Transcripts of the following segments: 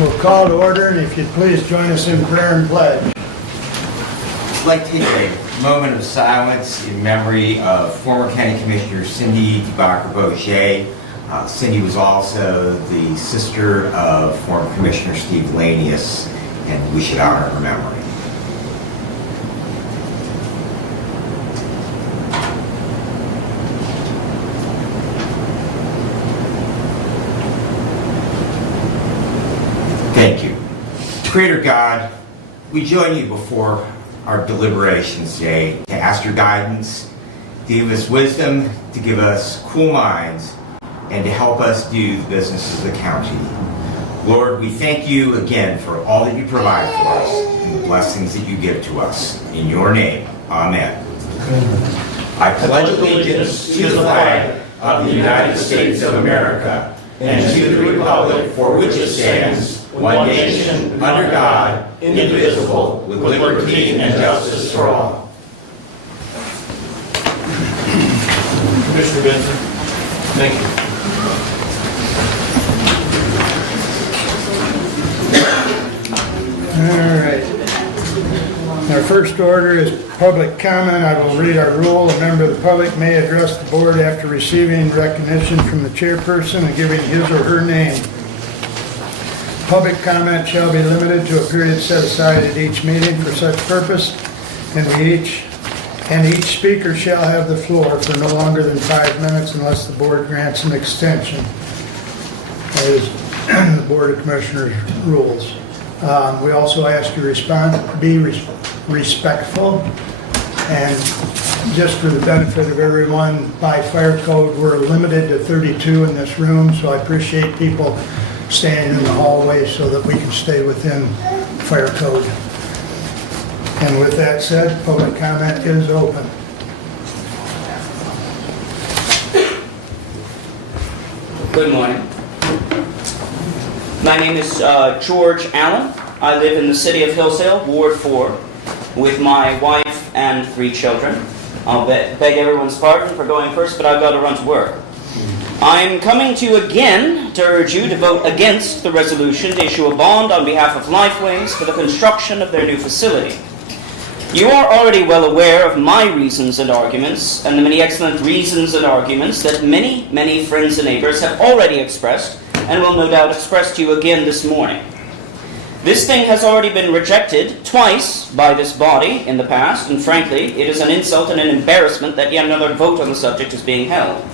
We'll call to order, and if you'd please join us in prayer and pledge. I'd like to take a moment of silence in memory of former County Commissioner Cindy DeBacker-Bourget. Cindy was also the sister of former Commissioner Steve Lanius, and we should honor her memory. Thank you. Creator God, we join you before our deliberations today to ask your guidance, to give us wisdom, to give us cool minds, and to help us do the business of the county. Lord, we thank you again for all that you provide for us and the blessings that you give to us. In your name, amen. I pledge allegiance to the flag of the United States of America and to the republic for which it stands, one nation, under God, indivisible, with liberty and justice for all. Commissioner Benson, thank you. All right. Our first order is public comment. I will read our rule. A member of the public may address the board after receiving recognition from the chairperson and giving his or her name. Public comment shall be limited to a period set aside at each meeting for such purpose, and each speaker shall have the floor for no longer than 5 minutes unless the board grants an extension. That is the Board of Commissioners rules. We also ask you to be respectful, and just for the benefit of everyone, by fire code, we're limited to 32 in this room, so I appreciate people staying in the hallway so that we can stay within fire code. And with that said, public comment is open. Good morning. My name is George Allen. I live in the city of Hillsdale, Ward 4, with my wife and 3 children. I'll beg everyone's pardon for going first, but I've got to run to work. I'm coming to you again to urge you to vote against the resolution to issue a bond on behalf of Lifeways for the construction of their new facility. You are already well aware of my reasons and arguments, and the many excellent reasons and arguments that many, many friends and neighbors have already expressed, and will no doubt express to you again this morning. This thing has already been rejected twice by this body in the past, and frankly, it is an insult and an embarrassment that yet another vote on the subject is being held.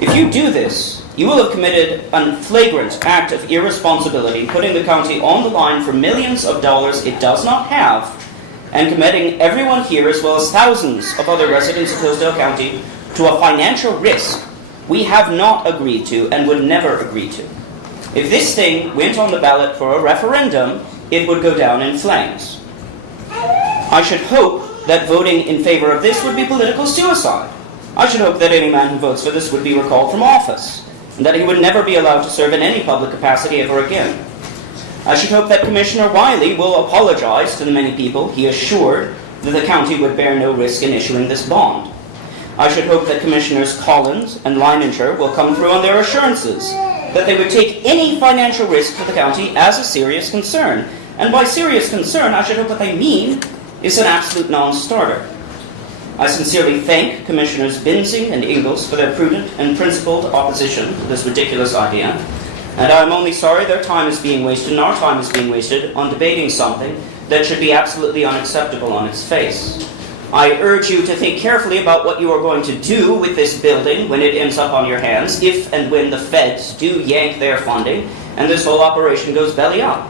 If you do this, you will have committed a flagrant act of irresponsibility, putting the county on the line for millions of dollars it does not have, and committing everyone here, as well as thousands of other residents of Hillsdale County, to a financial risk we have not agreed to and would never agree to. If this thing went on the ballot for a referendum, it would go down in flames. I should hope that voting in favor of this would be political suicide. I should hope that any man who votes for this would be recalled from office, and that he would never be allowed to serve in any public capacity ever again. I should hope that Commissioner Wiley will apologize to the many people he assured that the county would bear no risk in issuing this bond. I should hope that Commissioners Collins and Leininger will come through on their assurances that they would take any financial risk for the county as a serious concern. And by serious concern, I should hope what they mean is an absolute non-starter. I sincerely thank Commissioners Binsing and Ingalls for their prudent and principled opposition to this ridiculous idea, and I'm only sorry their time is being wasted and our time is being wasted on debating something that should be absolutely unacceptable on its face. I urge you to think carefully about what you are going to do with this building when it ends up on your hands, if and when the feds do yank their funding and this whole operation goes belly up.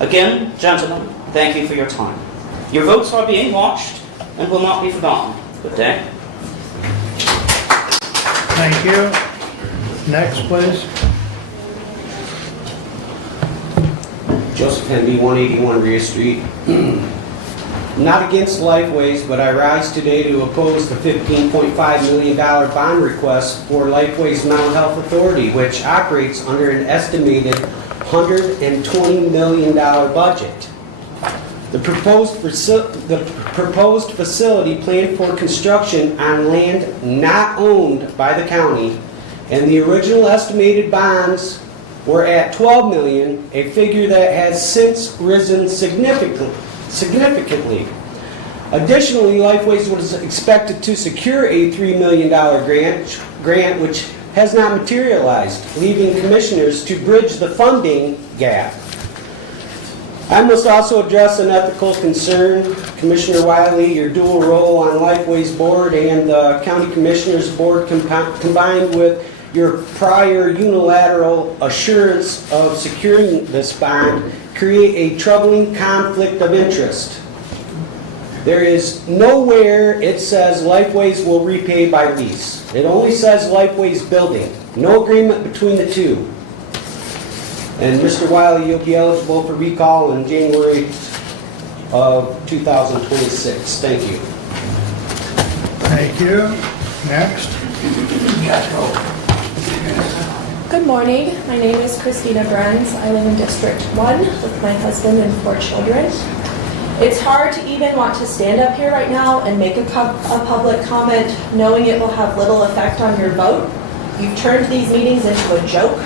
Again, gentlemen, thank you for your time. Your votes are being watched and will not be forgotten. Good day. Thank you. Next, please. Joseph Henby, 181 Rhea Street. Not against Lifeways, but I rise today to oppose the $15.5 million bond request for Lifeways Mental Health Authority, which operates under an estimated $120 million budget. The proposed facility planned for construction on land not owned by the county, and the original estimated bonds were at 12 million, a figure that has since risen significantly. Additionally, Lifeways was expected to secure a $3 million grant, which has not materialized, leaving commissioners to bridge the funding gap. I must also address an ethical concern. Commissioner Wiley, your dual role on Lifeways board and the County Commissioners Board combined with your prior unilateral assurance of securing this bond create a troubling conflict of interest. There is nowhere it says Lifeways will repay by lease. It only says Lifeways building. No agreement between the two. And Mr. Wiley, you'll be eligible for recall in January of 2026. Thank you. Thank you. Next. Good morning. My name is Christina Burns. I live in District 1 with my husband and 4 children. It's hard to even want to stand up here right now and make a public comment knowing it will have little effect on your vote. You've turned these meetings into a joke.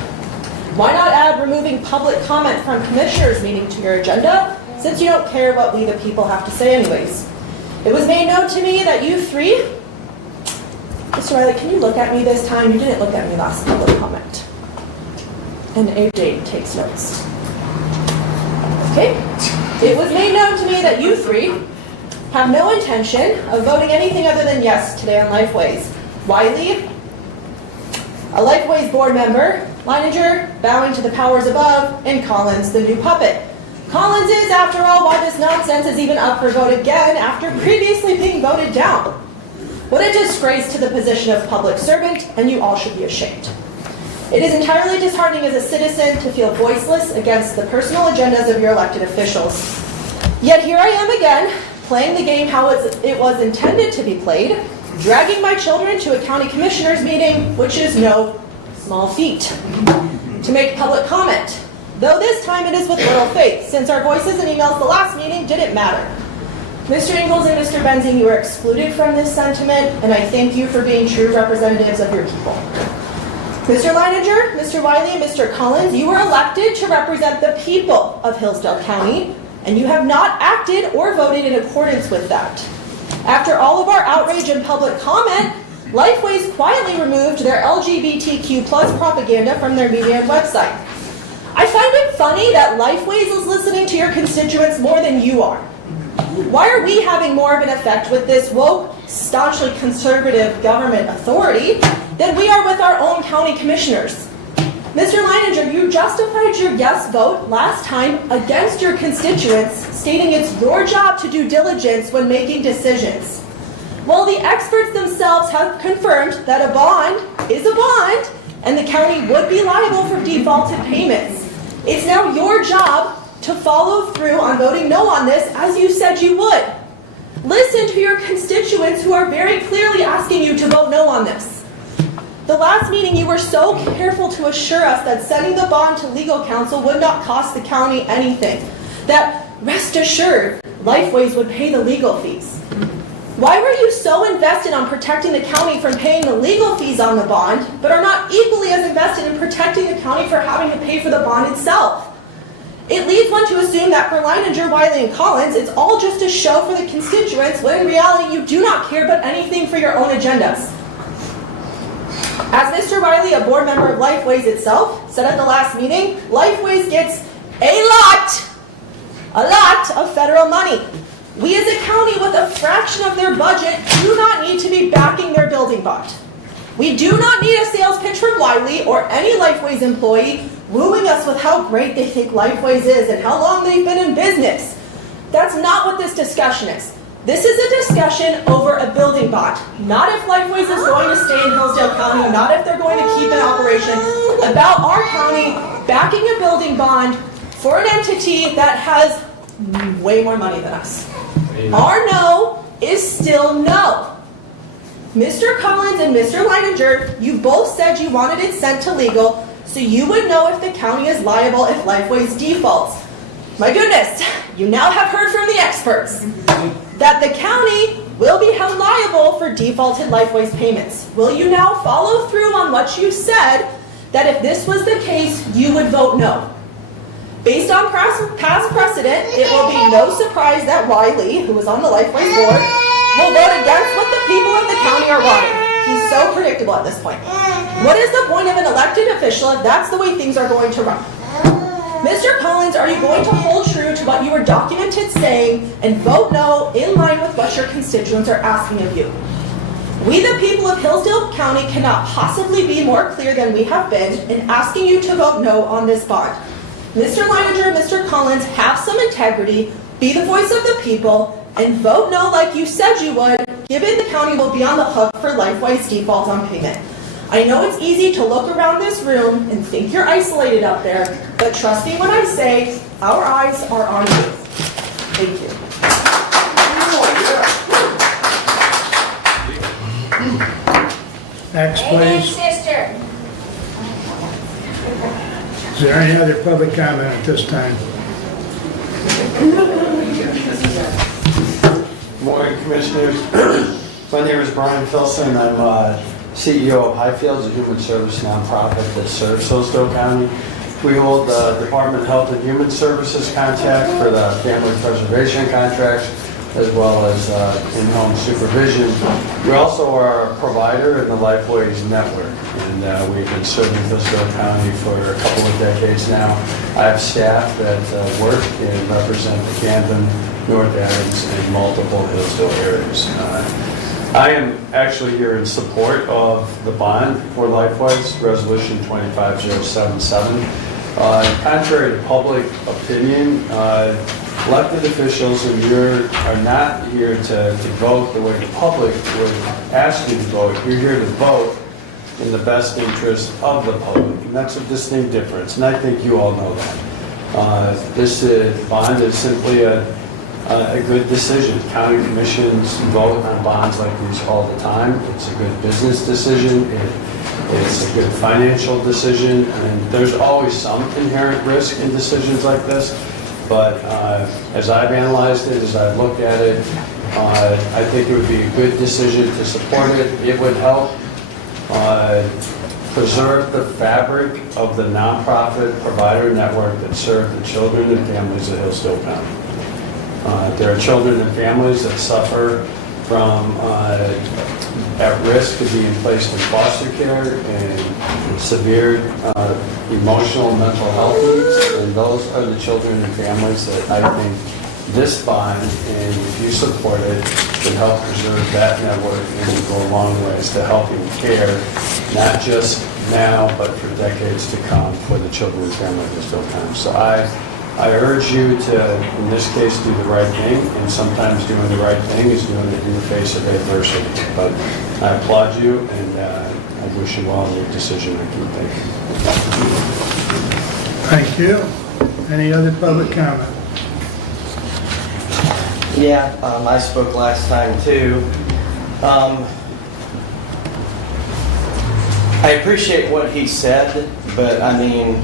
Why not add removing public comment from commissioners' meeting to your agenda, since you don't care what we the people have to say anyways? It was made known to me that you 3, Mr. Riley, can you look at me this time? You didn't look at me last public comment. And AJ takes notes. Okay? It was made known to me that you 3 have no intention of voting anything other than yes today on Lifeways. Wiley, a Lifeways board member, Leininger, bowing to the powers above, and Collins, the new puppet. Collins is, after all, why this nonsense is even up for vote again after previously being voted down. What a disgrace to the position of public servant, and you all should be ashamed. It is entirely disheartening as a citizen to feel voiceless against the personal agendas of your elected officials. Yet here I am again, playing the game how it was intended to be played, dragging my children to a county commissioners meeting, which is no small feat, to make public comment. Though this time it is with little faith, since our voices and emails the last meeting didn't matter. Mr. Ingalls and Mr. Benzing, you are excluded from this sentiment, and I thank you for being true representatives of your people. Mr. Leininger, Mr. Wiley, and Mr. Collins, you were elected to represent the people of Hillsdale County, and you have not acted or voted in accordance with that. After all of our outrage and public comment, Lifeways quietly removed their LGBTQ+ propaganda from their media and website. I find it funny that Lifeways is listening to your constituents more than you are. Why are we having more of an effect with this woke, staunchly conservative government authority than we are with our own county commissioners? Mr. Leininger, you justified your yes vote last time against your constituents, stating it's your job to do diligence when making decisions. Well, the experts themselves have confirmed that a bond is a bond, and the county would be liable for defaulted payments. It's now your job to follow through on voting no on this, as you said you would. Listen to your constituents who are very clearly asking you to vote no on this. The last meeting, you were so careful to assure us that sending the bond to legal counsel would not cost the county anything, that, rest assured, Lifeways would pay the legal fees. Why were you so invested on protecting the county from paying the legal fees on the bond, but are not equally as invested in protecting the county for having to pay for the bond itself? It leads one to assume that for Leininger, Wiley, and Collins, it's all just a show for the constituents, when in reality you do not care about anything for your own agendas. As Mr. Wiley, a board member of Lifeways itself, said at the last meeting, Lifeways gets a lot of federal money. We as a county with a fraction of their budget do not need to be backing their building bond. We do not need a sales pitch from Wiley or any Lifeways employee wooing us with how great they think Lifeways is and how long they've been in business. That's not what this discussion is. This is a discussion over a building bond, not if Lifeways is going to stay in Hillsdale County, not if they're going to keep an operation, about our county backing a building bond for an entity that has way more money than us. Our no is still no. Mr. Collins and Mr. Leininger, you both said you wanted it sent to legal so you would know if the county is liable if Lifeways defaults. My goodness, you now have heard from the experts that the county will be held liable for defaulted Lifeways payments. Will you now follow through on what you said that if this was the case, you would vote no. Based on past precedent, it will be no surprise that Wiley, who was on the Lifeways board, will vote against what the people of the county are wanting. He's so predictable at this point. What is the point of an elected official if that's the way things are going to run? Mr. Collins, are you going to hold true to what you were documented saying and vote no in line with what your constituents are asking of you? We, the people of Hillsdale County, cannot possibly be more clear than we have been in asking you to vote no on this bond. Mr. Leininger and Mr. Collins, have some integrity, be the voice of the people, and vote no like you said you would, given the county will be on the hook for Lifeways default on payment. I know it's easy to look around this room and think you're isolated up there, but trust me when I say, our eyes are on you. Thank you. Next, Amen, please. sister. Is there any other public comment at this time? Morning, Commissioners. My name is Brian Filson. I'm CEO of Highfields, a human service nonprofit that serves Hillsdale County. We hold the Department of Health and Human Services contract for the family preservation contracts, as well as in-home supervision. We also are a provider in the Lifeways network, and we've been serving Hillsdale County for a couple of decades now. I have staff that work and represent the Camden, North Adams, and multiple Hillsdale areas. I am actually here in support of the bond for Lifeways, Resolution 25077. Contrary to public opinion, elected officials are not here to vote the way the public would ask you to vote. You're here to vote in the best interest of the public, and that's a distinct difference, and I think you all know that. This bond is simply a good decision. County commissions vote on bonds like these all the time. It's a good business decision. It's a good financial decision, and there's always some inherent risk in decisions like this. But as I've analyzed it, as I've looked at it, I think it would be a good decision to support it. It would help preserve the fabric of the nonprofit provider network that serve the children and families of Hillsdale County. There are children and families that suffer from at risk of being placed in foster care and severe emotional and mental health needs, and those are the children and families that I think this bond, and if you support it, can help preserve that network and will go a long ways to helping care, not just now, but for decades to come for the children and families of Hillsdale County. So I urge you to, in this case, do the right thing, and sometimes doing the right thing is doing it in the face of adversity. But I applaud you, and I wish you all a decision making. Thank you. Thank you. Any other public comment? Yeah, I spoke last time too. I appreciate what he said, but I mean,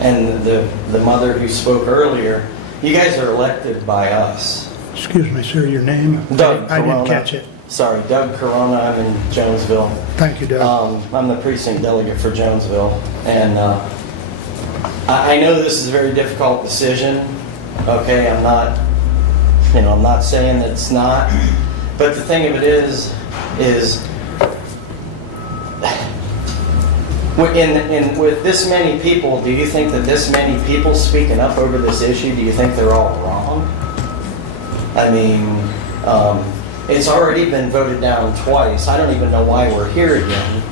and the mother who spoke earlier, you guys are elected by us. Excuse me, sir, your name? Doug I didn't Corona. catch it. Sorry, Doug Corona. I'm in Jonesville. Thank you, Doug. I'm the precinct delegate for Jonesville, and I know this is a very difficult decision. Okay, I'm not saying that it's not, but the thing of it is with this many people, do you think that this many people speaking up over this issue, do you think they're all wrong? I mean, it's already been voted down twice. I don't even know why we're here again.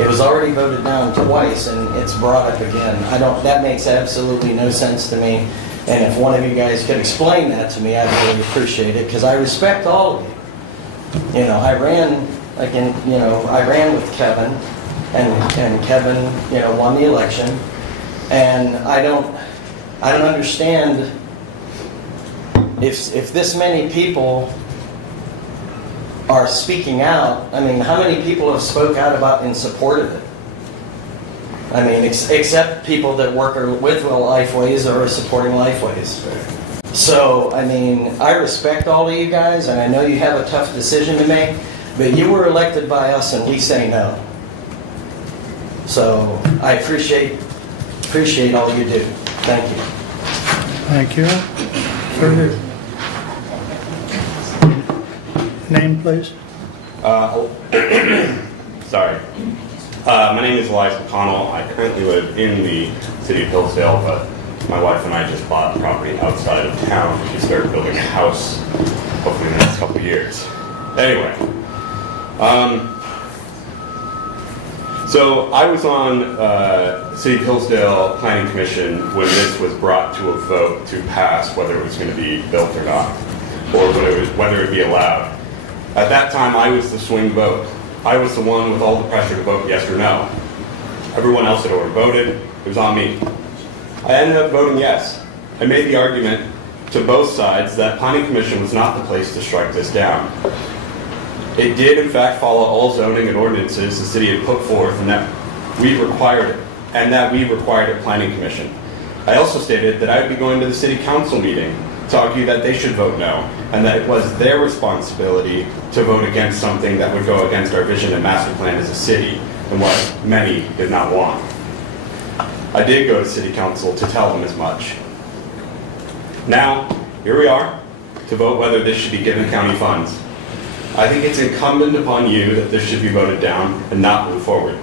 It was already voted down twice, and it's brought up again. That makes absolutely no sense to me. And if one of you guys could explain that to me, I'd really appreciate it, because I respect all of you. You know, I ran with Kevin, and Kevin, won the election, and I don't understand if this many people are speaking out. I mean, how many people have spoke out about in support of it? I mean, except people that work with Lifeways or are supporting Lifeways. So, I mean, I respect all of you guys, and I know you have a tough decision to make, but you were elected by us, and we say no. So I appreciate all you do. Thank you. Thank you. Further? Name, please. Sorry. My name is Eliza McConnell. I currently live in the city of Hillsdale, but my wife and I just bought property outside of town. We started building a house, hopefully in the next couple of years. Anyway, so I was on City of Hillsdale Planning Commission when this was brought to a vote to pass whether it was going to be built or not, or whether it would be allowed. At that time, I was the swing vote. I was the one with all the pressure to vote yes or no. Everyone else had already voted. It was on me. I ended up voting yes. I made the argument to both sides that Planning Commission was not the place to strike this down. It did, in fact, follow all zoning and ordinances the city had put forth, and that we required a Planning Commission. I also stated that I would be going to the city council meeting to argue that they should vote no, and that it was their responsibility to vote against something that would go against our vision and master plan as a city, and what many did not want. I did go to city council to tell them as much. Now, here we are, to vote whether this should be given county funds. I think it's incumbent upon you that this should be voted down and not move forward.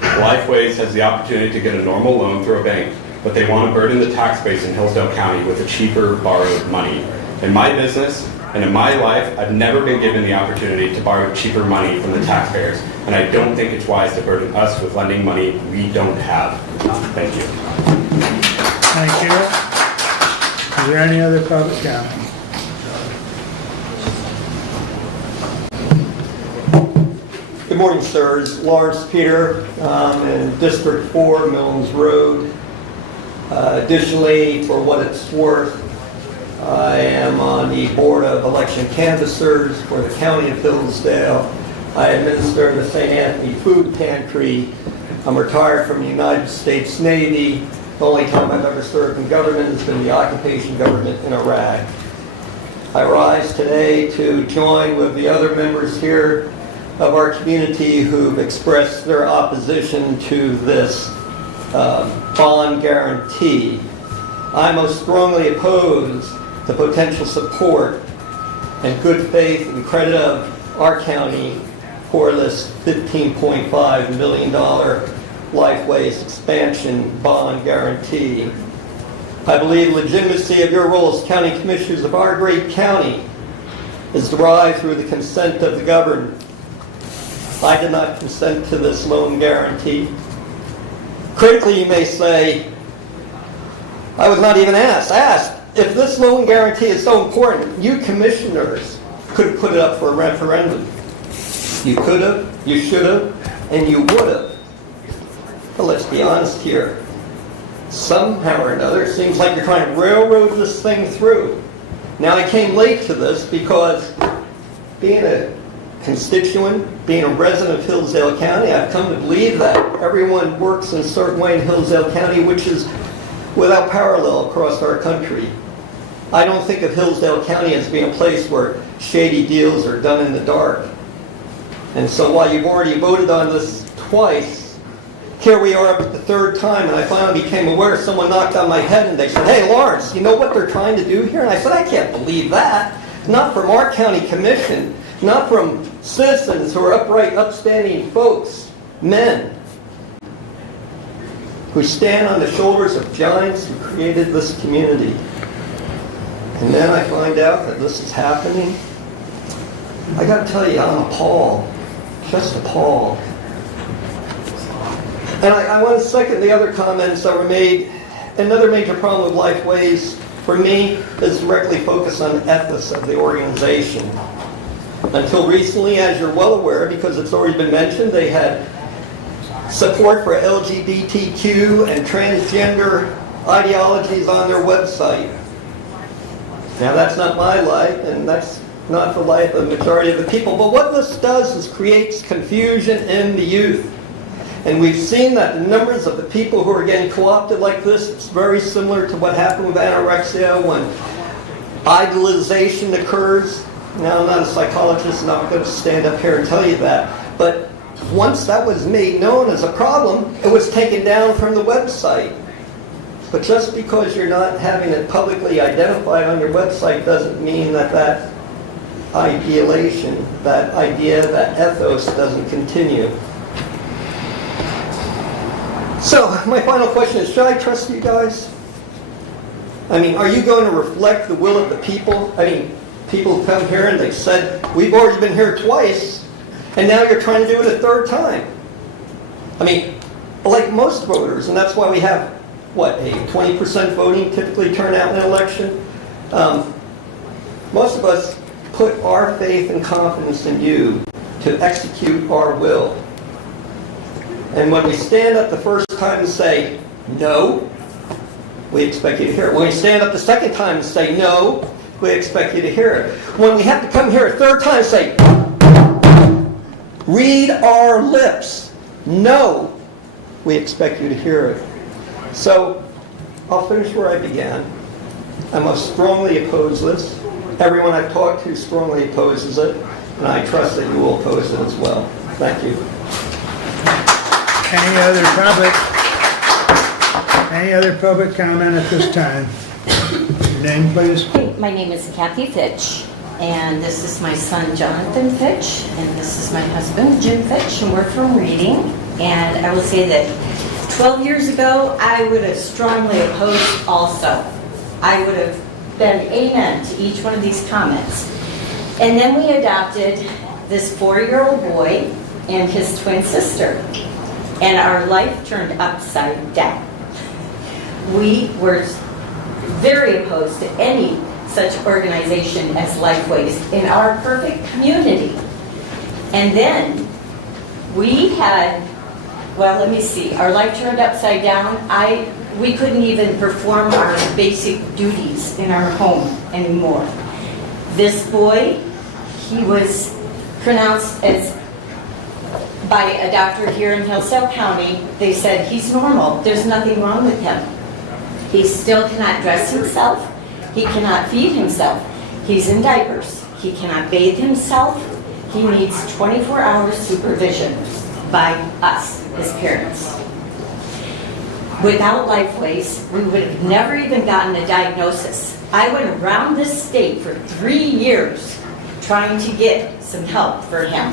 Lifeways has the opportunity to get a normal loan through a bank, but they want to burden the tax base in Hillsdale County with a cheaper borrowed money. In my business and in my life, I've never been given the opportunity to borrow cheaper money from the taxpayers, and I don't think it's wise to burden us with lending money we don't have. Thank you. Thank you. Is there any other public comment? Good morning, sirs. Lawrence Peter, in District 4, Milnes Road. Additionally, for what it's worth, I am on the Board of Election Canvassers for the County of Hillsdale. I administer the St. Anthony Food Pantry. I'm retired from the United States Navy. The only time I've ever served in government has been the occupation government in Iraq. I rise today to join with the other members here of our community who've expressed their opposition to this bond guarantee. I most strongly oppose the potential support and good faith and credit of our county for this $15.5 million Lifeways expansion bond guarantee. I believe legitimacy of your role as county commissioners of our great county is derived through the consent of the governed. I did not consent to this loan guarantee. Critically, you may say, I was not even asked. If this loan guarantee is so important, you commissioners could have put it up for a referendum. You could have, you should have, and you would have. But let's be honest here. Somehow or another, it seems like you're trying to railroad this thing through. Now, I came late to this because being a constituent, being a resident of Hillsdale County, I've come to believe that everyone works in a certain way in Hillsdale County, which is without parallel across our country. I don't think of Hillsdale County as being a place where shady deals are done in the dark. And so while you've already voted on this twice, here we are up at the third time, and I finally became aware someone knocked on my head and they said, hey, Lawrence, you know what they're trying to do here? And I said, I can't believe that. Not from our county commission, not from citizens who are upright, upstanding folks, men, who stand on the shoulders of giants who created this community. And then I find out that this is happening. I got to tell you, I'm appalled, just appalled. And I want to second the other comments that were made. Another major problem with Lifeways, for me, is directly focused on the ethics of the organization. Until recently, as you're well aware, because it's already been mentioned, they had support for LGBTQ and transgender ideologies on their website. Now, that's not my life, and that's not the life of the majority of the people. But what this does is creates confusion in the youth. And we've seen that the numbers of the people who are getting co-opted like this, it's very similar to what happened with anorexia when idolization occurs. Now, I'm not a psychologist, and I'm not going to stand up here and tell you that. But once that was made known as a problem, it was taken down from the website. But just because you're not having it publicly identified on your website doesn't mean that that ideation, that idea, that ethos doesn't continue. So, my final question is, should I trust you guys? I mean, are you going to reflect the will of the people? I mean, people come here and they said, we've already been here twice, and now you're trying to do it a third time. I mean, like most voters, and that's why we have, what, a 20% voting typically turnout in an election? Most of us put our faith and confidence in you to execute our will. And when we stand up the first time and say, no, we expect you to hear it. When we stand up the second time and say, no, we expect you to hear it. When we have to come here a third time and say, read our lips, no, we expect you to hear it. So, I'll finish where I began. I most strongly oppose this. Everyone I've talked to strongly opposes it, and I trust that you will oppose it as well. Thank you. Any other public comment at this time? Your name, please. Hey, my name is Kathy Fitch, and this is my son Jonathan Fitch, and this is my husband Jim Fitch, and we're from Reading. And I will say that 12 years ago, I would have strongly opposed also. I would have been amen to each one of these comments. And then we adopted this 4-year-old boy and his twin sister, and our life turned upside down. We were very opposed to any such organization as Lifeways in our perfect community. And then we had, well, let me see, our life turned upside down. We couldn't even perform our basic duties in our home anymore. This boy, he was pronounced as, by a doctor here in Hillsdale County, they said he's normal, there's nothing wrong with him. He still cannot dress himself, he cannot feed himself, he's in diapers, he cannot bathe himself, he needs 24-hour supervision by us, his parents. Without Lifeways, we would have never even gotten a diagnosis. I went around this state for 3 years trying to get some help for him.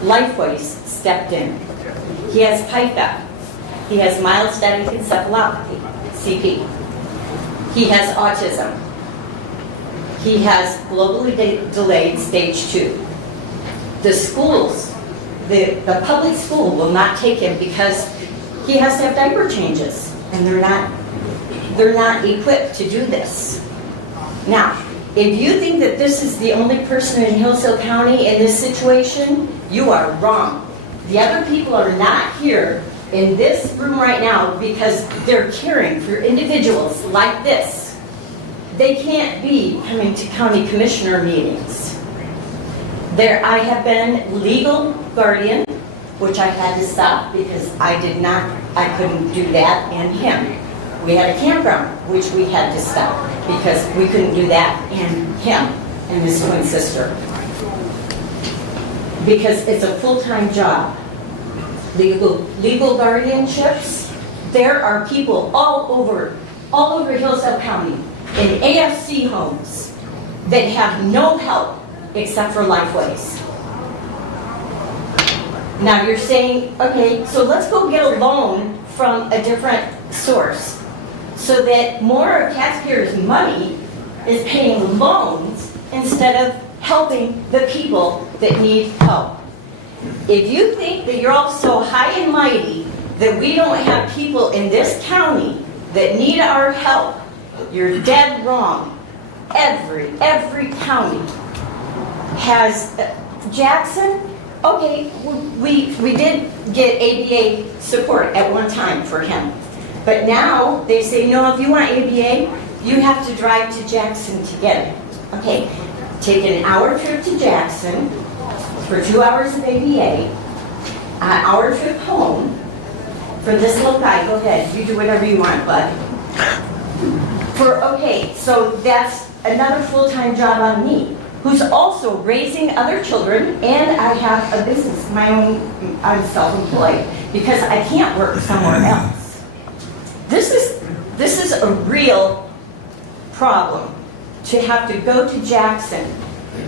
Lifeways stepped in. He has PICA. He has mild static encephalopathy, CP. He has autism. He has globally delayed stage 2. The schools, the public school will not take him because he has to have diaper changes, and they're not equipped to do this. Now, if you think that this is the only person in Hillsdale County in this situation, you are wrong. The other people are not here in this room right now because they're caring for individuals like this. They can't be coming to county commissioner meetings. I have been legal guardian, which I had to stop because I couldn't do that and him. We had a campground, which we had to stop because we couldn't do that and him and his twin sister. Because it's a full-time job. Legal guardianships, there are people all over Hillsdale County in AFC homes that have no help except for Lifeways. Now you're saying, okay, so let's go get a loan from a different source so that more of taxpayers' money is paying loans instead of helping the people that need help. If you think that you're all so high and mighty that we don't have people in this county that need our help, you're dead wrong. Every county has, Jackson, okay, we did get ABA support at one time for him. But now they say, no, if you want ABA, you have to drive to Jackson to get it. Okay, take an hour trip to Jackson for 2 hours of ABA, an hour trip home for this little guy. Go ahead, you do whatever you want, bud. Okay, so that's another full-time job on me. who's also raising other children, and I have a business, my own. I'm self-employed because I can't work somewhere else. This is a real problem to have to go to Jackson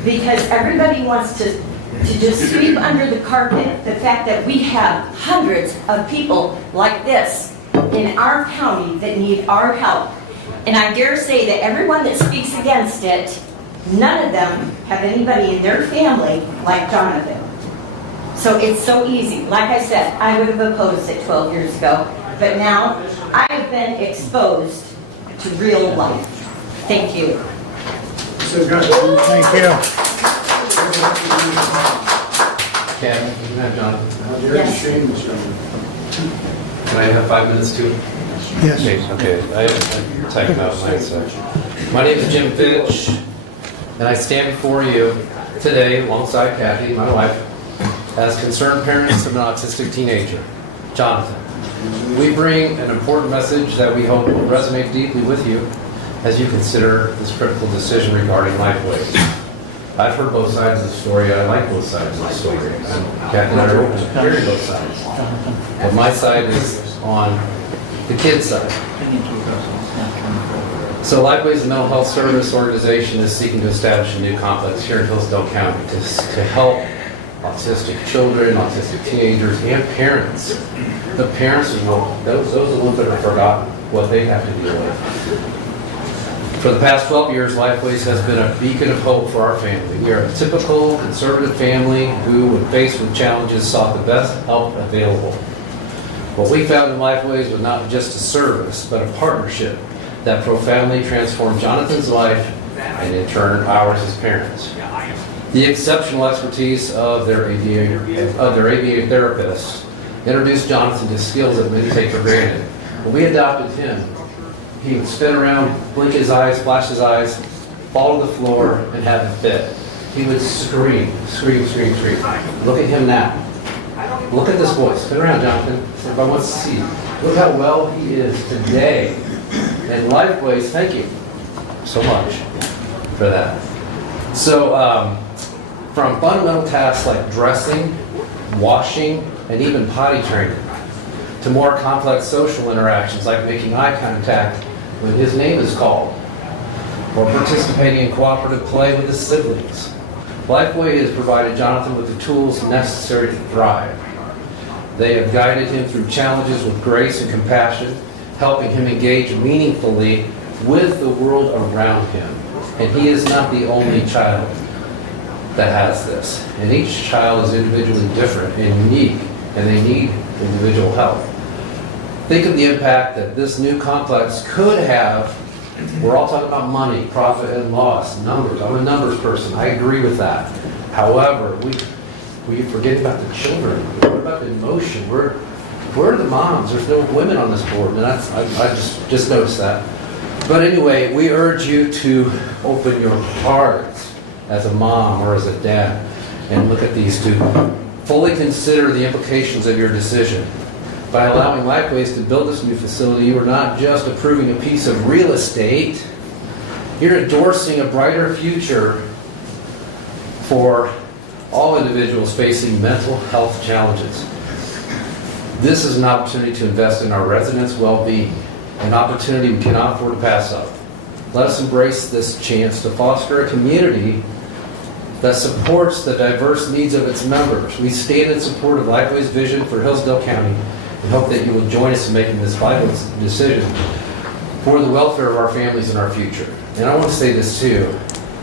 because everybody wants to just sweep under the carpet the fact that we have hundreds of people like this in our county that need our help. And I dare say that everyone that speaks against it, none of them have anybody in their family like Jonathan. So it's so easy. Like I said, I would have opposed it 12 years ago, but now I've been exposed to real life. Thank you. Thank you. Ken, you can have Jonathan. Yes. Can I have 5 minutes too? Yes. Okay, I typed out mine, so. My name is Jim Fitch, and I stand before you today alongside Kathy, my wife, as concerned parents of an autistic teenager, Jonathan. We bring an important message that we hope will resonate deeply with you as you consider this critical decision regarding Lifeways. I've heard both sides of the story. I like both sides of the story. Kathy and I are open to hearing both sides. But my side is on the kid's side. So Lifeways, the mental health service organization, is seeking to establish a new complex here in Hillsdale County to help autistic children, autistic teenagers, and parents. The parents are those are the ones that are forgotten what they have to deal with. For the past 12 years, Lifeways has been a beacon of hope for our family. We are a typical conservative family who, when faced with challenges, sought the best help available. What we found in Lifeways was not just a service, but a partnership that profoundly transformed Jonathan's life and, in turn, ours as parents. The exceptional expertise of their ABA therapists introduced Jonathan to skills that many take for granted. When we adopted him, he would spin around, blink his eyes, flash his eyes, fall to the floor, and have a fit. He would scream, scream, scream, scream. Look at him now. Look at this boy. Spin around, Jonathan. Everybody wants to see. Look how well he is today. And Lifeways, thank you so much for that. So, from fundamental tasks like dressing, washing, and even potty training, to more complex social interactions like making eye contact when his name is called, or participating in cooperative play with his siblings. Lifeway has provided Jonathan with the tools necessary to thrive. They have guided him through challenges with grace and compassion, helping him engage meaningfully with the world around him. And he is not the only child that has this. And each child is individually different and unique, and they need individual help. Think of the impact that this new complex could have. We're all talking about money, profit and loss, numbers. I'm a numbers person. I agree with that. However, we forget about the children. What about the emotion? Where are the moms? There's no women on this board, and I just noticed that. But anyway, we urge you to open your hearts as a mom or as a dad and look at these two. Fully consider the implications of your decision. By allowing Lifeways to build this new facility, you are not just approving a piece of real estate, you're endorsing a brighter future for all individuals facing mental health challenges. This is an opportunity to invest in our residents' well-being, an opportunity we cannot afford to pass up. Let us embrace this chance to foster a community that supports the diverse needs of its members. We stand in support of Lifeway's vision for Hillsdale County and hope that you will join us in making this vital decision for the welfare of our families and our future. And I want to say this too.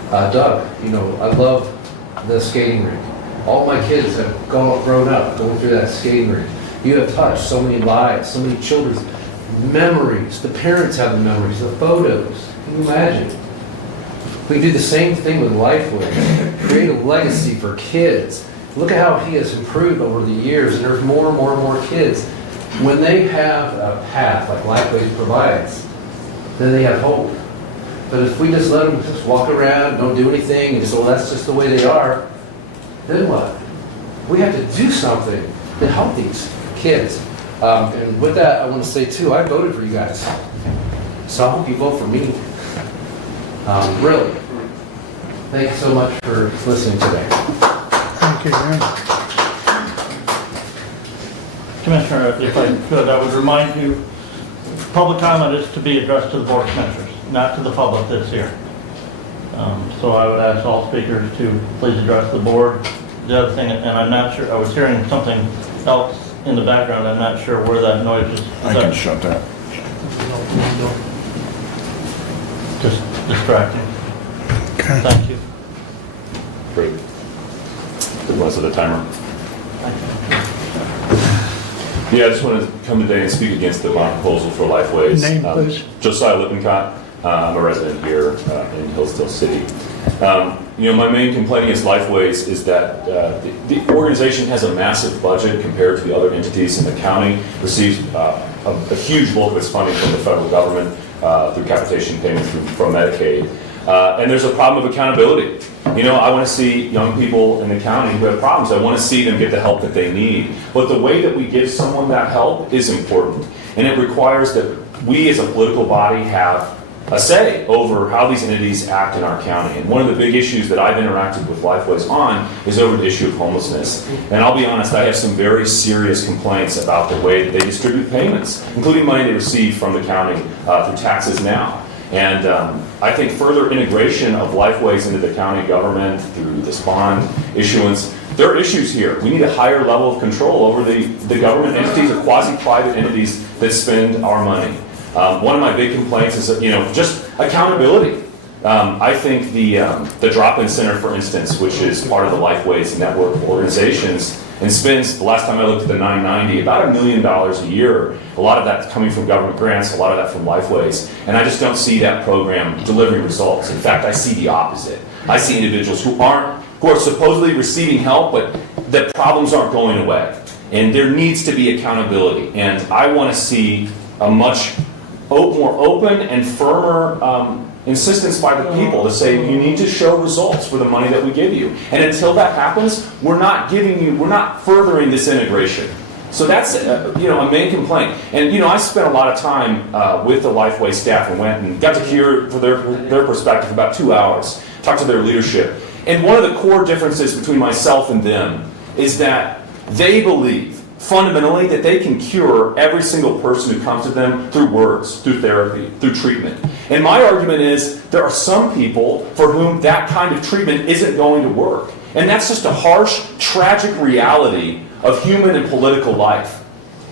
Doug, I love the skating rink. All my kids have grown up going through that skating rink. You have touched so many lives, so many children's memories. The parents have the memories, the photos. Can you imagine? We do the same thing with Lifeway. Create a legacy for kids. Look at how he has improved over the years, and there's more and more and more kids. When they have a path like Lifeway provides, then they have hope. But if we just let them just walk around, don't do anything, and just, that's just the way they are, then what? We have to do something to help these kids. And with that, I want to say too, I voted for you guys. So I hope you vote for me. Really. Thank you so much for listening today. Thank you, Jim. Commissioner, if I could, I would remind you, public comment is to be addressed to the Board of Commissioners, not to the public that's here. So I would ask all speakers to please address the board. The other thing, and I'm not sure, I was hearing something else in the background, I'm not sure where that noise is. I can shut that. Just distracting. Okay. Thank you. Great. Good ones of the timer. Yeah, I just want to come today and speak against the bond proposal for Lifeways. Name, please. Josiah Libmancott. I'm a resident here in Hillsdale City. My main complaint against Lifeways is that the organization has a massive budget compared to the other entities in the county, receives a huge bulk of its funding from the federal government through capitation payments from Medicaid. And there's a problem of accountability. I want to see young people in the county who have problems. I want to see them get the help that they need. But the way that we give someone that help is important. And it requires that we as a political body have a say over how these entities act in our county. And one of the big issues that I've interacted with Lifeways on is over the issue of homelessness. And I'll be honest, I have some very serious complaints about the way that they distribute payments, including money they receive from the county through taxes now. And I think further integration of Lifeways into the county government through this bond issuance, there are issues here. We need a higher level of control over the government entities or quasi-private entities that spend our money. One of my big complaints is, just accountability. I think the drop-in center, for instance, which is part of the Lifeways network of organizations, and spends, the last time I looked at the 990, about $1 million a year. A lot of that's coming from government grants, a lot of that from Lifeways. And I just don't see that program delivering results. In fact, I see the opposite. I see individuals who are supposedly receiving help, but the problems aren't going away. And there needs to be accountability. And I want to see a much more open and firmer insistence by the people to say you need to show results for the money that we give you. And until that happens, we're not furthering this integration. So that's a main complaint. And I spent a lot of time with the Lifeway staff and went and got to hear for their perspective about 2 hours, talked to their leadership. And one of the core differences between myself and them is that they believe fundamentally that they can cure every single person who comes to them through words, through therapy, through treatment. And my argument is there are some people for whom that kind of treatment isn't going to work. And that's just a harsh, tragic reality of human and political life.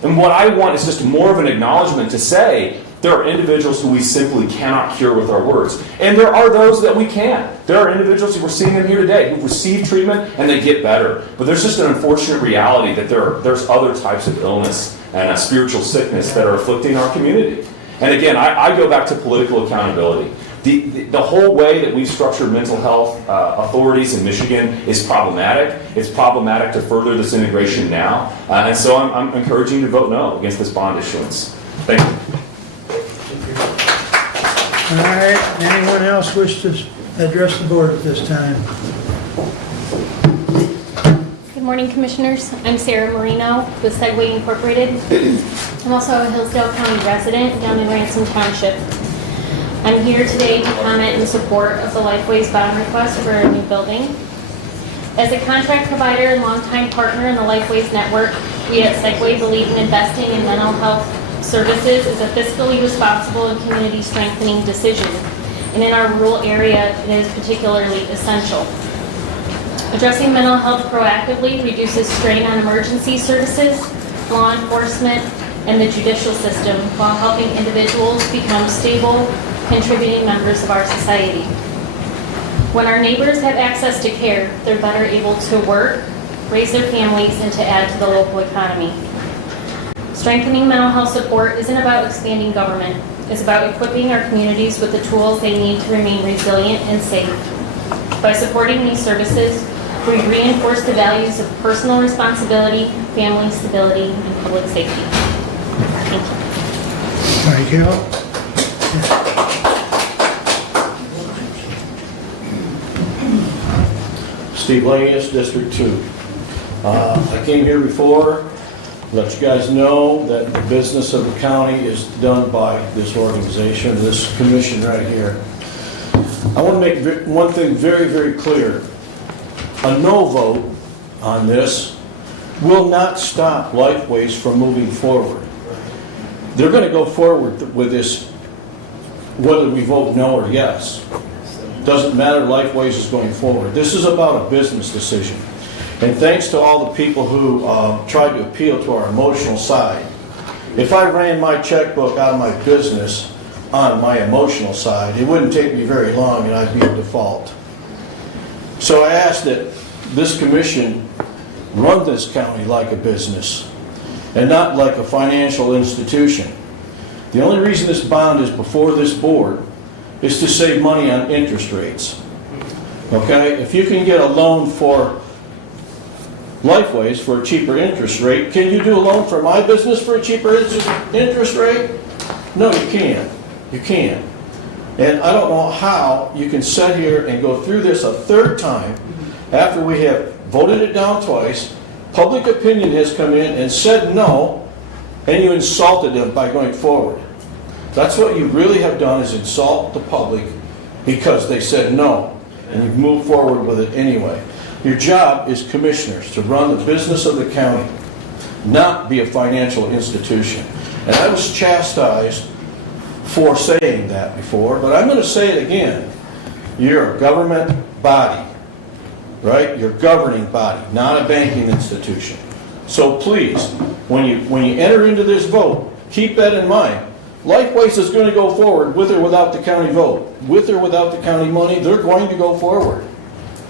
And what I want is just more of an acknowledgement to say there are individuals who we simply cannot cure with our words. And there are those that we can. There are individuals who we're seeing them here today who receive treatment and they get better. But there's just an unfortunate reality that there's other types of illness and a spiritual sickness that are afflicting our community. And again, I go back to political accountability. The whole way that we've structured mental health authorities in Michigan is problematic. It's problematic to further this integration now. And so I'm encouraging you to vote no against this bond issuance. Thank you. All right, anyone else wish to address the board at this time? Good morning, Commissioners. I'm Sarah Marino with Segway Incorporated. I'm also a Hillsdale County resident down in Ransom Township. I'm here today to comment in support of the Lifeways bond request for a new building. As a contract provider and longtime partner in the Lifeways network, we at Segway believe in investing in mental health services is a fiscally responsible and community strengthening decision. And in our rural area, it is particularly essential. Addressing mental health proactively reduces strain on emergency services, law enforcement, and the judicial system while helping individuals become stable, contributing members of our society. When our neighbors have access to care, they're better able to work, raise their families, and to add to the local economy. Strengthening mental health support isn't about expanding government. It's about equipping our communities with the tools they need to remain resilient and safe. By supporting these services, we reinforce the values of personal responsibility, family stability, and public safety. Thank you. Thank you. Steve Lanius, District 2. I came here before, let you guys know that the business of the county is done by this organization, this commission right here. I want to make one thing very, very clear. A no vote on this will not stop Lifeways from moving forward. They're going to go forward with this, whether we vote no or yes. Doesn't matter, Lifeways is going forward. This is about a business decision. And thanks to all the people who tried to appeal to our emotional side. If I ran my checkbook out of my business on my emotional side, it wouldn't take me very long and I'd be in default. So I ask that this commission run this county like a business and not like a financial institution. The only reason this bond is before this board is to save money on interest rates. Okay? If you can get a loan for Lifeways for a cheaper interest rate, can you do a loan for my business for a cheaper interest rate? No, you can't. You can't. And I don't know how you can sit here and go through this a third time after we have voted it down twice, public opinion has come in and said no, and you insulted them by going forward. That's what you really have done, is insult the public because they said no, and you've moved forward with it anyway. Your job is commissioners to run the business of the county, not be a financial institution. And I was chastised for saying that before, but I'm going to say it again. You're a government body, right? You're a governing body, not a banking institution. So please, when you enter into this vote, keep that in mind. Lifeways is going to go forward with or without the county vote. With or without the county money, they're going to go forward.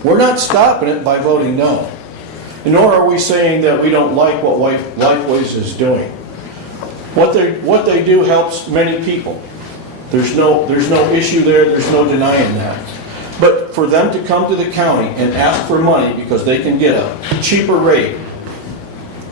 We're not stopping it by voting no. Nor are we saying that we don't like what Lifeways is doing. What they do helps many people. There's no issue there, there's no denying that. But for them to come to the county and ask for money because they can get a cheaper rate,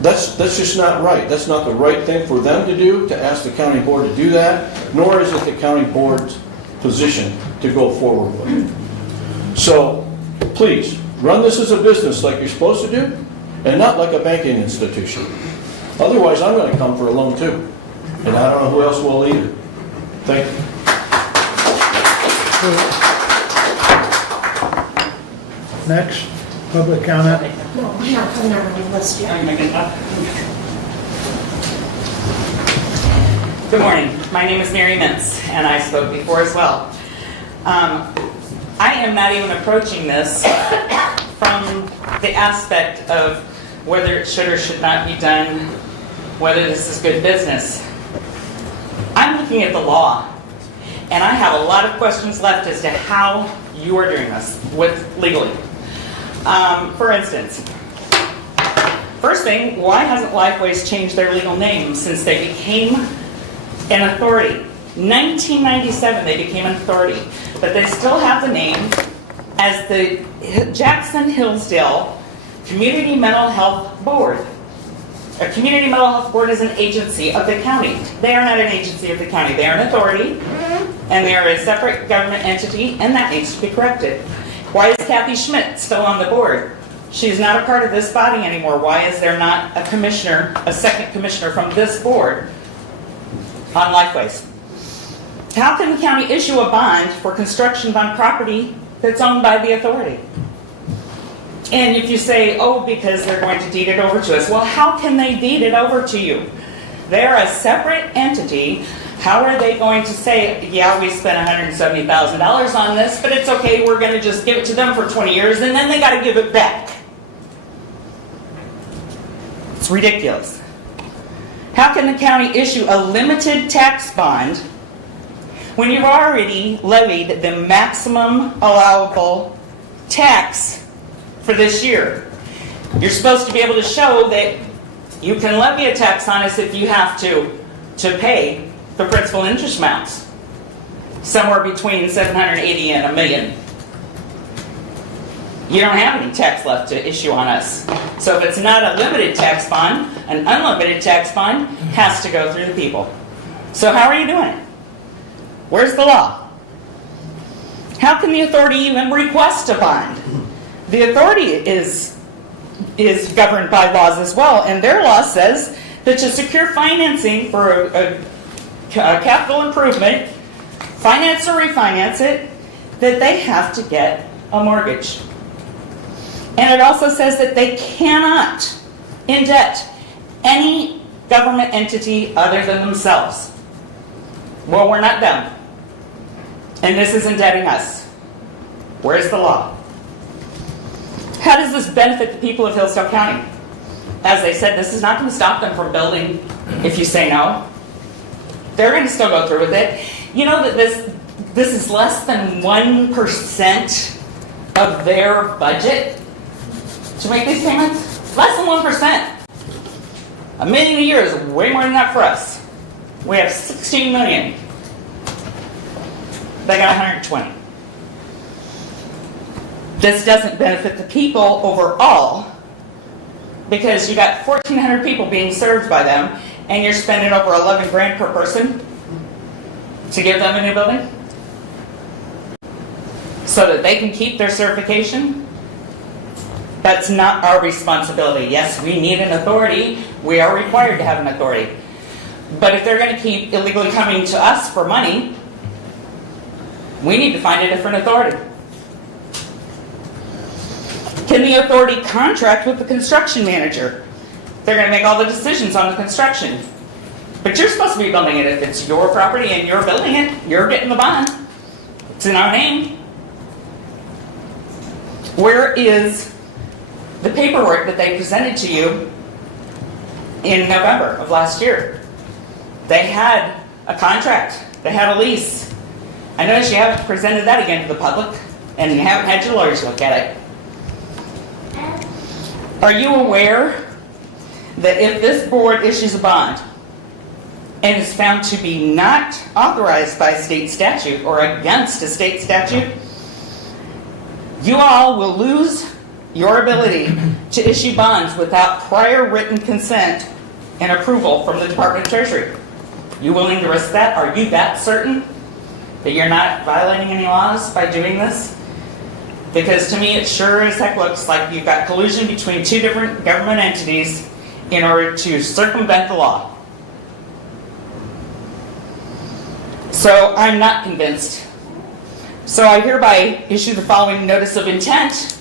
that's just not right. That's not the right thing for them to do, to ask the county board to do that, nor is it the county board's position to go forward with it. So, please, run this as a business like you're supposed to do, and not like a banking institution. Otherwise, I'm going to come for a loan too. And I don't know who else will either. Thank you. Next, public comment. No, I'm not coming on the list yet. Good morning. My name is Mary Mintz, and I spoke before as well. I am not even approaching this from the aspect of whether it should or should not be done, whether this is good business. I'm looking at the law, and I have a lot of questions left as to how you are doing this legally. For instance, first thing, why hasn't Lifeways changed their legal name since they became an authority? 1997 they became an authority, but they still have the name as the Jackson Hillsdale Community Mental Health Board. A community mental health board is an agency of the county. They are not an agency of the county. They are an authority, and they are a separate government entity, and that needs to be corrected. Why is Kathy Schmidt still on the board? She's not a part of this body anymore. Why is there not a commissioner, a second commissioner from this board on Lifeways? How can the county issue a bond for construction on property that's owned by the authority? And if you say, oh, because they're going to deed it over to us, well, how can they deed it over to you? They're a separate entity. How are they going to say, yeah, we spent $170,000 on this, but it's okay, we're going to just give it to them for 20 years, and then they got to give it back? It's ridiculous. How can the county issue a limited tax bond when you've already levied the maximum allowable tax for this year? You're supposed to be able to show that you can levy a tax on us if you have to pay the principal and interest amounts, somewhere between $780,000 and $1 million. You don't have any tax left to issue on us. So if it's not a limited tax bond, an unlimited tax bond has to go through the people. So how are you doing it? Where's the law? How can the authority even request a bond? The authority is governed by laws as well, and their law says that to secure financing for a capital improvement, finance or refinance it, that they have to get a mortgage. And it also says that they cannot indebt any government entity other than themselves. Well, we're not them. And this is indebting us. Where's the law? How does this benefit the people of Hillsdale County? As they said, this is not going to stop them from building if you say no. They're going to still go through with it. You know that this is less than 1% of their budget to make these payments? Less than 1%. $1 million a year is way more than that for us. We have 16 million. They got 120. This doesn't benefit the people overall because you got 1,400 people being served by them and you're spending over 11 grand per person to give them a new building so that they can keep their certification. That's not our responsibility. Yes, we need an authority. We are required to have an authority. But if they're going to keep illegally coming to us for money, we need to find a different authority. Can the authority contract with the construction manager? They're going to make all the decisions on the construction. But you're supposed to be building it. If it's your property and you're building it, you're getting the bond. It's in our name. Where is the paperwork that they presented to you in November of last year? They had a contract. They had a lease. I notice you haven't presented that again to the public, and you haven't had your lawyers look at it. Are you aware that if this board issues a bond and is found to be not authorized by state statute or against a state statute, you all will lose your ability to issue bonds without prior written consent and approval from the Department of Treasury? You willing to risk that? Are you that certain that you're not violating any laws by doing this? Because to me it sure as heck looks like you've got collusion between two different government entities in order to circumvent the law. So I'm not convinced. So I hereby issue the following notice of intent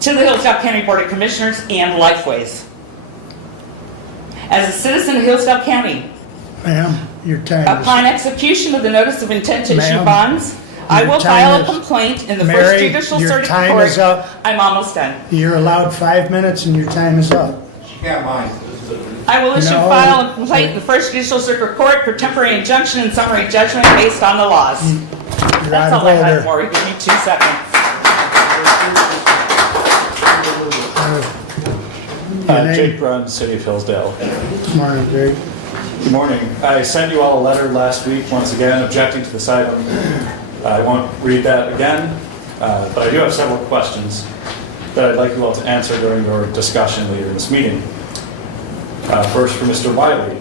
to the Hillsdale County Board of Commissioners and Lifeways. As a citizen of Hillsdale County, Ma'am, your time is upon execution of the notice of intent to issue Ma'am, bonds, I your will time file a is- complaint in the Mary, First Judicial your Circuit time Court. is up. I'm almost done. You're allowed 5 minutes and your time is up. Yeah, mine. I will issue No. file a complaint in the First Judicial Circuit Court for temporary injunction and summary judgment based on the laws. You're That's out all of I have, order. Maury. Give me 2 seconds. Your name? Jake Brunn, City of Hillsdale. Morning, Jake. Good morning. I sent you all a letter last week, once again, objecting to this item. I won't read that again, but I do have several questions that I'd like you all to answer during your discussion later in this meeting. First, for Mr. Wiley.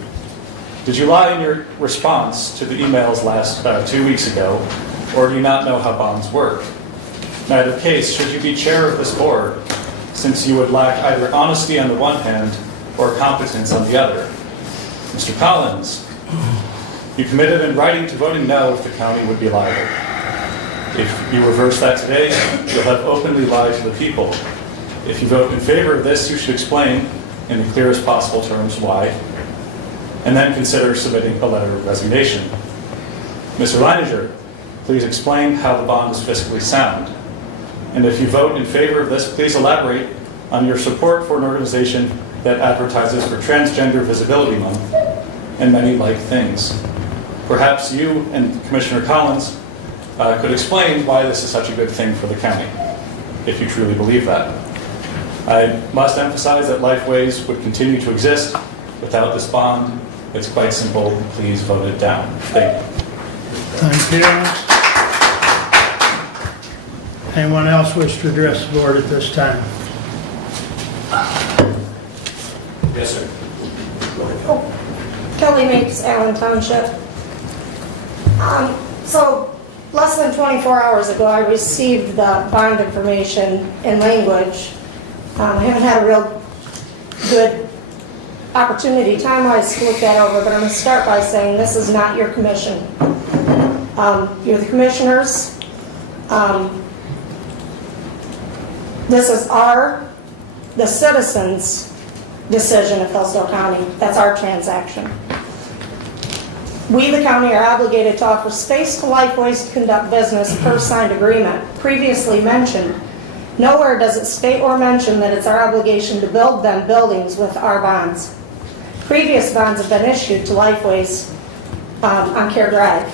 Did you lie in your response to the emails 2 weeks ago, or do you not know how bonds work? In either case, should you be chair of this board, since you would lack either honesty on the one hand or competence on the other? Mr. Collins, you committed in writing to voting no if the county would be liable. If you reverse that today, you'll have openly lied to the people. If you vote in favor of this, you should explain in the clearest possible terms why, and then consider submitting a letter of resignation. Mr. Leininger, please explain how the bond is fiscally sound. And if you vote in favor of this, please elaborate on your support for an organization that advertises for Transgender Visibility Month and many like things. Perhaps you and Commissioner Collins could explain why this is such a good thing for the county, if you truly believe that. I must emphasize that Lifeways would continue to exist without this bond. It's quite simple. Please vote it down. Thank you. Thank you. Anyone else wish to address the board at this time? Yes, sir. Kelly Mapes, Allen Township. So, less than 24 hours ago, I received the bond information in language. I haven't had a real good opportunity time-wise to look that over, but I'm going to start by saying this is not your commission. You're the commissioners. This is the citizens' decision of Hillsdale County. That's our transaction. We, the county, are obligated to offer space to Lifeways to conduct business per signed agreement. Previously mentioned, nowhere does it state or mention that it's our obligation to build them buildings with our bonds. Previous bonds have been issued to Lifeways on Care Drive.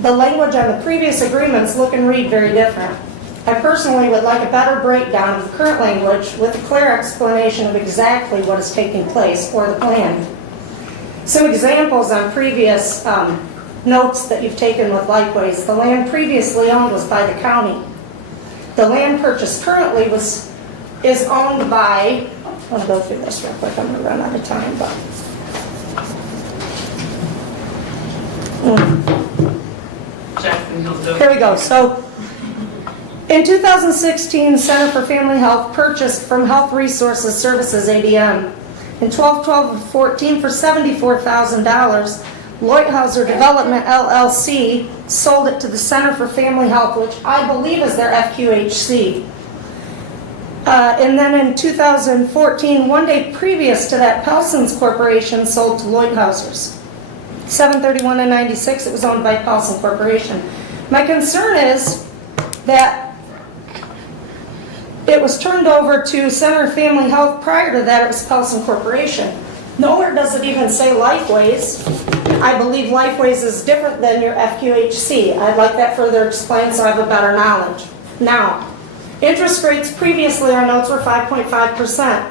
The language on the previous agreements look and read very different. I personally would like a better breakdown of the current language with a clear explanation of exactly what is taking place or the plan. Some examples on previous notes that you've taken with Lifeways. The land previously owned was by the county. The land purchased currently is owned by, I'm going to go through this real quick, I'm going to run out of time, but. Here we go. So, in 2016, Center for Family Health purchased from Health Resources Services, ADM. In 12/12/14 for $74,000, Leuthauser Development LLC sold it to the Center for Family Health, which I believe is their FQHC. And then in 2014, one day previous to that, Filson's Corporation sold to Leuthauser's. 7/31/96, it was owned by Filson Corporation. My concern is that it was turned over to Center for Family Health. Prior to that, it was Filson Corporation. Nowhere does it even say Lifeways. I believe Lifeways is different than your FQHC. I'd like that further explained so I have a better knowledge. Now, interest rates previously, our notes were 5.5%.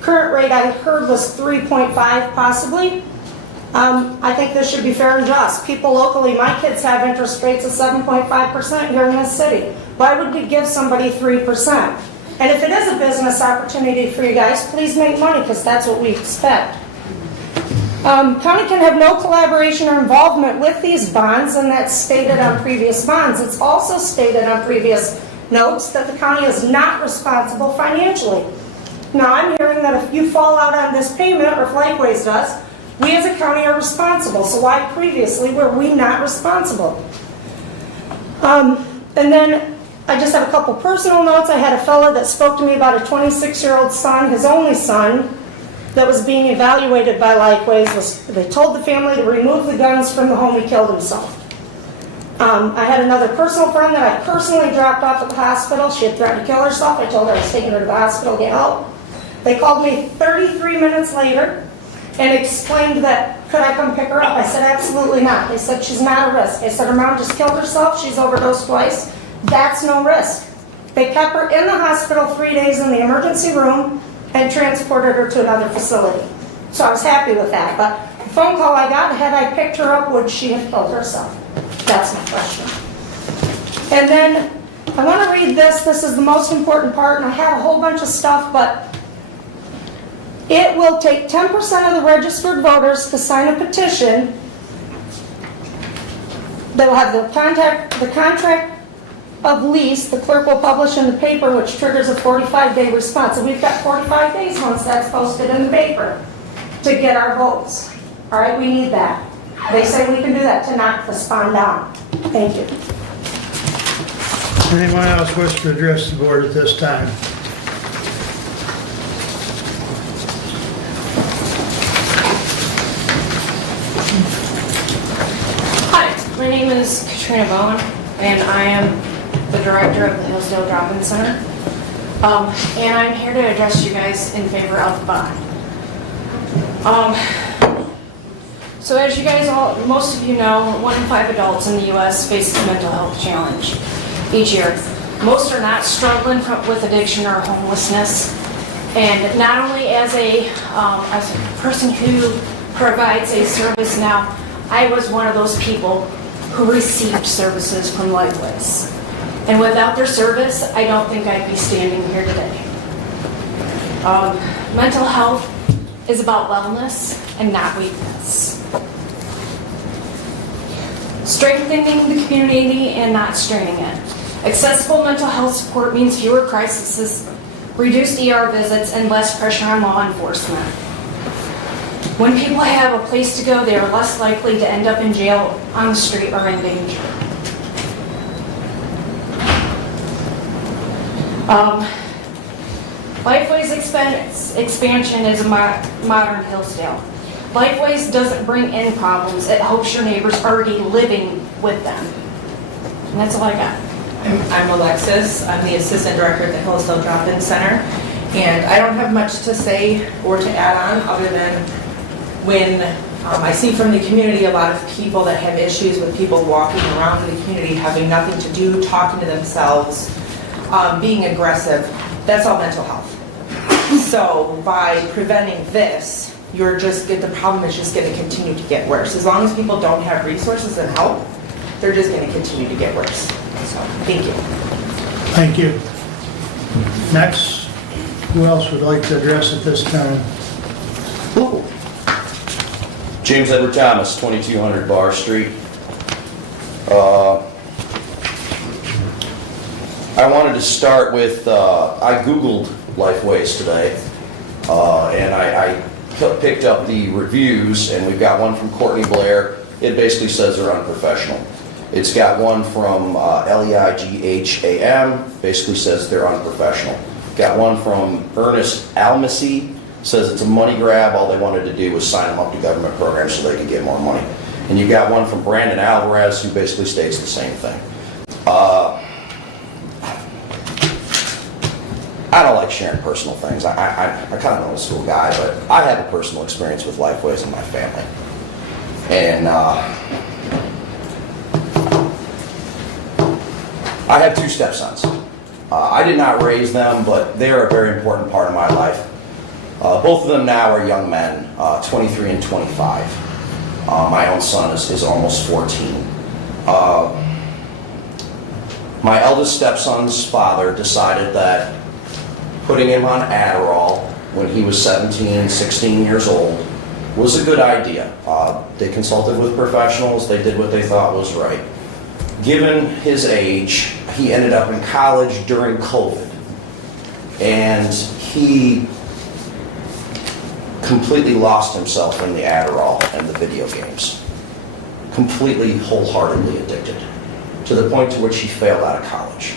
Current rate I heard was 3.5 possibly. I think this should be fair and just. People locally, my kids have interest rates of 7.5% here in this city. Why would we give somebody 3%? And if it is a business opportunity for you guys, please make money because that's what we expect. County can have no collaboration or involvement with these bonds, and that's stated on previous bonds. It's also stated on previous notes that the county is not responsible financially. Now, I'm hearing that if you fall out on this payment, or if Lifeways does, we as a county are responsible. So why previously were we not responsible? And then I just have a couple personal notes. I had a fellow that spoke to me about a 26-year-old son, his only son, that was being evaluated by Lifeways. They told the family to remove the guns from the home he killed himself. I had another personal friend that I personally dropped off at the hospital. She had threatened to kill herself. I told her I was taking her to the hospital to get help. They called me 33 minutes later and explained that, could I come pick her up? I said, absolutely not. They said, she's not a risk. I said, her mom just killed herself. She's overdosed twice. That's no risk. They kept her in the hospital 3 days in the emergency room and transported her to another facility. So I was happy with that. But the phone call I got, had I picked her up, would she have killed herself? That's my question. And then I want to read this. This is the most important part, and I had a whole bunch of stuff, but it will take 10% of the registered voters to sign a petition. They will have the contract of lease, the clerk will publish in the paper, which triggers a 45-day response. And we've got 45 days once that's posted in the paper to get our votes. All right, we need that. They say we can do that to knock the spawn down. Thank you. Anyone else wish to address the board at this time? Hi, my name is Katrina Bowen, and I am the director of the Hillsdale Drop-In Center. And I'm here to address you guys in favor of the bond. So as you guys all, most of you know, 1 in 5 adults in the U.S. faces a mental health challenge each year. Most are not struggling with addiction or homelessness. And not only as a person who provides a service now, I was one of those people who received services from Lifeways. And without their service, I don't think I'd be standing here today. Mental health is about wellness and not weakness. Strengthening the community and not straining it. Accessible mental health support means fewer crises, reduced ER visits, and less pressure on law enforcement. When people have a place to go, they are less likely to end up in jail, on the street, or in danger. Lifeway's expansion is a modern Hillsdale. Lifeways doesn't bring in problems. It hopes your neighbor's already living with them. And that's all I got. I'm Alexis. I'm the Assistant Director at the Hillsdale Drop-In Center. And I don't have much to say or to add on other than when I see from the community a lot of people that have issues with people walking around the community, having nothing to do, talking to themselves, being aggressive. That's all mental health. So by preventing this, the problem is just going to continue to get worse. As long as people don't have resources and help, they're just going to continue to get worse. So, thank you. Thank you. Next, who else would like to address at this time? James Edward Thomas, 2200 Bar Street. I wanted to start with, I Googled Lifeways today, and I picked up the reviews, and we've got one from Courtney Blair. It basically says they're unprofessional. It's got one from Leigaham, basically says they're unprofessional. Got one from Ernest Almacy, says it's a money grab. All they wanted to do was sign them up to government programs so they could get more money. And you got one from Brandon Alvarez, who basically states the same thing. I don't like sharing personal things. I'm kind of an old school guy, but I have a personal experience with Lifeways in my family. And I have two stepsons. I did not raise them, but they are a very important part of my life. Both of them now are young men, 23 and 25. My own son is almost 14. My eldest stepson's father decided that putting him on Adderall when he was 17, 16 years old was a good idea. They consulted with professionals. They did what they thought was right. Given his age, he ended up in college during COVID. And he completely lost himself in the Adderall and the video games. Completely, wholeheartedly addicted. To the point to which he failed out of college.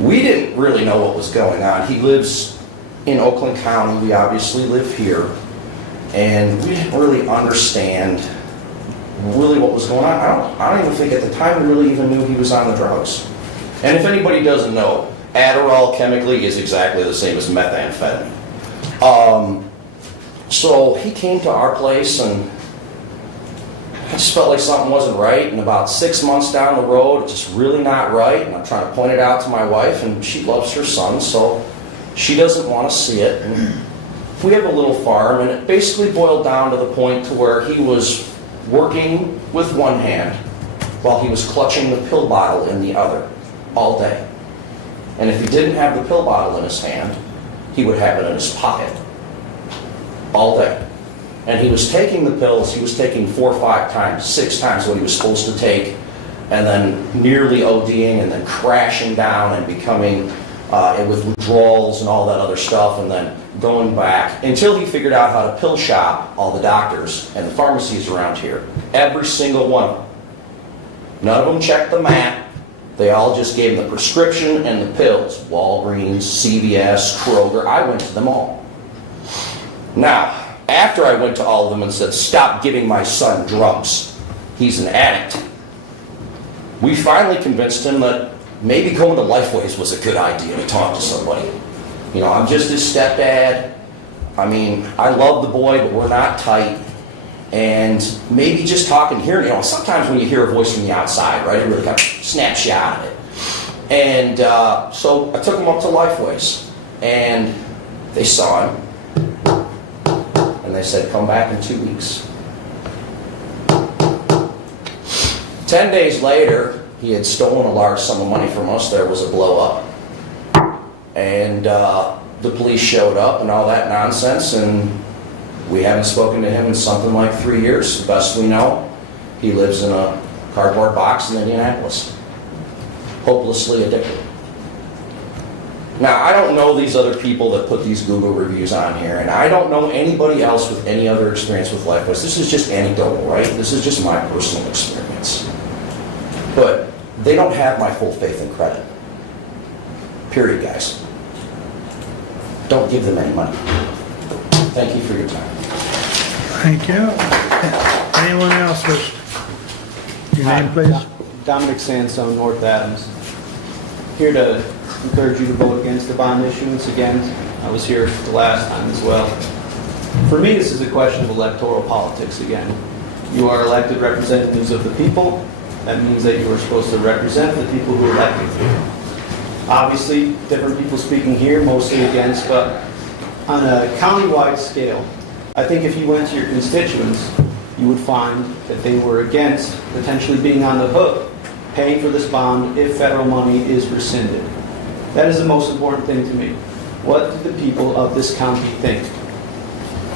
We didn't really know what was going on. He lives in Oakland County. We obviously live here. And we didn't really understand really what was going on. I don't even think at the time we really even knew he was on the drugs. And if anybody doesn't know, Adderall chemically is exactly the same as methamphetamine. So he came to our place, and I just felt like something wasn't right. And about 6 months down the road, it's just really not right. And I'm trying to point it out to my wife, and she loves her son, so she doesn't want to see it. And we have a little farm, and it basically boiled down to the point to where he was working with one hand while he was clutching the pill bottle in the other all day. And if he didn't have the pill bottle in his hand, he would have it in his pocket all day. And he was taking the pills, he was taking 4 or 5 times, 6 times what he was supposed to take, and then nearly ODing and then crashing down and becoming with withdrawals and all that other stuff, and then going back until he figured out how to pill shop all the doctors and the pharmacies around here. Every single one of them. None of them checked the map. They all just gave him the prescription and the pills. Walgreens, CVS, Kroger. I went to them all. Now, after I went to all of them and said, stop giving my son drugs, he's an addict, we finally convinced him that maybe going to Lifeways was a good idea to talk to somebody. You know, I'm just his stepdad. I mean, I love the boy, but we're not tight. And maybe just talking here, you know, sometimes when you hear a voice from the outside, right, it really kind of snaps you out of it. And so I took him up to Lifeways, and they saw him, and they said, come back in 2 weeks. 10 days later, he had stolen a large sum of money from us. There was a blow up. And the police showed up and all that nonsense, and we haven't spoken to him in something like 3 years. The best we know, he lives in a cardboard box in Indianapolis. Hopelessly addicted. Now, I don't know these other people that put these Google reviews on here, and I don't know anybody else with any other experience with Lifeways. This is just anecdotal, right? This is just my personal experience. But they don't have my full faith and credit. Period, guys. Don't give them any money. Thank you for your time. Thank you. Anyone else wish? Your name, please? Dominic Sansone, North Adams. Here to encourage you to vote against the bond issuance again. I was here the last time as well. For me, this is a question of electoral politics again. You are elected representatives of the people. That means that you are supposed to represent the people who elected you. Obviously, different people speaking here, mostly against, but on a countywide scale, I think if you went to your constituents, you would find that they were against potentially being on the hook paying for this bond if federal money is rescinded. That is the most important thing to me. What do the people of this county think?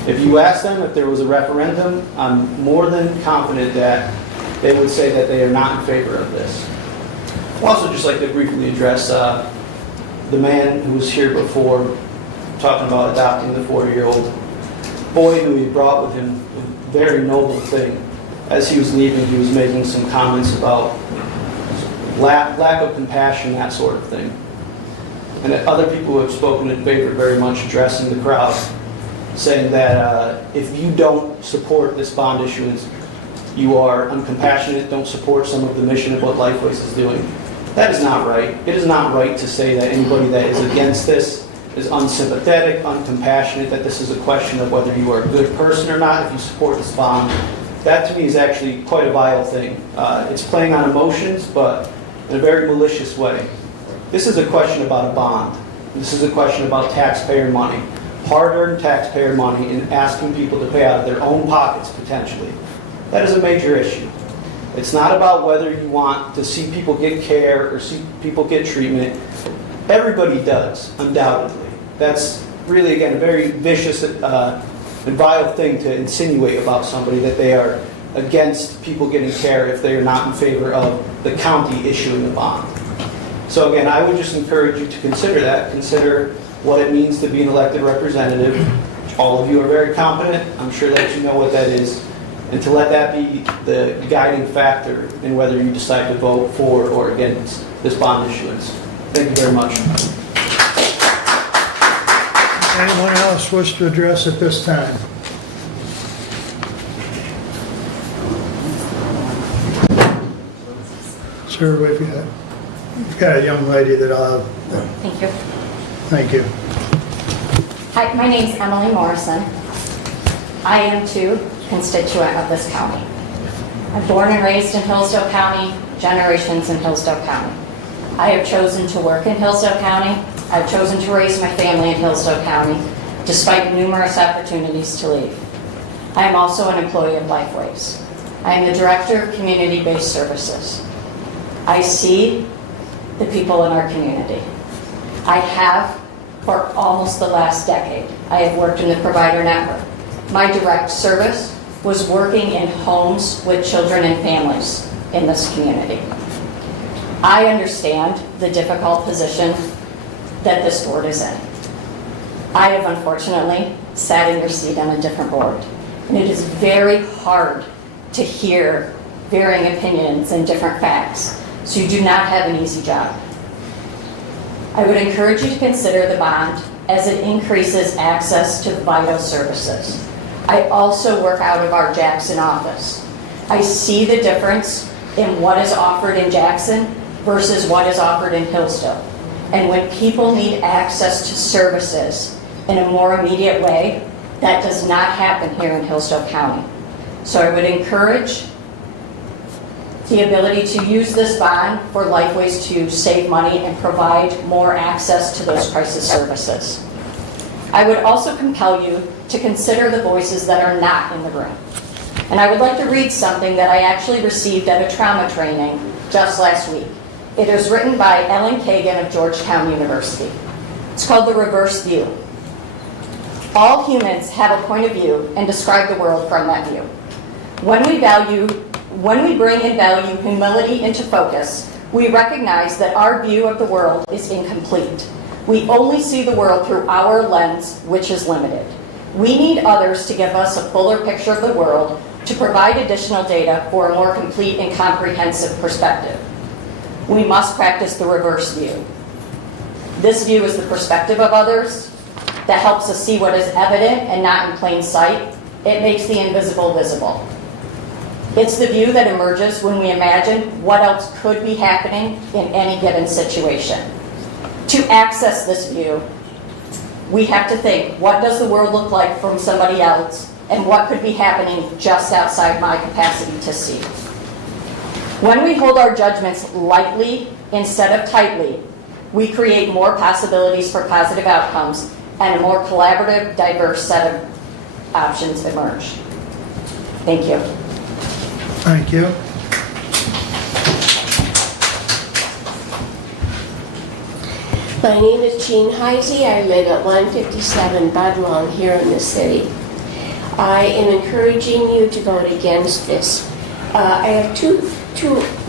If you ask them if there was a referendum, I'm more than confident that they would say that they are not in favor of this. I'd also just like to briefly address the man who was here before talking about adopting the 4-year-old boy who he brought with him. A very noble thing. As he was leaving, he was making some comments about lack of compassion, that sort of thing. And other people who have spoken in favor very much addressing the crowd, saying that if you don't support this bond issuance, you are uncompassionate, don't support some of the mission of what Lifeways is doing. That is not right. It is not right to say that anybody that is against this is unsympathetic, uncompassionate, that this is a question of whether you are a good person or not if you support this bond. That to me is actually quite a vile thing. It's playing on emotions, but in a very malicious way. This is a question about a bond. This is a question about taxpayer money, hard-earned taxpayer money, and asking people to pay out of their own pockets potentially. That is a major issue. It's not about whether you want to see people get care or see people get treatment. Everybody does, undoubtedly. That's really, again, a very vicious and vile thing to insinuate about somebody, that they are against people getting care if they are not in favor of the county issuing the bond. So again, I would just encourage you to consider that. Consider what it means to be an elected representative. All of you are very competent. I'm sure that you know what that is. And to let that be the guiding factor in whether you decide to vote for or against this bond issuance. Thank you very much. Anyone else wish to address at this time? Sir, we've got a young lady that I'll have. Thank you. Thank you. Hi, my name's Emily Morrison. I am too constituent of this county. I'm born and raised in Hillsdale County, generations in Hillsdale County. I have chosen to work in Hillsdale County. I've chosen to raise my family in Hillsdale County, despite numerous opportunities to leave. I am also an employee of Lifeways. I am the Director of Community-Based Services. I see the people in our community. I have for almost the last decade. I have worked in the provider network. My direct service was working in homes with children and families in this community. I understand the difficult position that this board is in. I have unfortunately sat in your seat on a different board, and it is very hard to hear varying opinions and different facts, so you do not have an easy job. I would encourage you to consider the bond as it increases access to vital services. I also work out of our Jackson office. I see the difference in what is offered in Jackson versus what is offered in Hillsdale. And when people need access to services in a more immediate way, that does not happen here in Hillsdale County. So I would encourage the ability to use this bond for Lifeways to save money and provide more access to those crisis services. I would also compel you to consider the voices that are not in the room. And I would like to read something that I actually received at a trauma training just last week. It is written by Ellen Kagan of Georgetown University. It's called The Reverse View. All humans have a point of view and describe the world from that view. When we bring in value humility into focus, we recognize that our view of the world is incomplete. We only see the world through our lens, which is limited. We need others to give us a fuller picture of the world to provide additional data for a more complete and comprehensive perspective. We must practice the reverse view. This view is the perspective of others that helps us see what is evident and not in plain sight. It makes the invisible visible. It's the view that emerges when we imagine what else could be happening in any given situation. To access this view, we have to think, what does the world look like from somebody else, and what could be happening just outside my capacity to see? When we hold our judgments lightly instead of tightly, we create more possibilities for positive outcomes, and a more collaborative, diverse set of options emerge. Thank you. Thank you. My name is Jean Heisey. I live at 157 Budlong here in the city. I am encouraging you to vote against this. I have two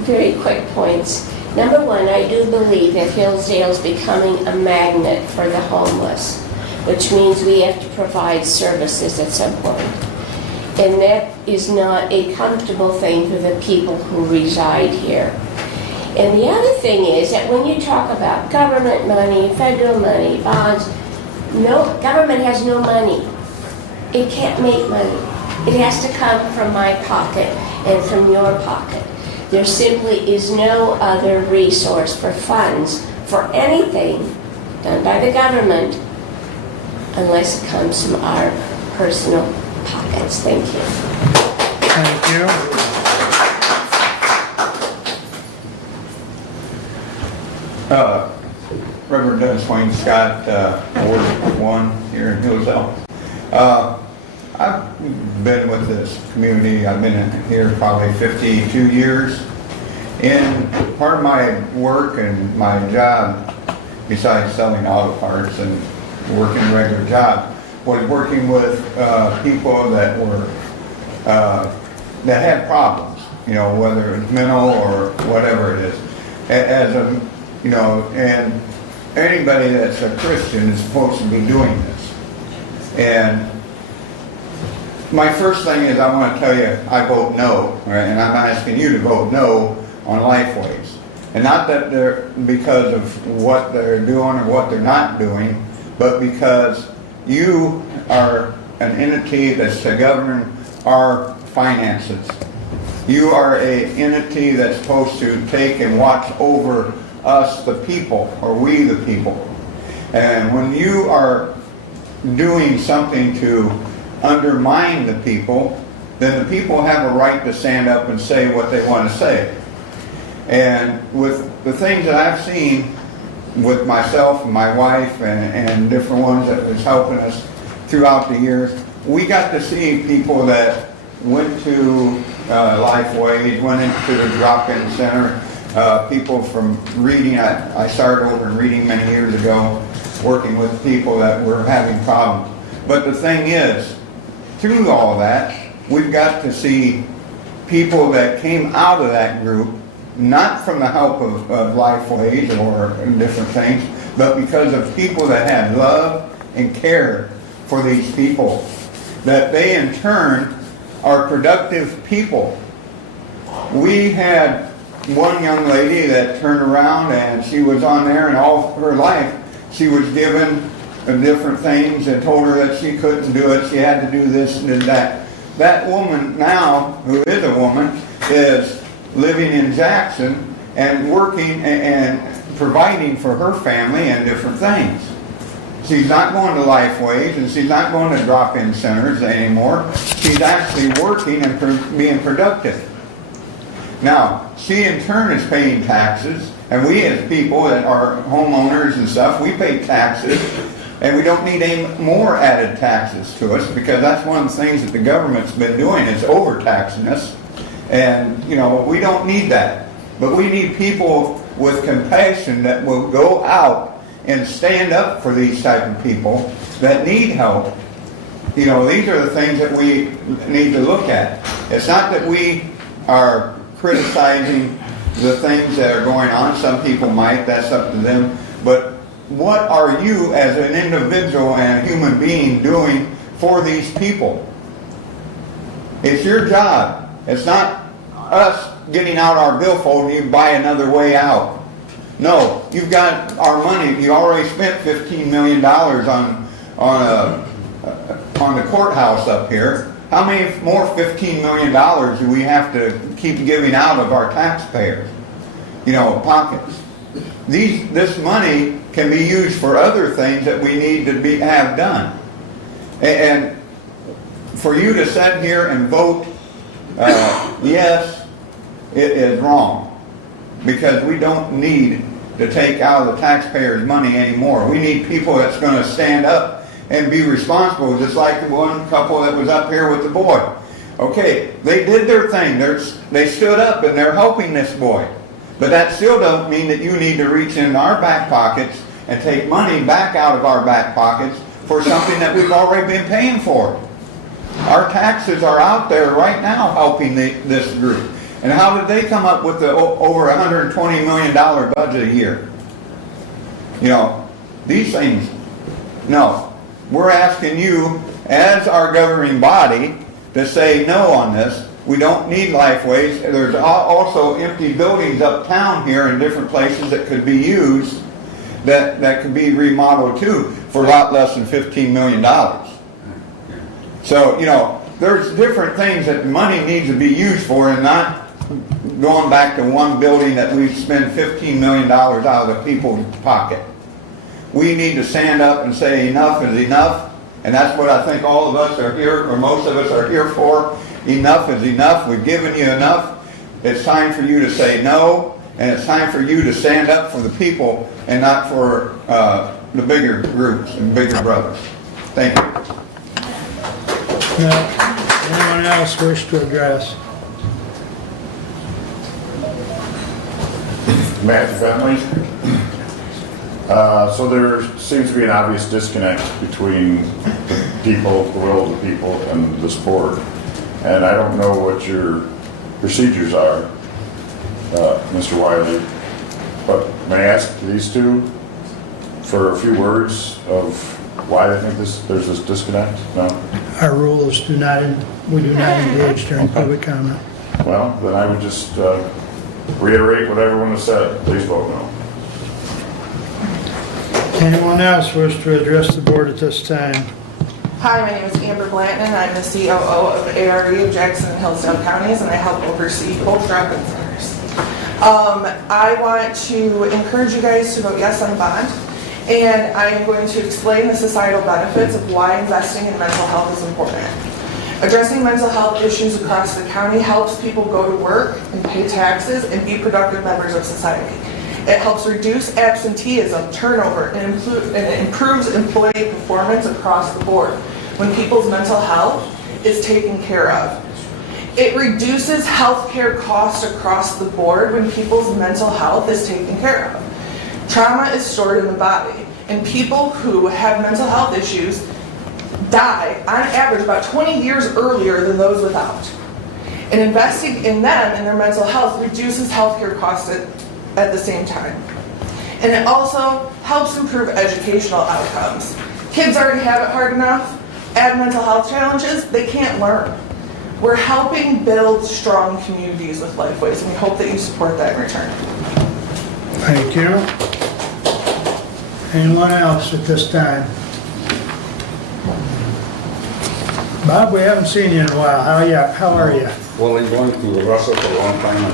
very quick points. Number one, I do believe that Hillsdale is becoming a magnet for the homeless, which means we have to provide services at some point. And that is not a comfortable thing for the people who reside here. And the other thing is that when you talk about government money, federal money, bonds, no, government has no money. It can't make money. It has to come from my pocket and from your pocket. There simply is no other resource for funds for anything done by the government unless it comes from our personal pockets. Thank you. Thank you. Reverend Dennis Wayne Scott, Ward 1 here in Hillsdale. I've been with this community, I've been in here probably 52 years. And part of my work and my job, besides selling auto parts and working a regular job, was working with people that were that had problems, you know, whether it's mental or whatever it is. As a, you know, and anybody that's a Christian is supposed to be doing this. And my first thing is I want to tell you I vote no, right? And I'm asking you to vote no on Lifeways. And not that they're because of what they're doing or what they're not doing, but because you are an entity that's to govern our finances. You are an entity that's supposed to take and watch over us, the people, or we, the people. And when you are doing something to undermine the people, then the people have a right to stand up and say what they want to say. And with the things that I've seen with myself and my wife and different ones that was helping us throughout the years, we got to see people that went to Lifeway, went into the drop-in center, people from reading. I started over in reading many years ago, working with people that were having problems. But the thing is, through all that, we've got to see people that came out of that group, not from the help of Lifeways or different things, but because of people that had love and care for these people, that they in turn are productive people. We had one young lady that turned around and she was on there, and all her life she was given different things and told her that she couldn't do it, she had to do this and that. That woman now, who is a woman, is living in Jackson and working and providing for her family and different things. She's not going to Lifeways and she's not going to drop-in centers anymore. She's actually working and being productive. Now, she in turn is paying taxes, and we as people that are homeowners and stuff, we pay taxes, and we don't need any more added taxes to us, because that's one of the things that the government's been doing, is overtaxing us. And, you know, we don't need that. But we need people with compassion that will go out and stand up for these type of people that need help. You know, these are the things that we need to look at. It's not that we are criticizing the things that are going on. Some people might, that's up to them. But what are you as an individual and a human being doing for these people? It's your job. It's not us getting out our billfold and you buy another way out. No, you've got our money, you already spent $15 million on the courthouse up here. How many more $15 million do we have to keep giving out of our taxpayers, pockets? This money can be used for other things that we need to have done. And for you to sit here and vote yes, it is wrong. Because we don't need to take out of the taxpayers' money anymore. We need people that's going to stand up and be responsible, just like the one couple that was up here with the boy. Okay, they did their thing. They stood up and they're helping this boy. But that still doesn't mean that you need to reach in our back pockets and take money back out of our back pockets for something that we've already been paying for. Our taxes are out there right now helping this group. And how did they come up with the over $120 million budget a year? These things, no. We're asking you, as our governing body, to say no on this. We don't need Lifeways. There's also empty buildings uptown here in different places that could be used, that could be remodeled too, for a lot less than $15 million. So, there's different things that money needs to be used for, and not going back to one building that we spend $15 million out of the people's pocket. We need to stand up and say enough is enough, and that's what I think all of us are here, or most of us are here for. Enough is enough. We've given you enough. It's time for you to say no, and it's time for you to stand up for the people and not for the bigger groups and bigger brothers. Thank you. Now, anyone else wish to address? Matthew Bentley. So there seems to be an obvious disconnect between the people, the will of the people, and this board. And I don't know what your procedures are, Mr. Wiley, but may I ask these two for a few words of why they think there's this disconnect? No? Our rules we do not engage during public comment. Well, then I would just reiterate what everyone has said. Please vote no. Anyone else wish to address the board at this time? Hi, my name is Amber Blanton. I'm the COO of ARE of Jackson and Hillsdale counties, and I help oversee both drop-in centers. I want to encourage you guys to vote yes on the bond, and I am going to explain the societal benefits of why investing in mental health is important. Addressing mental health issues across the county helps people go to work and pay taxes and be productive members of society. It helps reduce absenteeism, turnover, and improves employee performance across the board when people's mental health is taken care of. It reduces healthcare costs across the board when people's mental health is taken care of. Trauma is stored in the body, and people who have mental health issues die, on average, about 20 years earlier than those without. And investing in them and their mental health reduces healthcare costs at the same time. And it also helps improve educational outcomes. Kids already have it hard enough. Add mental health challenges, they can't learn. We're helping build strong communities with Lifeways, and we hope that you support that in return. Thank you. Anyone else at this time? Bob, we haven't seen you in a while. How are you? Well, I've been going to Russia for a long time.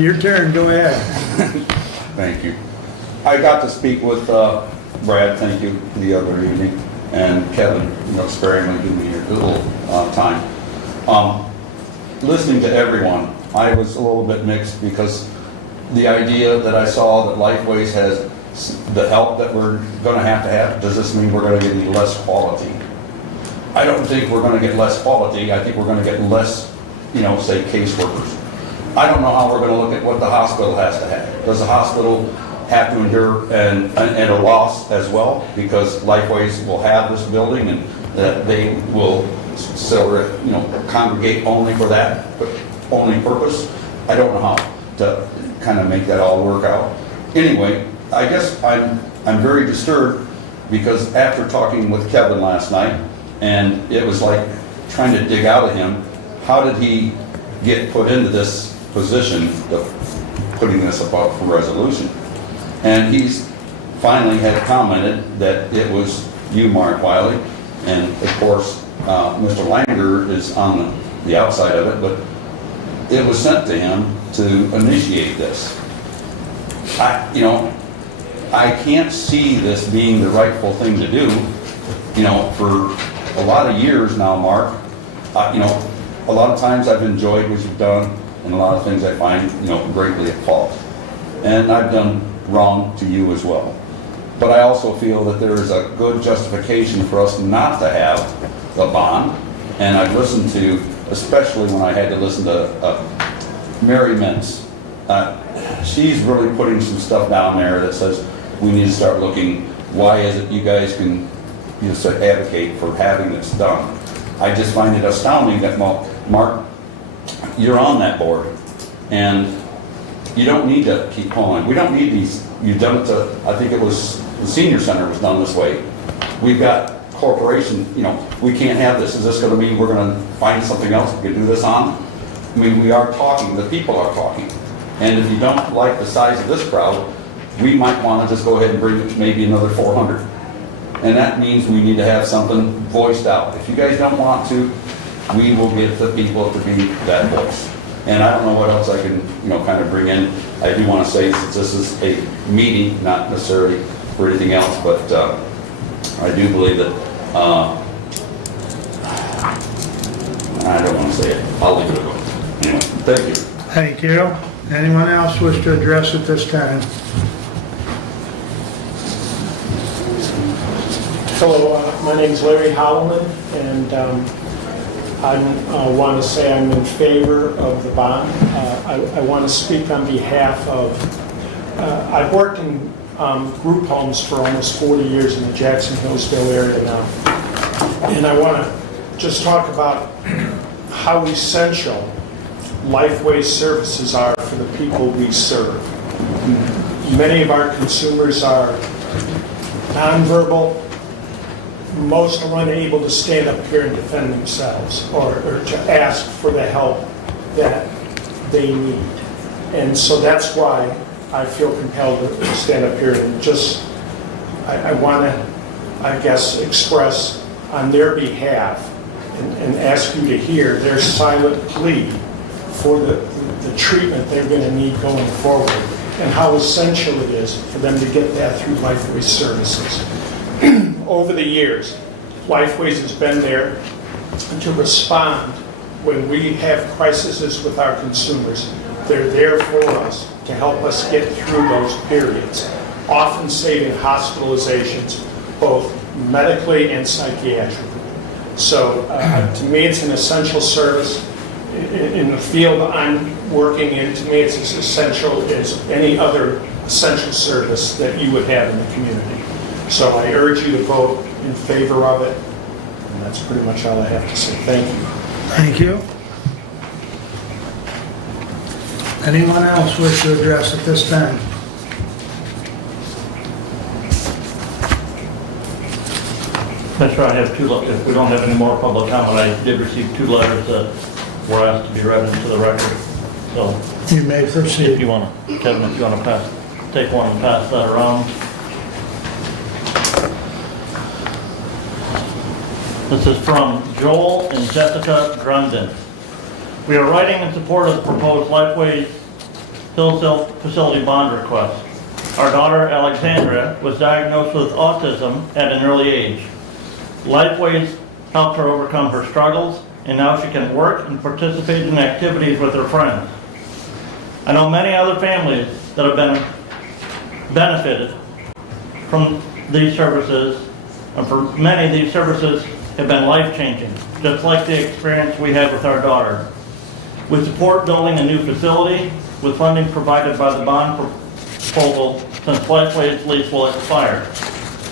Your turn, go ahead. Thank you. I got to speak with Brad, thank you, the other evening, and Kevin, sparingly giving me a little time. Listening to everyone, I was a little bit mixed because the idea that I saw that Lifeways has the help that we're going to have, does this mean we're going to get any less quality? I don't think we're going to get less quality. I think we're going to get less, say, caseworkers. I don't know how we're going to look at what the hospital has to have. Does the hospital have to endure and a loss as well? Because Lifeways will have this building and that they will congregate only for that only purpose. I don't know how to kind of make that all work out. Anyway, I guess I'm very disturbed because after talking with Kevin last night, and it was like trying to dig out of him, how did he get put into this position putting this up for resolution. And he's finally had commented that it was you, Mark Wiley, and of course, Mr. Langer is on the outside of it, but it was sent to him to initiate this. I can't see this being the rightful thing to do. For a lot of years now, Mark, a lot of times I've enjoyed what you've done, and a lot of things I find, greatly at fault. And I've done wrong to you as well. But I also feel that there is a good justification for us not to have the bond. And I've listened to, especially when I had to listen to Mary Mintz, she's really putting some stuff down there that says we need to start looking, why is it you guys can advocate for having this done? I just find it astounding that, Mark, you're on that board, and you don't need to keep pulling. We don't need these. You've done it to, I think it was, the senior center was done this way. We've got corporation, we can't have this. Is this going to mean we're going to find something else we can do this on? I mean, we are talking, the people are talking. And if you don't like the size of this crowd, we might want to just go ahead and bring it to maybe another 400. And that means we need to have something voiced out. If you guys don't want to, we will get the people to be that voice. And I don't know what else I can, kind of bring in. I do want to say, since this is a meeting, not necessarily for anything else, but I do believe that, I don't want to say it. I'll leave it alone. Anyway, thank you. Thank you. Anyone else wish to address at this time? Hello, my name is Larry Holloman, and I want to say I'm in favor of the bond. I want to speak on behalf of, I've worked in group homes for almost 40 years in the Jackson-Hillsdale area now. And I want to just talk about how essential Lifeway services are for the people we serve. Many of our consumers are nonverbal. Most are unable to stand up here and defend themselves or to ask for the help that they need. And so that's why I feel compelled to stand up here and just, I want to, I guess, express on their behalf and ask you to hear their silent plea for the treatment they're going to need going forward and how essential it is for them to get that through Lifeway services. Over the years, Lifeways has been there to respond when we have crises with our consumers. They're there for us to help us get through those periods, often saving hospitalizations, both medically and psychiatrically. So to me, it's an essential service. In the field I'm working in, to me, it's as essential as any other essential service that you would have in the community. So I urge you to vote in favor of it, and that's pretty much all I have to say. Thank you. Thank you. Anyone else wish to address at this time? Commissioner, I have if we don't have any more public comment, I did receive 2 letters that were asked to be read into the record. So you may proceed. If you want to, Kevin, if you want to take one and pass that around. This is from Joel and Jessica Grundon. We are writing in support of the proposed Lifeway Hillsdale facility bond request. Our daughter Alexandra was diagnosed with autism at an early age. Lifeways helped her overcome her struggles, and now she can work and participate in activities with her friends. I know many other families that have been benefited from these services, and for many these services have been life-changing, just like the experience we had with our daughter. We support building a new facility with funding provided by the bond proposal since Lifeway's lease will expire.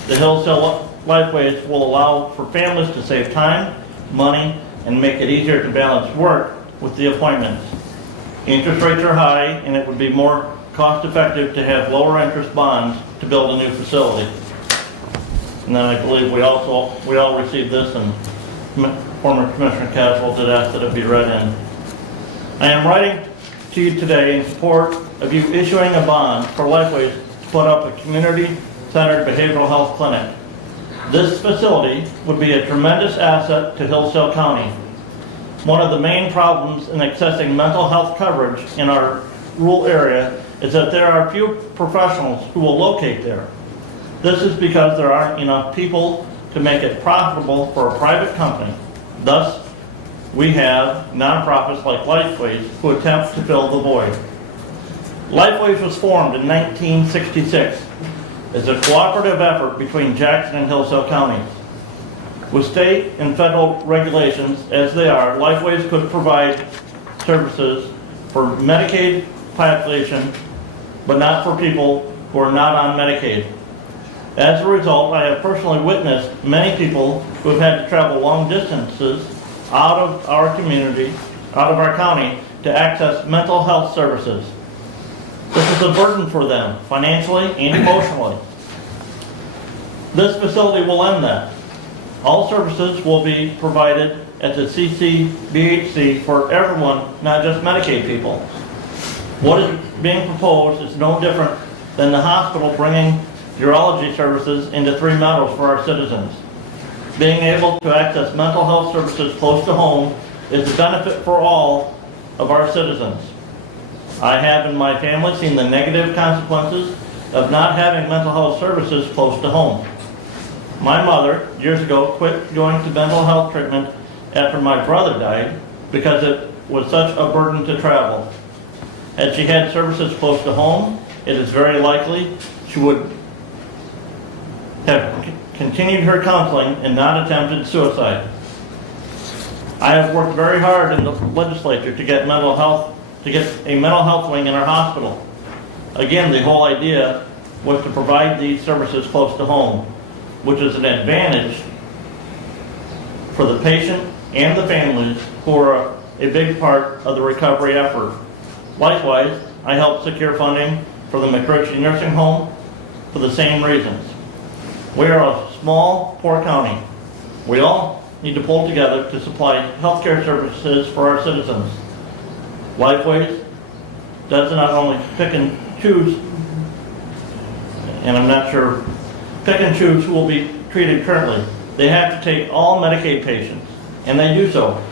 The Hillsdale Lifeways will allow for families to save time, money, and make it easier to balance work with the appointments. Interest rates are high, and it would be more cost-effective to have lower interest bonds to build a new facility. And then I believe we all received this, and former Commissioner Caswell did ask that it be read in. I am writing to to you today in support of you issuing a bond for Lifeways to put up a community-centered behavioral health clinic. This facility would be a tremendous asset to Hillsdale County. One of the main problems in accessing mental health coverage in our rural area is that there are few professionals who will locate there. This is because there aren't enough people to make it profitable for a private company. Thus, we have nonprofits like Lifeways who attempt to fill the void. Lifeways was formed in 1966 as a cooperative effort between Jackson and Hillsdale counties. With state and federal regulations as they are, Lifeways could provide services for Medicaid population, but not for people who are not on Medicaid. As a result, I have personally witnessed many people who have had to travel long distances out of our community, out of our county, to access mental health services. This is a burden for them, financially and emotionally. This facility will end that. All services will be provided at the CCBHC for everyone, not just Medicaid people. What is being proposed is no different than the hospital bringing urology services into Three Meadows for our citizens. Being able to access mental health services close to home is a benefit for all of our citizens. I have in my family seen the negative consequences of not having mental health services close to home. My mother, years ago, quit going to mental health treatment after my brother died because it was such a burden to travel. Had she had services close to home, it is very likely she would have continued her counseling and not attempted suicide. I have worked very hard in the legislature to get a mental health wing in our hospital. Again, the whole idea was to provide these services close to home, which is an advantage for the patient and the families who are a big part of the recovery effort. Likewise, I helped secure funding for the McRitchie Nursing Home for the same reasons. We are a small, poor county. We all need to pull together to supply healthcare services for our citizens. Lifeways does not only pick and choose, and I'm not sure, pick and choose who will be treated currently. They have to take all Medicaid patients, and they do so.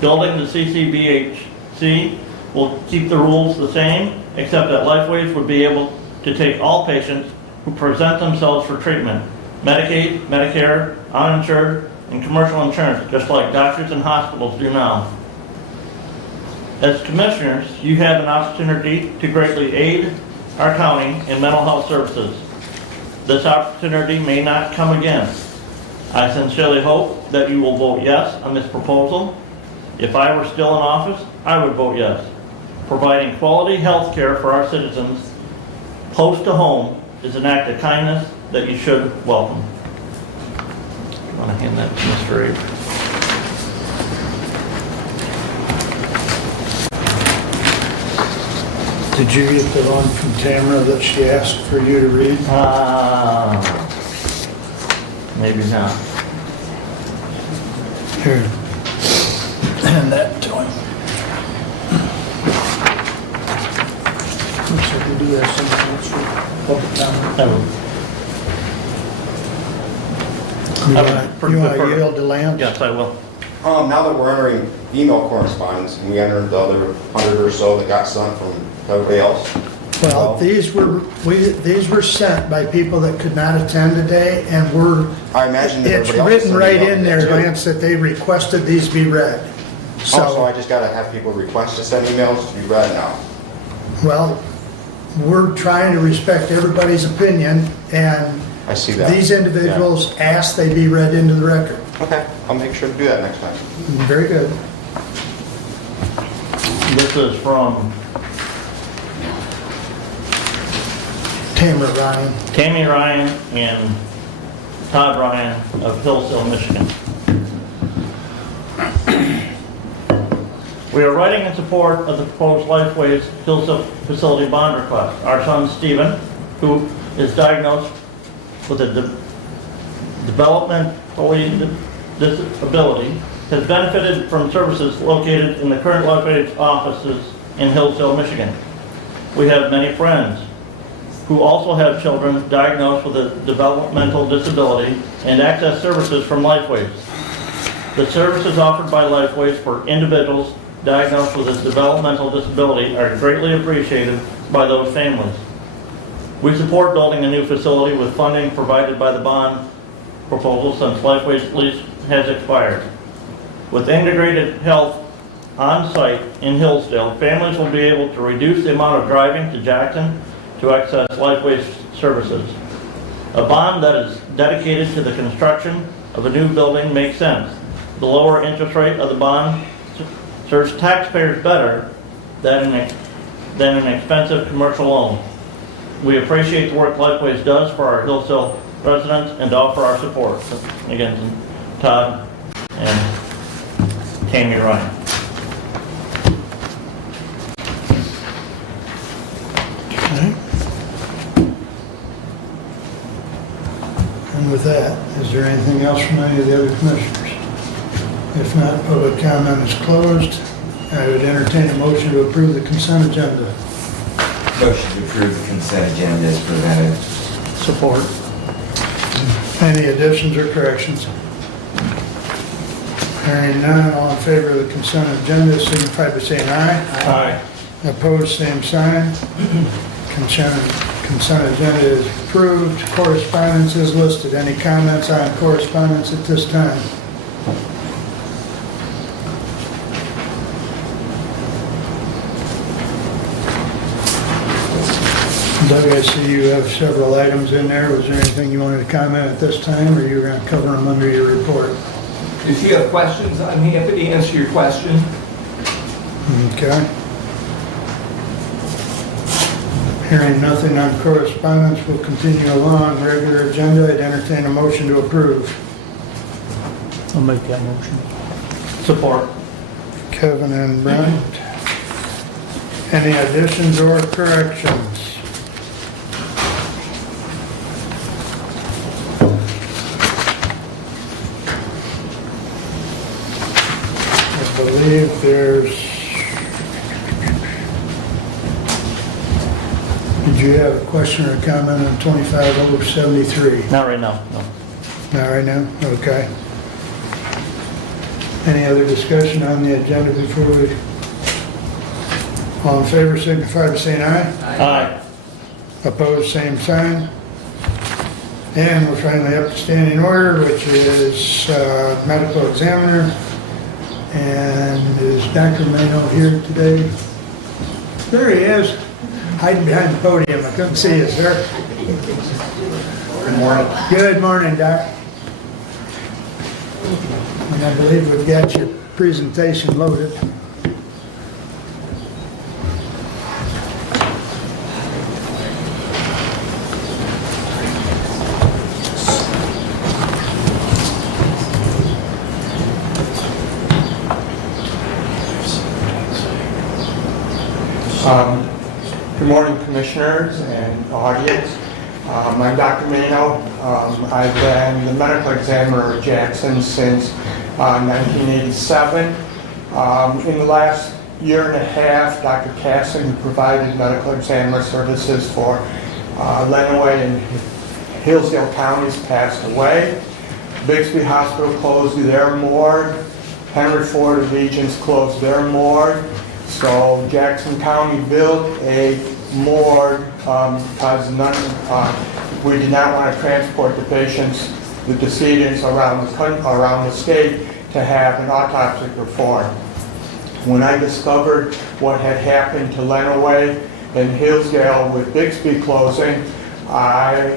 Building the CCBHC will keep the rules the same, except that Lifeways would be able to take all patients who present themselves for treatment. Medicaid, Medicare, uninsured, and commercial insurance, just like doctors and hospitals do now. As commissioners, you have an opportunity to greatly aid our county in mental health services. This opportunity may not come again. I sincerely hope that you will vote yes on this proposal. If I were still in office, I would vote yes. Providing quality health care for our citizens close to home is an act of kindness that you should welcome. I want to hand that to Mr. Avery. Did you get the one from Tamara that she asked for you to read? Maybe not. Here. Hand that to him. Looks like we do have something else for public comment. You want to yield to Lance? Yes, I will. Now that we're entering email correspondence, and we entered the other 100 or so that got sent from everybody else. Well, these were sent by people that could not attend today, and I imagine that it's everybody else written is right sending in them there, too. Lance, that they requested these be read. So I just gotta have people request to send emails to be read now. Well, we're trying to respect everybody's opinion, and I see that. these individuals asked they be read into the record. Okay, I'll make sure to do that next time. Very good. This is from Tamara Ryan. Tammy Ryan and Todd Ryan of Hillsdale, Michigan. We are writing in support of the proposed Lifeways Hillsdale facility bond request. Our son Stephen, who is diagnosed with a developmental disability, has benefited from services located in the current Lifeways offices in Hillsdale, Michigan. We have many friends who also have children diagnosed with a developmental disability and access services from Lifeways. The services offered by Lifeways for individuals diagnosed with a developmental disability are greatly appreciated by those families. We support building a new facility with funding provided by the bond proposal since Lifeways lease has expired. With integrated health on site in Hillsdale, families will be able to reduce the amount of driving to Jackson to access Lifeways services. A bond that is dedicated to the construction of a new building makes sense. The lower interest rate of the bond serves taxpayers better than an expensive commercial loan. We appreciate the work Lifeways does for our Hillsdale residents and offer our support. Again, Todd and Tammy Ryan. Okay. And with that, is there anything else from any of the other commissioners? If not, public comment is closed. I would entertain a motion to approve the consent agenda. Motion to approve the consent agenda is presented. Support. Any additions or corrections? Hearing none, all in favor of the consent agenda signify by saying aye. Aye. Opposed, same sign. Consent agenda is approved. Correspondence is listed. Any comments on correspondence at this time? Doug, I see you have several items in there. Was there anything you wanted to comment at this time, or you were going to cover them under your report? If you have questions, I'm happy to answer your question. Okay. Hearing nothing on correspondence, we'll continue along. Regular agenda, I'd entertain a motion to approve. I'll make that motion. Support. Kevin and Brent. Any additions or corrections? I believe there's... Did you have a question or a comment on 25073? Not right now, no. Not right now? Okay. Any other discussion on the agenda before we... All in favor signify by saying aye. Aye. Opposed, same sign. And we're finally up to standing order, which is medical examiner. And is Dr. Marino here today? There he is, hiding behind the podium. I couldn't see you, sir. Good morning. Good morning, Doc. And I believe we've got your presentation loaded. Good morning, commissioners and audience. I'm Dr. Marino. I've been the medical examiner at Jackson since 1987. In the last year and a half, Dr. Casson, who provided medical examiner services for Lenawee and Hillsdale counties, passed away. Bixby Hospital closed their morgue. Henry Ford of Regents closed their morgue. So Jackson County built a morgue because we did not want to transport the patients, the decedents around the state to have an autopsy performed. When I discovered what had happened to Lenawee and Hillsdale with Bixby closing, I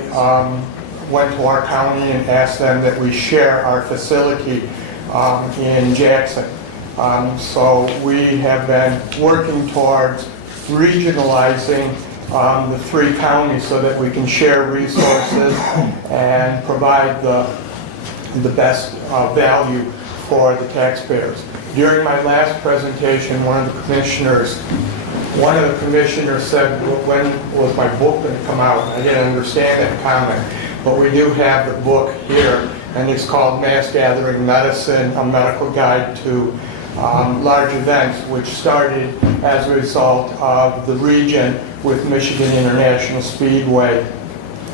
went to our county and asked them that we share our facility in Jackson. So we have been working towards regionalizing the three counties so that we can share resources and provide the best value for the taxpayers. During my last presentation, one of the commissioners said, when was my book going to come out? I didn't understand that comment, but we do have the book here, and it's called Mass Gathering Medicine, a medical guide to large events, which started as a result of the region with Michigan International Speedway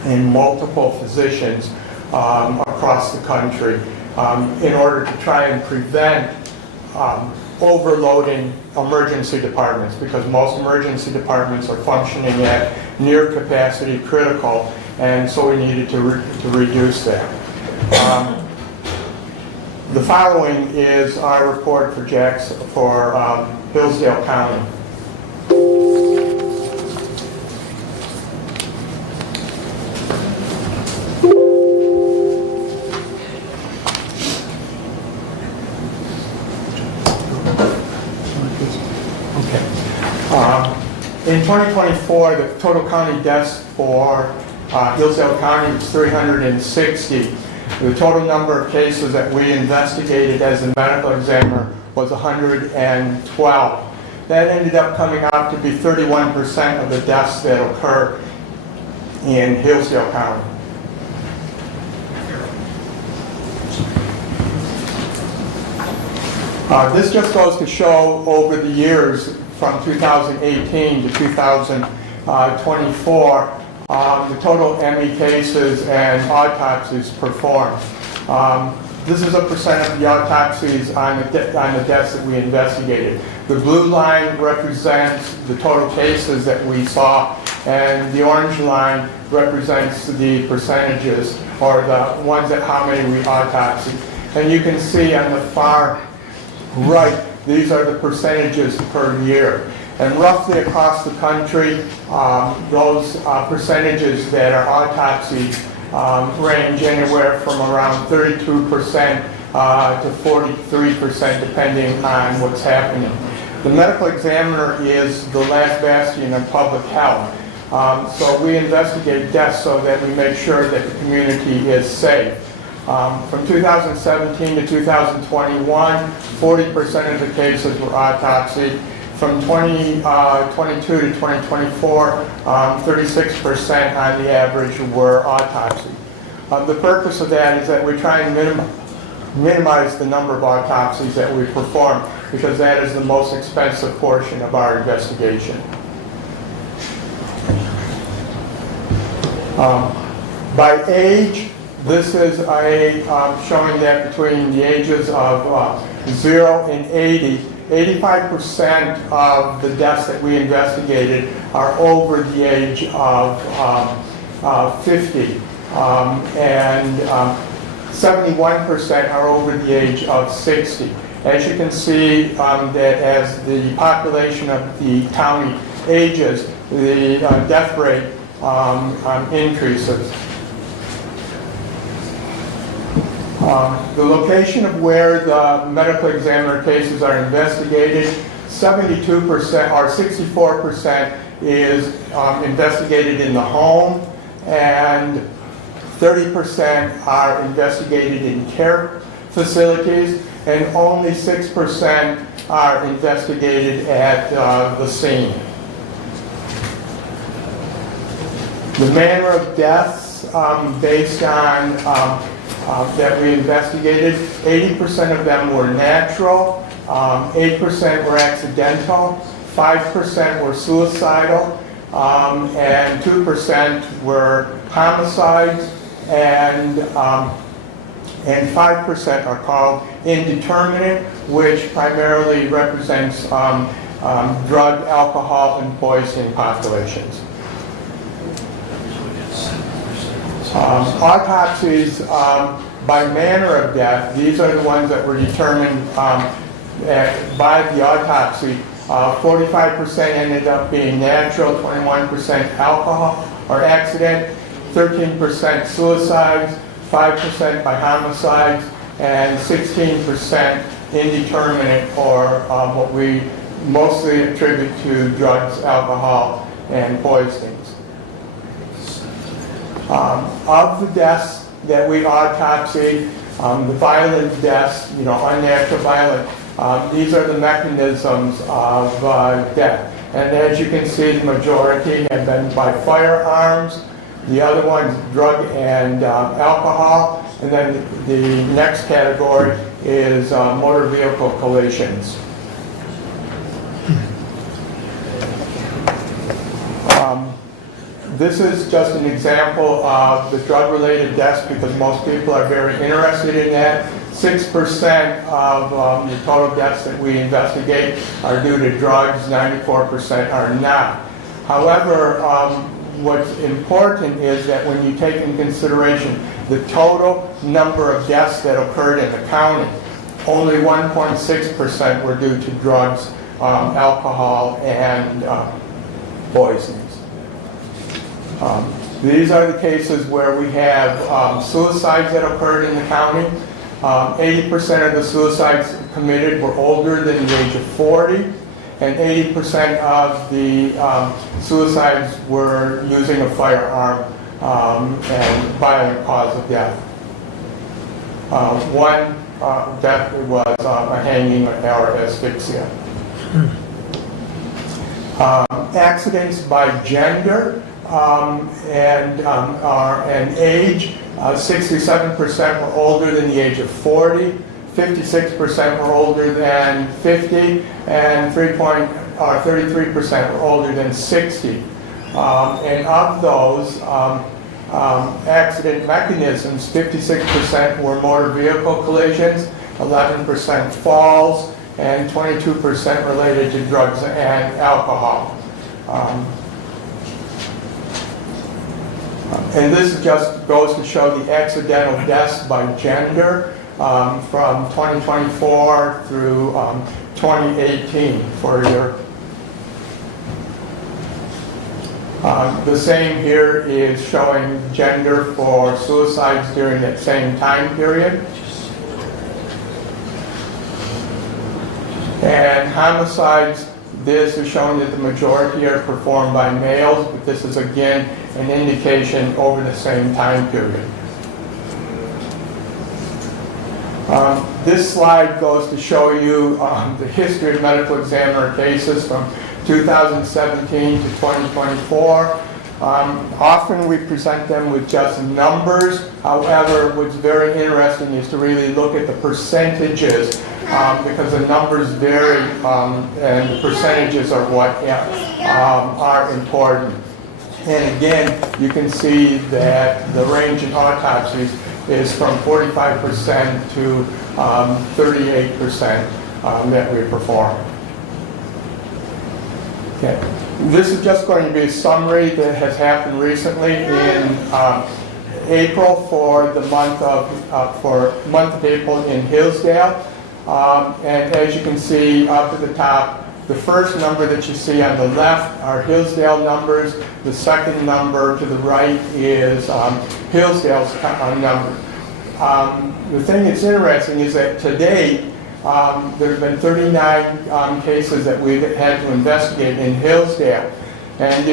and multiple physicians across the country in order to try and prevent overloading emergency departments, because most emergency departments are functioning at near capacity critical, and so we needed to reduce that. The following is our report for Hillsdale County. In 2024, the total county deaths for Hillsdale County was 360. The total number of cases that we investigated as a medical examiner was 112. That ended up coming out to be 31% of the deaths that occurred in Hillsdale County. This just goes to show over the years from 2018 to 2024, the total ME cases and autopsies performed. This is a percent of the autopsies on the deaths that we investigated. The blue line represents the total cases that we saw, and the orange line represents the percentages, or the ones that how many we autopsied. And you can see on the far right, these are the percentages per year. And roughly across the country, those percentages that are autopsied range anywhere from around 32% to 43%, depending on what's happening. The medical examiner is the last bastion of public health. So we investigate deaths so that we make sure that the community is safe. From 2017 to 2021, 40% of the cases were autopsied. From 2022 to 2024, 36% on the average were autopsied. The purpose of that is that we try and minimize the number of autopsies that we perform, because that is the most expensive portion of our investigation. By age, this is showing that between the ages of 0 and 80, 85% of the deaths that we investigated are over the age of 50, and 71% are over the age of 60. As you can see, that as the population of the county ages, the death rate increases. The location of where the medical examiner cases are investigated, 72% or 64% is investigated in the home, and 30% are investigated in care facilities, and only 6% are investigated at the scene. The manner of deaths based on that we investigated, 80% of them were natural, 8% were accidental, 5% were suicidal, and 2% were homicides, and 5% are called indeterminate, which primarily represents drug, alcohol, and poisoning populations. Autopsies by manner of death, these are the ones that were determined by the autopsy. 45% ended up being natural, 21% alcohol or accident, 13% suicides, 5% by homicides, and 16% indeterminate, or what we mostly attribute to drugs, alcohol, and poisonings. Of the deaths that we autopsied, the violent deaths, unnatural violent, these are the mechanisms of death. And as you can see, the majority have been by firearms, the other one's drug and alcohol, and then the next category is motor vehicle collisions. This is just an example of the drug-related deaths because most people are very interested in that. 6% of the total deaths that we investigate are due to drugs, 94% are not. However, what's important is that when you take in consideration the total number of deaths that occurred in the county, only 1.6% were due to drugs, alcohol, and poisons. These are the cases where we have suicides that occurred in the county. 80% of the suicides committed were older than the age of 40, and 80% of the suicides were using a firearm and violent cause of death. One death was a hanging or asphyxia. Accidents by gender and age, 67% were older than the age of 40, 56% were older than 50, and 33% were older than 60. And of those accident mechanisms, 56% were motor vehicle collisions, 11% falls, and 22% related to drugs and alcohol. And this just goes to show the accidental deaths by gender from 2024 through 2018 for your. The same here is showing gender for suicides during that same time period. And homicides, this is showing that the majority are performed by males, but this is again an indication over the same time period. This slide goes to show you the history of medical examiner cases from 2017 to 2024. Often we present them with just numbers. However, what's very interesting is to really look at the percentages because the numbers vary and the percentages are what are important. And again, you can see that the range in autopsies is from 45% to 38% that we perform. Okay. This is just going to be a summary that has happened recently in April for the month of April in Hillsdale. And as you can see up at the top, the first number that you see on the left are Hillsdale numbers. The second number to the right is Hillsdale's number. The thing that's interesting is that to date, there have been 39 cases that we've had to investigate in Hillsdale. And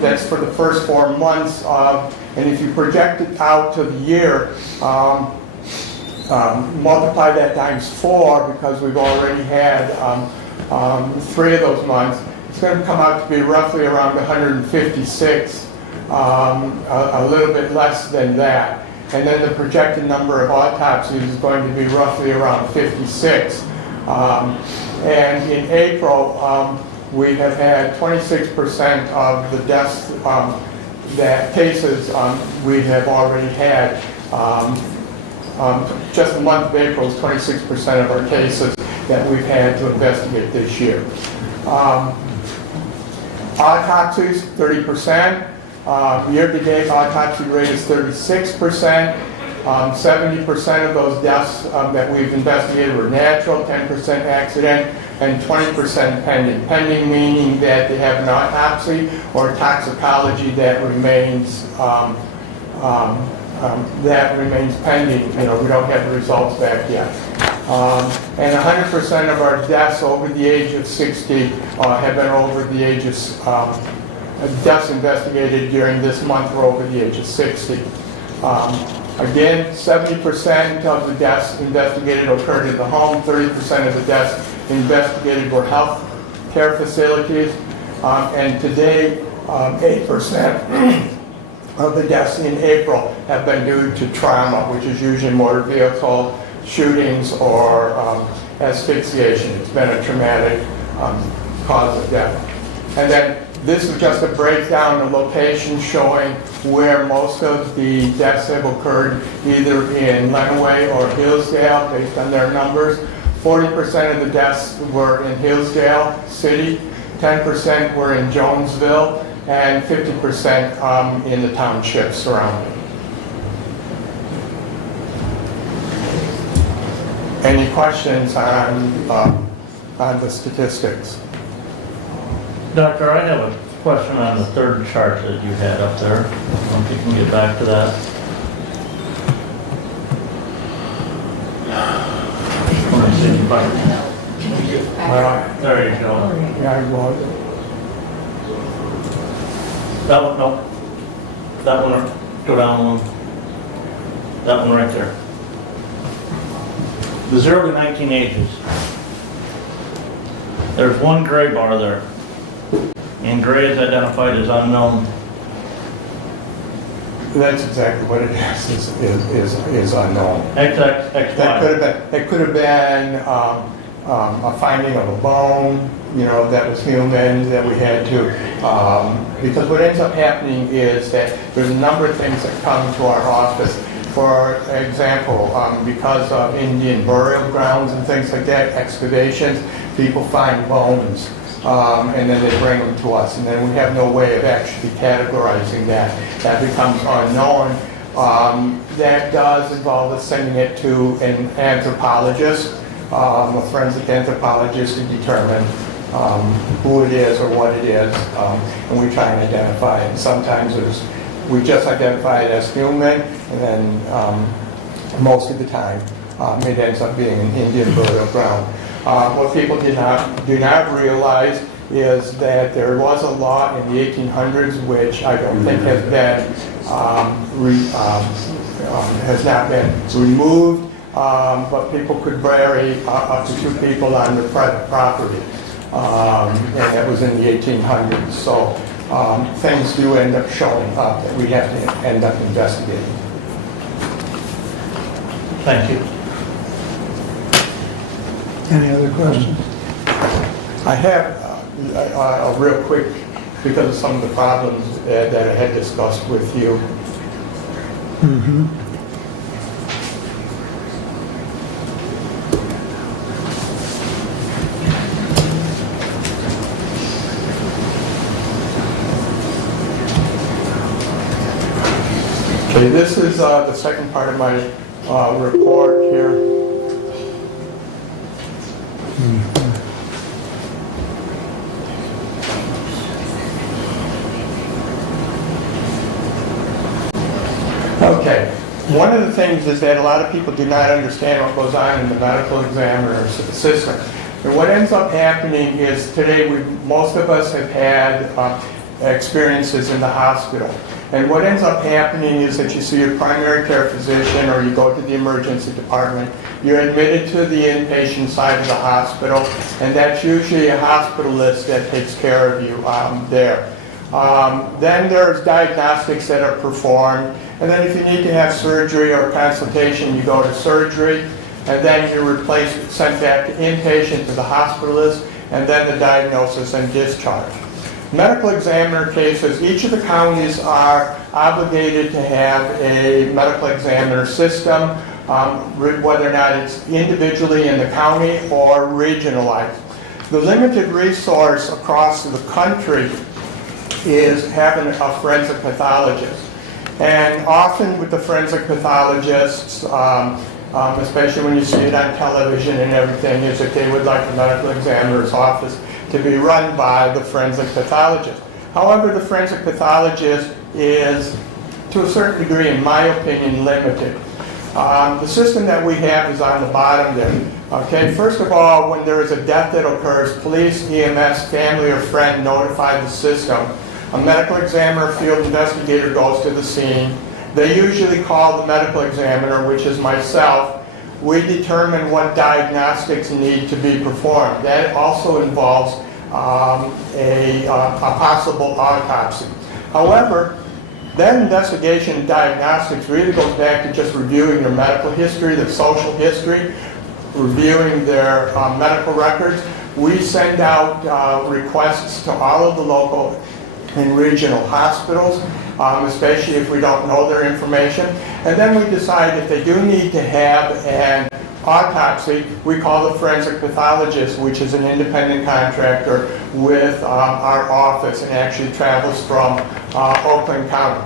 that's for the first 4 months, and if you project it out to the year, multiply that times 4 because we've already had 3 of those months, it's going to come out to be roughly around 156, a little bit less than that. And then the projected number of autopsies is going to be roughly around 56. And in April, we have had 26% of the deaths, that cases we have already had. Just the month of April is 26% of our cases that we've had to investigate this year. Autopsies, 30%. Year-to-date autopsy rate is 36%. 70% of those deaths that we've investigated were natural, 10% accident, and 20% pending. Pending meaning that they have an autopsy or toxicology that remains pending. We don't have the results back yet. And 100% of our deaths over the age of 60 have been over the age of deaths investigated during this month were over the age of 60. Again, 70% of the deaths investigated occurred in the home, 30% of the deaths investigated were health care facilities, and today 8% of the deaths in April have been due to trauma, which is usually motor vehicle shootings or asphyxiation. It's been a traumatic cause of death. And then this is just a breakdown of location showing where most of the deaths have occurred, either in Lenawee or Hillsdale, based on their numbers. 40% of the deaths were in Hillsdale City, 10% were in Jonesville, and 50% in the townships surrounding. Any questions on the statistics? Doctor, I have a question on the third chart that you had up there. I don't know if you can get back to that. Let me see if I can- There you go. Yeah, well, That one, no. That one, go down one. That one right there. The 0 to 19 ages. There's one gray bar there. And gray is identified as unknown. that's exactly what it is unknown. XXXY. That could have been a finding of a bone, that was human, that we had to, because what ends up happening is that there's a number of things that come to our office. For example, because of Indian burial grounds and things like that, excavations, people find bones, and then they bring them to us, and then we have no way of actually categorizing that. That becomes unknown. That does involve us sending it to an anthropologist, a forensic anthropologist, to determine who it is or what it is, and we try and identify it. And sometimes we just identify it as human, and then most of the time it ends up being an Indian burial ground. What people do not realize is that there was a law in the 1800s, which I don't think has been has not been removed, but people could bury up to 2 people on their private property, and that was in the 1800s. So things do end up showing up that we have to end up investigating. Thank you. Any other questions? I have a real quick, because of some of the problems that I had discussed with you. Okay, this is the second part of my report here. Okay, one of the things is that a lot of people do not understand what goes on in the medical examiner system. And what ends up happening is today most of us have had experiences in the hospital. And what ends up happening is that you see your primary care physician or you go to the emergency department, you're admitted to the inpatient side of the hospital, and that's usually a hospitalist that takes care of you there. Then there's diagnostics that are performed, and then if you need to have surgery or consultation, you go to surgery, and then you're sent back to inpatient to the hospitalist, and then the diagnosis and discharge. Medical examiner cases, each of the counties are obligated to have a medical examiner system, whether or not it's individually in the county or regionalized. The limited resource across the country is having a forensic pathologist. And often with the forensic pathologists, especially when you see it on television and everything, is that they would like the medical examiner's office to be run by the forensic pathologist. However, the forensic pathologist is, to a certain degree, in my opinion, limited. The system that we have is on the bottom there. Okay, first of all, when there is a death that occurs, police, EMS, family, or friend notify the system. A medical examiner, field investigator goes to the scene. They usually call the medical examiner, which is myself. We determine what diagnostics need to be performed. That also involves a possible autopsy. However, That investigation and diagnostics really goes back to just reviewing their medical history, their social history, reviewing their medical records. We send out requests to all of the local and regional hospitals, especially if we don't know their information. And then we decide if they do need to have an autopsy, we call the forensic pathologist, which is an independent contractor with our office and actually travels from Oakland County.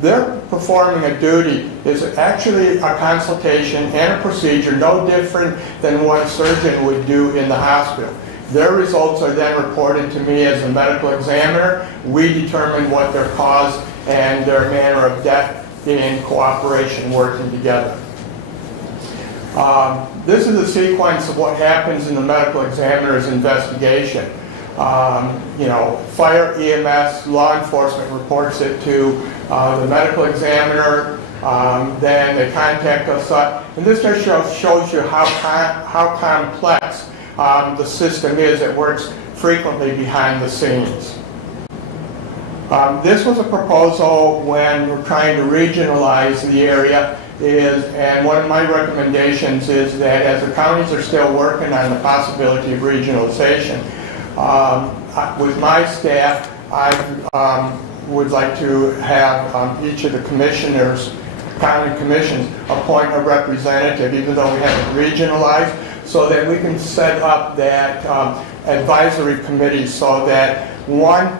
They're performing a duty is actually a consultation and a procedure no different than what a surgeon would do in the hospital. Their results are then reported to me as a medical examiner. We determine what their cause and their manner of death in cooperation, working together. This is a sequence of what happens in the medical examiner's investigation. Fire, EMS, law enforcement reports it to the medical examiner. Then they contact us. And this just shows you how complex the system is. It works frequently behind the scenes. This was a proposal when we're trying to regionalize the area, and one of my recommendations is that as the counties are still working on the possibility of regionalization, with my staff, I would like to have each of the commissioners, county commissions, appoint a representative, even though we haven't regionalized, so that we can set up that advisory committee so that, one,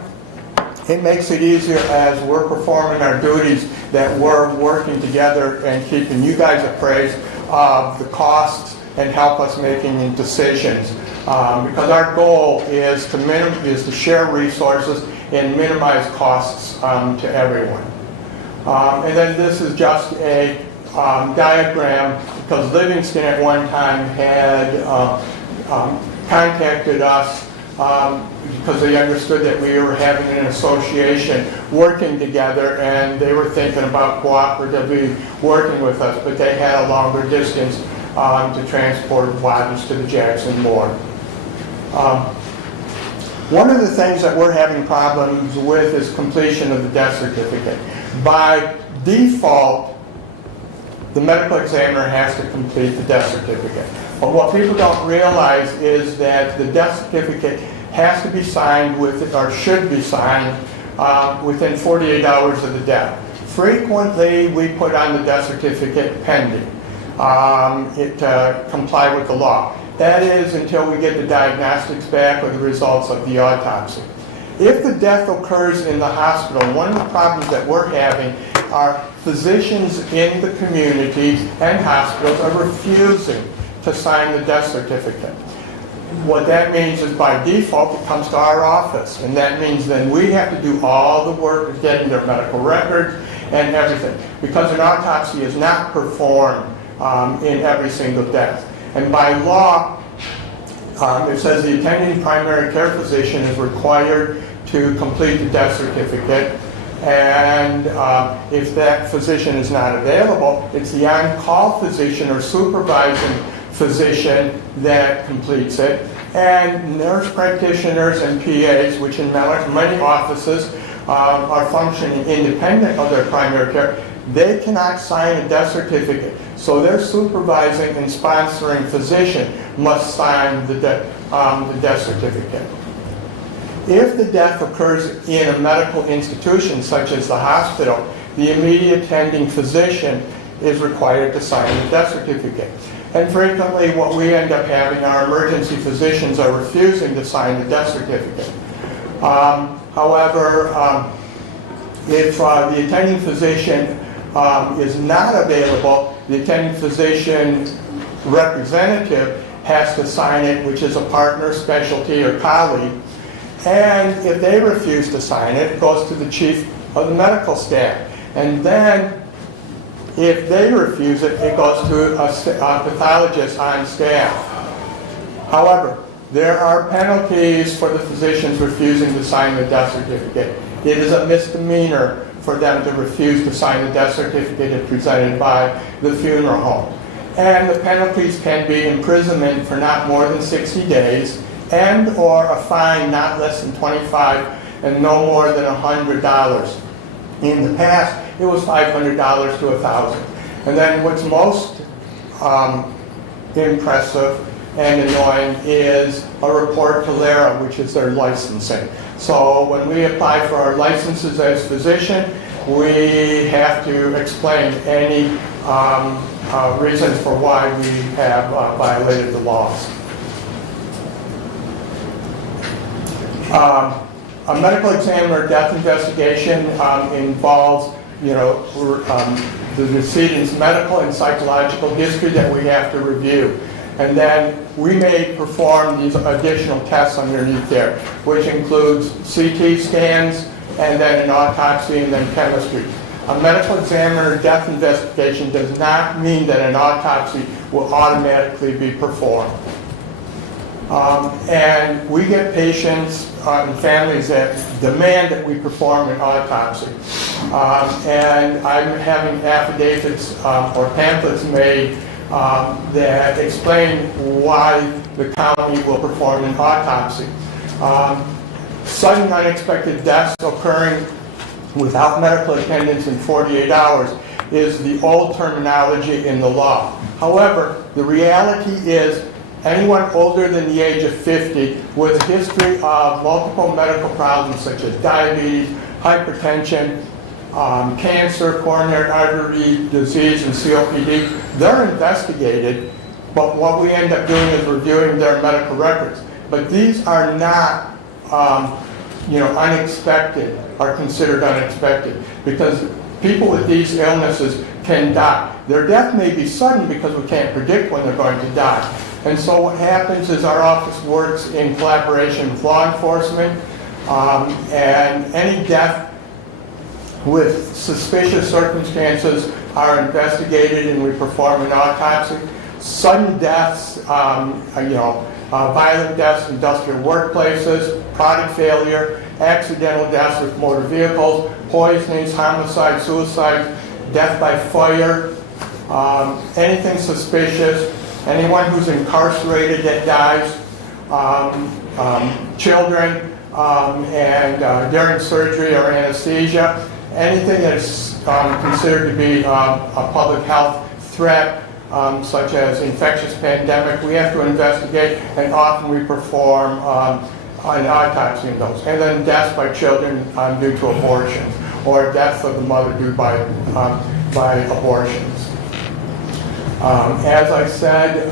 it makes it easier as we're performing our duties that we're working together and keeping you guys appraised of the costs and help us making decisions. Because our goal is to share resources and minimize costs to everyone. And then this is just a diagram, because Livingston at one time had contacted us because they understood that we were having an association working together, and they were thinking about cooperatively working with us, but they had a longer distance to transport bodies to the Jackson morgue. One of the things that we're having problems with is completion of the death certificate. By default, the medical examiner has to complete the death certificate. But what people don't realize is that the death certificate has to be signed with, or should be signed within 48 hours of the death. Frequently, we put on the death certificate pending comply with the law. That is until we get the diagnostics back or the results of the autopsy. If the death occurs in the hospital, one of the problems that we're having are physicians in the community and hospitals are refusing to sign the death certificate. What that means is by default it comes to our office, and that means then we have to do all the work of getting their medical records and everything, because an autopsy is not performed in every single death. And by law, it says the attending primary care physician is required to complete the death certificate, and if that physician is not available, it's the on-call physician or supervising physician that completes it, and nurse practitioners and PAs, which in many offices are functioning independent of their primary care, they cannot sign a death certificate. So their supervising and sponsoring physician must sign the death certificate. If the death occurs in a medical institution such as the hospital, the immediate attending physician is required to sign the death certificate. And frequently what we end up having, our emergency physicians are refusing to sign the death certificate. However, if the attending physician is not available, the attending physician representative has to sign it, which is a partner, specialty, or colleague. And if they refuse to sign it, it goes to the chief of the medical staff. And then, if they refuse it, it goes to a pathologist on staff. However, there are penalties for the physicians refusing to sign the death certificate. It is a misdemeanor for them to refuse to sign the death certificate if presented by the funeral home. And the penalties can be imprisonment for not more than 60 days and or a fine not less than $25 and no more than $100. In the past, it was $500 to $1,000. And then what's most impressive and annoying is a report to LARA, which is their licensing. So when we apply for our licenses as physician, we have to explain any reasons for why we have violated the laws. A medical examiner death investigation involves, the decedent's medical and psychological history that we have to review. And then we may perform these additional tests underneath there, which includes CT scans, and then an autopsy, and then chemistry. A medical examiner death investigation does not mean that an autopsy will automatically be performed. And we get patients and families that demand that we perform an autopsy. And I'm having affidavits or pamphlets made that explain why the county will perform an autopsy. Sudden unexpected deaths occurring without medical attendance in 48 hours is the old terminology in the law. However, the reality is anyone older than the age of 50 with a history of multiple medical problems such as diabetes, hypertension, cancer, coronary artery disease, and COPD, they're investigated, but what we end up doing is reviewing their medical records. But these are not, unexpected, are considered unexpected, because people with these illnesses can die. Their death may be sudden because we can't predict when they're going to die. And so what happens is our office works in collaboration with law enforcement, and any death with suspicious circumstances are investigated and we perform an autopsy. Sudden deaths, violent deaths in industrial workplaces, product failure, accidental deaths with motor vehicles, poisonings, homicide, suicide, death by fire, anything suspicious, anyone who's incarcerated that dies, children, and during surgery or anesthesia, anything that's considered to be a public health threat, such as infectious pandemic, we have to investigate, and often we perform an autopsy in those. And then deaths by children due to abortion, or deaths of the mother due by abortions. As I said,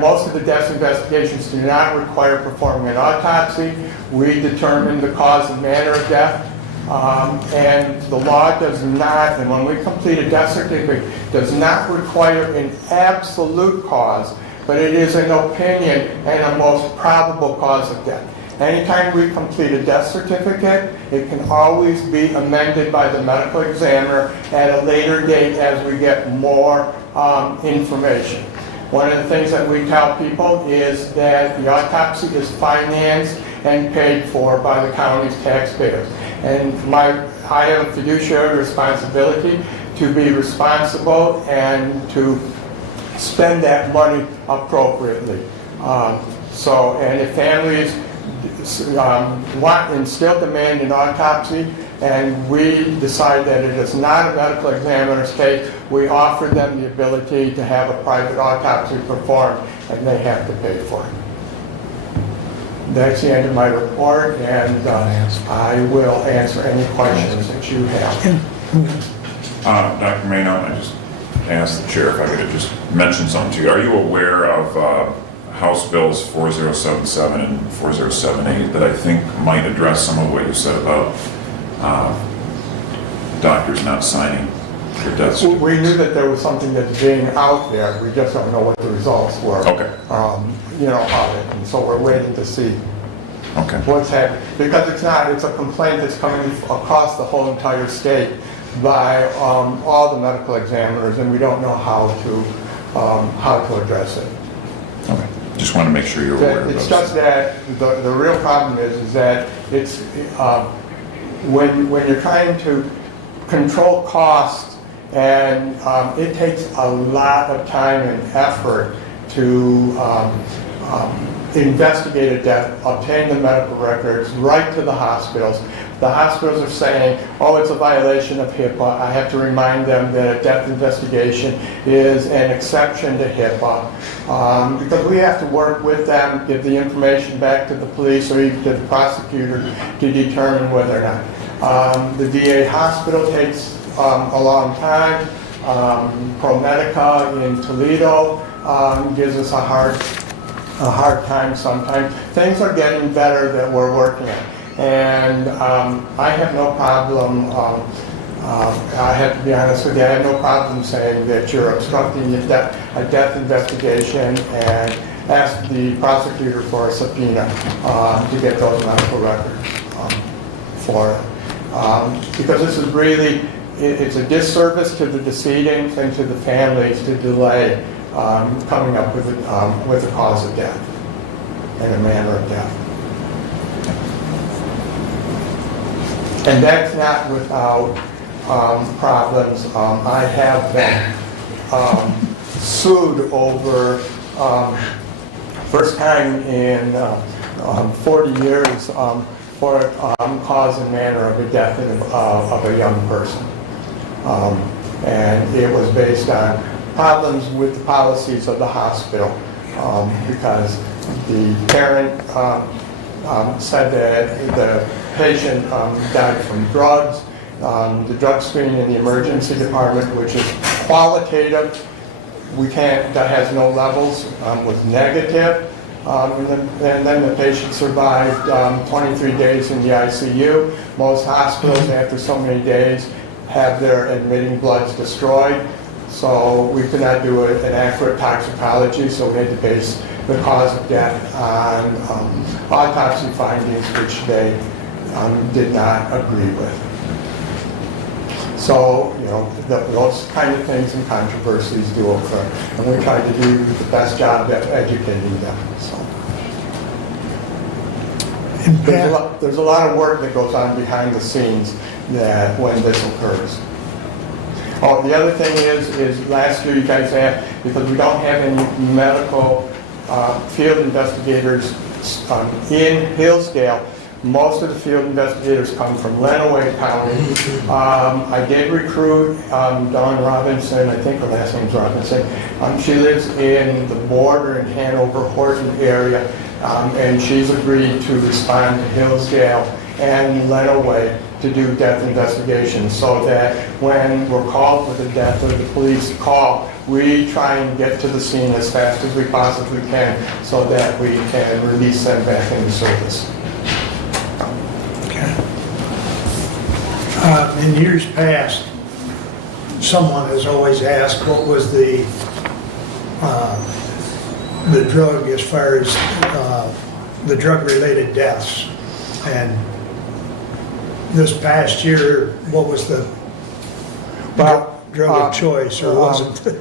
most of the death investigations do not require performing an autopsy. We determine the cause and manner of death. And the law does not, and when we complete a death certificate, does not require an absolute cause, but it is an opinion and a most probable cause of death. Anytime we complete a death certificate, it can always be amended by the medical examiner at a later date as we get more information. One of the things that we tell people is that the autopsy is financed and paid for by the county's taxpayers. And I have a fiduciary responsibility to be responsible and to spend that money appropriately. And if families want and still demand an autopsy, and we decide that it is not a medical examiner's case, we offer them the ability to have a private autopsy performed, and they have to pay for it. That's the end of my report, and I will answer any questions that you have. Dr. Marino, I just asked the chair if I could just mention something to you. Are you aware of House Bills 4077 and 4078 that I think might address some of what you said about doctors not signing their death certificates? We knew that there was something that's being out there. We just don't know what the results were. Okay. Of it, and so we're waiting to see what's happening. Because it's a complaint that's coming across the whole entire state by all the medical examiners, and we don't know how to address it. Okay. Just want to make sure you're aware of those. It's just that the real problem is that it's when you're trying to control costs, and it takes a lot of time and effort to investigate a death, obtain the medical records, write to the hospitals. The hospitals are saying, oh, it's a violation of HIPAA. I have to remind them that a death investigation is an exception to HIPAA, because we have to work with them, give the information back to the police or even to the prosecutor to determine whether or not. The VA hospital takes a long time. ProMedica in Toledo gives us a hard time sometimes. Things are getting better that we're working on. And I have no problem, I have to be honest with you, I have no problem saying that you're obstructing a death investigation and ask the prosecutor for a subpoena to get those medical records for it. Because this is really, it's a disservice to the decedents and to the families to delay coming up with a cause of death and a manner of death. And that's not without problems. I have been sued over, first time in 40 years, for cause and manner of a death of a young person. And it was based on problems with the policies of the hospital, because the parent said that the patient died from drugs. The drug screen in the emergency department, which is qualitative, that has no levels, was negative. And then the patient survived 23 days in the ICU. Most hospitals, after so many days, have their admitting bloods destroyed. So we could not do an accurate toxicology, so we had to base the cause of death on autopsy findings, which they did not agree with. So, those kind of things and controversies do occur, and we try to do the best job at educating them. So, there's a lot of work that goes on behind the scenes that when this occurs. Oh, the other thing is last year you guys asked, because we don't have any medical field investigators in Hillsdale. Most of the field investigators come from Lenawee County. I did recruit Dawn Robinson, I think her last name's Robinson. She lives in the border in Hanover-Horton area, and she's agreed to respond to Hillsdale and Lenawee to do death investigations, so that when we're called for the death or the police call, we try and get to the scene as fast as we possibly can so that we can release them back into service. In years past, someone has always asked what was the drug as far as the drug-related deaths. And this past year, what was the drug of choice, or was it?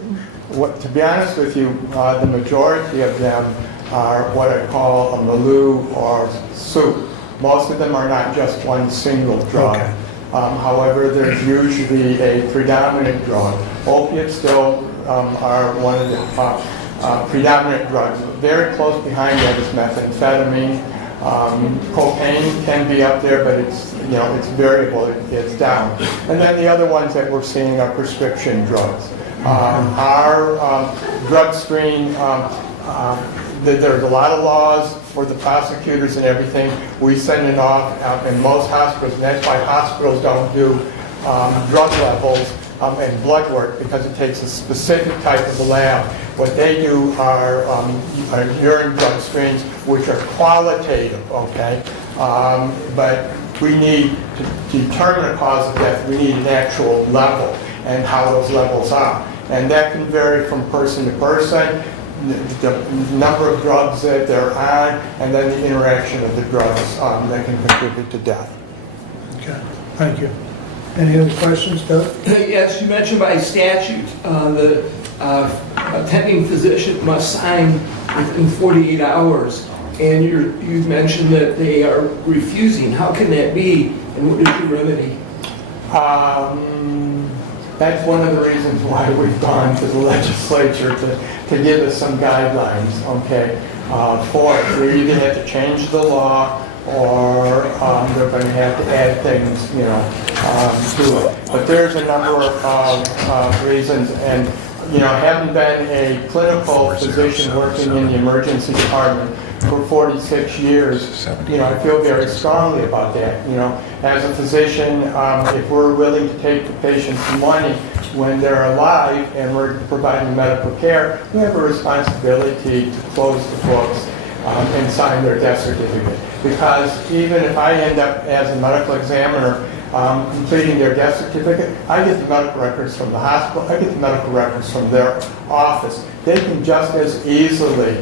To be honest with you, the majority of them are what I call a Maloo or soup. Most of them are not just one single drug. Okay. However, there's usually a predominant drug. Opiates still are one of the predominant drugs. Very close behind that is methamphetamine. Cocaine can be up there, but it's variable. It's down. And then the other ones that we're seeing are prescription drugs. Our drug screen, there's a lot of laws for the prosecutors and everything. We send it off in most hospitals, and that's why hospitals don't do drug levels and blood work, because it takes a specific type of lab. What they do are urine drug screens, which are qualitative, okay? But we need to determine a cause of death. We need an actual level and how those levels are. And that can vary from person to person, the number of drugs that they're on, and then the interaction of the drugs that can contribute to death. Okay, thank you. Any other questions, Doug? Yes, you mentioned by statute, the attending physician must sign within 48 hours, and you mentioned that they are refusing. How can that be, and what is your remedy? That's one of the reasons why we've gone to the legislature to give us some guidelines, okay? for it. We either have to change the law or they're going to have to add things, to it. But there's a number of reasons, and having been a clinical physician working in the emergency department for 46 years, I feel very strongly about that. As a physician, if we're willing to take the patient's money when they're alive and we're providing medical care, we have a responsibility to close the books and sign their death certificate. Because even if I end up as a medical examiner completing their death certificate, I get the medical records from the hospital, I get the medical records from their office. They can just as easily,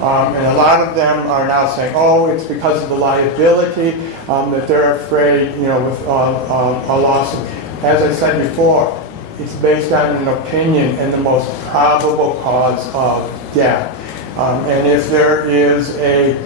and a lot of them are now saying, oh, it's because of the liability that they're afraid, with a lawsuit. As I said before, it's based on an opinion and the most probable cause of death. And if there is a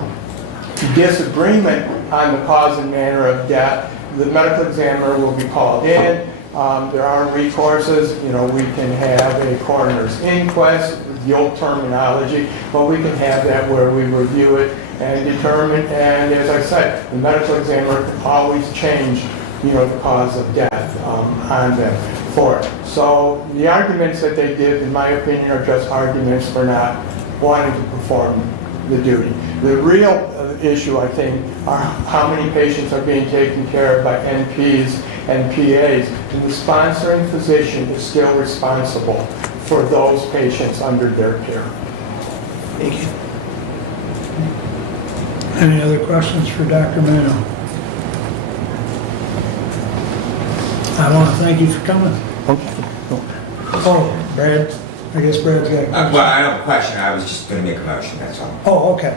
disagreement on the cause and manner of death, the medical examiner will be called in. There are recourses. We can have a coroner's inquest, the old terminology, but we can have that where we review it and determine. And as I said, the medical examiner can always change, the cause of death on them for it. So the arguments that they did, in my opinion, are just arguments for not wanting to perform the duty. The real issue, I think, are how many patients are being taken care of by NPs and PAs. And the sponsoring physician is still responsible for those patients under their care. Thank you. Any other questions for Dr. Marino? I want to thank you for coming. Oh, Brad. I guess Brad's got a question. Well, I don't have a question. I was just going to make a motion, that's all. Oh, okay.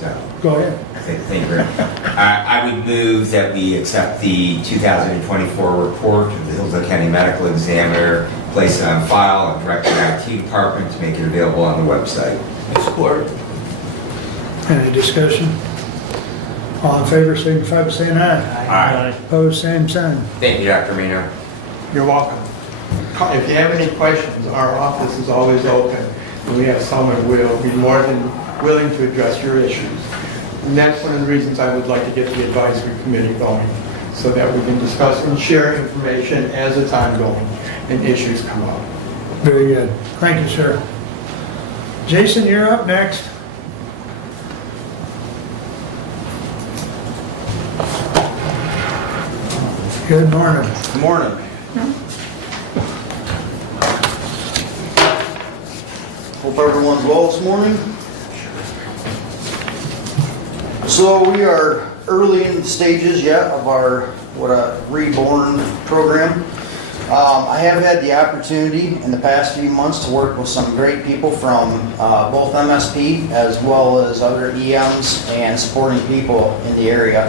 So, Go ahead. thank you very much. I would move that we accept the 2024 report of the Hillsdale County Medical Examiner, place it on file, and direct the IT department to make it available on the website. Support. Any discussion? All in favor, signify by saying aye. Aye. Opposed, same sign. Thank you, Dr. Marino. You're welcome. If you have any questions, our office is always open, and we have someone who will be more than willing to address your issues. And that's one of the reasons I would like to get the advisory committee going, so that we can discuss and share information as it's ongoing and issues come up. Very good. Thank you, sir. Jason, you're up next. Good morning. Good morning. Hope everyone's well this morning. So we are early in the stages yet of our reborn program. I have had the opportunity in the past few months to work with some great people from both MSP as well as other EMs and supporting people in the area.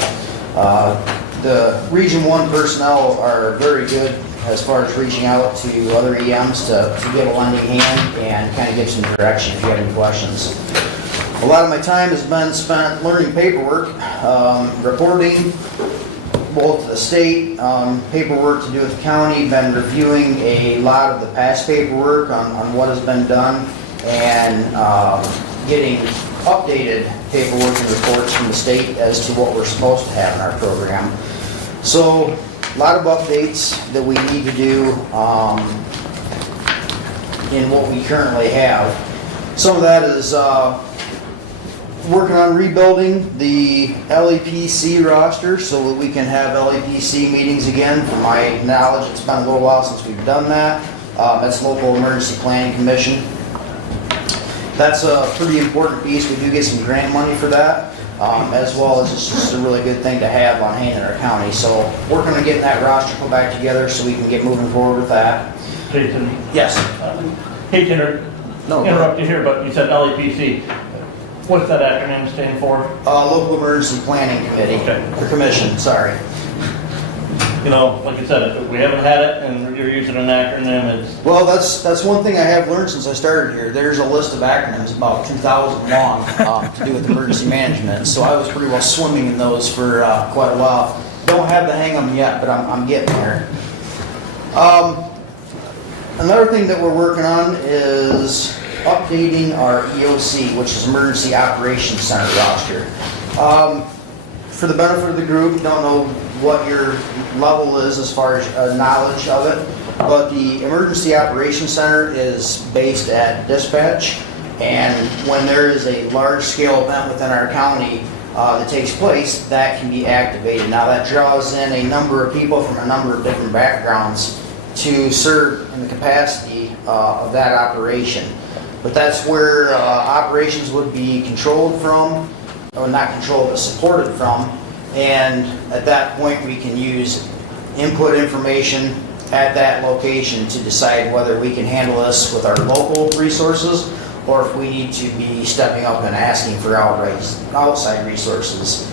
The Region 1 personnel are very good as far as reaching out to other EMs to give a lending hand and kind of give some direction if you have any questions. A lot of my time has been spent learning paperwork, reporting, both the state, paperwork to do with the county, been reviewing a lot of the past paperwork on what has been done, and getting updated paperwork and reports from the state as to what we're supposed to have in our program. So, a lot of updates that we need to do in what we currently have. Some of that is working on rebuilding the LEPC roster so that we can have LEPC meetings again. From my knowledge, it's been a little while since we've done that. That's Local Emergency Planning Commission. That's a pretty important piece. We do get some grant money for that. As well as it's just a really good thing to have on hand in our county. So working on getting that roster put back together so we can get moving forward with that. Jason? Yes. Hate to interrupt you here, but you said LEPC. What's that acronym stand for? Local Emergency Planning Committee. Okay. Or Commission, sorry. Like you said, we haven't had it and you're using an acronym. Well, that's one thing I have learned since I started here. There's a list of acronyms about 2,000 long to do with emergency management. So I was pretty well swimming in those for quite a while. Don't have the hang of them yet, but I'm getting there. Another thing that we're working on is updating our EOC, which is Emergency Operations Center roster. For the benefit of the group, don't know what your level is as far as knowledge of it, but the Emergency Operations Center is based at dispatch, and when there is a large-scale event within our county that takes place, that can be activated. Now that draws in a number of people from a number of different backgrounds to serve in the capacity of that operation. But that's where operations would be controlled from, or not controlled, but supported from. And at that point, we can use input information at that location to decide whether we can handle this with our local resources, or if we need to be stepping up and asking for outside resources,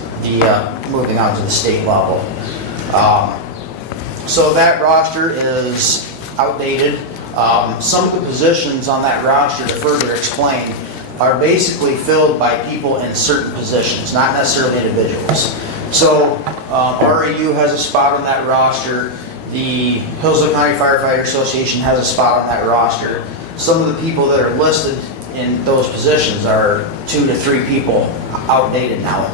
moving on to the state level. So that roster is outdated. Some of the positions on that roster, to further explain, are basically filled by people in certain positions, not necessarily individuals. So RAU has a spot on that roster. The Hillsdale County Firefighter Association has a spot on that roster. Some of the people that are listed in those positions are 2 to 3 people outdated now.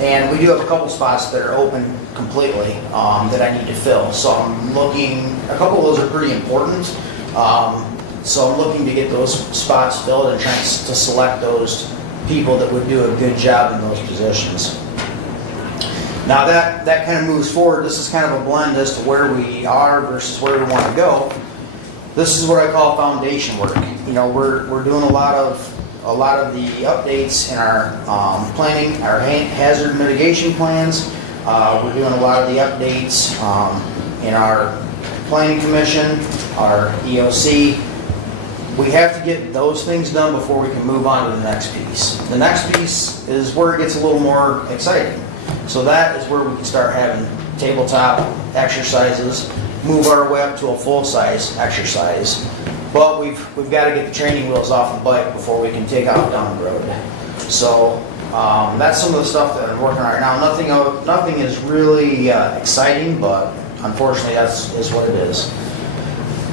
And we do have a couple spots that are open completely that I need to fill. So I'm looking, a couple of those are pretty important. So I'm looking to get those spots filled and trying to select those people that would do a good job in those positions. Now that kind of moves forward. This is kind of a blend as to where we are versus where we want to go. This is what I call foundation work. You know, we're doing a lot of the updates in our planning, our hazard mitigation plans. We're doing a lot of the updates in our planning commission, our EOC. We have to get those things done before we can move on to the next piece. The next piece is where it gets a little more exciting. So that is where we can start having tabletop exercises, move our way up to a full-size exercise. But we've got to get the training wheels off the bike before we can take off down the road. So that's some of the stuff that I'm working on right now. Nothing is really exciting, but unfortunately is what it is.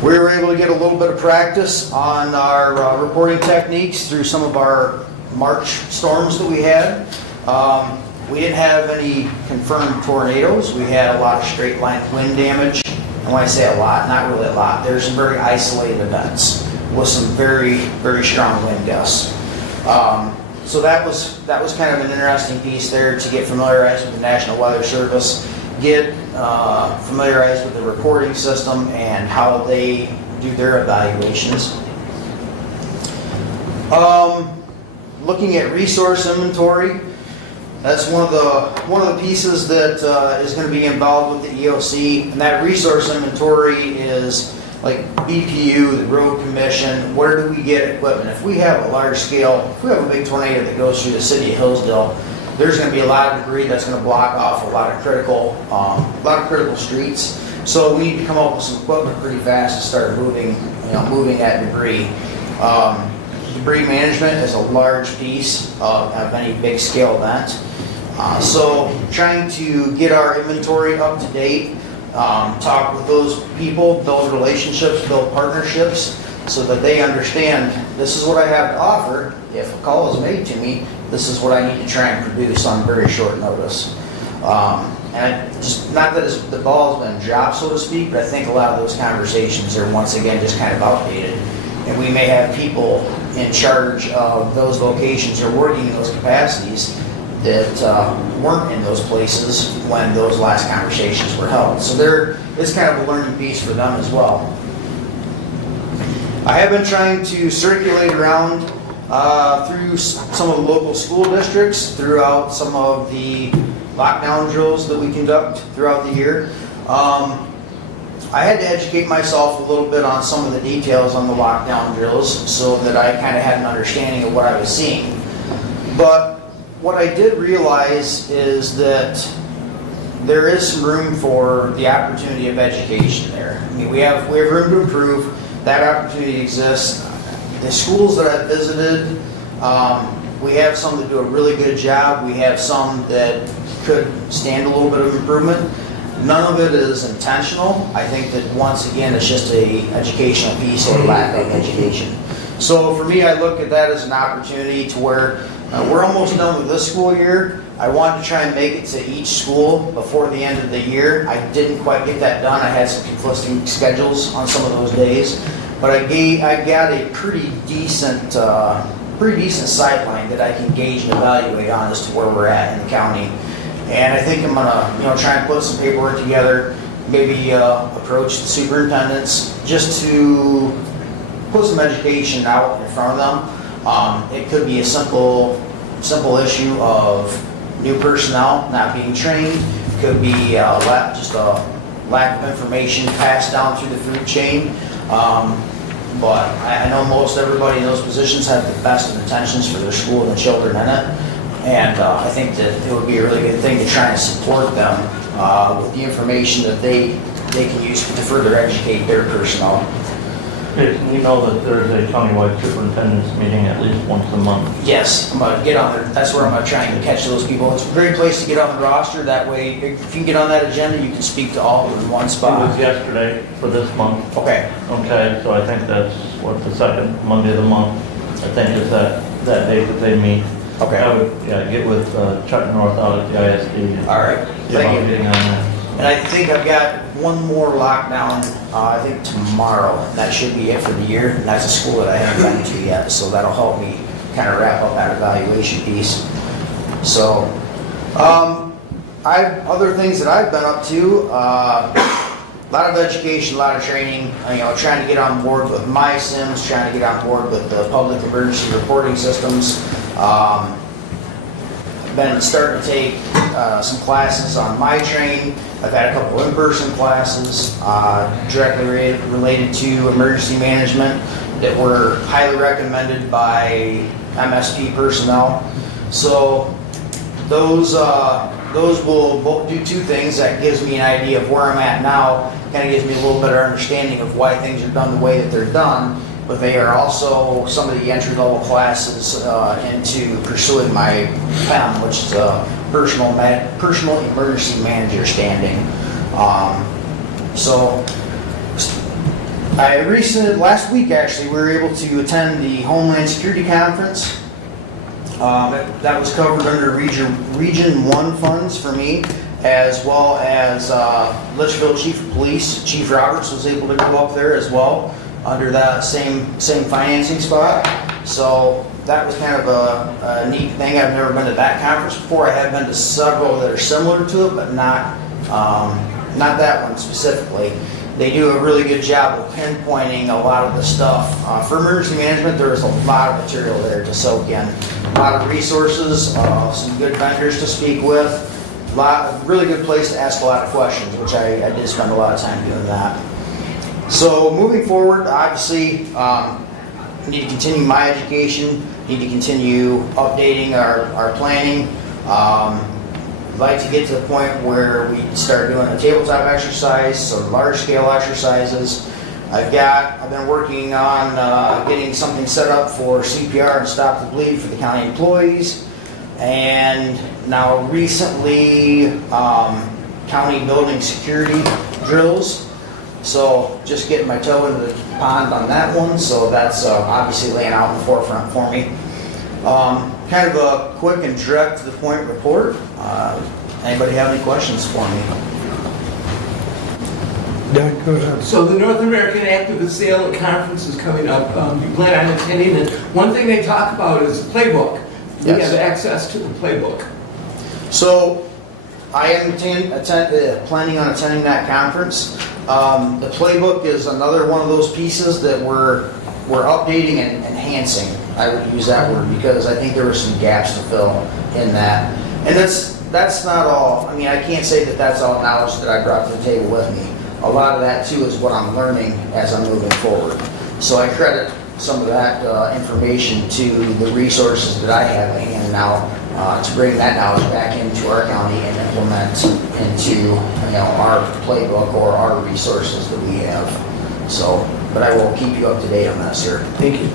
We were able to get a little bit of practice on our reporting techniques through some of our March storms that we had. We didn't have any confirmed tornadoes. We had a lot of straight line wind damage. And when I say a lot, not really a lot. There's some very isolated events with some very, very strong wind gusts. So that was kind of an interesting piece there to get familiarized with the National Weather Service, get familiarized with the reporting system and how they do their evaluations. Looking at resource inventory, that's one of the pieces that is going to be involved with the EOC, and that resource inventory is like BPU, the road commission, where do we get equipment? If we have a large scale, if we have a big tornado that goes through the city of Hillsdale, there's going to be a lot of debris that's going to block off a lot of critical streets. So we need to come up with some equipment pretty fast to start moving that debris. Debris management is a large piece of any big scale event. So trying to get our inventory up to date, talk with those people, build relationships, build partnerships, so that they understand this is what I have to offer. If a call is made to me, this is what I need to try and produce on very short notice. And just not that the ball has been dropped, so to speak, but I think a lot of those conversations are once again just kind of outdated. And we may have people in charge of those locations or working in those capacities that weren't in those places when those last conversations were held. So it's kind of a learning piece for them as well. I have been trying to circulate around through some of the local school districts throughout some of the lockdown drills that we conduct throughout the year. I had to educate myself a little bit on some of the details on the lockdown drills so that I kind of had an understanding of what I was seeing. But what I did realize is that there is some room for the opportunity of education there. I mean, we have room to improve. That opportunity exists. The schools that I've visited, we have some that do a really good job. We have some that could stand a little bit of improvement. None of it is intentional. I think that once again, it's just a educational piece or lack of education. So for me, I look at that as an opportunity to where we're almost done with this school year. I wanted to try and make it to each school before the end of the year. I didn't quite get that done. I had some conflicting schedules on some of those days. But I got a pretty decent sideline that I can gauge and evaluate on as to where we're at in the county. And I think I'm gonna, try and put some paperwork together, maybe approach the superintendents just to put some education out in front of them. It could be a simple issue of new personnel not being trained. It could be just a lack of information passed down through the food chain. But I know most everybody in those positions have the best of intentions for their school and the children in it. And I think that it would be a really good thing to try and support them with the information that they can use to further educate their personnel. Jason, you know that there's a countywide superintendent's meeting at least once a month. Yes, I'm gonna get on there. That's where I'm gonna try and catch those people. It's a great place to get on the roster. That way, if you can get on that agenda, you can speak to all of them in one It spot. was yesterday for this month. Okay. Okay, so I think that's, the second Monday of the month, I think is that date that they meet. Okay. I would, get with Chuck North out at the ISD. All right. Thank you. Getting on that. And I think I've got one more lockdown, I think tomorrow. That should be it for the year. And that's a school that I haven't been to yet, so that'll help me kind of wrap up that evaluation piece. So, other things that I've been up to, a lot of education, a lot of training, trying to get on board with MySims, trying to get on board with the public emergency reporting systems. Been starting to take some classes on MyTrain. I've had a couple in-person classes directly related to emergency management that were highly recommended by MSP personnel. So those will both do two things. That gives me an idea of where I'm at now, kind of gives me a little better understanding of why things are done the way that they're done. But they are also some of the entry-level classes into pursuing my PEM, which is a personal emergency manager standing. So last week actually, we were able to attend the Homeland Security Conference. That was covered under Region 1 funds for me, as well as Litchfield Chief of Police, Chief Roberts was able to go up there as well, under that same financing spot. So that was kind of a neat thing. I've never been to that conference before. I have been to several that are similar to it, but not that one specifically. They do a really good job of pinpointing a lot of the stuff. For emergency management, there's a lot of material there to soak in. A lot of resources, some good vendors to speak with. Really good place to ask a lot of questions, which I did spend a lot of time doing that. So moving forward, obviously, I need to continue my education, need to continue updating our planning. I'd like to get to the point where we start doing a tabletop exercise, some large scale exercises. I've been working on getting something set up for CPR and stop the bleed for the county employees. And now recently, county building security drills. So just getting my toe into the pond on that one, so that's obviously laying out in the forefront for me. Kind of a quick and direct to the point report. Anybody have any questions for me? Doug, go ahead. So the North American Activist Sale Conference is coming up. You plan on attending it. One thing they talk about is the playbook. We have access to the playbook. So I am planning on attending that conference. The playbook is another one of those pieces that we're updating and enhancing. I would use that word because I think there were some gaps to fill in that. And that's not all. I mean, I can't say that that's all knowledge that I brought to the table with me. A lot of that too is what I'm learning as I'm moving forward. So I credit some of that information to the resources that I have at hand now to bring that knowledge back into our county and implement into our playbook or our resources that we have. So, but I will keep you up to date on that, sir. Thank you.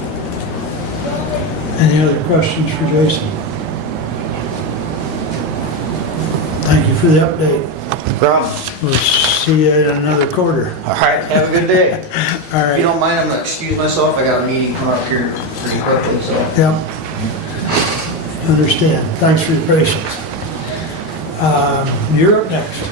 Any other questions for Jason? Thank you for the update. problem. We'll see you at another quarter. All right, have a good day. All If right. you don't mind, I'm gonna excuse myself. I got a meeting coming up here pretty quickly, so. Yep. Understand. Thanks for your patience. You're up next.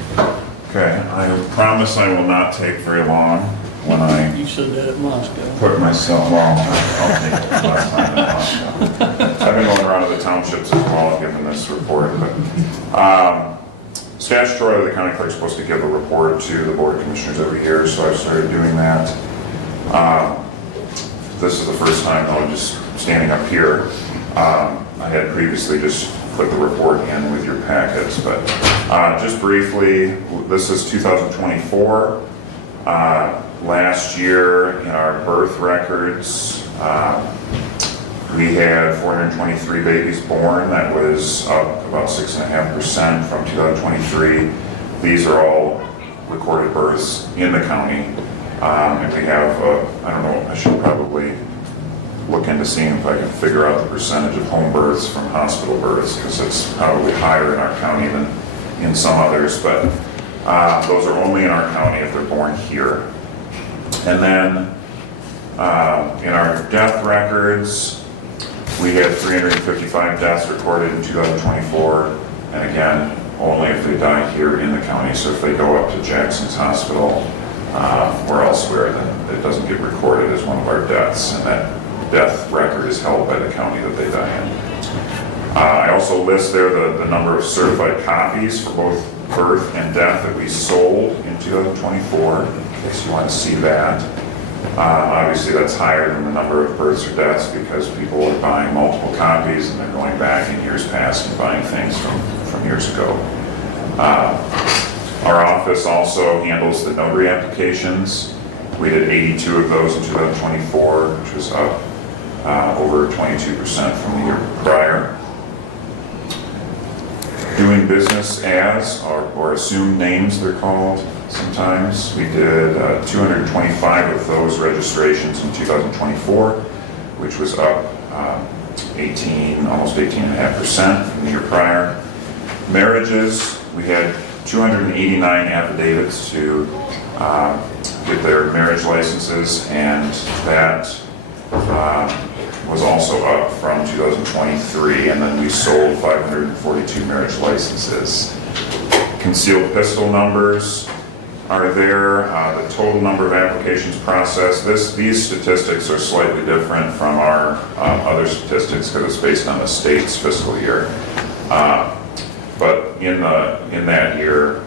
Okay, I promise I will not take very long when I You said that at Moscow. put myself, well, I'll take it last time in Moscow. I've been going around to the townships as well, giving this report, but statutorily, the county clerk's supposed to give a report to the Board of Commissioners every year, so I've started doing that. This is the first time though, just standing up here. I had previously just put the report in with your packets, but just briefly, this is 2024. Last year in our birth records, we had 423 babies born. That was up about 6.5% from 2023. These are all recorded births in the county. And we have, I don't know, I should probably look into seeing if I can figure out the percentage of home births from hospital births, because it's probably higher in our county than in some others, but those are only in our county if they're born here. And then in our death records, we had 355 deaths recorded in 2024, and again, only if they die here in the county. So if they go up to Jackson's Hospital or elsewhere, then it doesn't get recorded as one of our deaths, and that death record is held by the county that they die in. I also list there the number of certified copies for both birth and death that we sold in 2024, in case you want to see that. Obviously that's higher than the number of births or deaths because people are buying multiple copies and they're going back in years past and buying things from years ago. Our office also handles the notary applications. We did 82 of those in 2024, which was up over 22% from the year prior. Doing business as, or assumed names they're called sometimes. We did 225 of those registrations in 2024, which was up almost 18.5% from the year prior. Marriages, we had 289 affidavits to get their marriage licenses, and that was also up from 2023, and then we sold 542 marriage licenses. Concealed pistol numbers are there. The total number of applications processed. These statistics are slightly different from our other statistics because it's based on the state's fiscal year. But in that year,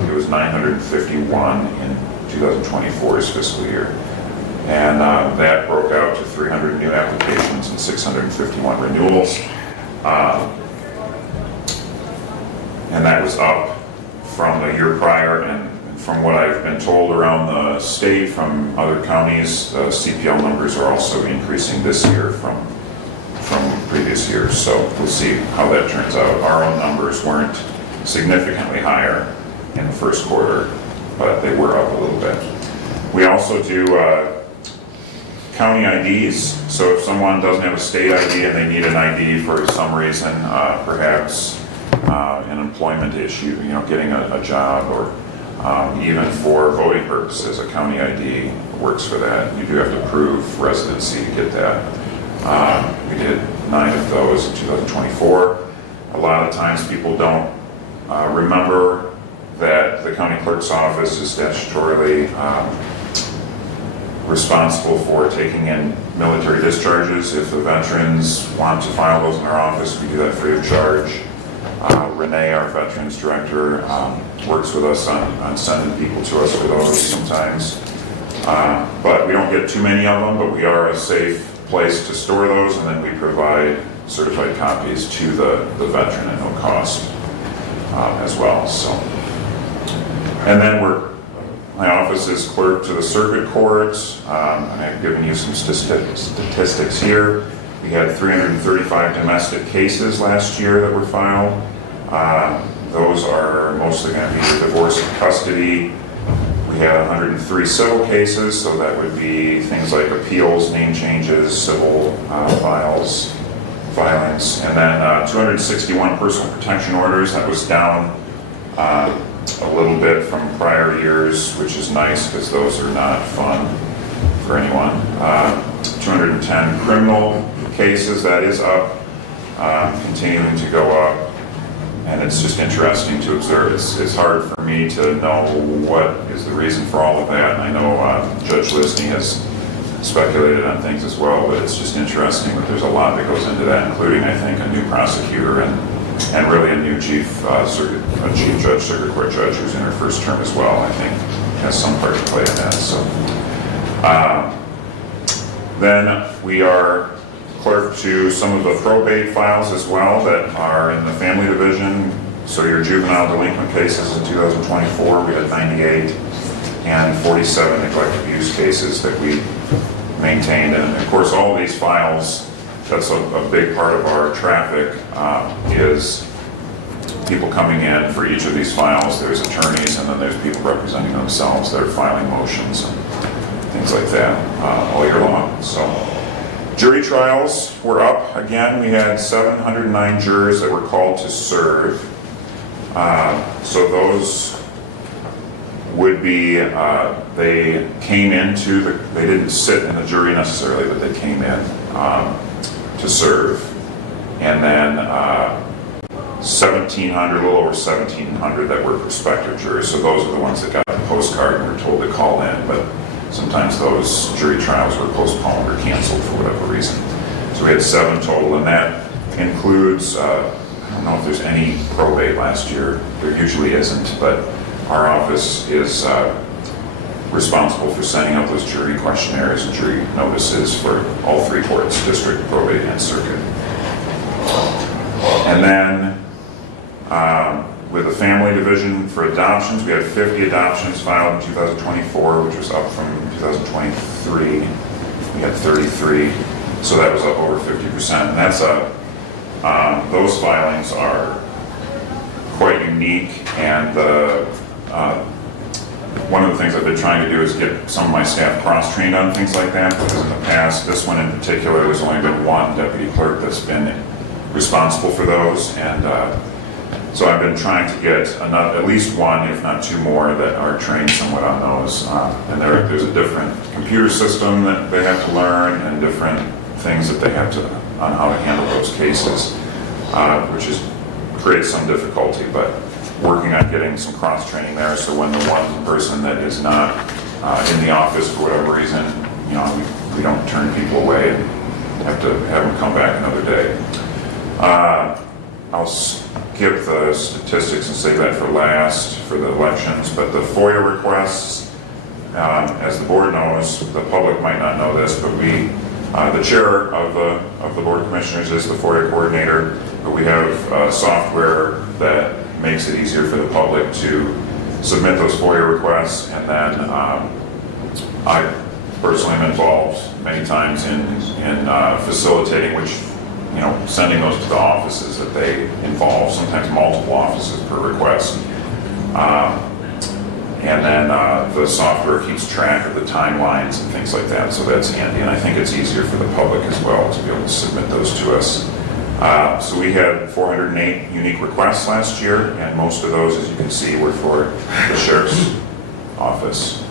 it was 951 in 2024's fiscal year. And that broke out to 300 new applications and 651 renewals. And that was up from the year prior, and from what I've been told around the state from other counties, the CPL numbers are also increasing this year from previous years. So we'll see how that turns out. Our own numbers weren't significantly higher in the first quarter, but they were up a little bit. We also do county IDs. So if someone doesn't have a state ID and they need an ID for some reason, perhaps an employment issue, getting a job, or even for voting purposes, a county ID works for that. You do have to prove residency to get that. We did 9 of those in 2024. A lot of times people don't remember that the county clerk's office is statutorily responsible for taking in military discharges. If the veterans want to file those in our office, we do that free of charge. Renee, our veterans director, works with us on sending people to us for those sometimes. But we don't get too many of them, but we are a safe place to store those, and then we provide certified copies to the veteran at no cost as well. So, and then my office is clerk to the circuit court. I've given you some statistics here. We had 335 domestic cases last year that were filed. Those are mostly going to be divorce and custody. We had 103 civil cases, so that would be things like appeals, name changes, civil filings, and then 261 personal protection orders. That was down a little bit from prior years, which is nice because those are not fun for anyone. 210 criminal cases, that is up, continuing to go up. And it's just interesting to observe. It's hard for me to know what is the reason for all of that. And I know Judge Lisney has speculated on things as well, but it's just interesting that there's a lot that goes into that, including, I think, a new prosecutor and really a new chief judge, circuit court judge, who's in her first term as well. I think has some part to play in that. So then we are clerk to some of the probate files as well that are in the family division. So your juvenile delinquent cases in 2024, we had 98 and 47 neglect abuse cases that we maintained. And of course, all these files, that's a big part of our traffic, is people coming in for each of these files. There's attorneys and then there's people representing themselves that are filing motions and things like that all year long. So jury trials were up again. We had 709 jurors that were called to serve. So those would be, they came into they didn't sit in the jury necessarily, but they came in to serve. And then 1,700, a little over 1,700 that were prospective jurors. So those are the ones that got the postcard and were told to call in, but sometimes those jury trials were postponed or canceled for whatever reason. So we had 7 total, and that includes, I don't know if there's any probate last year. There usually isn't, but our office is responsible for sending out those jury questionnaires and jury notices for all 3 courts, district, probate, and circuit. And then with the family division for adoptions, we had 50 adoptions filed in 2024, which was up from 2023. We had 33, so that was up over 50%. And that's those filings are quite unique, and one of the things I've been trying to do is get some of my staff cross-trained on things like that, because in the past, this one in particular, there's only been one deputy clerk that's been responsible for those, and so I've been trying to get at least one, if not 2 more, that are trained somewhat on those. And there's a different computer system that they have to learn, and different things that they have to, on how to handle those cases, which creates some difficulty, but working on getting some cross-training there, so when the one person that is not in the office for whatever reason, we don't turn people away and have to have them come back another day. I'll skip the statistics and save that for last for the elections, but the FOIA requests, as the board knows, the public might not know this, but the chair of the Board of Commissioners is the FOIA coordinator, but we have software that makes it easier for the public to submit those FOIA requests, and then I personally am involved many times in facilitating, sending those to the offices that they involve, sometimes multiple offices per request. And then the software keeps track of the timelines and things like that, so that's handy. And I think it's easier for the public as well to be able to submit those to us. So we had 408 unique requests last year, and most of those, as you can see, were for the sheriff's office.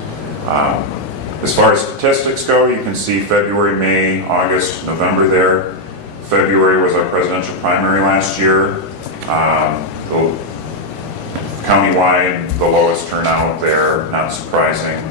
As far as statistics go, you can see February, May, August, November there. February was our presidential primary last year. Countywide, the lowest turnout there, not surprising.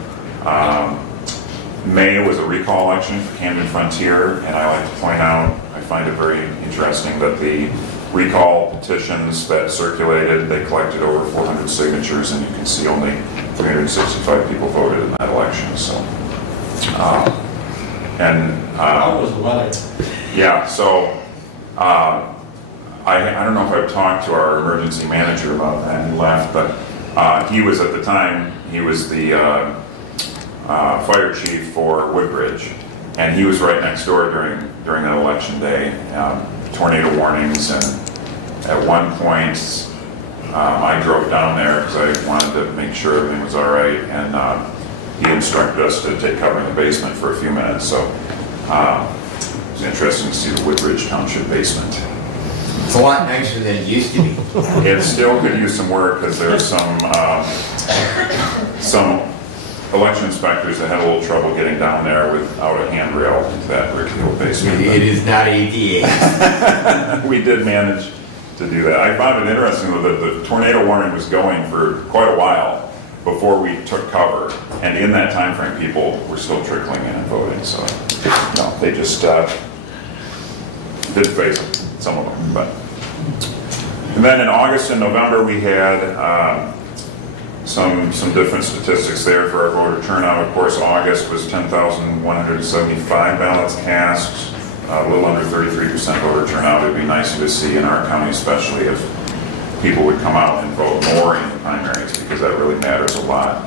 May was a recall election for Camden Frontier, and I like to point out, I find it very interesting that the recall petitions that circulated, they collected over 400 signatures, and you can see only 365 people voted in that election. So, how was the weather? Yeah, so I don't know if I've talked to our emergency manager about that. He left, but he was at the time, he was the fire chief for Woodbridge, and he was right next door during that election day. Tornado warnings, and at one point I drove down there because I wanted to make sure everything was all right, and he instructed us to take cover in the basement for a few minutes. So it was interesting to see the Woodbridge Township basement. It's a lot nicer than it used to be. It still could use some work because there's some election inspectors that had a little trouble getting down there without a handrail into that brick hill basement. It is not ADA. We did manage to do that. I found it interesting though that the tornado warning was going for quite a while before we took cover, and in that time frame, people were still trickling in and voting. So, no, they just did face it, some of them. But and then in August and November, we had some different statistics there for our voter turnout. Of course, August was 10,175 ballots cast, a little under 33% voter turnout. It'd be nicer to see in our county, especially if people would come out and vote more in the primaries, because that really matters a lot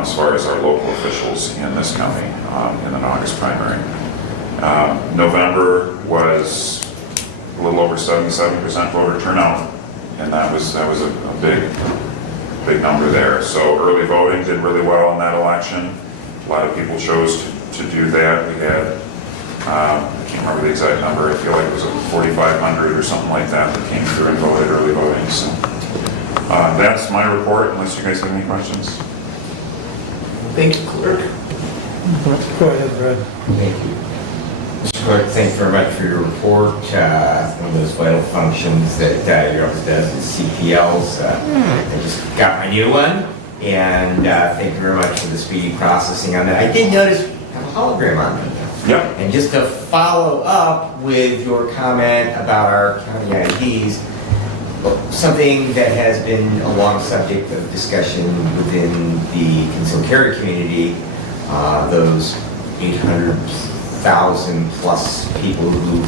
as far as our local officials in this county in an August primary. November was a little over 77% voter turnout, and that was a big number there. So early voting did really well in that election. A lot of people chose to do that. We had, I can't remember the exact number, I feel like it was 4,500 or something like that came through and voted early voting. So that's my report, unless you guys have any questions. Thank you, Clerk. Go ahead, Brad. Thank you. Mr. Clerk, thanks very much for your report. One of those vital functions that your office does is CPLs. I just got my new one, and thank you very much for the speedy processing on that. I did notice you have a hologram on it. Yep. And just to follow up with your comment about our county IDs, something that has been a long subject of discussion within the concealed carry community, those 800,000 plus people who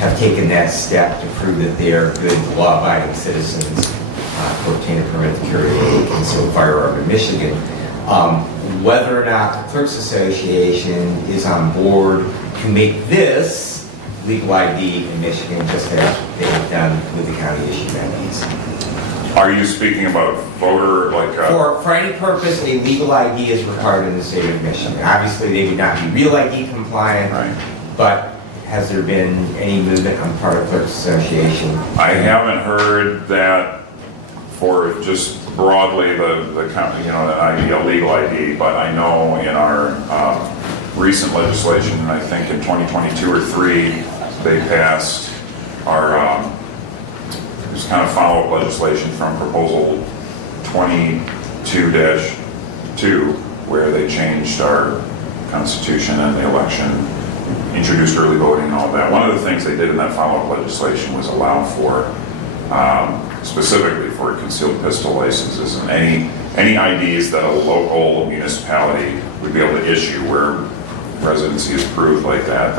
have taken that step to prove that they are good law-abiding citizens to obtain a permit to carry a concealed firearm in Michigan. Whether or not the Clerks Association is on board to make this legal ID in Michigan, just as they have done with the county issued IDs. Are you speaking about voter, For any purpose, a legal ID is required in the state of Michigan. Obviously, they would not be real ID compliant, right. But has there been any movement on the part of the Clerks Association? I haven't heard that for just broadly the company, an ID, a legal ID, but I know in our recent legislation, I think in 2022 or 3, they passed our just kind of follow-up legislation from proposal 22-2, where they changed our constitution and the election, introduced early voting and all that. One of the things they did in that follow-up legislation was allow for specifically for concealed pistol licenses and any IDs that a local municipality would be able to issue where residency is proved like that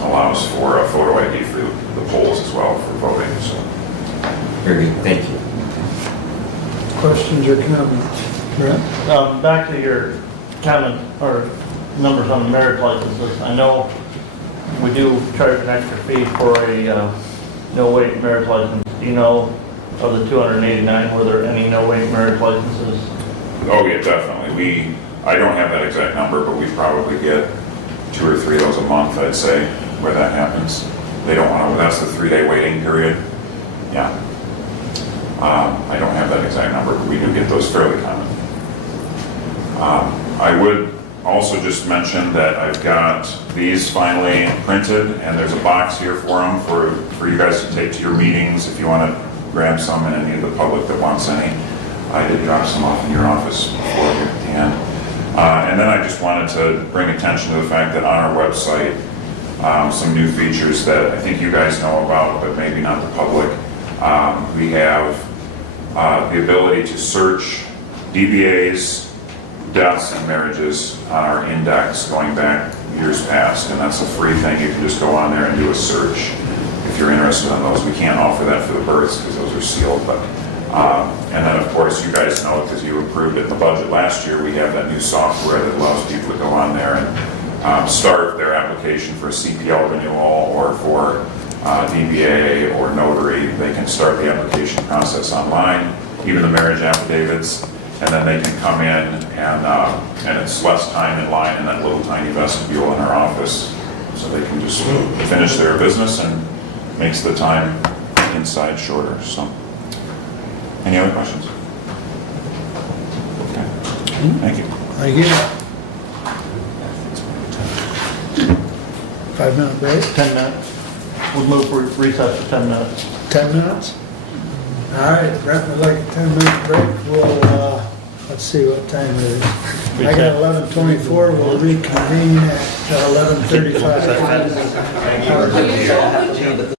allows for a photo ID for the polls as well for voting. So. Very good, thank you. Questions or comments? Brett? Back to your comment or numbers on the marriage licenses. I know we do charge an extra fee for a no-wait marriage license. Do you know of the 289, were there any no-wait marriage licenses? Oh yeah, definitely. I don't have that exact number, but we probably get 2 or 3 of those a month, I'd say, where that happens. They don't want to, that's the 3-day waiting period. Yeah. I don't have that exact number, but we do get those fairly common. I would also just mention that I've got these finally printed, and there's a box here for them for you guys to take to your meetings if you want to grab some, and any of the public that wants any. I did drop some off in your office beforehand. And then I just wanted to bring attention to the fact that on our website, some new features that I think you guys know about, but maybe not the public. We have the ability to search DBAs, deaths, and marriages on our index going back years past, and that's a free thing. You can just go on there and do a search if you're interested in those. We can't offer that for the births because those are sealed, but and then of course you guys know, because you approved it in the budget last year, we have that new software that allows people to go on there and start their application for a CPL renewal or for DBA or notary. They can start the application process online, even the marriage affidavits, and then they can come in and it's less time in line in that little tiny vestibule in our office, so they can just finish their business and makes the time inside shorter, so. Any other questions? Okay, thank you. Thank you. 5-minute break? 10 minutes. We'll move for recess for 10 minutes. 10 minutes? All right, Brent would like a 10-minute break. We'll, let's see what time it is. I got 11:24. We'll reconvene at 11:35.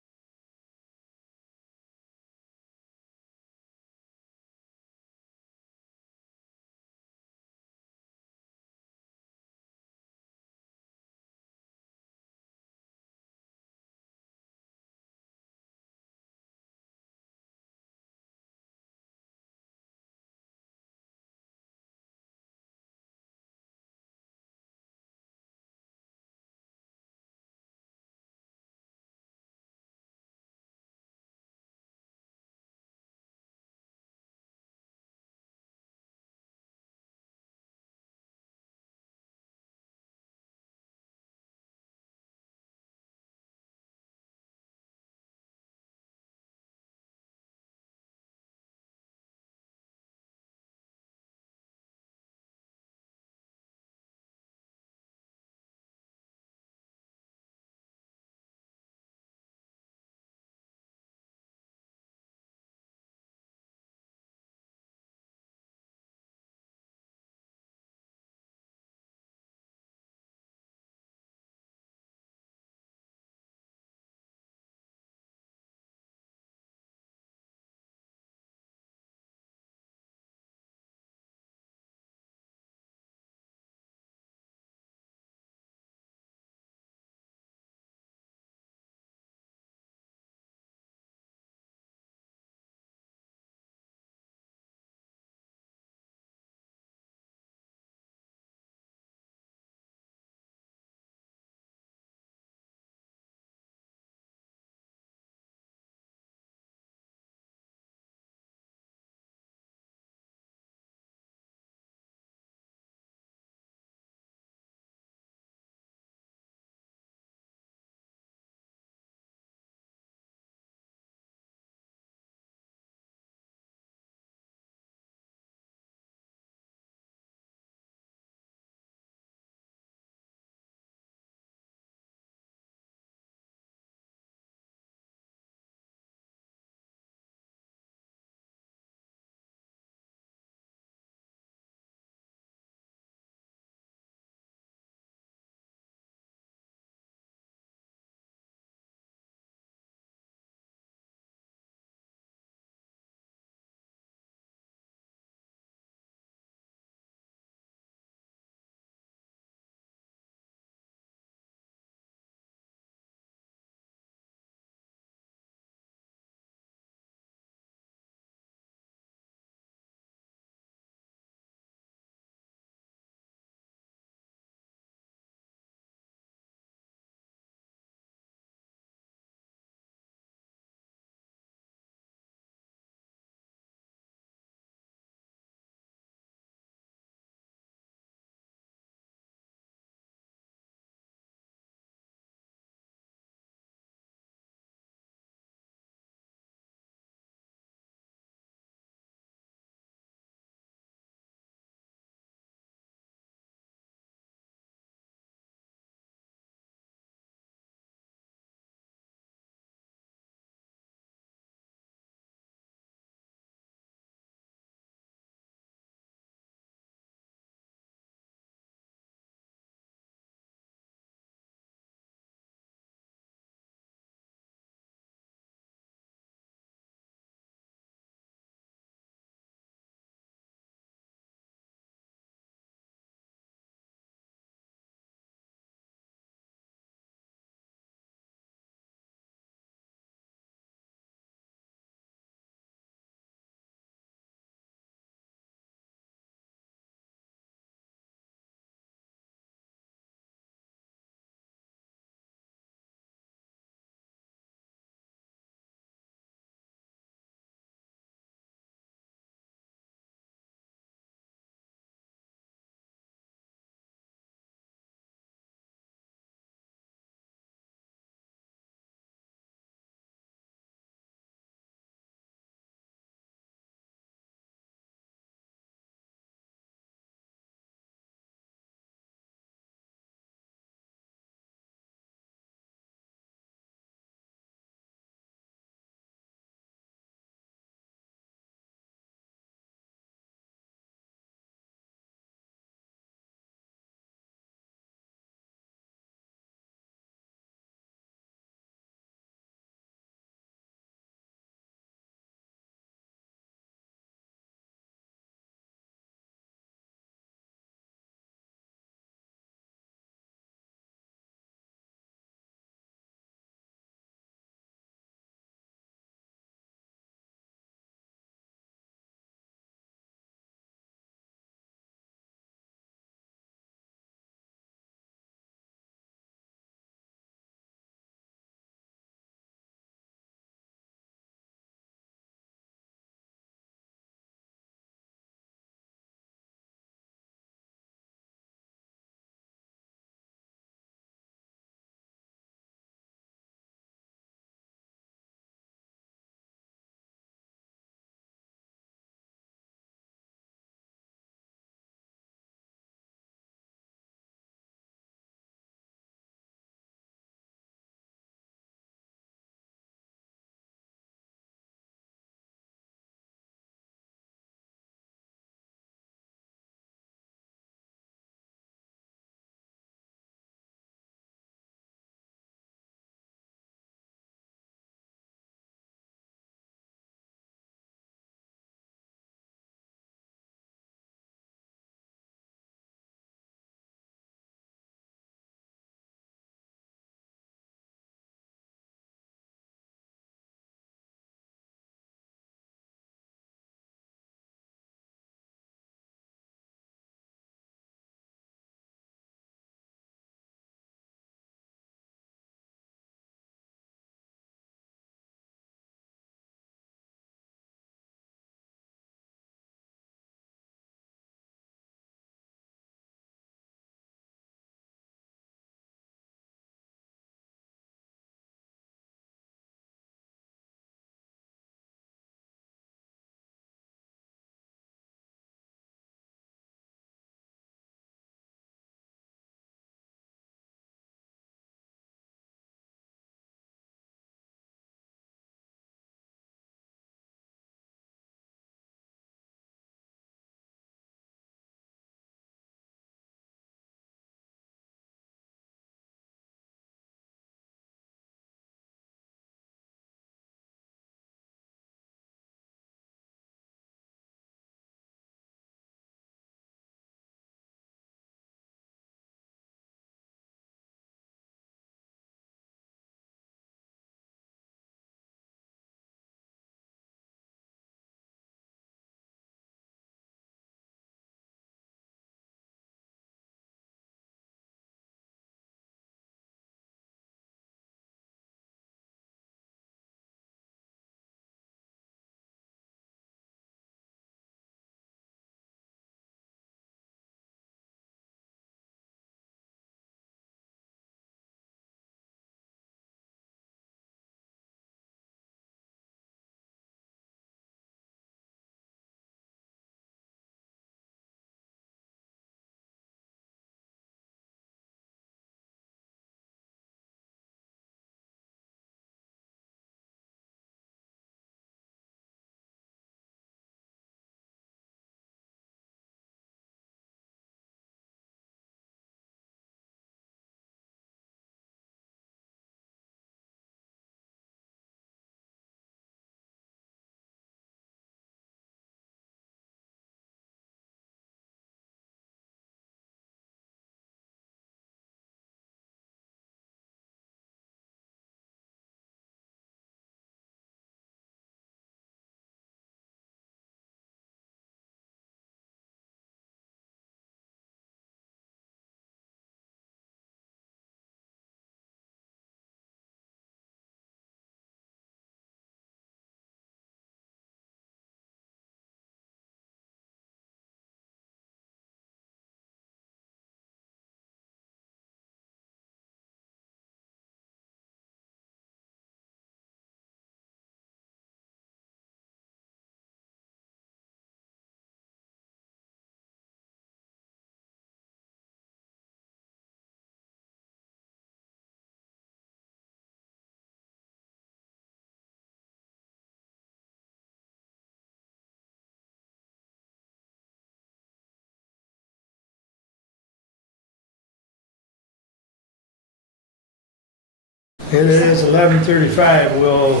It is 11:35. We'll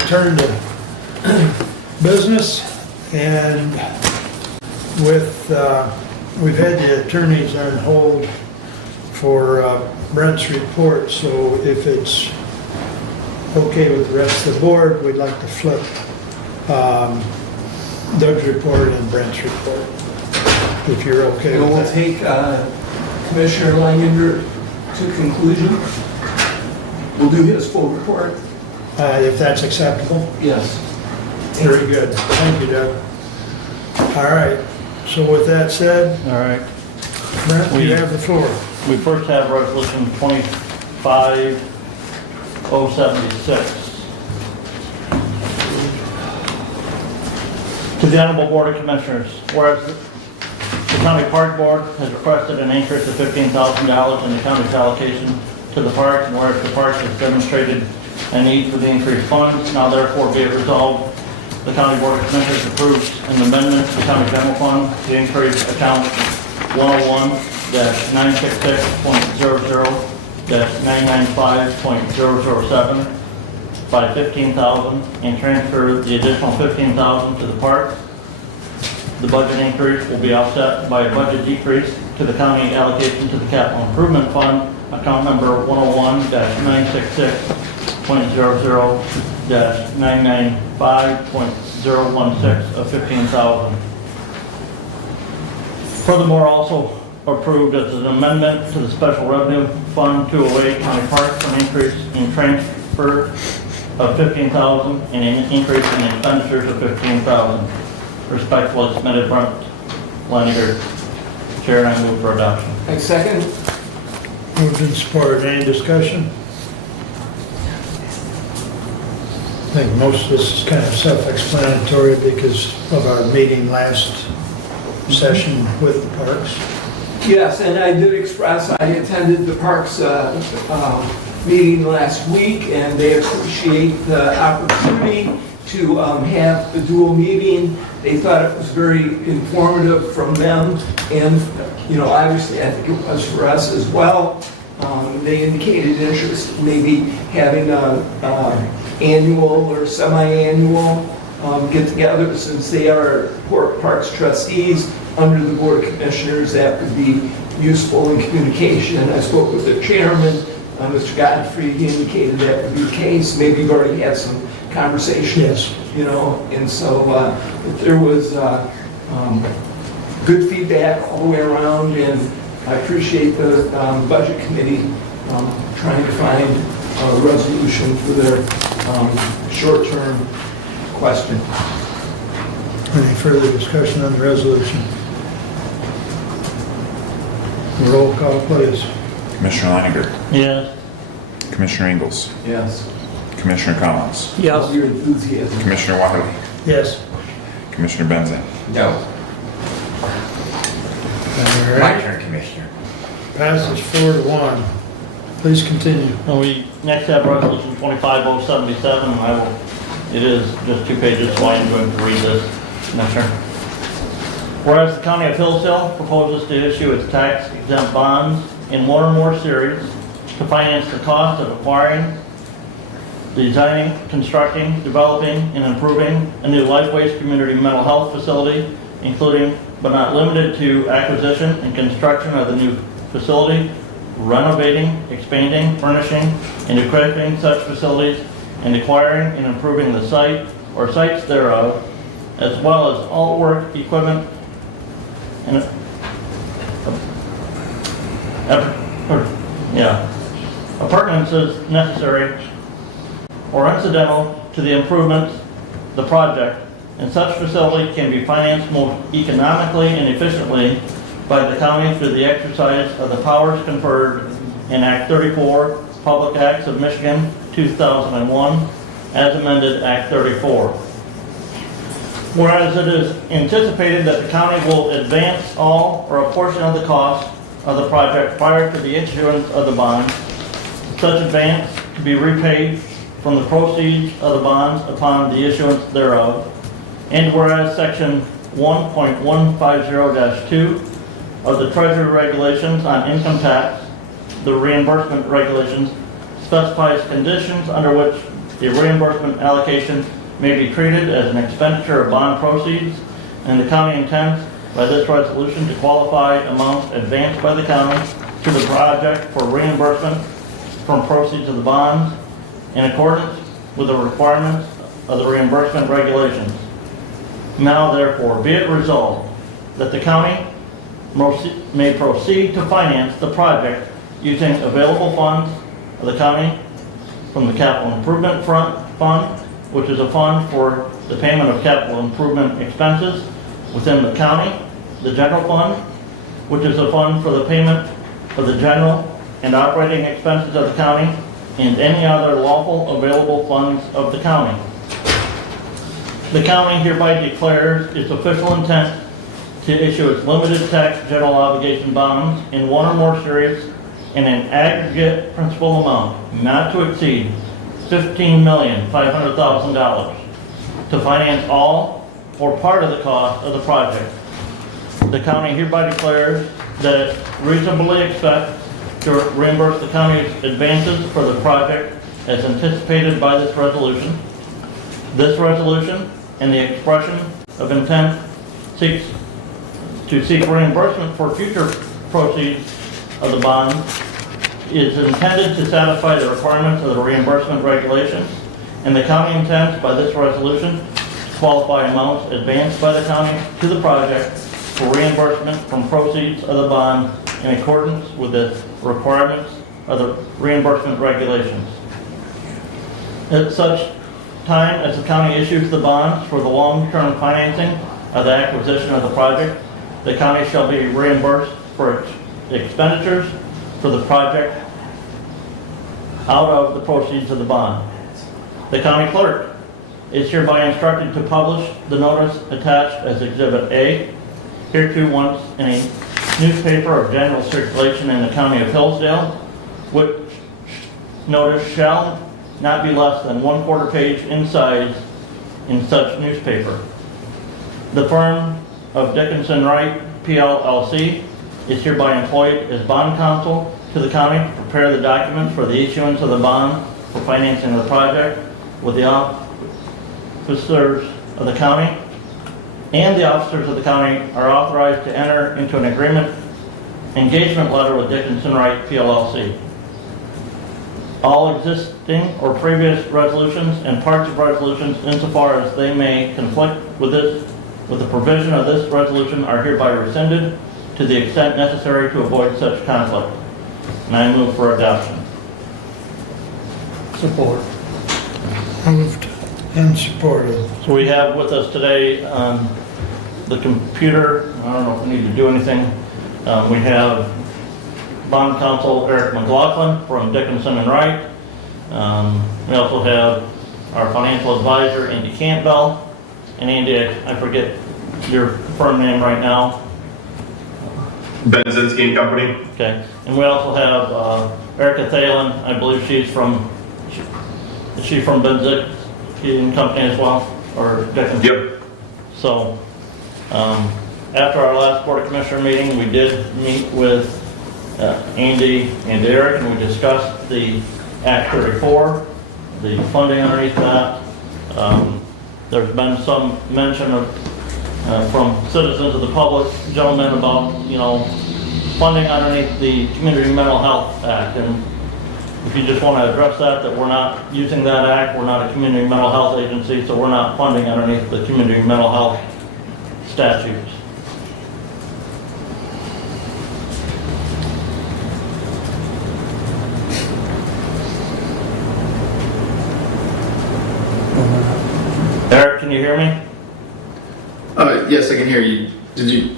return to business, and we've had the attorneys on hold for Brent's report, so if it's okay with the rest of the board, we'd like to flip Doug's report and Brent's report, if you're okay with We'll that. take Commissioner Langinger to conclusion. We'll do his full report. If that's acceptable? Yes. Very good. Thank you, Doug. All right, so with that said, All right. Brent, you have the floor. We first have resolution 25076. To the Honorable Board of Commissioners, whereas the County Park Board has requested an increase of $15,000 in the county's allocation to the parks, and whereas the parks has demonstrated a need for the increased funds, now therefore be it resolved, the County Board of Commissioners approves an amendment to the County General Fund to increase account 101-966.00-995.007 by $15,000 and transfer the additional $15,000 to the parks. The budget increase will be offset by a budget decrease to the county allocation to the Capital Improvement Fund, account number 101-966.00-995.016 of $15,000. Furthermore, also approved as an amendment to the Special Revenue Fund 208 County Parks for an increase in transfer of $15,000 and an increase in expenditures of $15,000. Respectfully submitted, Brent Leininger, Chair, and I move for adoption. And second? Moved and supported. Any discussion? I think most of this is kind of self-explanatory because of our meeting last session with the parks. Yes, and I did express, I attended the Parks meeting last week, and they appreciate the opportunity to have the dual meeting. They thought it was very informative from them, and, you know, obviously I think it was for us as well. They indicated interest in maybe having an annual or semi-annual get-together, since they are Parks trustees under the Board of Commissioners. That would be useful in communication. I spoke with the chairman, Mr. Godfrey. He indicated that would be the case. Maybe you've already had some conversations, yes. You know, and so there was good feedback all the way around, and I appreciate the Budget Committee trying to find a resolution for their short-term question. Any further discussion on the resolution? Roll call, please. Commissioner Leininger. Yes. Commissioner Ingles. Yes. Commissioner Collins. Yes. Your enthusiasm. Commissioner Wiley. Yes. Commissioner Benzin. No. All My right. turn, Commissioner. Passes 4-1. Please continue. And we next have resolution 25077, and it is just 2 pages, so I am going to read this, Commissioner. Whereas the County of Hillsdale proposes to issue its tax-exempt bonds in one or more series to finance the cost of acquiring, designing, constructing, developing, and improving a new Lifeways community mental health facility, including but not limited to acquisition and construction of the new facility, renovating, expanding, furnishing, and equipping such facilities, and acquiring and improving the site or sites thereof, as well as all work, equipment, and appurtenances necessary or incidental to the improvements, the project, and such facility can be financed most economically and efficiently by the county through the exercise of the powers conferred in Act 34, Public Acts of Michigan, 2001, as amended Act 34. Whereas it is anticipated that the county will advance all or a portion of the cost of the project prior to the issuance of the bond, such advance to be repaid from the proceeds of the bonds upon the issuance thereof. And whereas Section 1.150-2 of the Treasury Regulations on Income Tax, the reimbursement regulations, specifies conditions under which the reimbursement allocation may be treated as an expenditure of bond proceeds, and the county intends by this resolution to qualify amounts advanced by the county to the project for reimbursement from proceeds of the bonds in accordance with the requirements of the reimbursement regulations. Now therefore be it resolved that the county may proceed to finance the project using available funds of the county from the Capital Improvement Fund, which is a fund for the payment of capital improvement expenses within the county, the general fund, which is a fund for the payment of the general and operating expenses of the county, and any other lawful available funds of the county. The county hereby declares its official intent to issue its limited tax general obligation bonds in one or more series in an aggregate principal amount not to exceed $15,500,000 to finance all or part of the cost of the project. The county hereby declares that it reasonably expects to reimburse the county's advances for the project as anticipated by this resolution. This resolution and the expression of intent seeks to seek reimbursement for future proceeds of the bond is intended to satisfy the requirements of the reimbursement regulations, and the county intends by this resolution to qualify amounts advanced by the county to the project for reimbursement from proceeds of the bond in accordance with the requirements of the reimbursement regulations. At such time as the county issues the bonds for the long-term financing of the acquisition of the project, the county shall be reimbursed for its expenditures for the project out of the proceeds of the bond. The county clerk is hereby instructed to publish the notice attached as Exhibit A, hereto once in a newspaper of general circulation in the county of Hillsdale, which notice shall not be less than 1/4 page in size in such newspaper. The firm of Dickinson Wright PLLC is hereby employed as bond counsel to the county to prepare the documents for the issuance of the bond for financing of the project with the officers of the county, and the officers of the county are authorized to enter into an engagement letter with Dickinson Wright PLLC. All existing or previous resolutions and parts of resolutions insofar as they may conflict with the provision of this resolution are hereby rescinded to the extent necessary to avoid such conflict. And I move for adoption. Support. Moved and supported. So we have with us today the computer. I don't know if we need to do anything. We have bond counsel Eric McLaughlin from Dickinson and Wright. We also have our financial advisor Andy Campbell. And Andy, I forget your firm name right now. Benzinski and Company. Okay. And we also have Erica Thalen. I believe she's from Benzinski and Company as well, or Dickinson? Yep. So after our last Board of Commissioner meeting, we did meet with Andy and Eric, and we discussed the Act 34, the funding underneath that. There's been some mention of from citizens of the public, gentlemen, about funding underneath the Community Mental Health Act, and if you just want to address that we're not using that act, we're not a community mental health agency, so we're not funding underneath the community mental health statutes. Eric, can you hear me? Yes, I can hear you. Did you?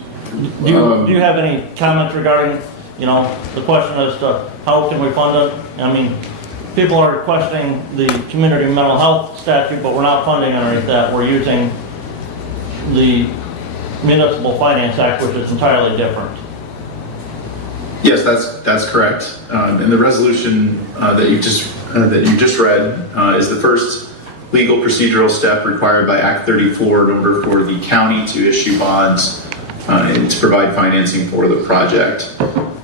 Do you have any comments regarding, the question as to how can we fund it? I mean, people are questioning the community mental health statute, but we're not funding underneath that. We're using the Municipal Finance Act, which is entirely different. Yes, that's correct. And the resolution that you just read is the first legal procedural step required by Act 34 in order for the county to issue bonds and to provide financing for the project.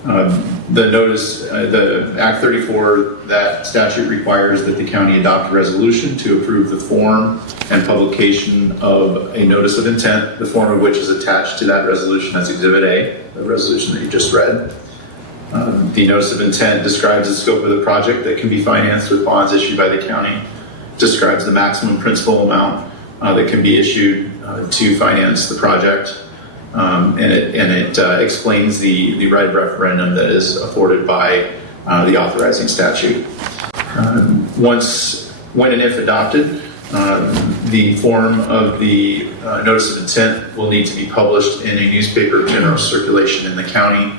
The notice, the Act 34, that statute requires that the county adopt a resolution to approve the form and publication of a notice of intent, the form of which is attached to that resolution as Exhibit A, the resolution that you just read. The notice of intent describes the scope of the project that can be financed with bonds issued by the county, describes the maximum principal amount that can be issued to finance the project. And it explains the right of referendum that is afforded by the authorizing statute. When and if adopted, the form of the notice of intent will need to be published in a newspaper of general circulation in the county,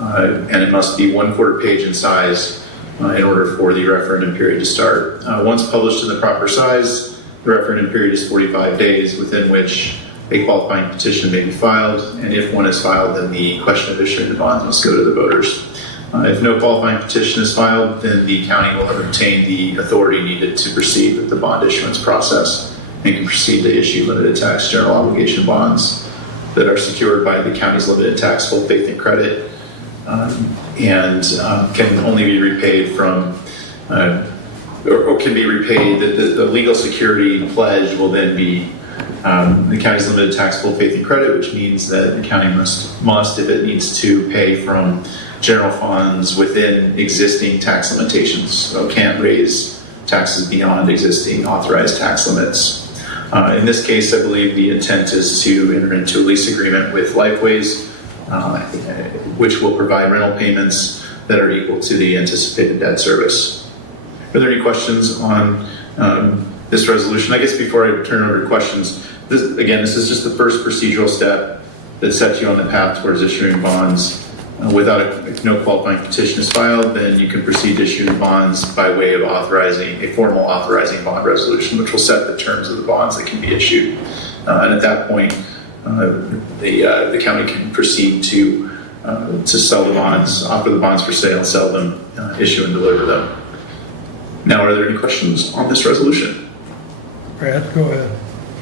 and it must be 1/4 page in size in order for the referendum period to start. Once published in the proper size, the referendum period is 45 days, within which a qualifying petition may be filed, and if one is filed, then the question of issuing the bonds must go to the voters. If no qualifying petition is filed, then the county will have obtained the authority needed to proceed with the bond issuance process and can proceed to issue limited tax general obligation bonds that are secured by the county's limited tax full faith and credit, and can only be repaid from or can be repaid. The legal security pledge will then be the county's limited tax full faith and credit, which means that the county must, if it needs to, pay from general funds within existing tax limitations. So can't raise taxes beyond existing authorized tax limits. In this case, I believe the intent is to enter into a lease agreement with Lifeways, which will provide rental payments that are equal to the anticipated debt service. Are there any questions on this resolution? I guess before I turn over to questions, this is just the first procedural step that sets you on the path towards issuing bonds. If no qualifying petition is filed, then you can proceed to issuing bonds by way of authorizing a formal authorizing bond resolution, which will set the terms of the bonds that can be issued. And at that point, the county can proceed to sell the bonds, offer the bonds for sale, sell them, issue and deliver them. Now, are there any questions on this resolution? Brad, go ahead.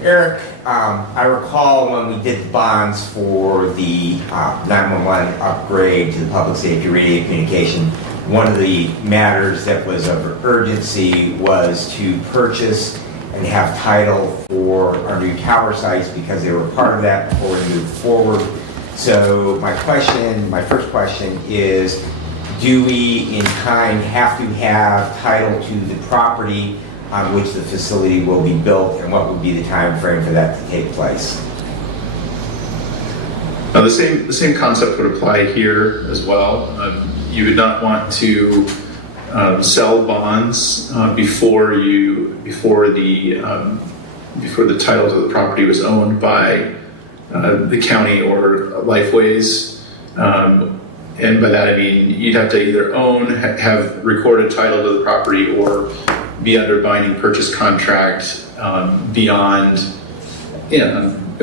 Eric, I recall when we did the bonds for the 911 upgrade to the public safety radio communication, one of the matters that was of urgency was to purchase and have title for our new tower sites because they were part of that before we moved forward. So my first question is, do we in kind have to have title to the property on which the facility will be built, and what would be the time frame for that to take place? The same concept would apply here as well. You would not want to sell bonds before the titles of the property was owned by the county or Lifeways. And by that I mean you'd have to either have recorded title to the property, or be under binding purchase contract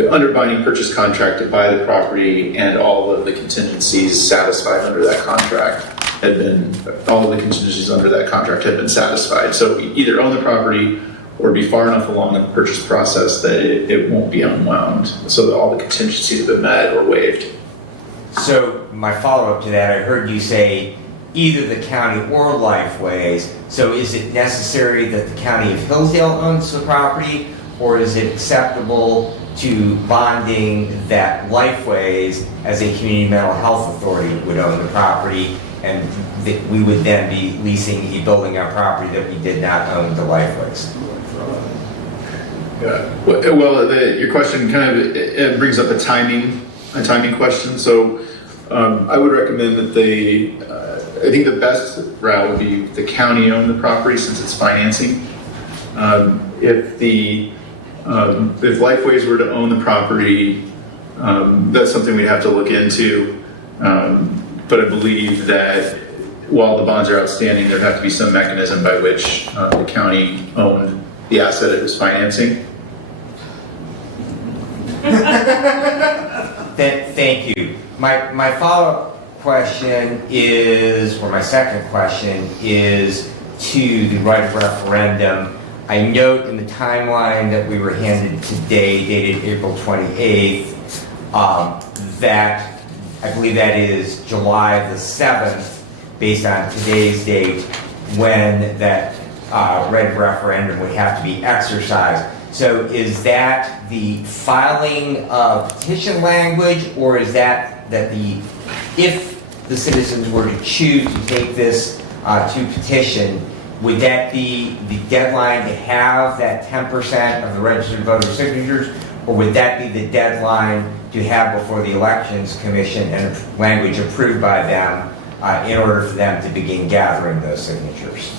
under binding purchase contract to buy the property, and all of the contingencies satisfied under that contract had been satisfied. So either own the property or be far enough along in the purchase process that it won't be unwound, so that all the contingencies have been met or waived. So my follow-up to that, I heard you say either the county or Lifeways. So is it necessary that the county of Hillsdale owns the property, or is it acceptable to bonding that Lifeways as a community mental health authority would own the property, and that we would then be leasing a building on property that we did not own to Lifeways? Your question kind of it brings up a timing question. So I would recommend that I think the best route would be the county own the property since it's financing. If Lifeways were to own the property, that's something we'd have to look into. But I believe that while the bonds are outstanding, there'd have to be some mechanism by which the county owned the asset it was financing. Thank you. My follow-up question is, or my second question is to the right of referendum. I note in the timeline that we were handed today, dated April 28th, that I I believe that is July the 7th, based on today's date, when that red referendum would have to be exercised. So is that the filing of petition language, or is that if the citizens were to choose to take this to petition, would that be the deadline to have that 10% of the registered voter signatures, or would that be the deadline to have before the Elections Commission and language approved by them in order for them to begin gathering those signatures?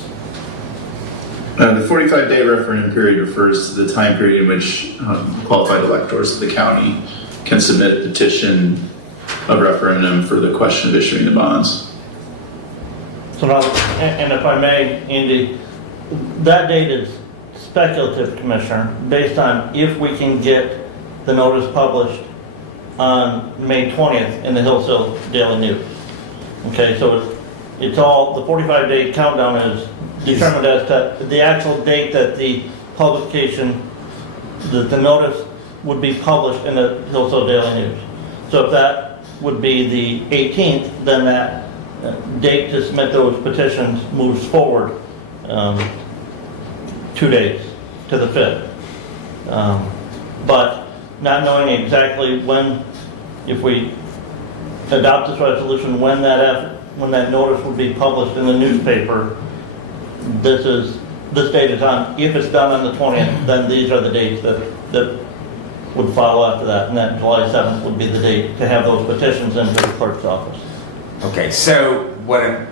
The 45-day referendum period refers to the time period in which qualified electors of the county can submit a petition of referendum for the question of issuing the bonds. So now, and if I may, Andy, that date is speculative, Commissioner, based on if we can get the notice published on May 20th in the Hillsdale Daily News. Okay, so it's all, the 45-day countdown is determined as to the actual date that the publication, the notice would be published in the Hillsdale Daily News. So if that would be the 18th, then that date to submit those petitions moves forward 2 days to the 5th. But not knowing exactly when, if we adopt this resolution, when that notice would be published in the newspaper, this date is on. If it's done on the 20th, then these are the dates that would follow after that, and that July 7th would be the date to have those petitions into the clerk's office. Okay, so what I'm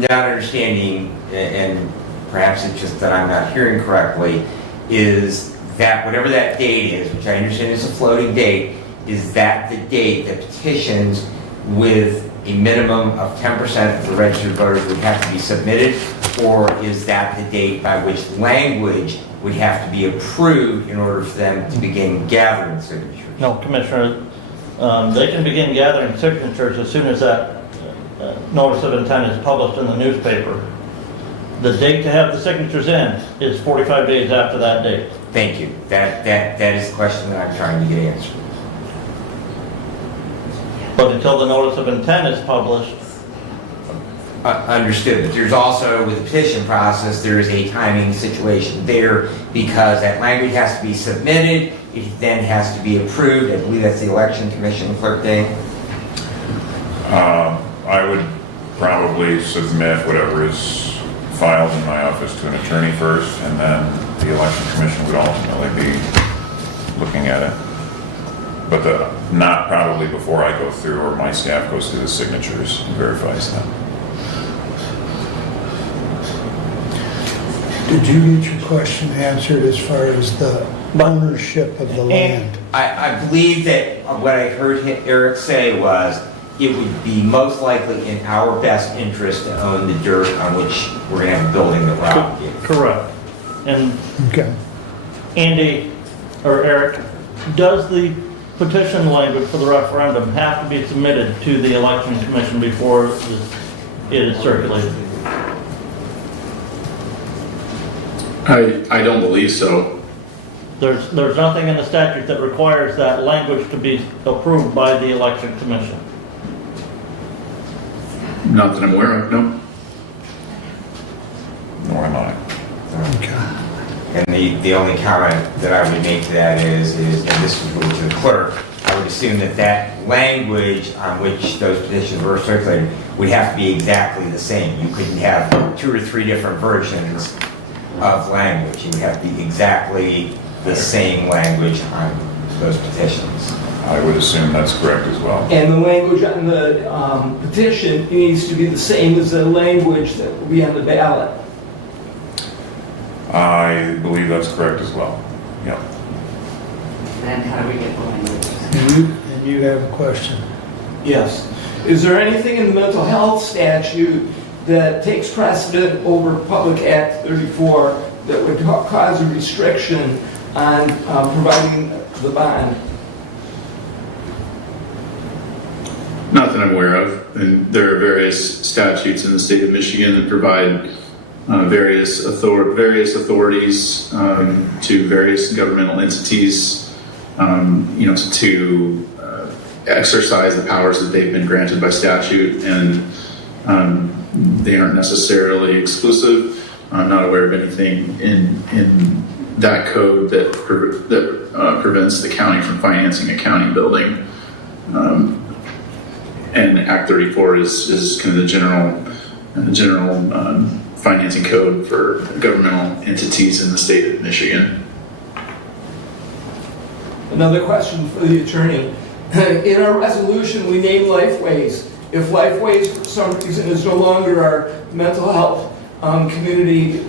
not understanding, and perhaps it's just that I'm not hearing correctly, is that whatever that date is, which I understand is a floating date, is that the date that petitions with a minimum of 10% of the registered voters would have to be submitted, or is that the date by which language would have to be approved in order for them to begin gathering signatures? No, Commissioner, they can begin gathering signatures as soon as that notice of intent is published in the newspaper. The date to have the signatures in is 45 days after that date. Thank you. That is the question that I'm trying to get answered. But until the notice of intent is published. Understood. But there's also, with the petition process, there is a timing situation there, because that language has to be submitted, it then has to be approved. I believe that's the Election Commission clerk day. I would probably submit whatever is filed in my office to an attorney first, and then the Election Commission would ultimately be looking at it. But not probably before I go through, or my staff goes through the signatures and verifies them. Did you get your question answered as far as the ownership of the land? I believe that what I heard Eric say was it would be most likely in our best interest to own the dirt on which we're going to have a building that we're obligated. Correct. And Okay. Andy, or Eric, does the petition language for the referendum have to be submitted to the Election Commission before it is circulated? I don't believe so. There's nothing in the statute that requires that language to be approved by the Election Commission. Not that I'm aware of, no. Nor am I. And the only comment that I would make to that is and this would go to the clerk, I would assume that language on which those petitions were circulated would have to be exactly the same. You couldn't have 2 or 3 different versions of language. You would have to be exactly the same language on those petitions. I would assume that's correct as well. And the language on the petition needs to be the same as the language that will be on the ballot. I believe that's correct as well. Yep. Then how do we get the language? And you have a question? Yes. Is there anything in the mental health statute that takes precedent over Public Act 34 that would cause a restriction on providing the bond? Not that I'm aware of. And there are various statutes in the state of Michigan that provide various authorities to various governmental entities, to exercise the powers that they've been granted by statute, and they aren't necessarily exclusive. I'm not aware of anything in that code that prevents the county from financing a county building. And Act 34 is kind of the general financing code for governmental entities in the state of Michigan. Another question for the attorney. In our resolution, we name Lifeways. If Lifeways, for some reason, is no longer our mental health community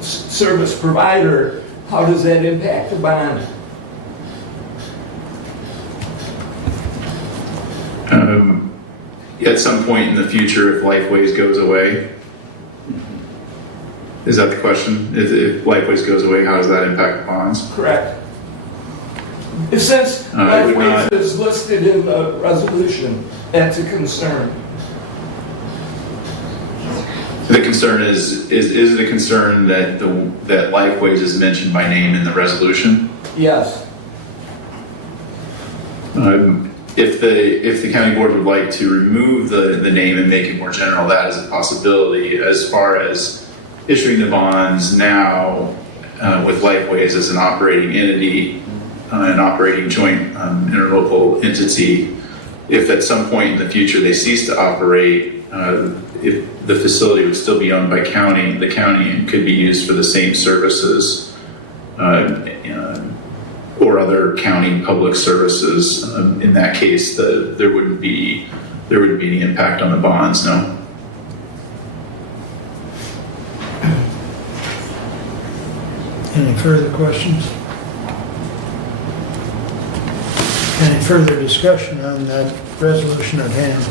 service provider, how does that impact the bond? At some point in the future, if Lifeways goes away, is that the question? If Lifeways goes away, how does that impact the bonds? Correct. Since Lifeways is listed in the resolution, that's a concern. The concern is the concern that that Lifeways is mentioned by name in the resolution? Yes. If the county board would like to remove the name and make it more general, that is a possibility. As far as issuing the bonds now with Lifeways as an operating entity, an operating joint interlocal entity, if at some point in the future they cease to operate, if the facility would still be owned by county, the county could be used for the same services or other county public services. In that case, there wouldn't be any impact on the bonds. No. Any further questions? Any further discussion on that resolution at hand?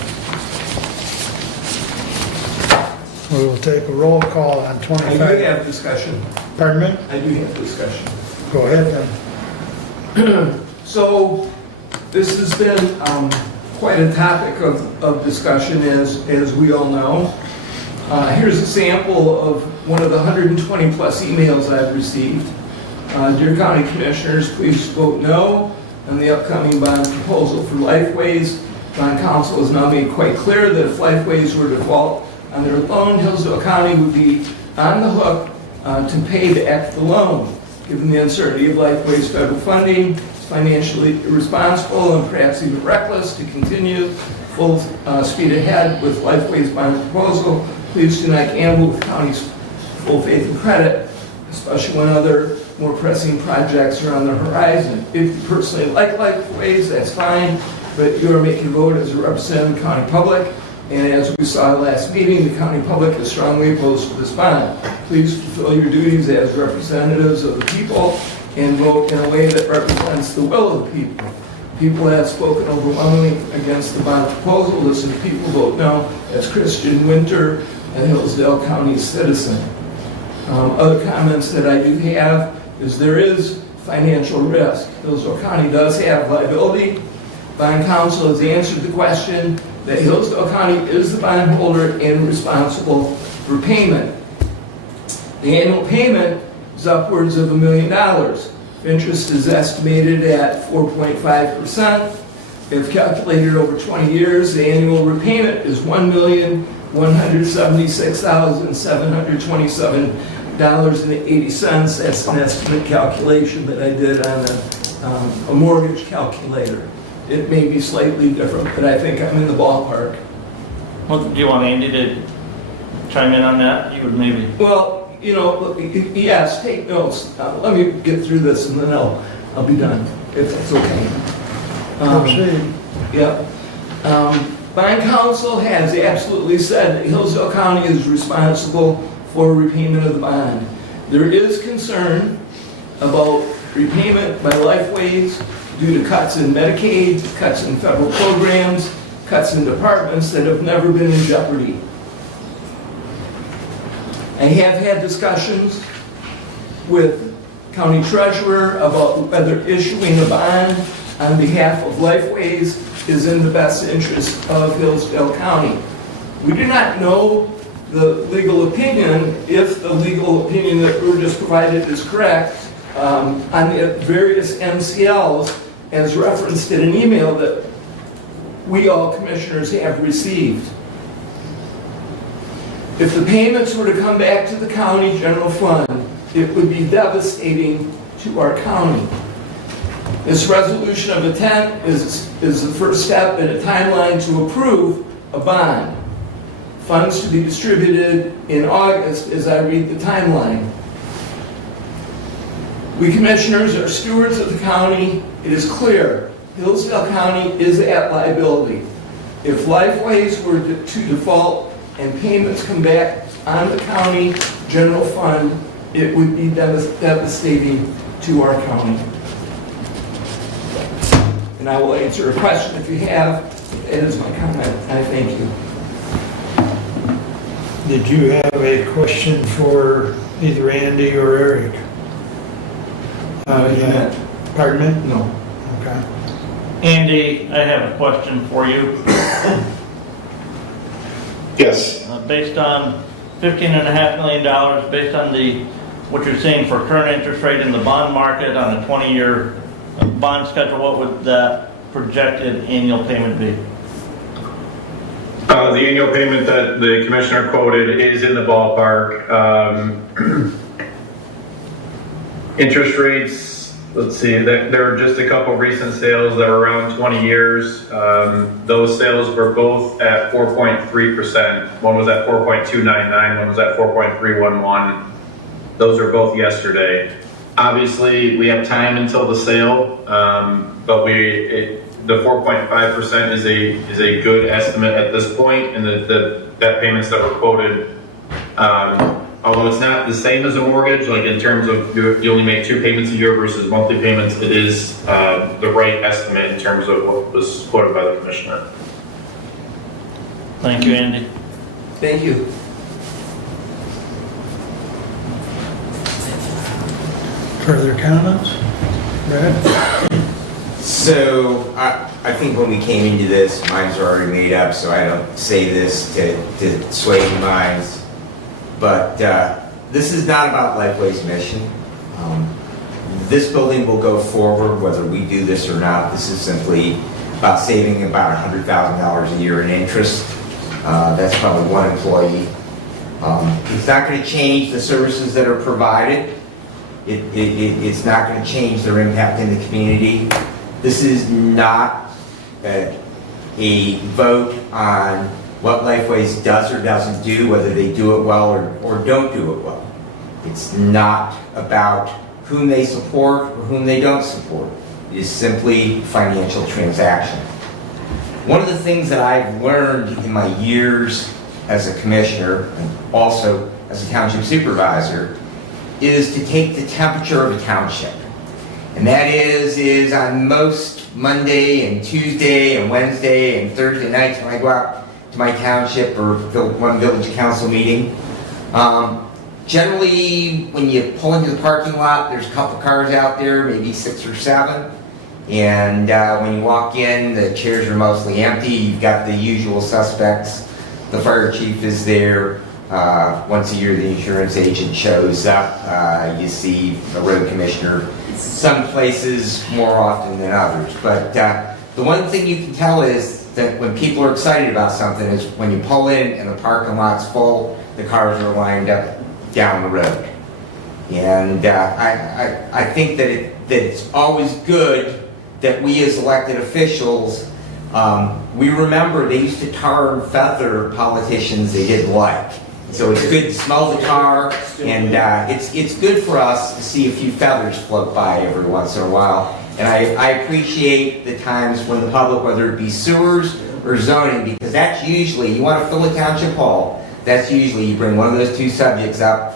We will take a roll call on 25. I do have discussion. Pardon me? I do have discussion. Go ahead then. So this has been quite a topic of discussion, as we all know. Here's a sample of one of the 120 plus emails I've received. Dear County Commissioners, please vote no on the upcoming bond proposal for Lifeways. Bond Council has now made quite clear that if Lifeways were to default on their loan, Hillsdale County would be on the hook to pay back the loan. Given the uncertainty of Lifeways federal funding, it's financially irresponsible and perhaps even reckless to continue full speed ahead with Lifeways bond proposal. Please do not gamble with the county's full faith and credit, especially when other more pressing projects are on the horizon. If you personally like Lifeways, that's fine, but you are making a vote as a representative of the county public. And as we saw last meeting, the county public is strongly opposed to this bond. Please fulfill your duties as representatives of the people and vote in a way that represents the will of the people. People have spoken overwhelmingly against the bond proposal. Listen to people, vote no. That's Christian Winter, a Hillsdale County citizen. Other comments that I do have is there is financial risk. Hillsdale County does have liability. Bond Council has answered the question that Hillsdale County is the bondholder and responsible for payment. The annual payment is upwards of $1 million. Interest is estimated at 4.5%. If calculated over 20 years, the annual repayment is $1,176,727.80. That's an estimate calculation that I did on a mortgage calculator. It may be slightly different, but I think I'm in the ballpark. Well, do you want Andy to chime in on that? You would maybe. Well, you know, yes, take notes. Let me get through this and then I'll be done, if that's okay. Proceed. Yep. Bond Council has absolutely said that Hillsdale County is responsible for repayment of the bond. There is concern about repayment by Lifeways due to cuts in Medicaid, cuts in federal programs, cuts in departments that have never been in jeopardy. I have had discussions with County Treasurer about whether issuing a bond on behalf of Lifeways is in the best interest of Hillsdale County. We do not know the legal opinion, if the legal opinion that we were just provided is correct, on the various MCLs as referenced in an email that we all commissioners have received. If the payments were to come back to the county general fund, it would be devastating to our county. This resolution of intent is the first step in a timeline to approve a bond. Funds to be distributed in August as I read the timeline. We commissioners are stewards of the county. It is clear Hillsdale County is at liability. If Lifeways were to default and payments come back on the county general fund, it would be devastating to our county. And I will answer a question if you have. It is my comment. I thank you. Did you have a question for either Andy or Eric? Yeah. Pardon me? No. Okay. Andy, I have a question for you. Yes. Based on $15.5 million, based on what you're seeing for current interest rate in the bond market on a 20-year bond schedule, what would that projected annual payment be? The annual payment that the commissioner quoted is in the ballpark. Interest rates, let's see, there are just a couple recent sales that were around 20 years. Those sales were both at 4.3%. One was at 4.299, one was at 4.311. Those are both yesterday. Obviously, we have time until the sale, but the 4.5% is a good estimate at this point, and the debt payments that were quoted, although it's not the same as a mortgage, like in terms of you only make 2 payments a year versus monthly payments, it is the right estimate in terms of what was quoted by the commissioner. Thank you, Andy. Thank you. Further comments? Brad? So I think when we came into this, minds are already made up, so I don't say this to sway any minds. But this is not about Lifeway's mission. This building will go forward whether we do this or not. This is simply about saving about $100,000 a year in interest. That's probably one employee. It's not going to change the services that are provided. It's not going to change their impact in the community. This is not a vote on what Lifeways does or doesn't do, whether they do it well or don't do it well. It's not about whom they support or whom they don't support. It is simply a financial transaction. One of the things that I've learned in my years as a commissioner and also as a township supervisor is to take the temperature of a township. And that is on most Monday and Tuesday and Wednesday and Thursday nights when I go out to my township or one village council meeting. Generally, when you pull into the parking lot, there's a couple cars out there, maybe 6 or 7. And when you walk in, the chairs are mostly empty. You've got the usual suspects. The fire chief is there. Once a year, the insurance agent shows up. You see the road commissioner, some places more often than others. But the one thing you can tell is that when people are excited about something is when you pull in and the parking lot's full, the cars are lined up down the road. And I think that it's always good that we as elected officials, we remember they used to tar and feather politicians they didn't like. So it's good to smell the tar, and it's good for us to see a few feathers float by every once in a while. And I appreciate the times when the public, whether it be sewers or zoning, because that's usually, you want to fill a township hall, that's usually you bring one of those two subjects up.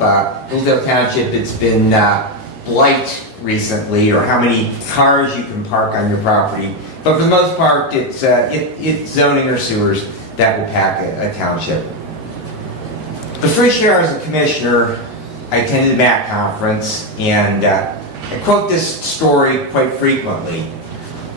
Hillsdale Township, it's been blight recently, or how many cars you can park on your property. But for the most part, it's zoning or sewers that will pack a township. The first year I was a commissioner, I attended the MAC conference, and I quote this story quite frequently.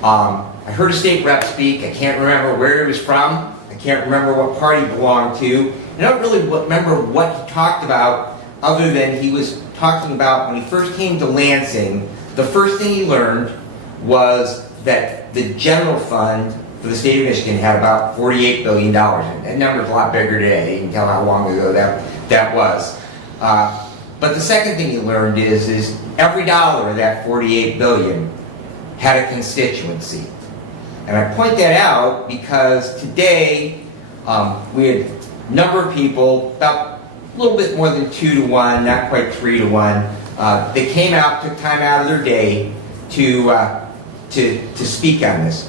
I heard a state rep speak. I can't remember where he was from. I can't remember what party he belonged to. I don't really remember what he talked about, other than he was talking about when he first came to Lansing, the first thing he learned was that the general fund for the state of Michigan had about $48 billion. That number's a lot bigger today. You can tell how long ago that was. But the second thing you learned is every dollar of that $48 billion had a constituency. And I point that out because today we had a number of people, about a little bit more than 2 to 1, not quite 3 to 1. They came out, took time out of their day to speak on this.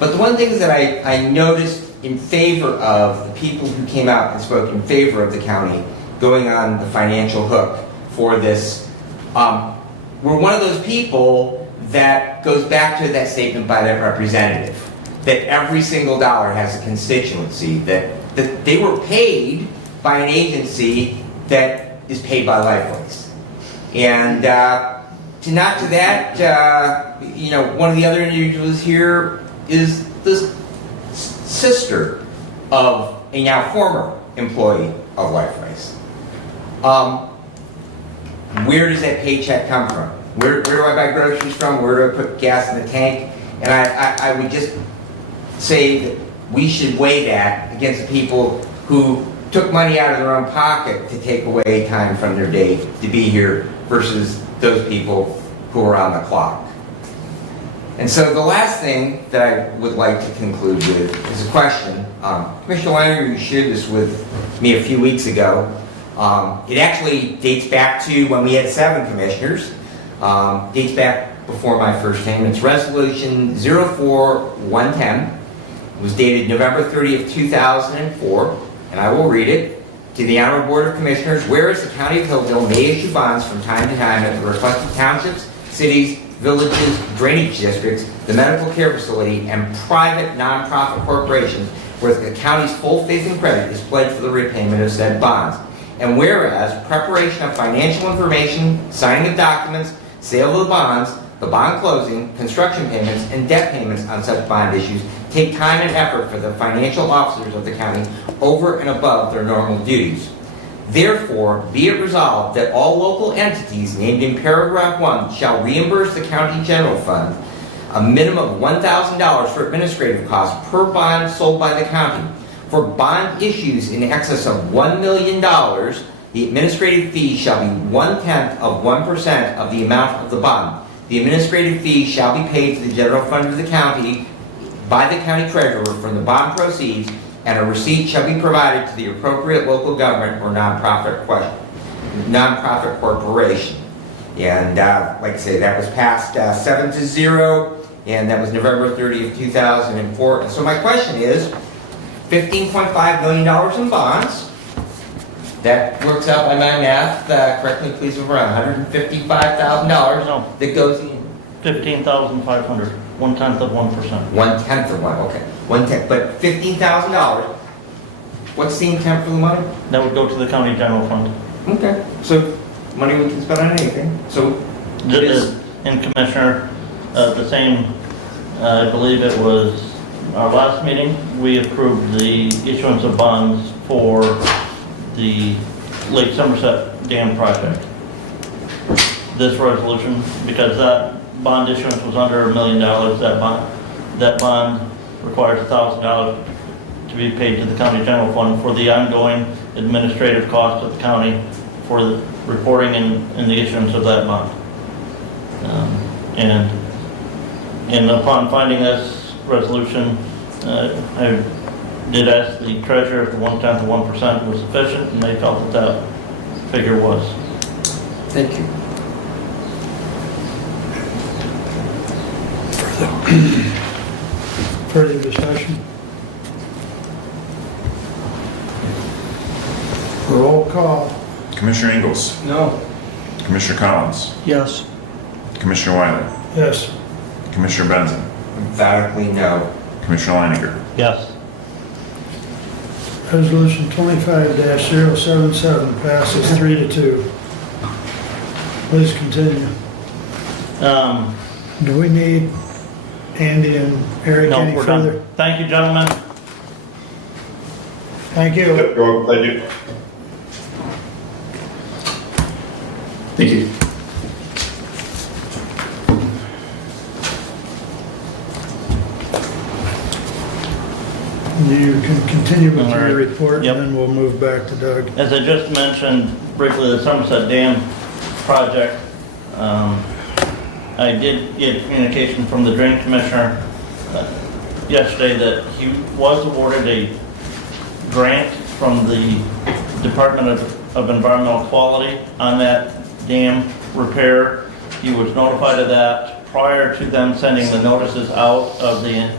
But the one thing that I noticed in favor of the people who came out and spoke in favor of the county going on the financial hook for this were one of those people that goes back to that statement by that representative, that every single dollar has a constituency, that they were paid by an agency that is paid by Lifeways. And to that, one of the other individuals here is the sister of a now former employee of Lifeways. Where does that paycheck come from? Where do I buy groceries from? Where do I put gas in the tank? And I would just say that we should weigh that against the people who took money out of their own pocket to take away time from their day to be here versus those people who are on the clock. And so the last thing that I would like to conclude with is a question. Commissioner Weiner, you shared this with me a few weeks ago. It actually dates back to when we had 7 commissioners. Dates back before my first term. It's Resolution 04110. It was dated November 30th, 2004, and I will read it. To the Honorable Board of Commissioners, whereas the County of Hillsdale may issue bonds from time to time at the request of townships, cities, villages, drainage districts, the medical care facility, and private nonprofit corporations where the county's full faith and credit is pledged for the repayment of said bonds. And whereas preparation of financial information, signing of documents, sale of the bonds, the bond closing, construction payments, and debt payments on such bond issues take time and effort for the financial officers of the county over and above their normal duties. Therefore, be it resolved that all local entities named in paragraph 1 shall reimburse the county general fund a minimum of $1,000 for administrative costs per bond sold by the county. For bond issues in excess of $1 million, the administrative fee shall be 1/10 of 1% of the amount of the bond. The administrative fee shall be paid to the general fund of the county by the county treasurer from the bond proceeds, and a receipt shall be provided to the appropriate local government or nonprofit corporation. And like I say, that was passed 7-0, and that was November 30th, 2004. So my question is, $15.5 million in bonds. That works out by my math, correct me please, around $155,000 that goes in. 15,500, 1/10 of 1%. 1/10 of 1, okay. 1/10, but $15,000, what's the intent for the money? That would go to the county general fund. Okay, so money we can spend on anything. So And Commissioner, the same, I believe it was our last meeting, we approved the issuance of bonds for the Lake Somerset Dam project. This resolution, because that bond issuance was under $1 million, that bond requires $1,000 to be paid to the county general fund for the ongoing administrative costs of the county for the reporting and the issuance of that bond. And upon finding this resolution, I did ask the treasurer if the 1/10 of 1% was sufficient, and they felt that that figure was. Thank you. Further discussion? Roll call. Commissioner Ingalls? No. Commissioner Collins? Yes. Commissioner Wiley? Yes. Commissioner Benson? Emphatically no. Commissioner Leininger? Yes. Resolution 25-077 passes 3-2. Please continue. Do we need Andy and Eric No, any we're further? done. Thank you, gentlemen. Thank you. Yep, you're welcome. Thank you. Thank you. You can continue with All your right. report, and Yep. then we'll move back to Doug. As I just mentioned briefly, the Somerset Dam project, I did get communication from the Drain Commissioner yesterday that he was awarded a grant from the Department of Environmental Quality on that dam repair. He was notified of that prior to them sending the notices out of the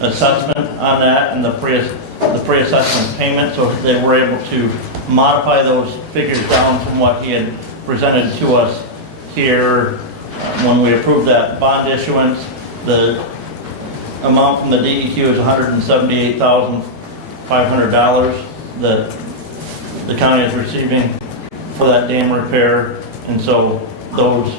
assessment on that and the pre-assessment payment, so they were able to modify those figures down from what he had presented to us here when we approved that bond issuance. The amount from the DEQ is $178,500 that the county is receiving for that dam repair, and so those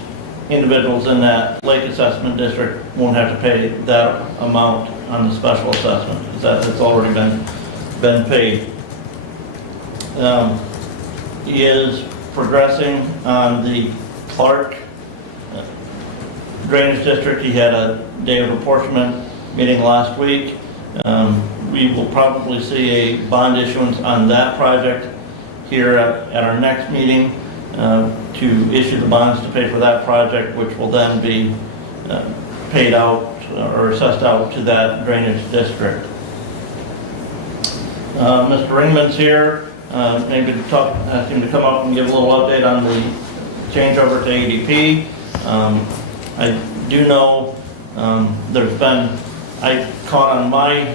individuals in that lake assessment district won't have to pay that amount on the special assessment, because that's already been paid. He is progressing on the Clark Drainage District. He had a day of apportionment meeting last week. We will probably see a bond issuance on that project here at our next meeting to issue the bonds to pay for that project, which will then be paid out or assessed out to that drainage district. Mr. Ringman's here. Maybe ask him to come up and give a little update on the changeover to ADP. I do know there's been, I caught on my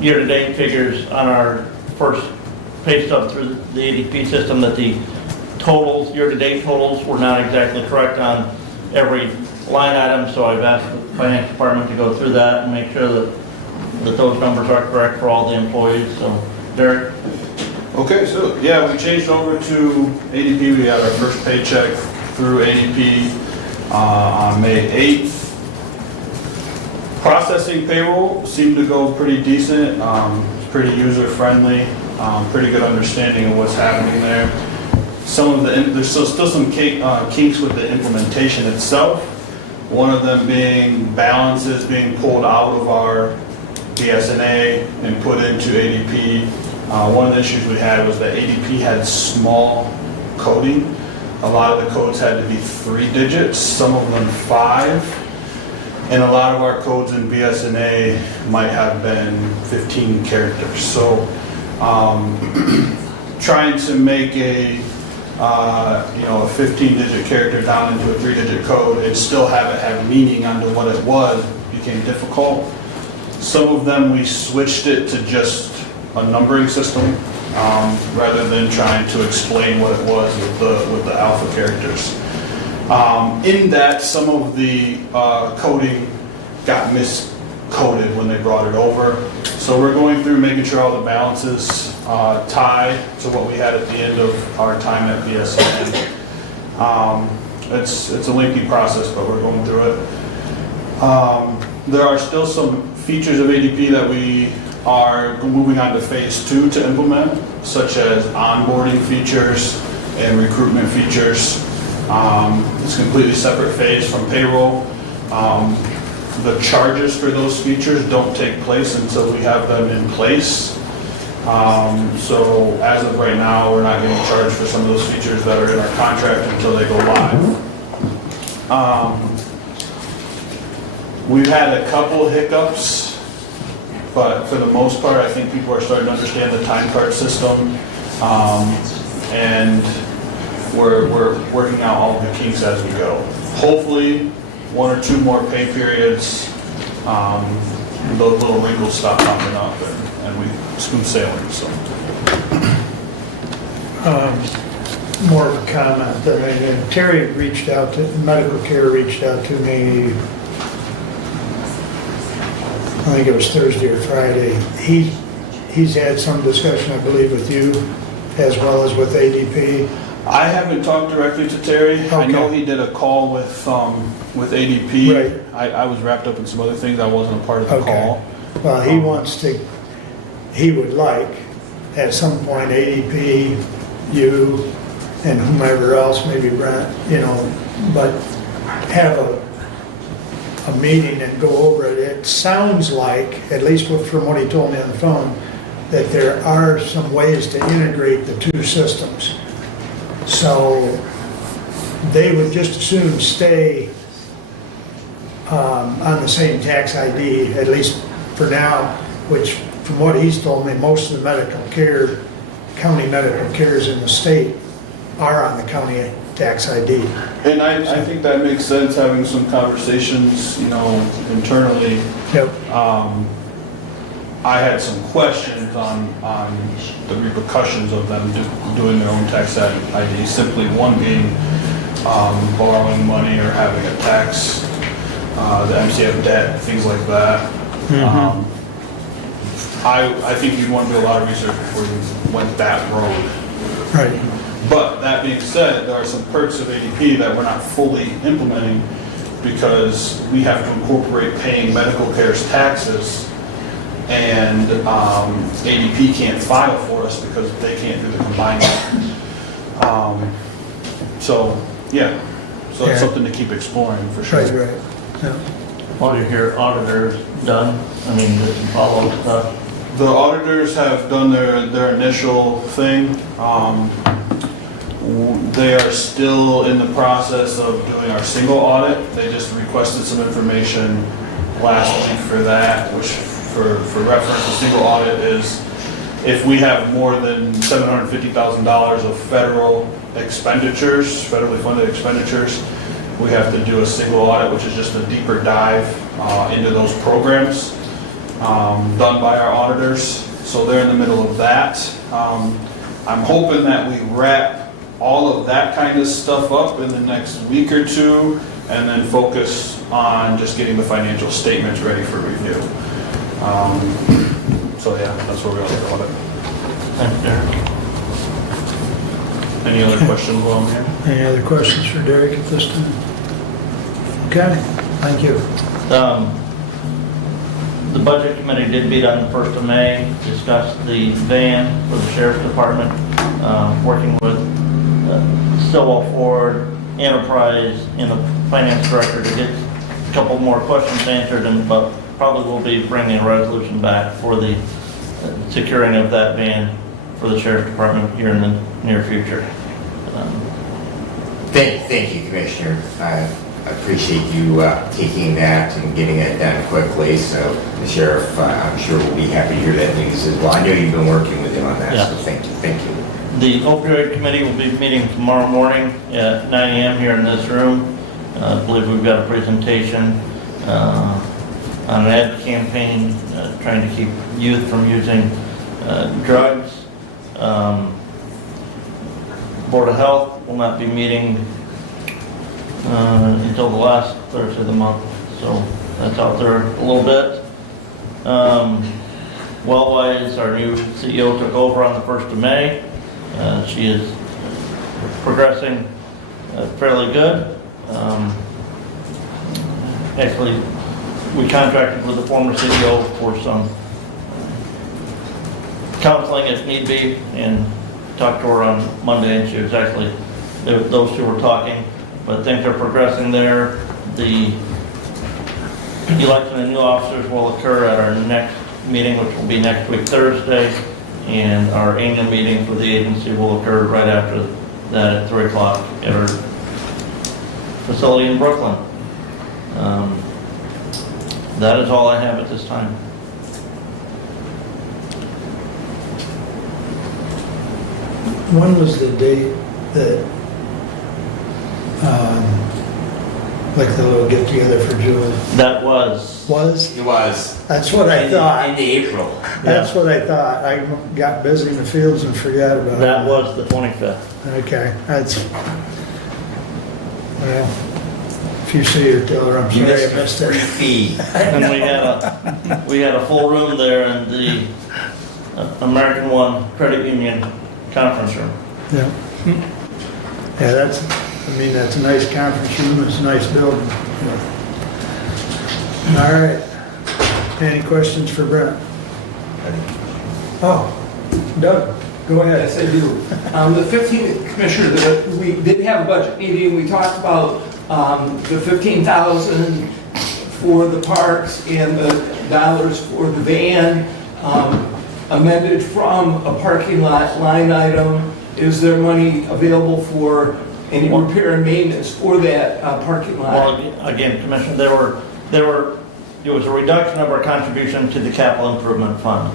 year-to-date figures on our first pay stub through the ADP system that the totals, year-to-date totals, were not exactly correct on every line item, so I've asked the finance department to go through that and make sure that those numbers are correct for all the employees. So, Derek? Okay, so yeah, we changed over to ADP. We had our first paycheck through ADP on May 8th. Processing payroll seemed to go pretty decent. It's pretty user-friendly, pretty good understanding of what's happening there. There's still some kinks with the implementation itself. One of them being balances being pulled out of our BSNA and put into ADP. One of the issues we had was that ADP had small coding. A lot of the codes had to be 3 digits, some of them 5. And a lot of our codes in BSNA might have been 15 characters. So trying to make a 15-digit character down into a 3-digit code and still have it have meaning onto what it was became difficult. Some of them we switched it to just a numbering system rather than trying to explain what it was with the alpha characters. In that, some of the coding got miscoded when they brought it over. So we're going through making sure all the balances tie to what we had at the end of our time at BSN. It's a lengthy process, but we're going through it. There are still some features of ADP that we are moving on to phase 2 to implement, such as onboarding features and recruitment features. It's a completely separate phase from payroll. The charges for those features don't take place until we have them in place. So as of right now, we're not getting charged for some of those features that are in our contract until they go live. We've had a couple hiccups, but for the most part, I think people are starting to understand the time card system, and we're working out all the kinks as we go. Hopefully, 1 or 2 more pay periods, those little wrinkles stop popping up, and we smooth sailing. So, More of a comment. Terry reached out to Medical Care reached out to me. I think it was Thursday or Friday. He's had some discussion, I believe, with you as well as with ADP. I haven't talked directly to Terry. Okay. I know he did a call with ADP. Right. I was wrapped up in some other things. I wasn't a part of the call. Well, he would like at some point ADP, you, and whomever else, maybe Brent, but have a meeting and go over it. It sounds like, at least from what he told me on the phone, that there are some ways to integrate the two systems. So they would just as soon stay on the same tax ID, at least for now, which from what he's told me, most of the medical care, county medical cares in the state are on the county tax ID. And I think that makes sense, having some conversations, internally. Yep. I had some questions on the repercussions of them doing their own tax ID, simply one being borrowing money or having a tax, the MCF debt, things like that. I think you'd want to do a lot of research before you went that road. Right. But that being said, there are some perks of ADP that we're not fully implementing because we have to incorporate paying medical care's taxes, and ADP can't file for us because they can't do the combined. So it's something to keep exploring for sure. Right. Yeah. While you're here, auditors done, did some follow-up stuff. The auditors have done their initial thing. They are still in the process of doing our single audit. They just requested some information last week for that, which for reference, a single audit is if we have more than $750,000 of federal expenditures, federally funded expenditures, we have to do a single audit, which is just a deeper dive into those programs done by our auditors. So they're in the middle of that. I'm hoping that we wrap all of that kind of stuff up in the next week or two, and then focus on just getting the financial statements ready for review. That's where we are with it. Thanks, Derek. Any other questions while I'm here? Any other questions for Derek at this time? Okay, thank you. The budget committee did meet on the 1st of May, discussed the van for the sheriff's department, working with Stillwell Ford, Enterprise, and the finance director to get a couple more questions answered, but probably will be bringing a resolution back for the securing of that van for the sheriff's department here in the near future. Thank you, Commissioner. I appreciate you taking that and getting it done quickly. So the sheriff, I'm sure, will be happy to hear that news as well. I know you've been working with him on that, Yeah. so thank you. The opioid committee will be meeting tomorrow morning at 9 a.m. here in this room. I believe we've got a presentation on an ad campaign trying to keep youth from using drugs. Board of Health will not be meeting until the last Thursday of the month, so that's out there a little bit. Wellwise, our new CEO, took over on the 1st of May. She is progressing fairly good. Actually, we contracted with the former CEO for some counseling if need be, and talked to her on Monday, and she was actually, those two were talking, but things are progressing there. The election of new officers will occur at our next meeting, which will be next week, Thursday, and our annual meeting for the agency will occur right after that at 3 o'clock at our facility in Brooklyn. That is all I have at this time. When was the date that, like the little get together for June? That was. It was. That's what I thought. In April. That's what I thought. I got busy in the fields and forgot about it. That was the 25th. Okay, that's, well, if you see her, tell her I'm sorry I missed it. Fee. And we had a full room there in the American One Credit Union conference room. Yeah. Yeah, that's a nice conference room, it's a nice building. All right. Any questions for Brent? Oh, Doug, go ahead. Yes, I do. The 15th, Commissioner, we did have a budget meeting. We talked about the $15,000 for the parks and the dollars for the van amended from a parking lot line item. Is there money available for any repair and maintenance for that parking lot? Well, again, Commissioner, it was a reduction of our contribution to the capital improvement fund.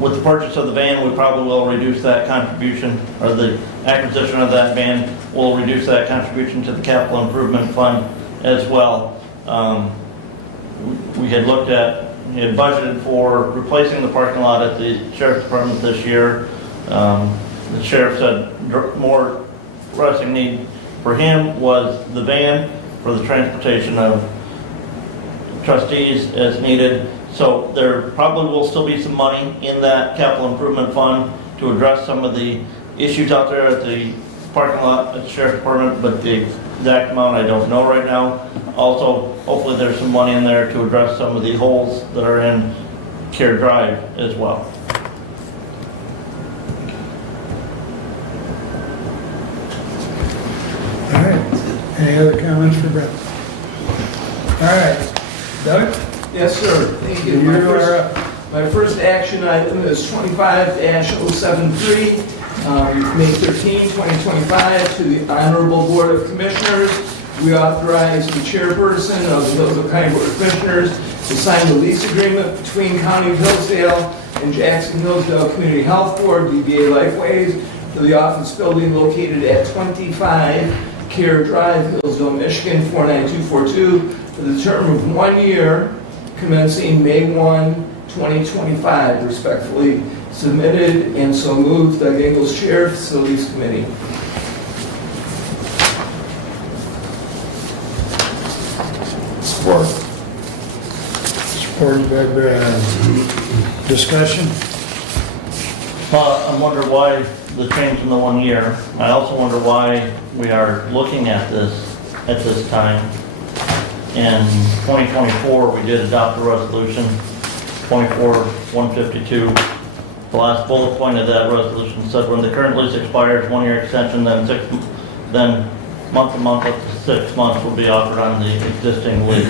With the purchase of the van, we probably will reduce that contribution, or the acquisition of that van will reduce that contribution to the capital improvement fund as well. We had budgeted for replacing the parking lot at the Sheriff's Department this year. The Sheriff said more pressing need for him was the van for the transportation of trustees as needed. So there probably will still be some money in that capital improvement fund to address some of the issues out there at the parking lot at the Sheriff's Department, but the exact amount I don't know right now. Also, hopefully there's some money in there to address some of the holes that are in Care Drive as well. All right. Any other comments for Brett? All right. Doug? Yes, sir. Thank you. My first action item is 25-073, May 13, 2025, to the Honorable Board of Commissioners. We authorize the chairperson of the Hillsdale County Board of Commissioners to sign the lease agreement between County of Hillsdale and Jackson Hillsdale Community Health Board, DBA Lifeways, for the office building located at 25 Care Drive, Hillsdale, Michigan, 49242, for the term of 1 year, commencing May 1, 2025. Respectfully submitted and so moved. Doug Ingles, Chair, Facilities Committee. Support. Supported by Brad. Discussion? Well, I wonder why the change in the 1 year. I also wonder why we are looking at this at this time. In 2024, we did adopt a resolution, 24-152. The last bullet point of that resolution said when the current lease expires, 1 year extension, then month to month up to 6 months will be offered on the existing lease.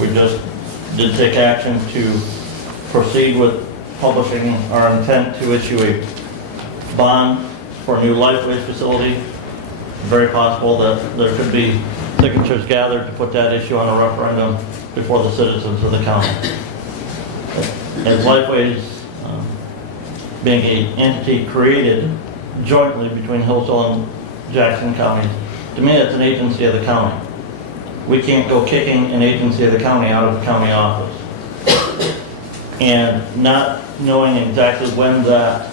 We just did take action to proceed with publishing our intent to issue a bond for a new Lifeways facility. Very possible that there could be signatures gathered to put that issue on a referendum before the citizens of the county. As Lifeways, being an entity created jointly between Hillsdale and Jackson counties, to me it's an agency of the county. We can't go kicking an agency of the county out of the county office. And not knowing exactly when that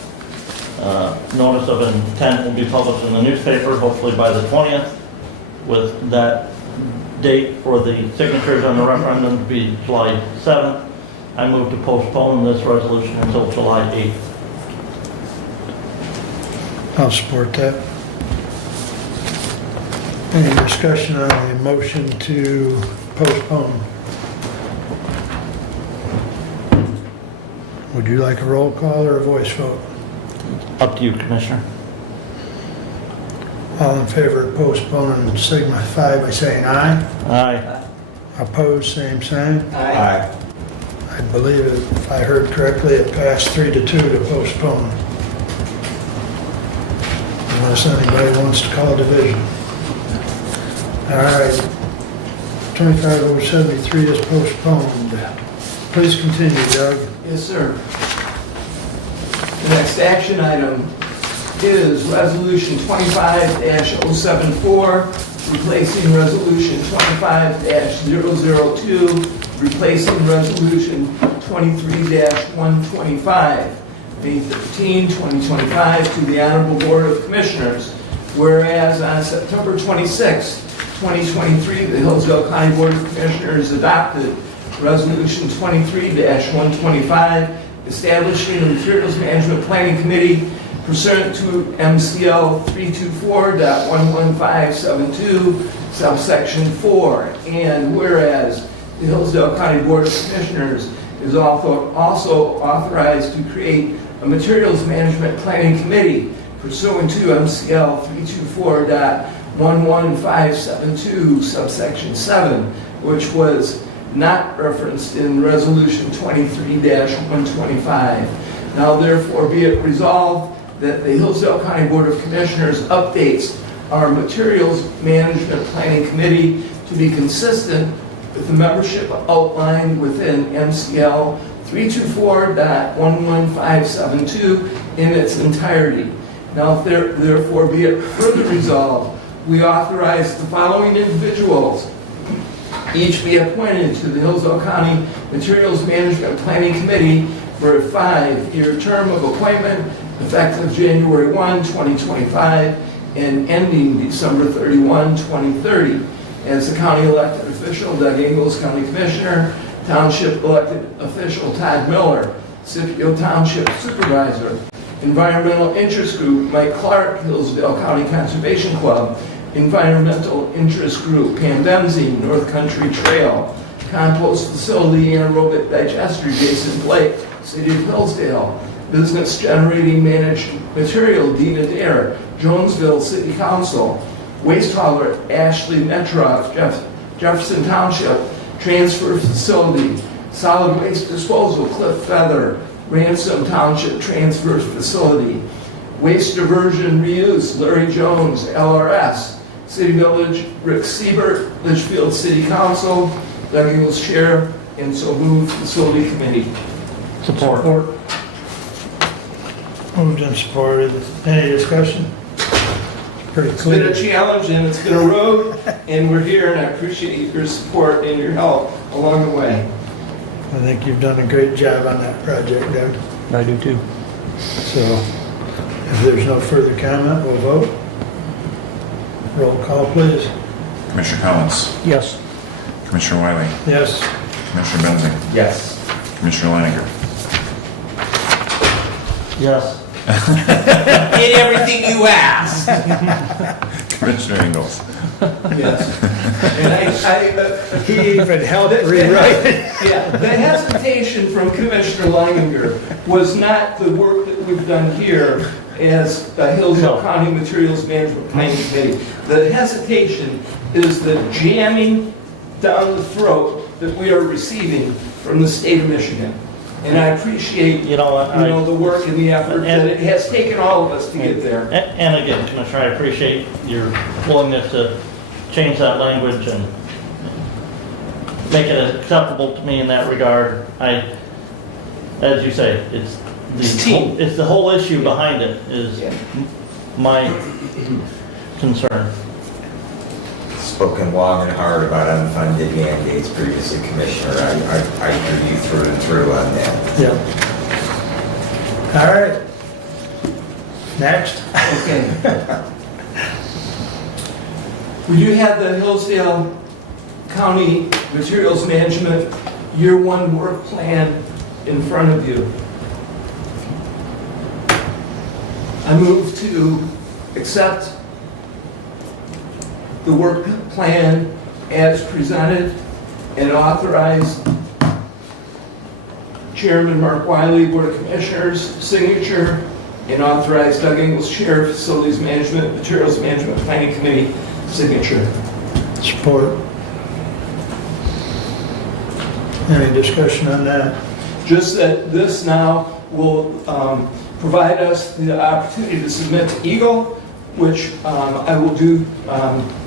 notice of intent will be published in the newspaper, hopefully by the 20th, with that date for the signatures on the referendum to be July 7th. I move to postpone this resolution until July 8th. I'll support that. Any discussion on the motion to postpone? Would you like a roll call or a voice vote? Up to you, Commissioner. All in favor of postponing signify by saying aye. Aye. Opposed, same sign. Aye. I believe, if I heard correctly, it passed 3-2 to postpone. Unless anybody wants to call division. All right. 25073 is postponed. Please continue, Doug. Yes, sir. The next action item is Resolution 25-074, replacing Resolution 25-002, replacing Resolution 23-125, May 13, 2025, to the Honorable Board of Commissioners. Whereas on September 26, 2023, the Hillsdale County Board of Commissioners adopted Resolution 23-125, establishing a Materials Management Planning Committee pursuant to MCL 324.11572, subsection 4. And whereas the Hillsdale County Board of Commissioners is also authorized to create a Materials Management Planning Committee pursuant to MCL 11572 subsection 7, which was not referenced in Resolution 23-125. Now therefore be it resolved that the Hillsdale County Board of Commissioners updates our Materials Management Planning Committee to be consistent with the membership outlined within MCL 324.11572 in its entirety. Now therefore be it further resolved, we authorize the following individuals each be appointed to the Hillsdale County Materials Management Planning Committee for a 5-year term of appointment effective January 1, 2025 and ending December 31, 2030. As the county elected official, Doug Ingles, County Commissioner, Township elected official, Todd Miller, Scipio Township Supervisor, Environmental Interest Group, Mike Clark, Hillsdale County Conservation Club, Environmental Interest Group, Pam Benzine, North Country Trail, Compost Facility, Anaerobic Digester, Jason Blake, City of Hillsdale, Business Generating Managed Material, Dina Dare, Jonesville City Council, Waste Hauler, Ashley Metroff, Jefferson Township, Transfer Facility, Solid Waste Disposal, Cliff Feather, Ransom Township Transfer Facility, Waste Diversion Reuse, Larry Jones, LRS, City Village, Rick Siebert, Litchfield City Council, Doug Ingles Chair, and so moved Facility Committee. Support. Moved and supported. Any discussion? Pretty It's been clear. a challenge and it's been a road, and we're here, and I appreciate your support and your help along the way. I think you've done a great job on that project, Doug. I do too. So if there's no further comment, we'll vote. Roll call, please. Commissioner Collins. Yes. Commissioner Wiley. Yes. Commissioner Benzing. Yes. Commissioner Leininger. Yes. Did everything you asked. Commissioner Ingles. Yes. And He even helped rewrite it. Yeah, the hesitation from Commissioner Leininger was not the work that we've done here as a Hillsdale County Materials Management Planning Committee. The hesitation is the jamming down the throat that we are receiving from the state of Michigan. And I appreciate, the work and the effort that it has taken all of us to get there. And again, Commissioner, I appreciate your willingness to change that language and make it acceptable to me in that regard. As you say, it's the whole issue behind it is my concern. Spoken long and hard about unfunded mandates previously, Commissioner. I hear you through and through on that. Yeah. All right. Next. Okay. We do have the Hillsdale County Materials Management Year 1 work plan in front of you. I move to accept the work plan as presented and authorize Chairman Mark Wiley, Board of Commissioners, signature, and authorize Doug Ingles, Chair, Facilities Management, Materials Management Planning Committee, signature. Support. Any discussion on that? Just that this now will provide us the opportunity to submit to Eagle, which I will do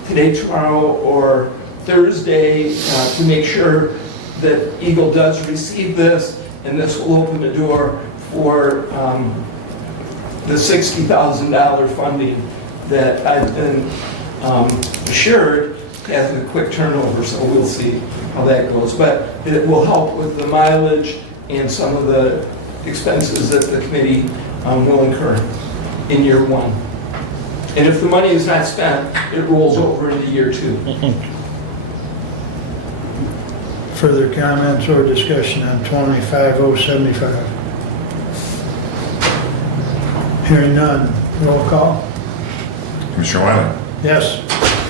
today, tomorrow, or Thursday to make sure that Eagle does receive this, and this will open the door for the $60,000 funding that I've been assured has a quick turnover, so we'll see how that goes. But it will help with the mileage and some of the expenses that the committee will incur in year 1. And if the money is not spent, it rolls over into year 2. Further comments or discussion on 25075? Hearing none. Roll call. Commissioner Wiley. Yes.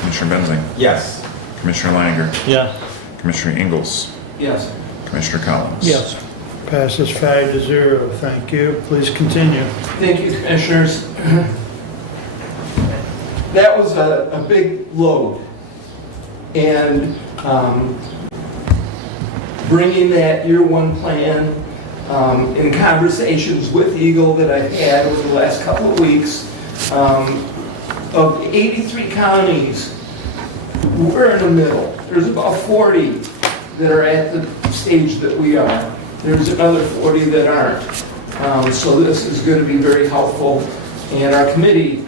Commissioner Benzing. Yes. Commissioner Leininger. Yes. Commissioner Ingles. Yes. Commissioner Collins. Yes. Passes 5-0. Thank you. Please continue. Thank you, Commissioners. that was a big load. And bringing that year one plan in conversations with Eagle that I've had over the last couple of weeks, of the 83 counties, we're in the middle. There's about 40 that are at the stage that we are. There's another 40 that aren't. So this is going to be very helpful, and our committee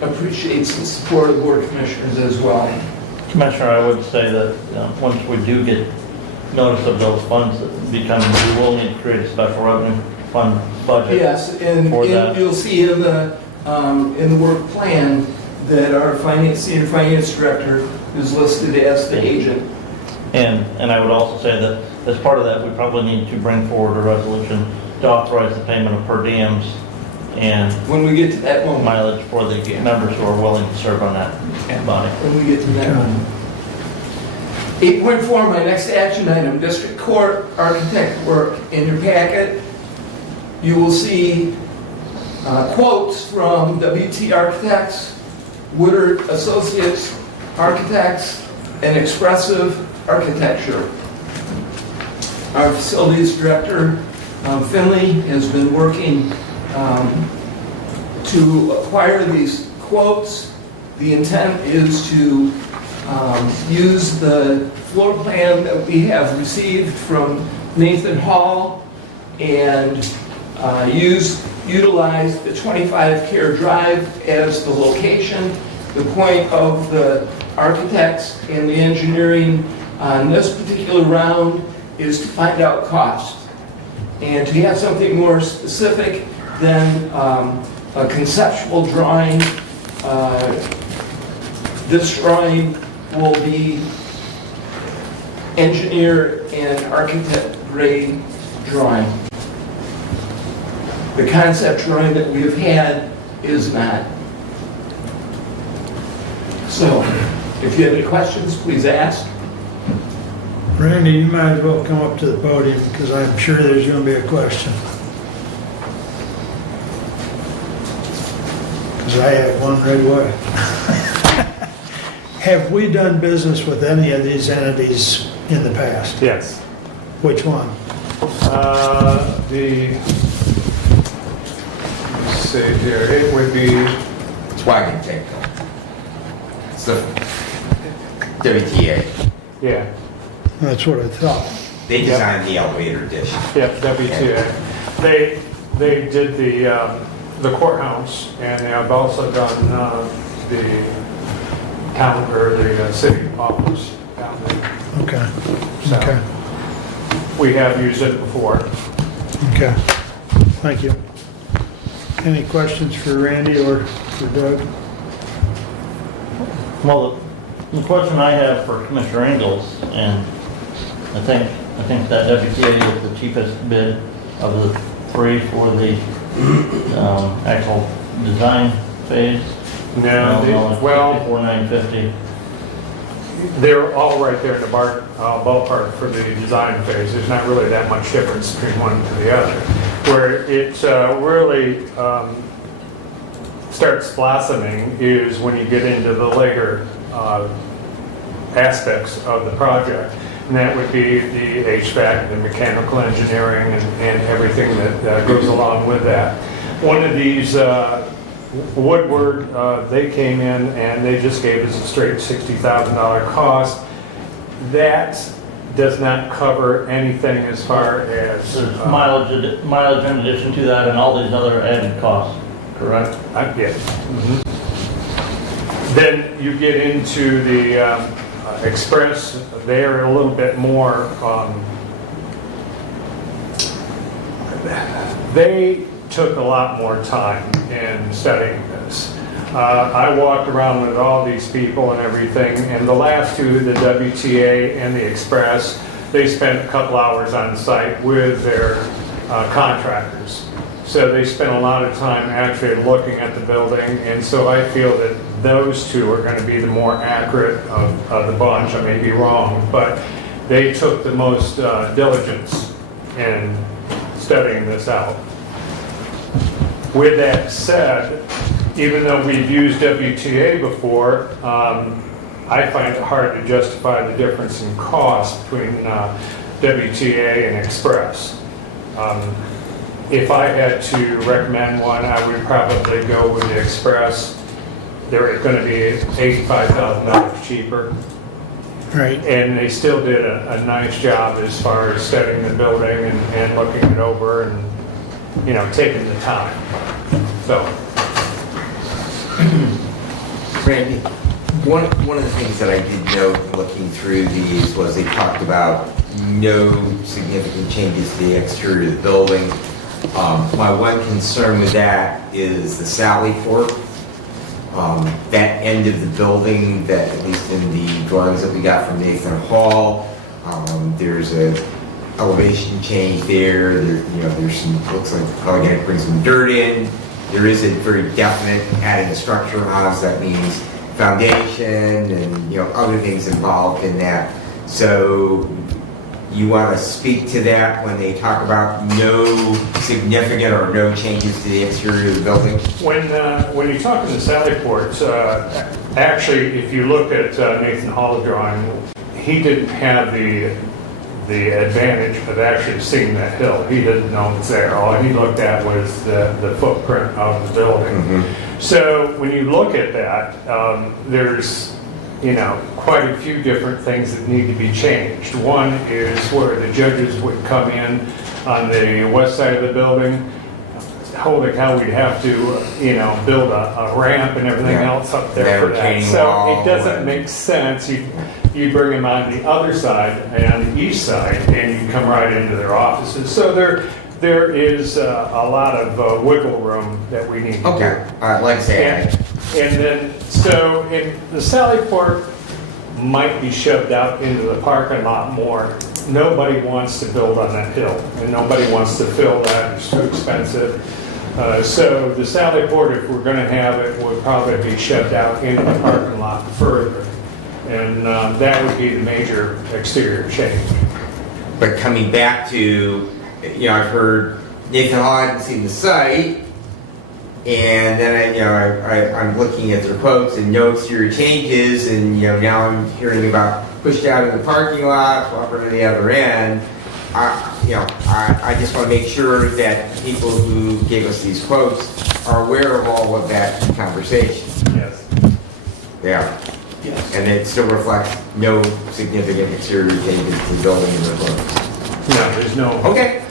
appreciates the support of the Board of Commissioners as well. Commissioner, I would say that once we do get notice of those funds that become, we will need to create a special revenue fund budget. Yes, and you'll see in the work plan that our senior finance director is listed as the agent. And I would also say that as part of that, we probably need to bring forward a resolution to authorize the payment of per diems and when we get to that moment, mileage for the members who are willing to serve on that body. When we get to that moment. 8.4, my next action item, District Court architect work. In your packet, you will see quotes from WT Architects, Woodard Associates Architects, and Expressive Architecture. Our facilities director, Finley, has been working to acquire these quotes. The intent is to use the floor plan that we have received from Nathan Hall and utilize the 25 Care Drive as the location. The point of the architects and the engineering on this particular round is to find out cost and to have something more specific than a conceptual drawing. This drawing will be engineer and architect grade drawing. The concept drawing that we have had is not. So, if you have any questions, please ask. Randy, you might as well come up to the podium because I'm sure there's going to be a question. Because I have one right away. Have we done business with any of these entities in the past? Yes. Which one? Let's see here, it would be... It's Wagon Tango. It's the WTA. Yeah. That's what I thought. They designed the elevator addition. Yep, WTA. They did the courthouse, and they have also done the town, or the city office down there. Okay. So, Okay. we have used it before. Okay. Thank you. Any questions for Randy or for Doug? Well, the question I have for Commissioner Ingalls, and I think that WTA is the cheapest bid of the three for the actual design phase. No, well, $54,950. they're all right there in the ballpark for the design phase. There's not really that much difference between one to the other. Where it really starts blossoming is when you get into the later aspects of the project. And that would be the HVAC, the mechanical engineering, and everything that goes along with that. One of these, Woodward, they came in and they just gave us a straight $60,000 cost. That does not cover anything as far as... There's mileage in addition to that and all these other added costs, correct? Yes. Mm-hmm. Then you get into the Express. They're a little bit more... they took a lot more time in studying this. I walked around with all these people and everything, and the last two, the WTA and the Express, they spent a couple hours on site with their contractors. So they spent a lot of time actually looking at the building, and so I feel that those two are going to be the more accurate of the bunch. I may be wrong, but they took the most diligence in studying this out. With that said, even though we've used WTA before, I find it hard to justify the difference in cost between WTA and Express. If I had to recommend one, I would probably go with the Express. They're going to be $85,000 cheaper. Right. And they still did a nice job as far as studying the building and looking it over and, you know, taking the time. So. Randy, one of the things that I did note looking through these was they talked about no significant changes to the exterior of the building. My one concern with that is the Sally Port. That end of the building, that at least in the drawings that we got from Nathan Hall, there's a elevation change there. There's some, looks like probably going to bring some dirt in. There is a very definite adding a structure on, so that means foundation and other things involved in that. So you want to speak to that when they talk about no significant or no changes to the exterior of the building? When you talk in the Sally Port, actually, if you look at Nathan Hall's drawing, he didn't have the advantage of actually seeing that hill. He didn't know it's there. All he looked at was the footprint of the building. Mm-hmm. So when you look at that, there's quite a few different things that need to be changed. One is where the judges would come in on the west side of the building. Holy cow, we'd have to, build a ramp and everything else up there for that. So it doesn't make sense. You bring them on the other side and on the east side, and you come right into their offices. So there is a lot of wiggle room that we need to do. Okay, like I say. And then, so in the Sally Port might be shoved out into the parking lot more. Nobody wants to build on that hill, and nobody wants to fill that. It's too expensive. So the Sally Port, if we're going to have it, would probably be shoved out into the parking lot further. And that would be the major exterior change. But coming back to, I've heard Nathan Hall hadn't seen the site, and then I'm looking at their quotes and no exterior changes, and now I'm hearing about pushed out in the parking lot, walking to the other end. I just want to make sure that people who gave us these quotes are aware of all of that conversation. Yes. Yeah. Yes. And it still reflects no significant exterior changes to the building in the quotes. No, there's no. Okay.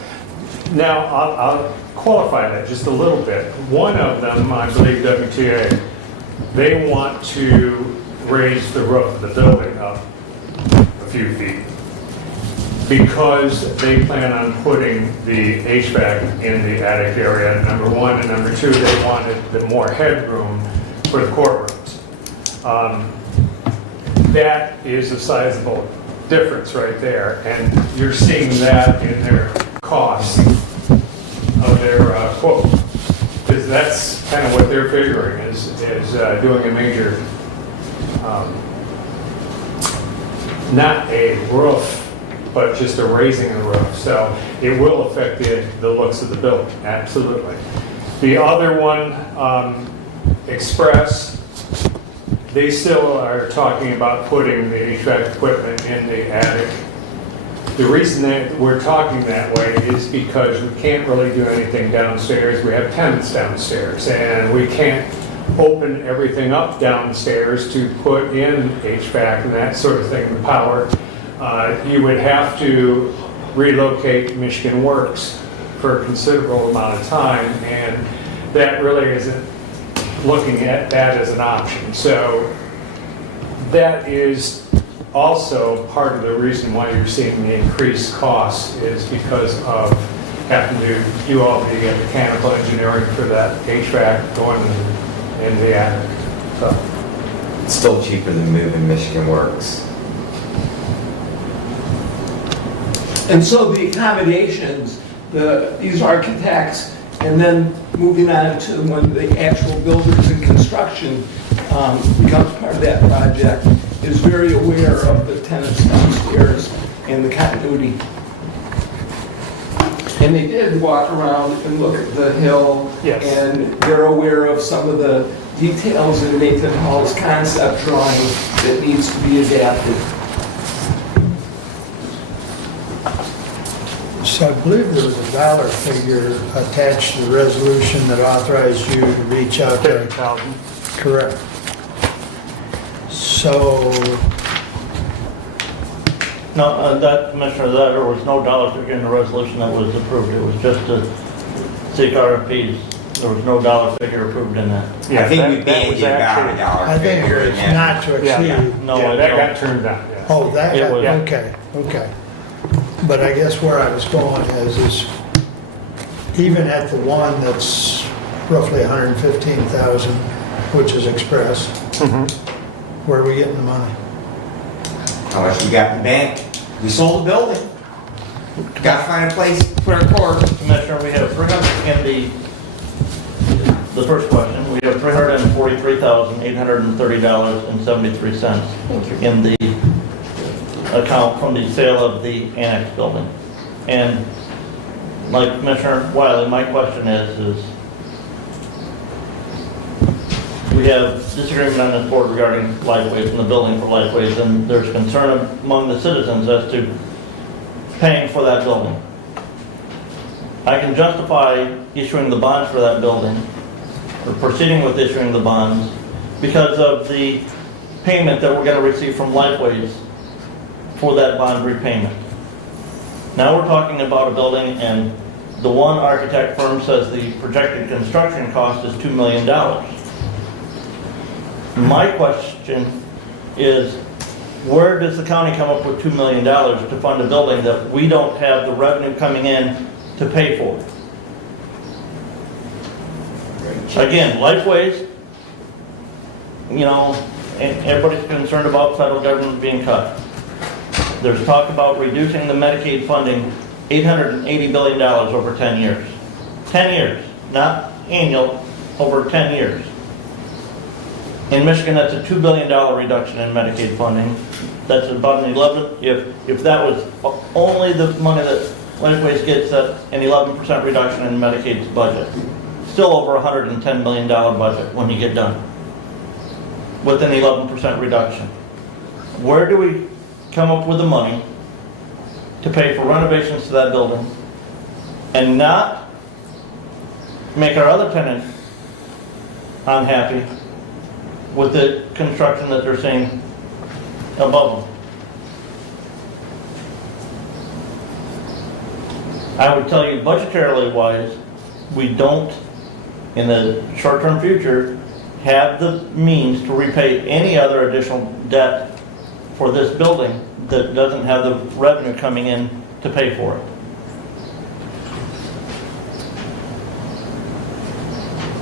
Now, I'll qualify that just a little bit. One of them, I believe WTA, they want to raise the roof of the building up a few feet because they plan on putting the HVAC in the attic area, number one. And number two, they wanted the more headroom for the courtrooms. That is a sizable difference right there, and you're seeing that in their costs of their quote, because that's kind of what they're figuring is doing a major, not a roof, but just a raising of the roof. So it will affect the looks of the building, absolutely. The other one, Express, they still are talking about putting the HVAC equipment in the attic. The reason that we're talking that way is because we can't really do anything downstairs. We have tenants downstairs, and we can't open everything up downstairs to put in HVAC and that sort of thing, the power. You would have to relocate Michigan Works for a considerable amount of time, and that really isn't looking at that as an option. So that is also part of the reason why you're seeing the increased costs is because of having to do all the mechanical engineering for that HVAC going in the attic. So it's still cheaper than moving Michigan Works. And so the accommodations, these architects, and then moving on to when the actual builders and construction becomes part of that project, is very aware of the tenants downstairs and the continuity. And they did walk around and look at the hill. Yes. And they're aware of some of the details in Nathan Hall's concept drawing that needs to be adapted. So I believe there was a dollar figure attached to the resolution that authorized you to reach out to. 30,000. Correct. So, No, that, Commissioner, that there was no dollar figure in the resolution that was approved. It was just to seek RFPs. There was no dollar figure approved in that. I think we bandied about a dollar I think figure. it's not to exceed. No, Yeah, I that don't. got turned down, yeah. Oh, that, It was- okay, okay. But I guess where I was going is even at the one that's roughly 115,000, which is expressed, where are we getting the money? How much we got in the bank? We sold the building. Gotta find a place to put our court. Commissioner, we have 300 in the first question, we have $343,830.73 in the account from the sale of the annex building. And like Commissioner Wiley, my question is we have disagreement on this board regarding Lifeways and the building for Lifeways, and there's concern among the citizens as to paying for that building. I can justify issuing the bonds for that building, or proceeding with issuing the bonds, because of the payment that we're going to receive from Lifeways for that bond repayment. Now we're talking about a building, and the one architect firm says the projected construction cost is $2 million. My question is, where does the county come up with $2 million to fund a building that we don't have the revenue coming in to pay for? Again, Lifeways, you know, and everybody's concerned about federal government being cut. There's talk about reducing the Medicaid funding $880 billion over 10 years. 10 years, not annual, over 10 years. In Michigan, that's a $2 billion reduction in Medicaid funding. That's about an 11, if that was only the money that Lifeways gets, that's an 11% reduction in Medicaid's budget. Still over a $110 million budget when you get done, with an 11% reduction. Where do we come up with the money to pay for renovations to that building and not make our other tenants unhappy with the construction that they're seeing above them? I would tell you, budgetarily wise, we don't, in the short-term future, have the means to repay any other additional debt for this building that doesn't have the revenue coming in to pay for it.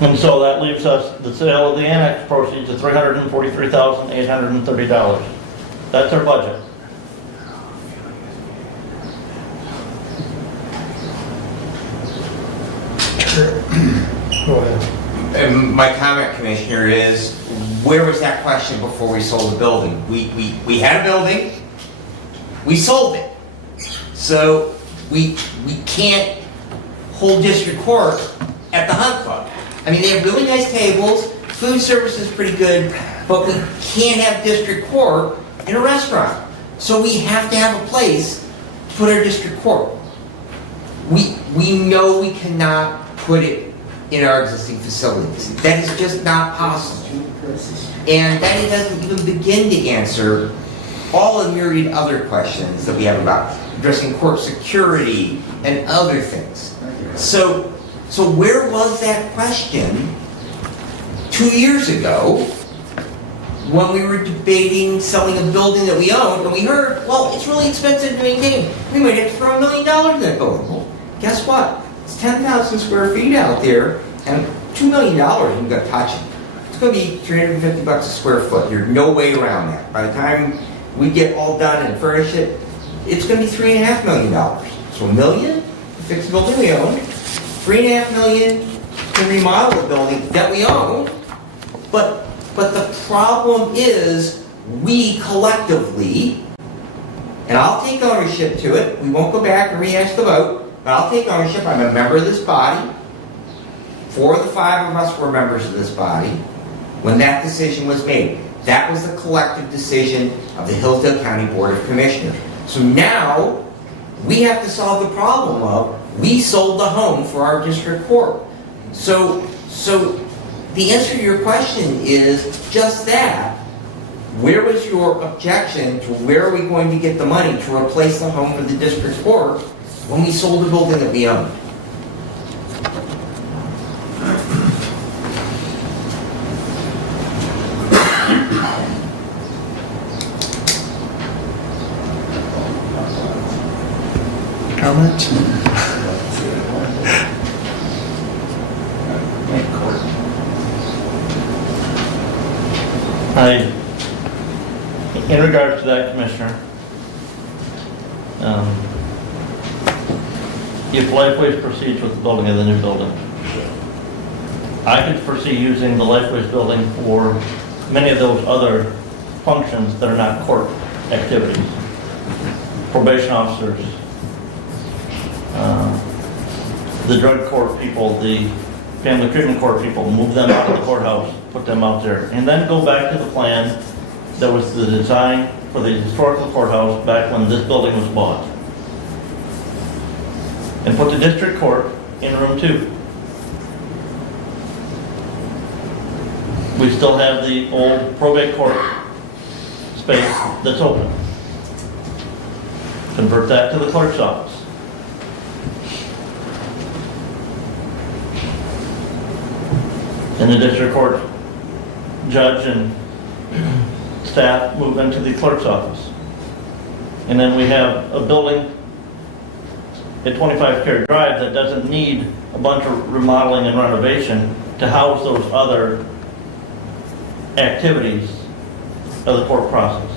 And so that leaves us the sale of the annex proceeds of $343,830. That's our budget. Go ahead. And my comment, Commissioner, is where was that question before we sold the building? We had a building, we sold it. So we can't hold district court at the Hunt Club. I mean, they have really nice tables, food service is pretty good, but we can't have district court in a restaurant. So we have to have a place to put our district court. We know we cannot put it in our existing facilities. That is just not possible. And that doesn't even begin to answer all the myriad other questions that we have about addressing court security and other things. So where was that question 2 years ago when we were debating selling a building that we owned and we heard, well, it's really expensive to maintain. We might have to throw $1 million in that building. Well, guess what? It's 10,000 square feet out there and $2 million you've got to touch it. It's going to be $350 a square foot. There's no way around that. By the time we get all done and furnish it, it's going to be $3.5 million. So $1 million to fix the building we own, $3.5 million to remodel the building that we own. But the problem is we collectively, and I'll take ownership to it, we won't go back and rehash the vote, but I'll take ownership. I'm a member of this body. 4 of the 5 of us were members of this body when that decision was made. That was the collective decision of the Hillsdale County Board of Commissioners. So now we have to solve the problem of we sold the home for our district court. So the answer to your question is just that. Where was your objection to where are we going to get the money to replace the home for the district court when we sold the building that we owned? Comments? In regards to that, Commissioner, if Lifeways proceeds with the building of the new building, I could foresee using the Lifeways building for many of those other functions that are not court activities. Probation officers, the drug court people, the family treatment court people, move them out of the courthouse, put them out there, and then go back to the plan that was the design for the historical courthouse back when this building was bought. And put the district court in room 2. We still have the old probate court space that's open. Convert that to the clerk's office. And the district court judge and staff move into the clerk's office. And then we have a building at 25 Carey Drive that doesn't need a bunch of remodeling and renovation to house those other activities of the court process.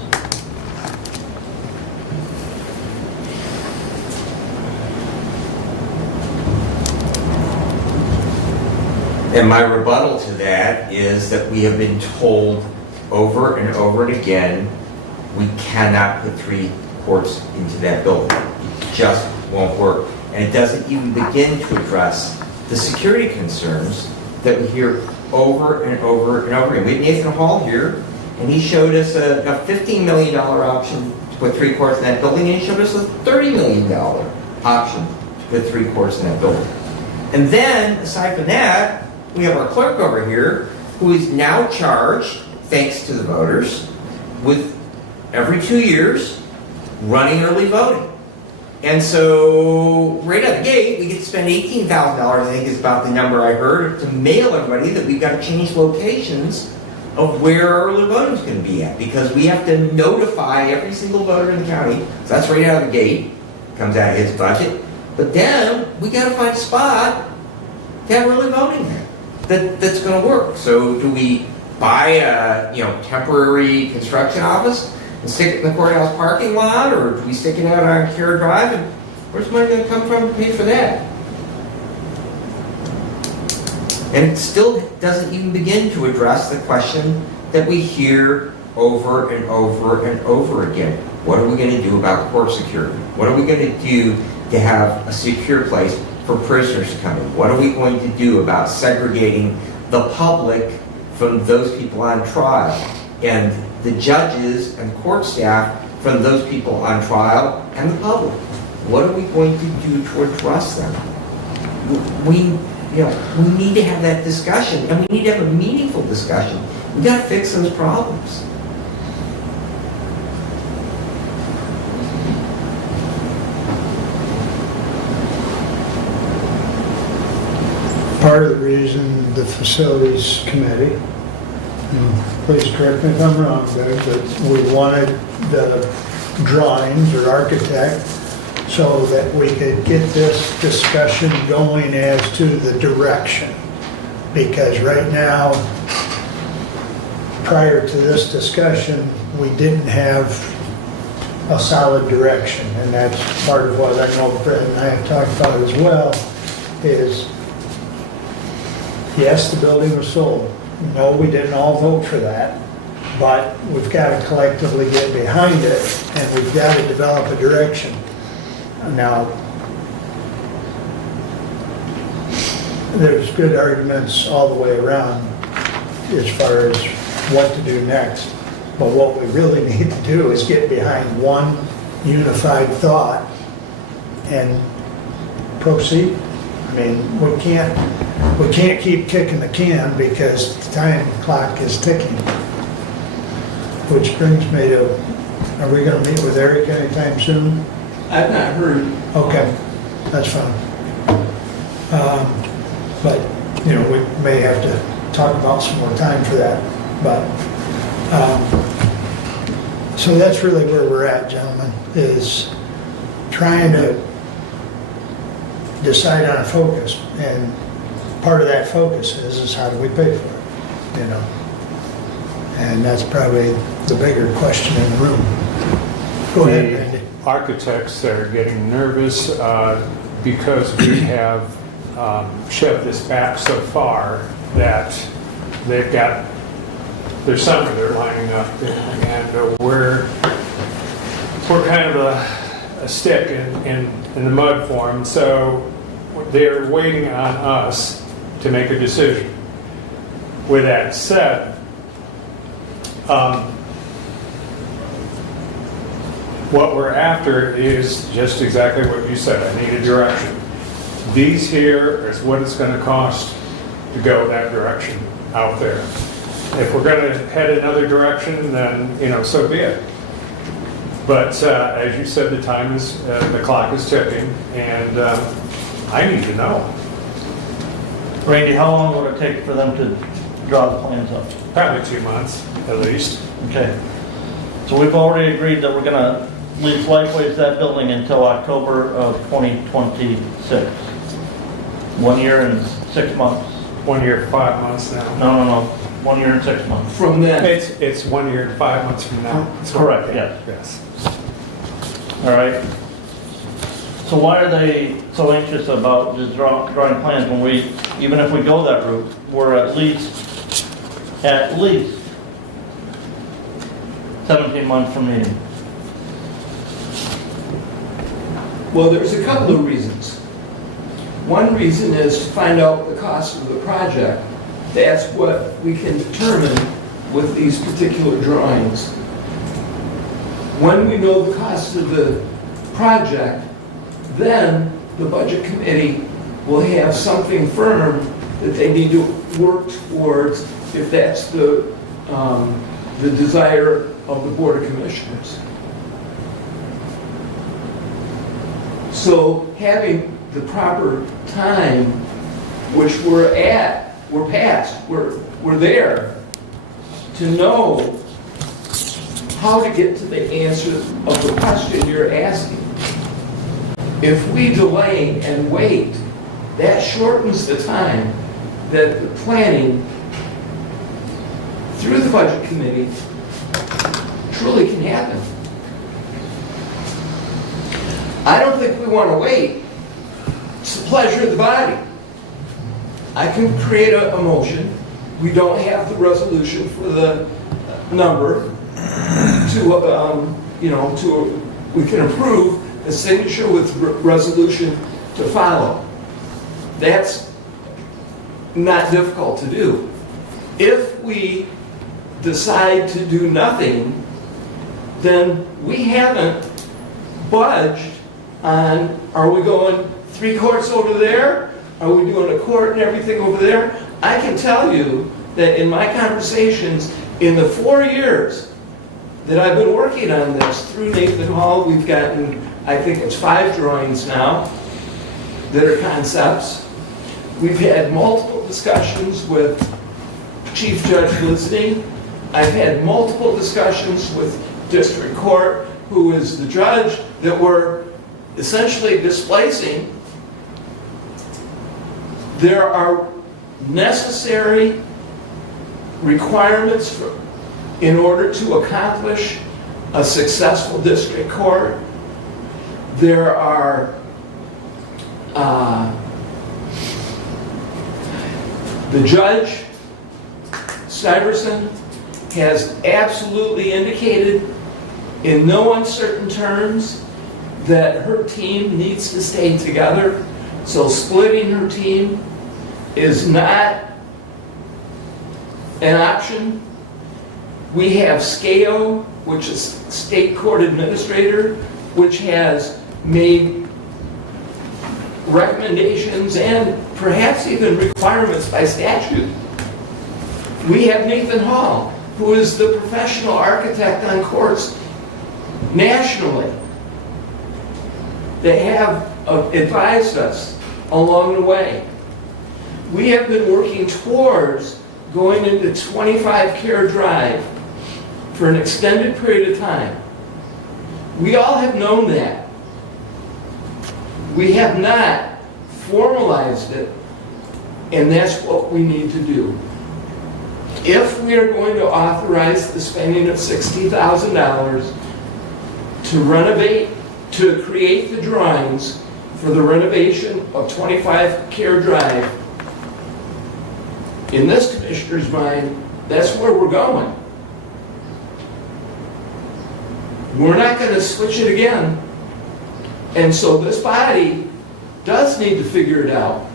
And my rebuttal to that is that we have been told over and over and again, we cannot put 3 courts into that building. It just won't work. And it doesn't even begin to address the security concerns that we hear over and over and over again. We had Nathan Hall here, and he showed us a $15 million option to put 3 courts in that building, and he showed us a $30 million option to put 3 courts in that building. And then, aside from that, we have our clerk over here, who is now charged, thanks to the voters, with every 2 years running early voting. And so, right out the gate, we get to spend $18,000, I think is about the number I heard, to mail everybody that we've got to change locations of where our early voting is going to be at, because we have to notify every single voter in the county. So that's right out of the gate, comes out of his budget. But then, we got to find a spot to have early voting there that's going to work. So do we buy a temporary construction office and stick it in the courthouse parking lot, or do we stick it out on Carey Drive? And where's the money going to come from to pay for that? And it still doesn't even begin to address the question that we hear over and over and over again. What are we going to do about court security? What are we going to do to have a secure place for prisoners to come in? What are we going to do about segregating the public from those people on trial, and the judges and court staff from those people on trial and the public? What are we going to do to address them? We need to have that discussion, and we need to have a meaningful discussion. We got to fix those problems. Part of the reason the facilities committee, please correct me if I'm wrong, Doug, but we wanted the drawings or architect so that we could get this discussion going as to the direction. Because right now, prior to this discussion, we didn't have a solid direction. And that's part of what I know Fred and I have talked about as well, is yes, the building was sold. No, we didn't all vote for that, but we've got to collectively get behind it, and we've got to develop a direction. Now, there's good arguments all the way around as far as what to do next. But what we really need to do is get behind one unified thought and proceed. I mean, we can't keep kicking the can because the time clock is ticking. Which brings me to, are we gonna meet with Eric anytime soon? I've not heard. Okay, that's fine. But, you know, we may have to talk about some more time for that, but, so that's really where we're at, gentlemen, is trying to decide on a focus, and part of that focus is how do we pay for it, you know? And that's probably the bigger question in the room. Go ahead, Randy. Architects are getting nervous because we have shoved this back so far that they've got their summer they're lining up, and we're kind of a stick in the mud for them. So they're waiting on us to make a decision. With that said, what we're after is just exactly what you said. I need a direction. These here is what it's going to cost to go that direction out there. If we're going to head another direction, then, you know, so be it. But as you said, the time is, the clock is ticking, and I need to know. Randy, how long would it take for them to draw the plans up? Probably 2 months, at least. Okay. So we've already agreed that we're going to lease Lifeways that building until October of 2026. 1 year and 6 months. 1 year, 5 months now. No. 1 year and 6 months. From then? It's 1 year and 5 months from now. That's correct, yes. Yes. All right. So why are they so anxious about just drawing plans when we, even if we go that route, we're at least 17 months from meeting? Well, there's a couple of reasons. One reason is to find out the cost of the project. That's what we can determine with these particular drawings. When we know the cost of the project, then the budget committee will have something firm that they need to work towards if that's the desire of the Board of Commissioners. So having the proper time, which we're past, we're there, to know how to get to the answer of the question you're asking. If we delay and wait, that shortens the time that the planning through the budget committee truly can happen. I don't think we want to wait. It's the pleasure of the body. I can create a motion. We don't have the resolution for the number we can approve a signature with resolution to follow. That's not difficult to do. If we decide to do nothing, then we haven't budged on, are we going 3 courts over there? Are we doing a court and everything over there? I can tell you that in my conversations, in the 4 years that I've been working on this through Nathan Hall, we've gotten, I think it's 5 drawings now that are concepts. We've had multiple discussions with Chief Judge Listing. I've had multiple discussions with District Court, who is the judge that we're essentially displacing. There are necessary requirements in order to accomplish a successful district court. There are the judge, Stuyvesant, has absolutely indicated in no uncertain terms that her team needs to stay together. So splitting her team is not an option. We have SCAO, which is State Court Administrator, which has made recommendations and perhaps even requirements by statute. We have Nathan Hall, who is the professional architect on courts nationally. They have advised us along the way. We have been working towards going into 25 Care Drive for an extended period of time. We all have known that. We have not formalized it, and that's what we need to do. If we are going to authorize the spending of $60,000 to renovate, to create the drawings for the renovation of 25 Care Drive, in this commissioner's mind, that's where we're going. We're not going to switch it again. And so this body does need to figure it out.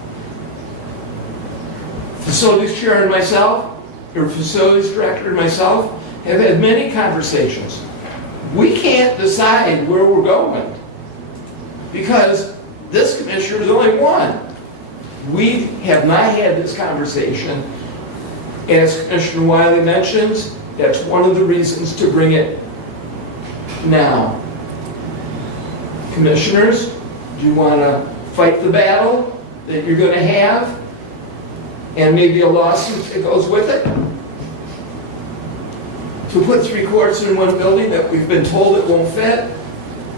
Facilities chair and myself, or facilities director and myself, have had many conversations. We can't decide where we're going because this commissioner is only one. We have not had this conversation. As Commissioner Wiley mentions, that's one of the reasons to bring it now. Commissioners, do you want to fight the battle that you're going to have and maybe a lawsuit that goes with it? To put 3 courts in one building that we've been told it won't fit?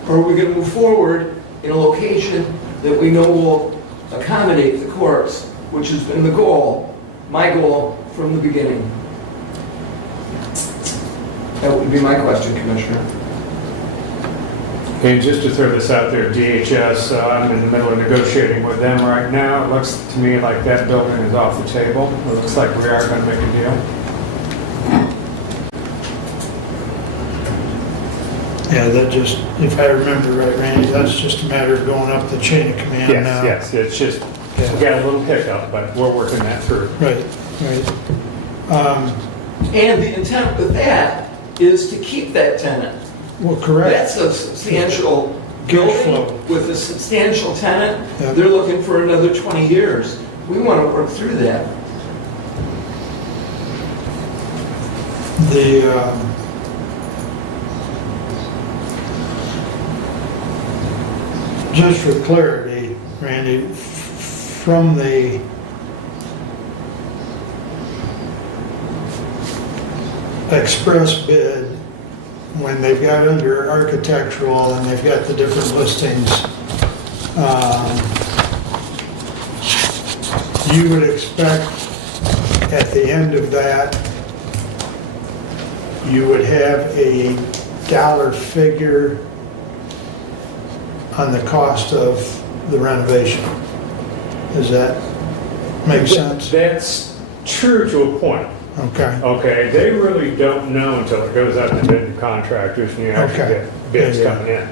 Or are we going to move forward in a location that we know will accommodate the courts, which has been the goal, my goal from the beginning? That would be my question, Commissioner. And just to throw this out there, DHS, I'm in the middle of negotiating with them right now. It looks to me like that building is off the table. It looks like we are going to make a deal. Yeah, that just, if I remember right, Randy, that's just a matter of going up the chain of command now. Yes, it's just, we got a little hiccup, but we're working that through. Right, right. And the intent with that is to keep that tenant. Well, correct. That's a substantial building with a substantial tenant. Yep. They're looking for another 20 years. We want to work through that. Just for clarity, Randy, from the express bid, when they've got under architectural and they've got the different listings, you would expect at the end of that, you would have a dollar figure on the cost of the renovation. Does that make sense? That's true to a point. Okay. Okay, they really don't know until it goes out to bid to contractors and you actually get bids coming in.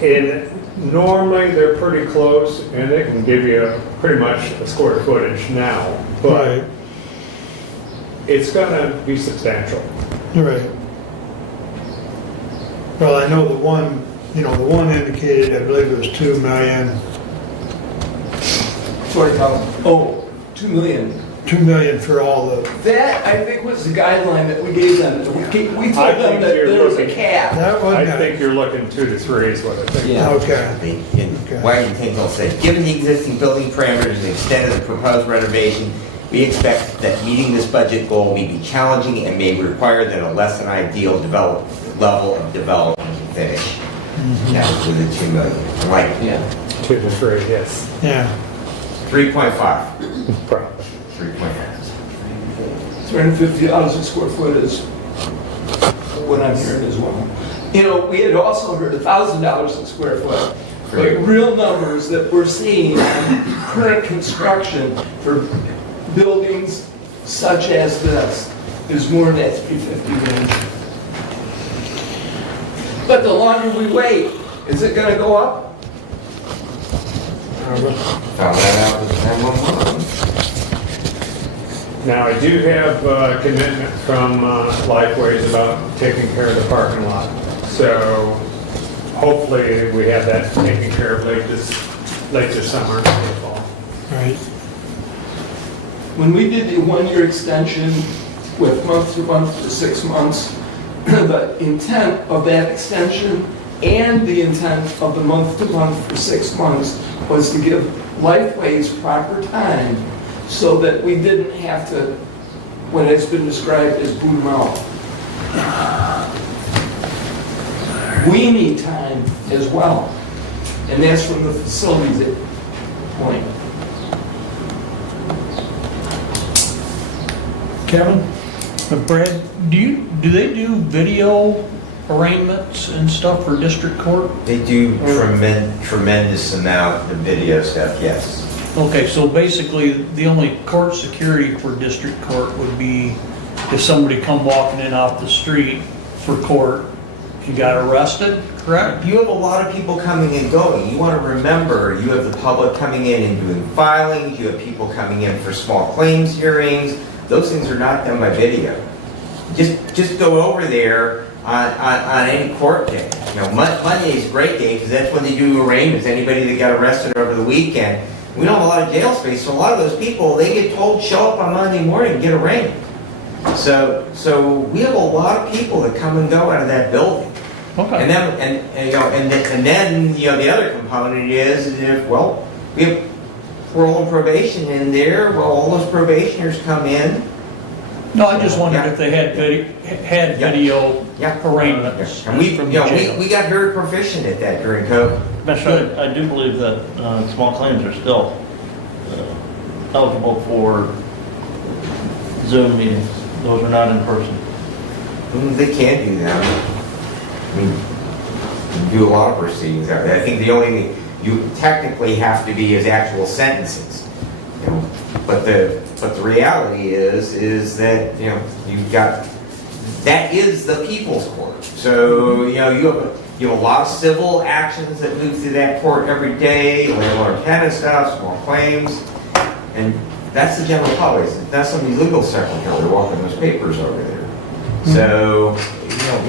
And normally they're pretty close and they can give you pretty much a square footage now, but it's gonna be substantial. Right. Well, I know the one indicated, I believe it was 2 million. 40,000. Oh, 2 million. 2 million for all the. That, I think, was the guideline that we gave them. We told them that there was a cap. I think you're looking 2 to 3 is what I think. Yeah. Okay. Wagon Tinkle said, given the existing building parameters and the extent of the proposed renovation, we expect that meeting this budget goal may be challenging and may require that a less than ideal level of development to finish. That was with the 2 million. I'm like, 2 to 3, yes. Yeah. 3.5. Probably. 3.5. $350 a square foot is what I'm hearing as well. You know, we had also heard $1,000 a square foot. But real numbers that we're seeing on current construction for buildings such as this is more than that 350 range. But the longer we wait, is it going to go up? Found that out with 911. Now, I do have a commitment from Lifeways about taking care of the parking lot. So hopefully we have that taken care of late this summer, early fall. Right. When we did the one-year extension with month to month for 6 months, the intent of that extension and the intent of the month to month for 6 months was to give Lifeways proper time so that we didn't have to, when it's been described as boot them out. We need time as well, and that's from the facilities point. Kevin, Brad, do they do video arraignments and stuff for district court? They do tremendous amount of video stuff, yes. Okay, so basically, the only court security for district court would be if somebody come walking in off the street for court and got arrested, correct? You have a lot of people coming and going. You want to remember, you have the public coming in and doing filings, you have people coming in for small claims hearings. Those things are not done by video. Just go over there on any court day. You know, Monday is a great day because that's when they do arraignments. Anybody that got arrested over the weekend. We don't have a lot of jail space, so a lot of those people, they get told, show up on Monday morning and get arraigned. So we have a lot of people that come and go out of that building. Okay. And then the other component is if, well, we have parole and probation in there. Well, all those probationers come in. No, I just wondered if they had video arraignments. And we got very proficient at that during COVID. Commissioner, I do believe that small claims are still eligible for Zoom meetings. Those are not in person. They can do that. I mean, you do a lot of proceedings out there. I think the only thing you technically have to be is actual sentences. You know, but the reality is that you've got that is the people's court. So you have a lot of civil actions that move through that court every day, landlord tenant stuff, small claims, and that's the general public. That's somebody's legal secretary walking those papers over there. So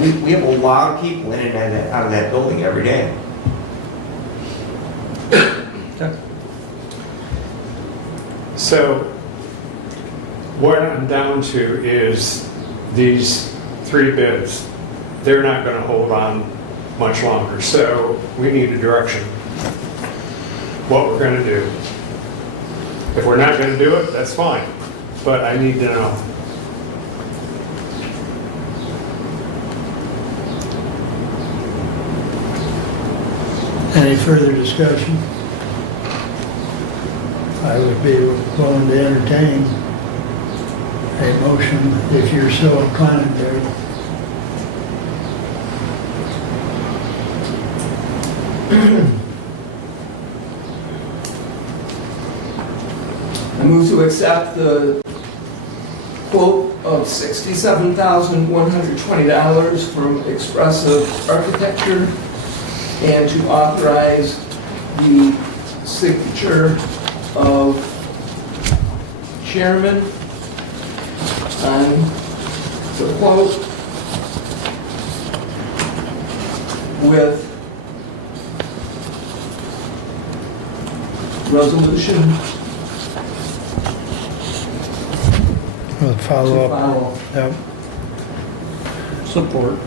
we have a lot of people in and out of that building every day. So what I'm down to is these 3 bids. They're not going to hold on much longer, so we need a direction. What we're going to do. If we're not going to do it, that's fine, but I need to know. Any further discussion? I would be willing to entertain a motion if you're so inclined, Barry. I move to accept the quote of $67,120 from Expressive Architecture and to authorize the signature of chairman on the quote with resolution Follow up. Yep. Support.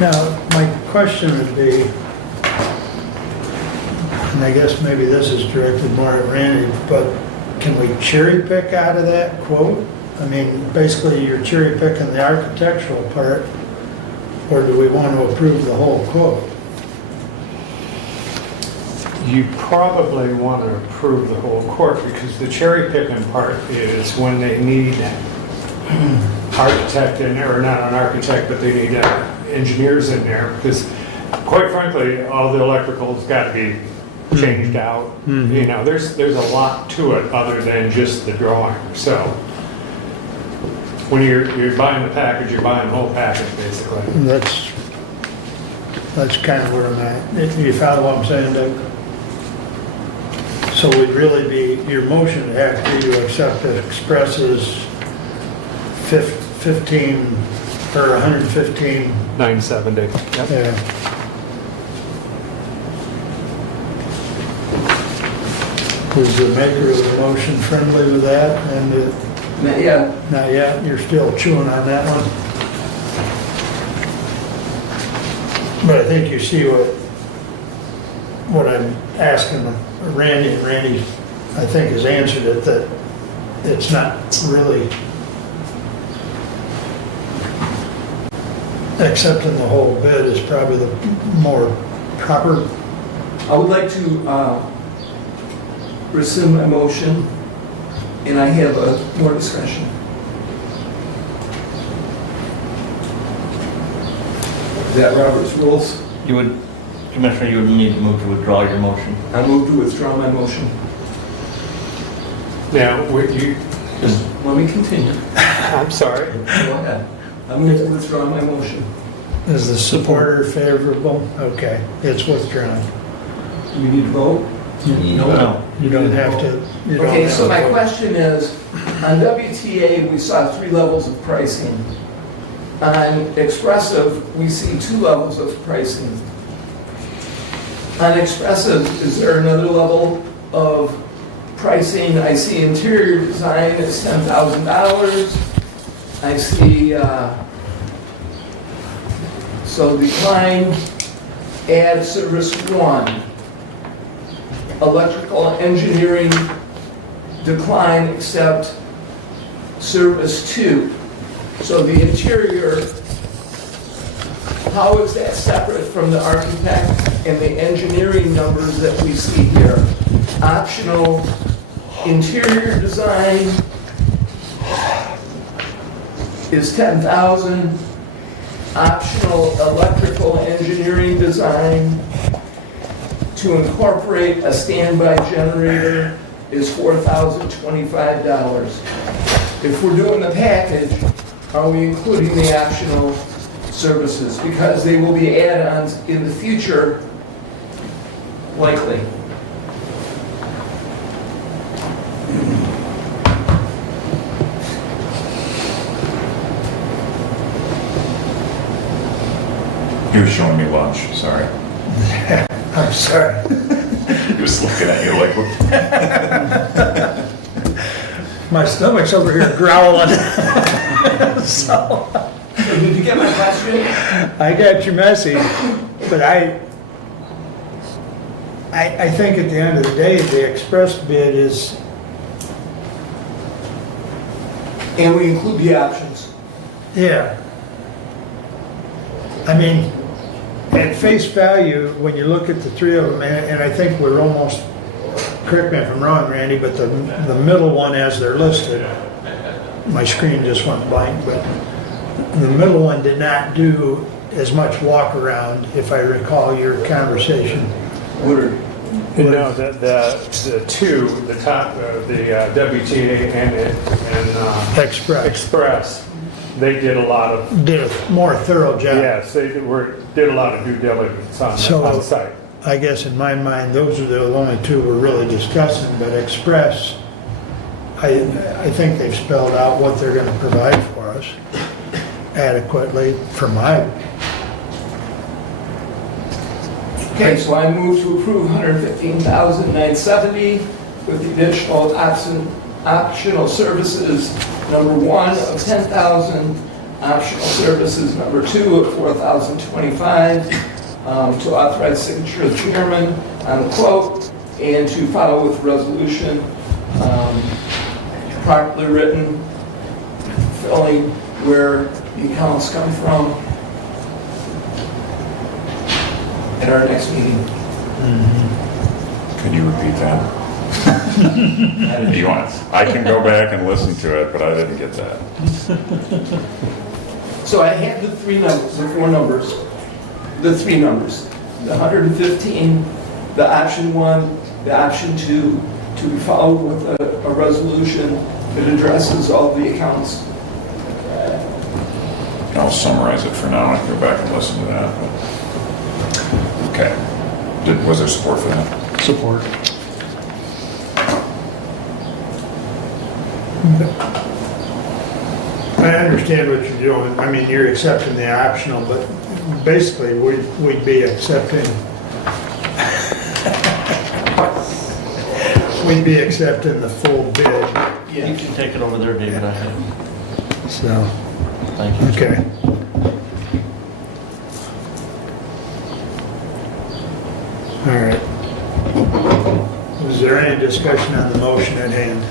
Now, my question would be, and I guess maybe this is directed more at Randy, but can we cherry pick out of that quote? I mean, basically you're cherry picking the architectural part, or do we want to approve the whole quote? You probably want to approve the whole court because the cherry picking part is when they need architect in there, or not an architect, but they need engineers in there because quite frankly, all the electrical's got to be changed out. You know, there's a lot to it other than just the drawing. So when you're buying the package, you're buying the whole package basically. That's kind of where I'm at. You follow what I'm saying, Doug? So would really be, your motion would have to be to accept Express's 15, or 115. 970. Yep. Yeah. Is the maker of the motion friendly with that? And Not yet. not yet, you're still chewing on that one? But I think you see what I'm asking Randy, and Randy, I think, has answered it, that it's not really accepting the whole bid is probably the more proper. I would like to rescind my motion, and I have more discussion. Is that Robert's rules? You would, Commissioner, you would need to move to withdraw your motion. I move to withdraw my motion. Now, you, Just let me continue. I'm sorry. Go ahead. I move to withdraw my motion. Is the supporter favorable? Okay, it's withdrawn. Do we need to vote? No. You don't have to. you don't Okay, have so to my vote. question is, on WTA, we saw 3 levels of pricing. On Expressive, we see 2 levels of pricing. On Expressive, is there another level of pricing? I see interior design is $10,000. I see, so decline, add service 1. Electrical engineering, decline, except service 2. So the interior, how is that separate from the architect and the engineering numbers that we see here? Optional interior design is $10,000. Optional electrical engineering design to incorporate a standby generator is $4,025. If we're doing the package, are we including the optional services? Because they will be add-ons in the future, likely. He was showing me lunch, sorry. I'm sorry. He was looking at you like, My stomach's over here growling. So, Did you get my question? I got your message, but I think at the end of the day, the express bid is, And we include the options. yeah. I mean, at face value, when you look at the 3 of them, and I think we're almost, correct me if I'm wrong, Randy, but the middle one as they're listed, my screen just went blank, but the middle one did not do as much walk around, if I recall your conversation. No, the 2, the top, the WTA and Express, they did a lot of, Did a more thorough job. yes, they did a lot of due diligence on site. I guess in my mind, those are the only 2 we're really discussing, but Express, I think they've spelled out what they're gonna provide for us adequately for my. Okay, so I move to approve $115,970 with the additional optional services, number 1 of $10,000, optional services number 2 of $4,025, to authorize signature of the chairman on the quote, and to follow with resolution properly written, filling where the accounts come from at our next meeting. can you repeat that? You want, I can go back and listen to it, but I didn't get that. So I have the 3 numbers, the 4 numbers, the 3 numbers, the 115, the option 1, the option 2, to be followed with a resolution that addresses all the accounts. I'll summarize it for now, I can go back and listen to that. but- Okay. Was there support for that? Support. I understand what you're doing. I mean, you're accepting the optional, but basically, we'd be accepting, we'd be accepting the full bid. Yeah. You can take it over there, David, I think. So, Thank you. okay. All right. Is there any discussion on the motion at hand?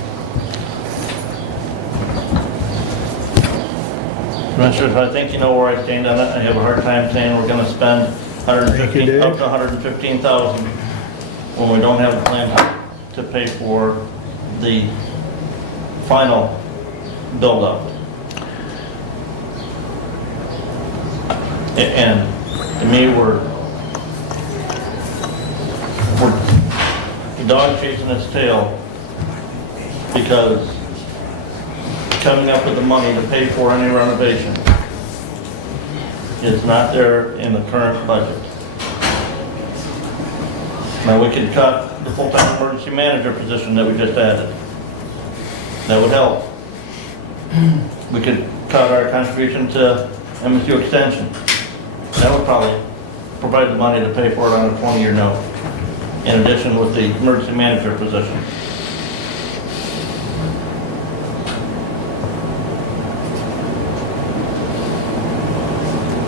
Commissioners, I think you know where I stand on it. I have a hard time saying we're gonna spend up to 115,000 when we don't have a plan to pay for the final build-up. And to me, we're the dog chasing its tail because coming up with the money to pay for any renovation is not there in the current budget. Now, we could cut the full-time emergency manager position that we just added. That would help. We could cut our contribution to MSU Extension. That would probably provide the money to pay for it on a 20-year note, in addition with the emergency manager position.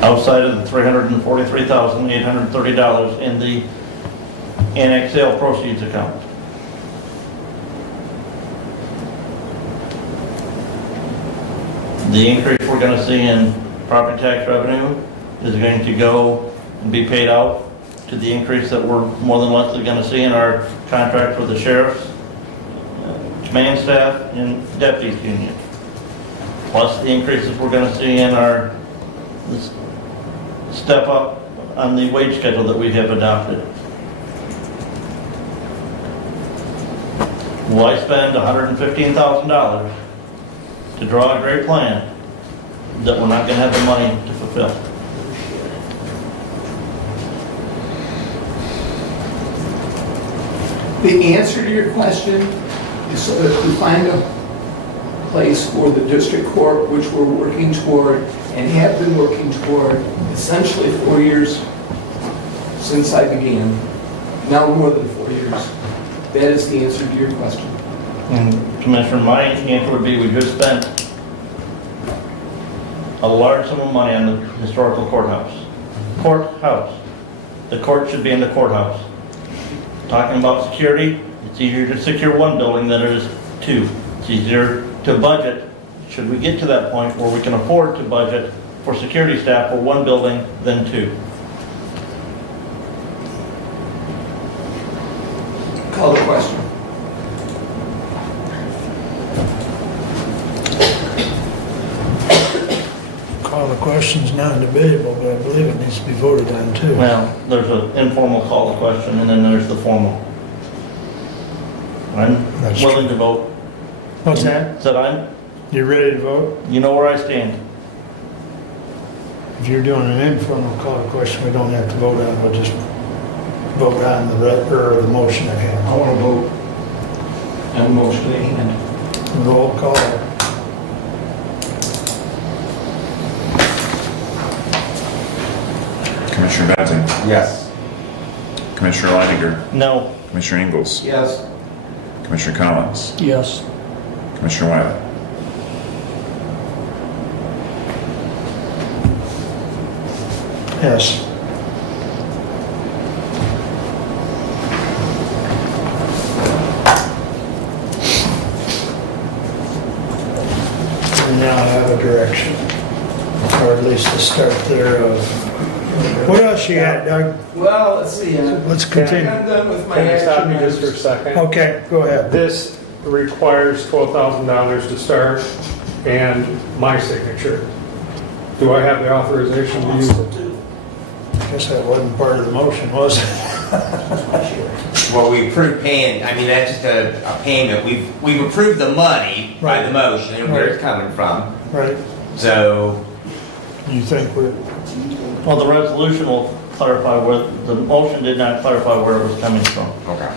Outside of the $343,830 in the annex sale proceeds account. The increase we're going to see in property tax revenue is going to go and be paid out to the increase that we're more than likely going to see in our contract with the sheriff's command staff and deputies union. Plus the increases we're going to see in our step up on the wage schedule that we have adopted. Will I spend $115,000 to draw a great plan that we're not going to have the money to fulfill? The answer to your question is so that we find a place for the district court, which we're working toward and have been working toward essentially 4 years since I began, now more than 4 years. That is the answer to your question. And Commissioner, my answer would be we just spent a large sum of money on the historical courthouse. The court should be in the courthouse. Talking about security, it's easier to secure one building than it is two. It's easier to budget, should we get to that point where we can afford to budget for security staff for one building than two. Call the question. Call the question's non-debatable, but I believe it needs to be voted on too. Well, there's an informal call to question and then there's the formal. I'm willing to vote. What's that? You ready to vote? You know where I stand. If you're doing an informal call to question, we don't have to vote on it, we'll just vote on the motion at hand. I want to vote on motion at hand. Roll call. Commissioner Benton? Yes. Commissioner Leininger? No. Commissioner Ingalls? Yes. Commissioner Collins? Yes. Commissioner Wiley? Yes. We now have a direction, or at least a start there of, what else you got, Doug? Well, let's see. Let's continue. I'm done with my Can I stop action you just for a items. second? Okay, go ahead. This requires $12,000 to start and my signature. Do I have the authorization to use it? Guess that wasn't part of the motion, was it? Well, we approved paying, I mean, that's just a payment. We've approved the money by the motion and where it's coming from. Right. So, You think we're, Well, the resolution will clarify where, the motion did not clarify where it was coming from. okay.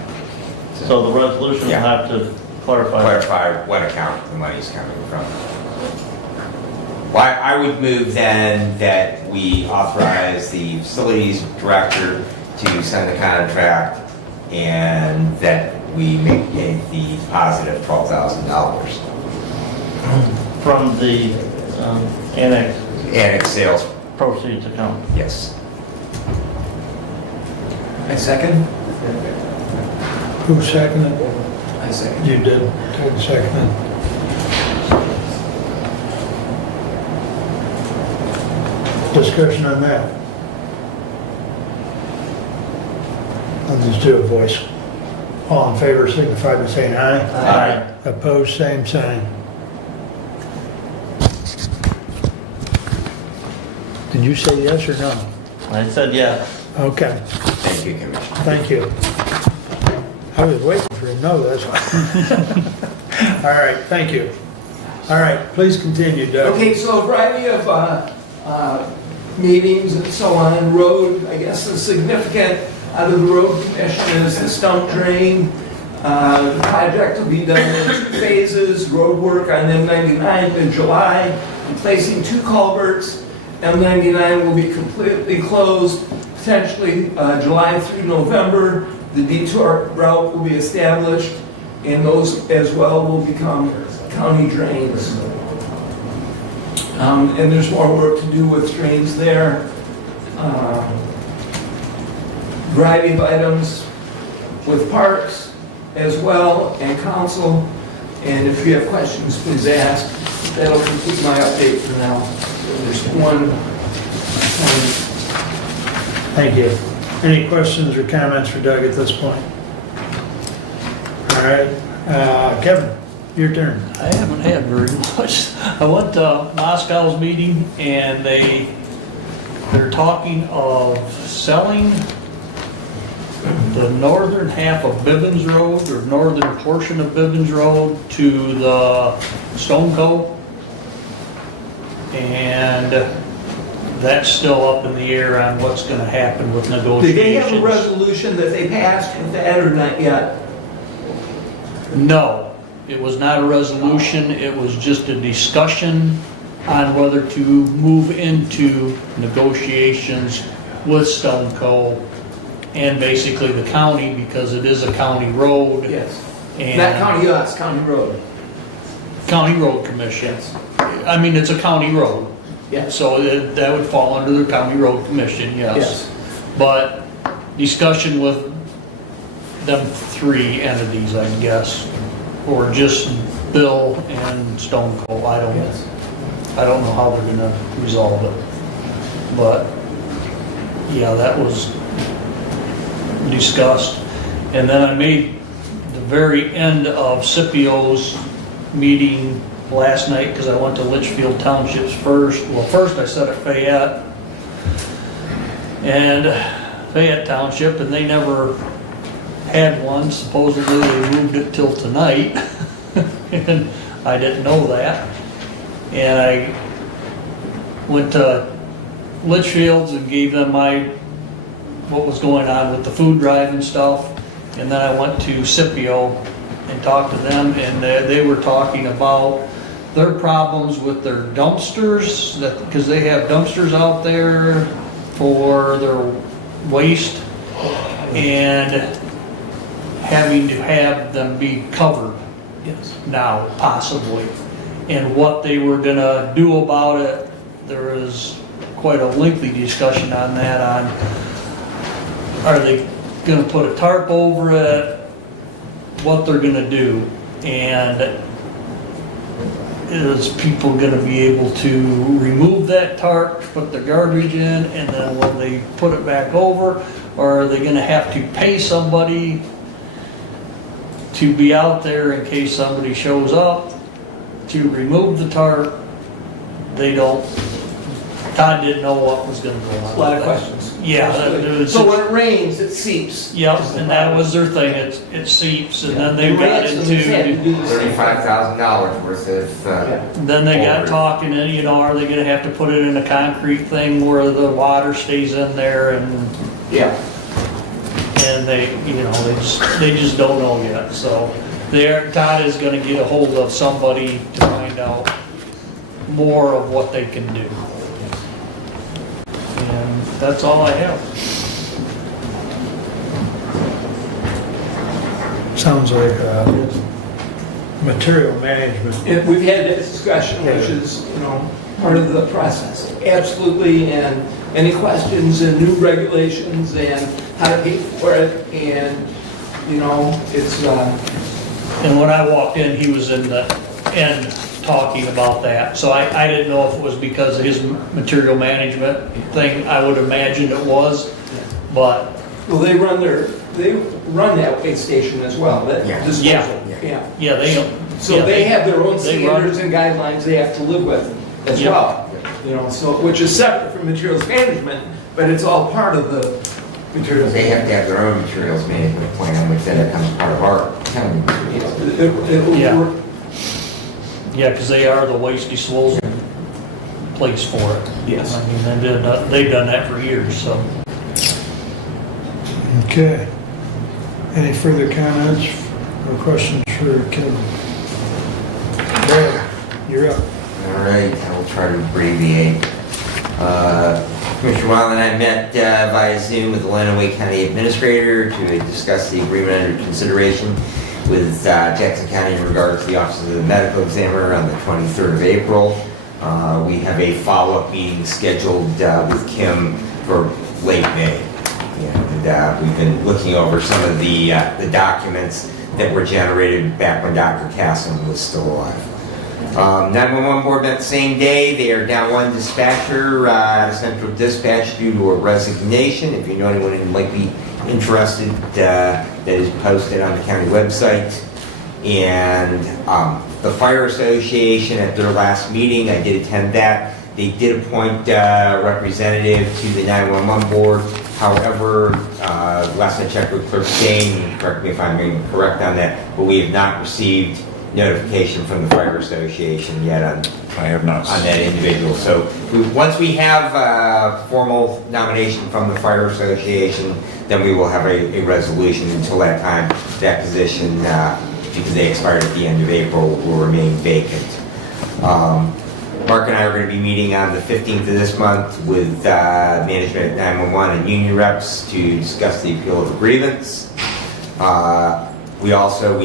So the resolution will have to clarify what account the money's coming from. Well, I would move then that we authorize the facilities director to sign the contract and that we make the deposit of $12,000. From the Annex sales proceeds account. Yes. I second. Who seconded? I second. You did. Ted seconded. Discussion on that? I'll just do a voice. All in favor signify by saying aye. Aye. Opposed, same sign. Did you say yes or no? I said yes. Okay, Thank you, Commissioner. thank you. I was waiting for a no, that's why. All right, thank you. All right, please continue, Doug. Okay, so a variety of meetings and so on, road, I guess the significant out of the road commission is the stump drain. The project will be done in 2 phases, road work on M99 in July, replacing 2 culverts. M99 will be completely closed, potentially July through November. The detour route will be established, and those as well will become county drains. And there's more work to do with drains there. Variety of items with parks as well and council. And if you have questions, please ask. That'll complete my update for now. There's one. Thank you. Any questions or comments for Doug at this point? All right, Kevin, your turn. I haven't had very much. I went to Moscow's meeting and they're talking of selling the northern half of Bivens Road or northern portion of Bivens Road to the Stone Co. And that's still up in the air on what's going to happen with negotiations. Did they have a resolution that they passed with that or not yet? No, it was not a resolution. It was just a discussion on whether to move into negotiations with Stone Co. and basically the county, because it is a county road. Yes. And Not county us, county road. County Road Commission. I mean, it's a county road. Yes. So that would fall under the County Road Commission, yes. Yes. But discussion with them 3 entities, I guess, or just Bill and Stone Co. I don't know how they're gonna resolve it. But, yeah, that was discussed. And then I made the very end of Scipio's meeting last night, because I went to Litchfield Townships first. Well, first I said at Fayette Township, and they never had one. Supposedly they moved it till tonight, and I didn't know that. And I went to Litchfield's and gave them what was going on with the food drive and stuff. And then I went to Scipio and talked to them, and they were talking about their problems with their dumpsters, because they have dumpsters out there for their waste, and having to have them be covered now, possibly. And what they were gonna do about it, there was quite a lengthy discussion on that, are they gonna put a tarp over it, what they're gonna do, and is people gonna be able to remove that tarp, put the garbage in, and then will they put it back over, or are they gonna have to pay somebody to be out there in case somebody shows up to remove the tarp? Todd didn't know what was gonna go on. A lot of questions. Yeah. So when it rains, it seeps. Yep, and that was their thing, it seeps, and then they got into, $35,000 worth of. then they got over. talking, and are they gonna have to put it in a concrete thing where the water stays in there, and Yeah. they just don't know yet, so. Todd is gonna get a hold of somebody to find out more of what they can do. And that's all I have. Sounds like material management. And we've had that discussion, which is, part of the process. Absolutely, and any questions and new regulations and how to pay for it, and, it's, And when I walked in, he was in the end talking about that. So I didn't know if it was because of his material management thing. I would imagine it was, but. Well, they run that waste station as well, that disposal. Yeah, they don't. So they have their own standards and guidelines they have to live with as well. So, which is separate from materials management, but it's all part of the materials. They have to have their own materials management plan, which then becomes part of our county materials. Yeah, because they are the waste disposal place for it. Yes. I mean, they've done that for years, so. Okay. Any further comments or questions for Kevin? Brad, you're up. All right, I will try to abbreviate. Commissioner Weil and I met via Zoom with the Lenawee County Administrator to discuss the agreement under consideration with Jackson County in regard to the Office of the Medical Examiner on the 23rd of April. We have a follow-up meeting scheduled with Kim for late May. And we've been looking over some of the documents that were generated back when Dr. Casson was still alive. 911 board met the same day. They are down one dispatcher out of Central Dispatch due to a resignation. If you know anyone who might be interested, that is posted on the county website. And the Fire Association at their last meeting, I did attend that. They did appoint a representative to the 911 board. However, last I checked with Clerk Kane, correct me if I'm incorrect on that, but we have not received notification from the Fire Association yet on that individual. So once we have a formal nomination from the Fire Association, then we will have a resolution. Until that time, that position, because they expired at the end of April, will remain vacant. Mark and I are going to be meeting on the 15th of this month with management at 911 and union reps to discuss the appeal of a grievance. We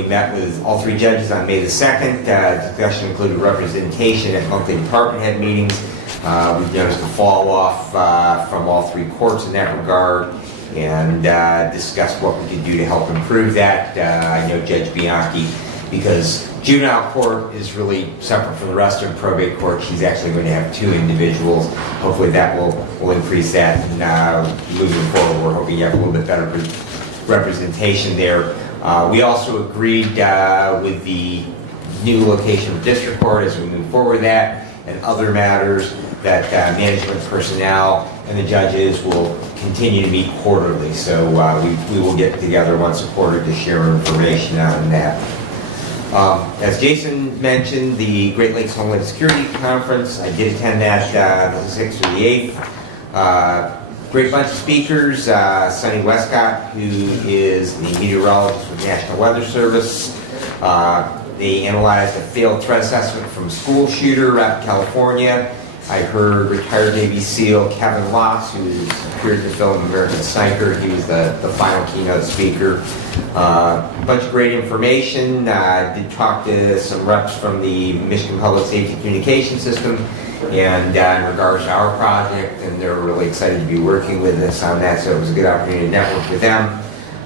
met with all three judges on May the 2nd. Discussion included representation at monthly department head meetings. We've noticed a fall off from all three courts in that regard, and discussed what we could do to help improve that. I know Judge Bianchi, because juvenile court is really separate from the rest of probate court. She's actually going to have two individuals. Hopefully that will increase that. And moving forward, we're hoping you have a little bit better representation there. We also agreed with the new location of district court as we move forward with that, and other matters that management personnel and the judges will continue to meet quarterly. So we will get together once a quarter to share information on that. As Jason mentioned, the Great Lakes Homeland Security Conference, I did attend that the 6th through the 8th. Great bunch of speakers. Sonny Westcott, who is the meteorologist with National Weather Service. They analyzed a failed threat assessment from school shooter out in California. I heard retired Navy SEAL Kevin Loss, who appeared in the film American Sniper. He was the final keynote speaker. A bunch of great information. I did talk to some reps from the Michigan Public Safety Communication System and in regards to our project, and they're really excited to be working with us on that, so it was a good opportunity to network with them.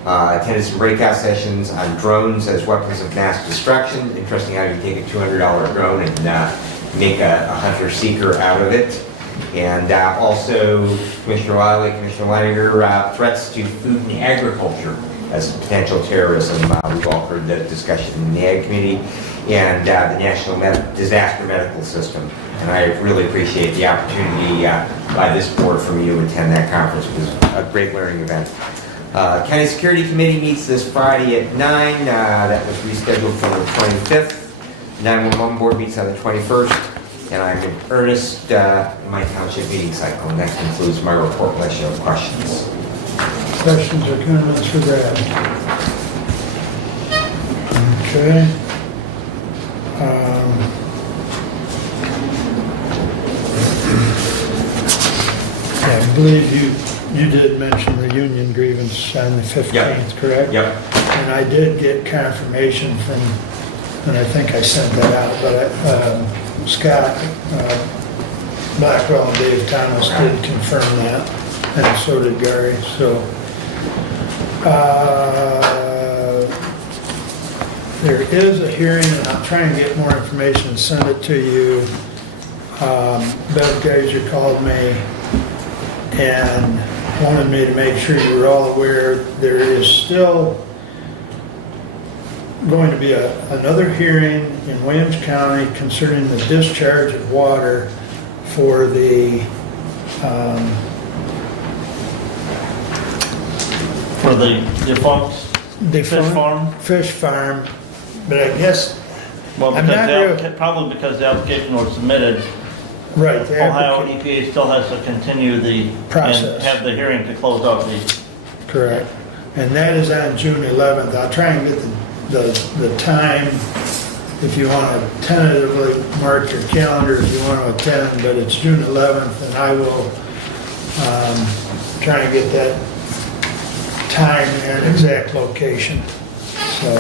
Attended some breakout sessions on drones as weapons of mass destruction. Interesting how you take a $200 drone and make a hunter-seeker out of it. And also, Commissioner Wiley, Commissioner Leininger, threats to food and agriculture as potential terrorism. We've all heard that discussion in the Ag Committee, and the National Disaster Medical System. And I really appreciate the opportunity by this board for me to attend that conference. It was a great learning event. County Security Committee meets this Friday at 9. That was rescheduled for the 25th. 911 board meets on the 21st. And I'm in earnest in my township meeting cycle. And that concludes my report unless you have questions. Questions or comments for Brad? Okay. Yeah, I believe you did mention the union grievance on the 15th, Yep. correct? Yep. And I did get confirmation from, and I think I sent that out, but Scott Blackwell and Dave Thomas did confirm that, and so did Gary, so. There is a hearing, and I'll try and get more information, send it to you. Bev Geiser called me and wanted me to make sure you were all aware there is still going to be another hearing in Williams County concerning the discharge of water for the defunct fish farm? Fish farm, but I guess, Well, I'm not real- probably because the application was submitted, right. the Ohio applica- EPA still has to continue the Process. and have the hearing to close out the. Correct. And that is on June 11th. I'll try and get the time, if you want to tentatively mark your calendar if you want to attend, but it's June 11th, and I will try and get that time and exact location. So,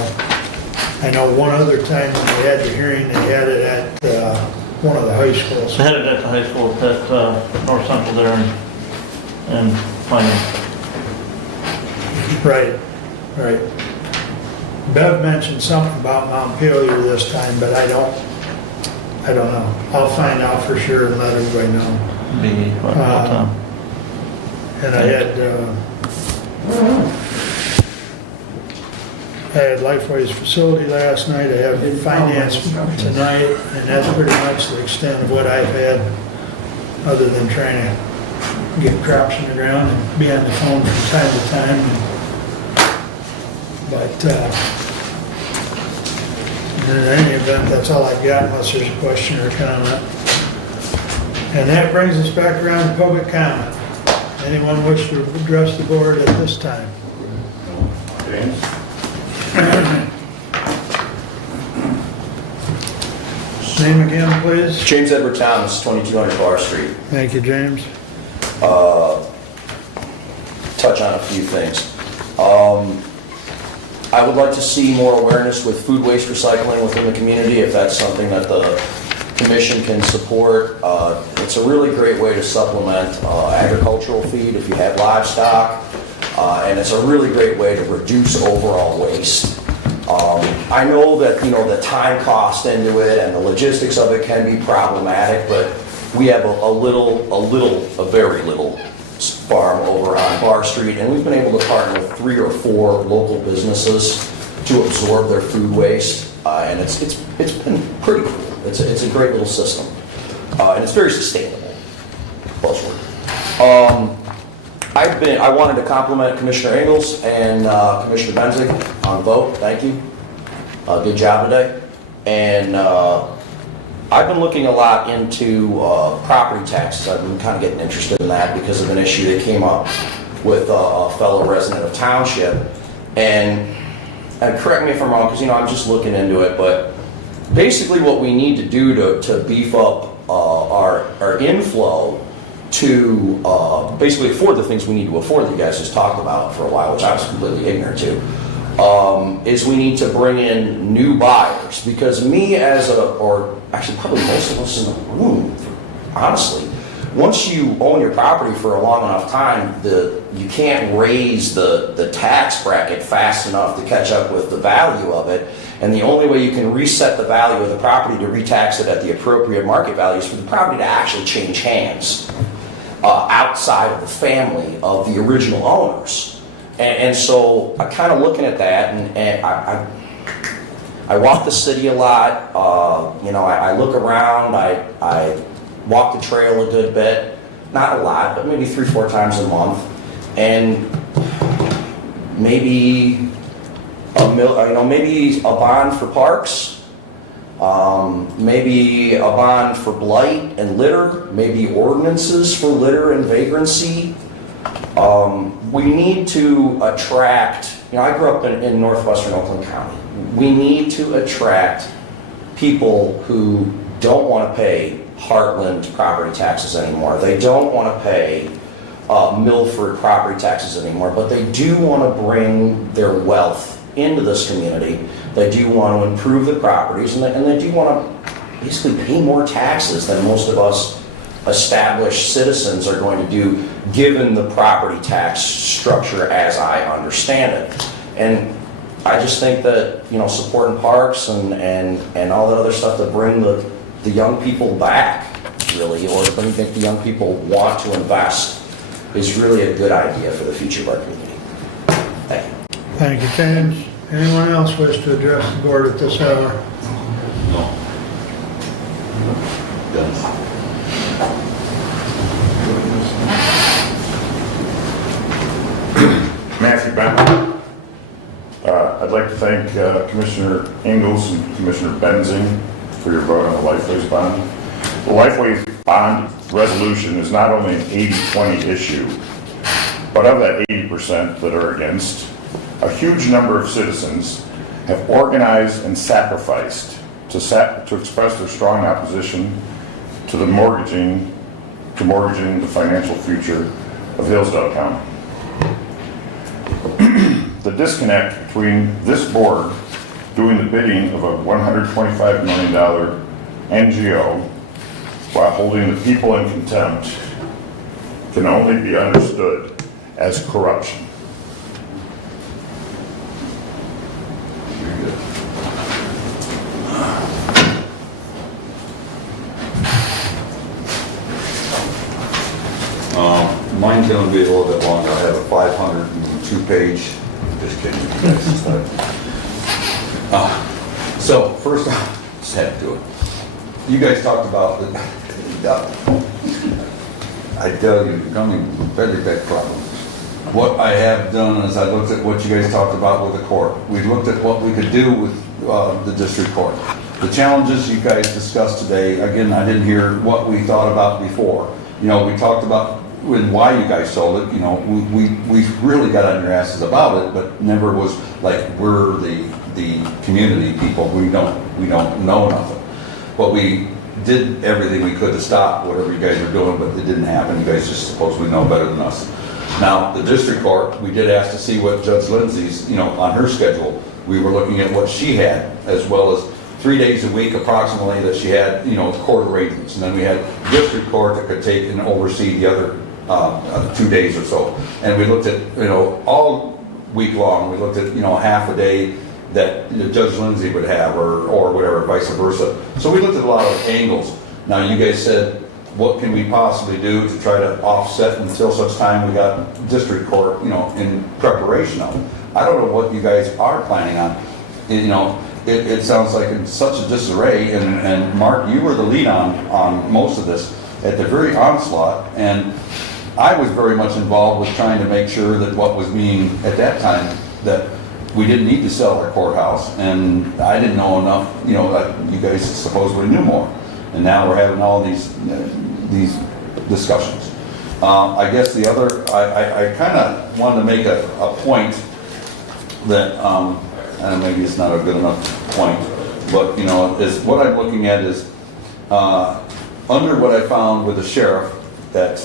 I know one other time when they had the hearing, they had it at one of the high schools. They had it at the high school at North Central there and Pioneer. Right, right. Bev mentioned something about Montpelier this time, but I don't know. I'll find out for sure and let everybody know. And I had Lifeway's facility last night, I have finance tonight, and that's pretty much the extent of what I've had, other than trying to get crops in the ground and be on the phone from time to time. But in any event, that's all I've got unless there's a question or comment. And that brings us back around to public comment. Anyone wish to address the board at this time? James? Name again, please. James Edward Thomas, 2200 Bar Street. Thank you, James. Touch on a few things. I would like to see more awareness with food waste recycling within the community, if that's something that the commission can support. It's a really great way to supplement agricultural feed if you have livestock, and it's a really great way to reduce overall waste. I know that, the time cost into it and the logistics of it can be problematic, but we have a very little farm over on Bar Street, and we've been able to partner with 3 or 4 local businesses to absorb their food waste, and it's been pretty cool. It's a great little system, and it's very sustainable. Buzzword. I wanted to compliment Commissioner Engels and Commissioner Benzig on vote. Thank you. Good job today. And I've been looking a lot into property taxes. I've been kind of getting interested in that because of an issue that came up with a fellow resident of township. And correct me if I'm wrong, because I'm just looking into it, but basically what we need to do to beef up our inflow to basically afford the things we need to afford that you guys just talked about for a while, which I was completely ignorant to, is we need to bring in new buyers. Because me or actually probably most of us in the room, honestly, once you own your property for a long enough time, you can't raise the tax bracket fast enough to catch up with the value of it. And the only way you can reset the value of the property to retax it at the appropriate market value is for the property to actually change hands outside of the family of the original owners. And so I'm kind of looking at that, and I walk the city a lot. I look around. I walk the trail a good bit, not a lot, but maybe 3-4 times a month, and maybe maybe a bond for parks. Maybe a bond for blight and litter, maybe ordinances for litter and vagrancy. We need to attract, I grew up in northwestern Oakland County. we need to attract people who don't want to pay Heartland property taxes anymore. They don't want to pay Milford property taxes anymore, but they do want to bring their wealth into this community. They do want to improve the properties, and they do want to basically pay more taxes than most of us established citizens are going to do, given the property tax structure as I understand it. And I just think that, you know, supporting parks and all that other stuff to bring the young people back, really, or to make the young people want to invest is really a good idea for the future of our community. Thank you. Thank you, James. Anyone else wish to address the board at this hour? No. Matthew Benton. I'd like to thank Commissioner Ingalls and Commissioner Benzing for your vote on the Lifeways bond. The Lifeways bond resolution is not only an 80-20 issue, but of that 80% that are against, a huge number of citizens have organized and sacrificed to express their strong opposition to the mortgaging the financial future of Hillsdale County. The disconnect between this board doing the bidding of a $125 million NGO while holding the people in contempt can only be understood as corruption. Mine's going to be a little bit longer. I have a 502-page. Just kidding. So first off, just had to do it. You guys talked about I tell you, becoming a very big problem. What I have done is I looked at what you guys talked about with the court. We looked at what we could do with the district court. The challenges you guys discussed today, again, I didn't hear what we thought about before. You know, we talked about why you guys sold it. You know, we really got on your asses about it, but never was like, we're the community people. We don't know nothing. But we did everything we could to stop whatever you guys were doing, but it didn't happen. You guys just supposedly know better than us. Now, the district court, we did ask to see what Judge Lindsay's, you know, on her schedule. We were looking at what she had, as well as 3 days a week approximately that she had, you know, court arrangements. And then we had district court that could take and oversee the other 2 days or so. And we looked at, you know, all week long, we looked at, you know, half a day that Judge Lindsay would have, or whatever, vice versa. So we looked at a lot of angles. Now, you guys said, what can we possibly do to try to offset until such time we got district court, you know, in preparation of it? I don't know what you guys are planning on. You know, it sounds like it's such a disarray, and Mark, you were the lead on most of this at the very onslaught, and I was very much involved with trying to make sure that what was being, at that time, that we didn't need to sell our courthouse, and I didn't know enough, you know, that you guys supposedly knew more. And now we're having all these discussions. I guess the other, I kind of wanted to make a point that, and maybe it's not a good enough point, but, you know, is what I'm looking at is, under what I found with the sheriff, that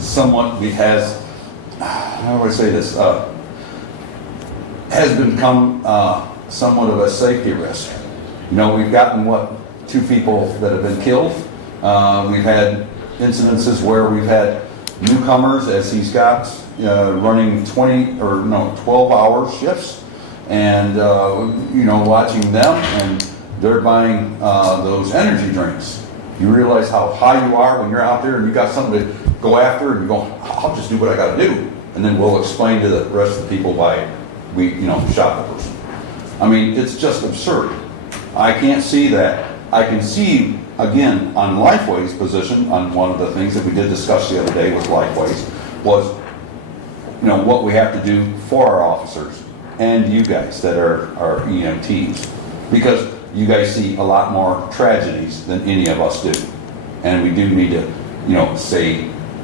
somewhat has, how do I say this, has become somewhat of a safety risk. You know, we've gotten, 2 people that have been killed. We've had incidences where we've had newcomers, as he's got, running 12-hour shifts, and you know, watching them, and they're buying those energy drinks. You realize how high you are when you're out there and you got something to go after, and you go, I'll just do what I got to do, and then we'll explain to the rest of the people why we, you know, shot the person. I mean, it's just absurd. I can't see that. I can see, again, on Lifeway's position, on one of the things that we did discuss the other day with Lifeway's, was, you know, what we have to do for our officers and you guys that are EMTs, because you guys see a lot more tragedies than any of us do, and we do need to, you know,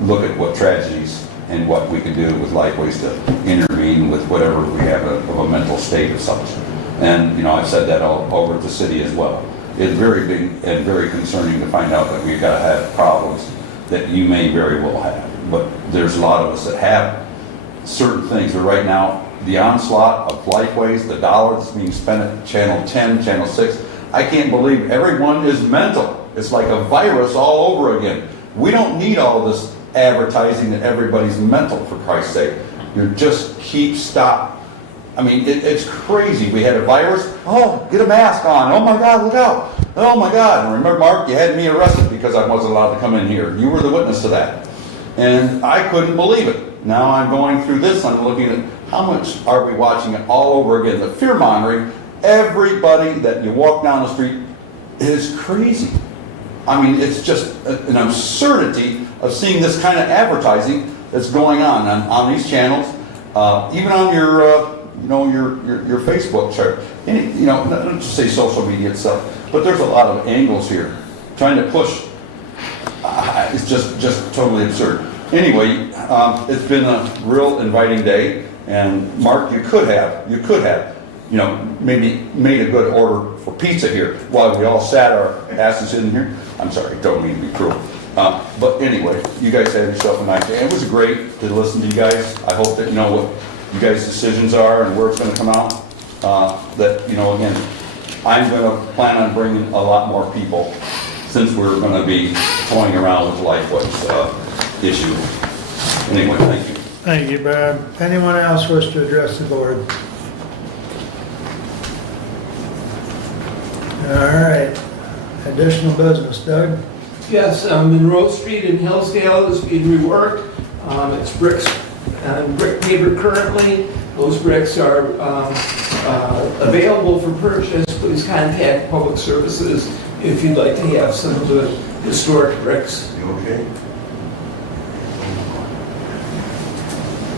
look at what tragedies and what we can do with Lifeways to intervene with whatever we have of a mental state of such. And, you know, I've said that all over at the city as well. It's very big and very concerning to find out that we've got to have problems that you may very well have. But there's a lot of us that have certain things. But right now, the onslaught of Lifeways, the dollar that's being spent at Channel 10, Channel 6, I can't believe everyone is mental. It's like a virus all over again. We don't need all this advertising that everybody's mental, for Christ's sake. You just stop. I mean, it's crazy. We had a virus. Oh, get a mask on. Oh my God, look out. Oh my God. And remember, Mark, you had me arrested because I wasn't allowed to come in here. You were the witness to that. And I couldn't believe it. Now I'm going through this. I'm looking at how much are we watching it all over again. The fear-mongering. Everybody that you walk down the street is crazy. I mean, it's just an absurdity of seeing this kind of advertising that's going on these channels, even on your your Facebook chart. Any, you know, not just say social media itself, but there's a lot of angles here trying to push. It's just totally absurd. Anyway, it's been a real inviting day, and Mark, you could have, you know, maybe made a good order for pizza here while we all sat our asses in here. I'm sorry, don't mean to be cruel. But anyway, you guys had yourself a nice day. It was great to listen to you guys. I hope that you know what you guys' decisions are and where it's going to come out. That, you know, again, I'm going to plan on bringing a lot more people since we're going to be toying around with Lifeways issue. Anyway, thank you. Thank you, Bob. Anyone else wish to address the board? All right. Additional business, Doug? Yes, Monroe Street in Hillsdale is being reworked. It's bricks and brick paver currently. Those bricks are available for purchase. Please contact Public Services if you'd like to have some of the historic bricks. You okay?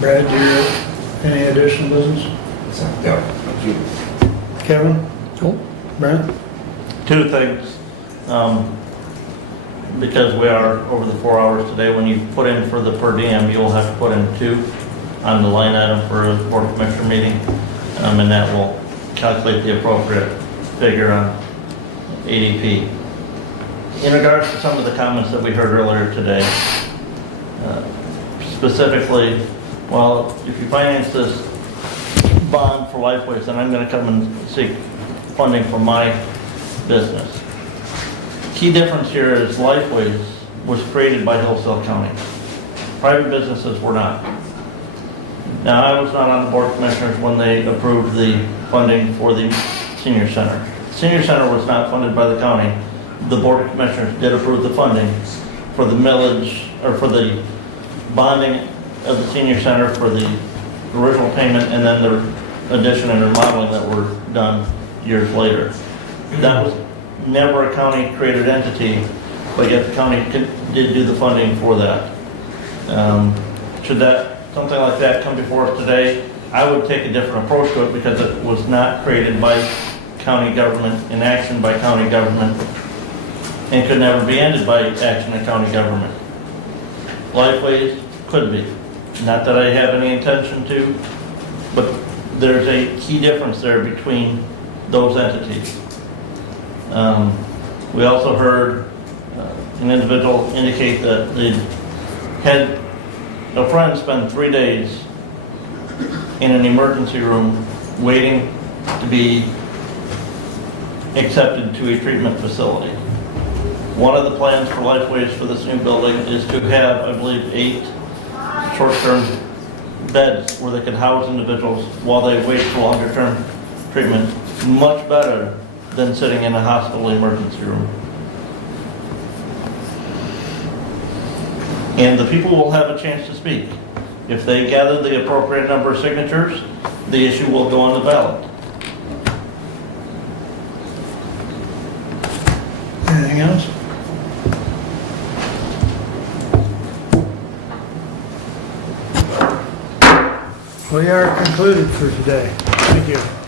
Brad, do you have any additional business? Yeah, thank you. Kevin? Cool. Brent? Two things. Because we are over the 4 hours today, when you put in for the per diem, you'll have to put in 2 on the line item for a Board of Commissioner meeting, and that will calculate the appropriate figure on ADP. In regards to some of the comments that we heard earlier today, specifically, well, if you finance this bond for Lifeways, then I'm going to come and seek funding for my business. Key difference here is Lifeways was created by Hillsdale County. Private businesses were not. Now, I was not on the Board of Commissioners when they approved the funding for the senior center. The senior center was not funded by the county. The Board of Commissioners did approve the funding for the millage, or for the bonding of the senior center for the original payment, and then the addition and remodeling that were done years later. That was never a county-created entity, but yet the county did do the funding for that. Should something like that come before us today, I would take a different approach to it because it was not created by county government, in action by county government, and could never be ended by action of county government. Lifeways could be. Not that I have any intention to, but there's a key difference there between those entities. We also heard an individual indicate that they had a friend spend 3 days in an emergency room waiting to be accepted to a treatment facility. One of the plans for Lifeways for this new building is to have, I believe, 8 short-term beds where they can house individuals while they wait for longer-term treatment. Much better than sitting in a hospital emergency room. And the people will have a chance to speak. If they gather the appropriate number of signatures, the issue will go on the ballot. Anything else? We are concluded for today. Thank you.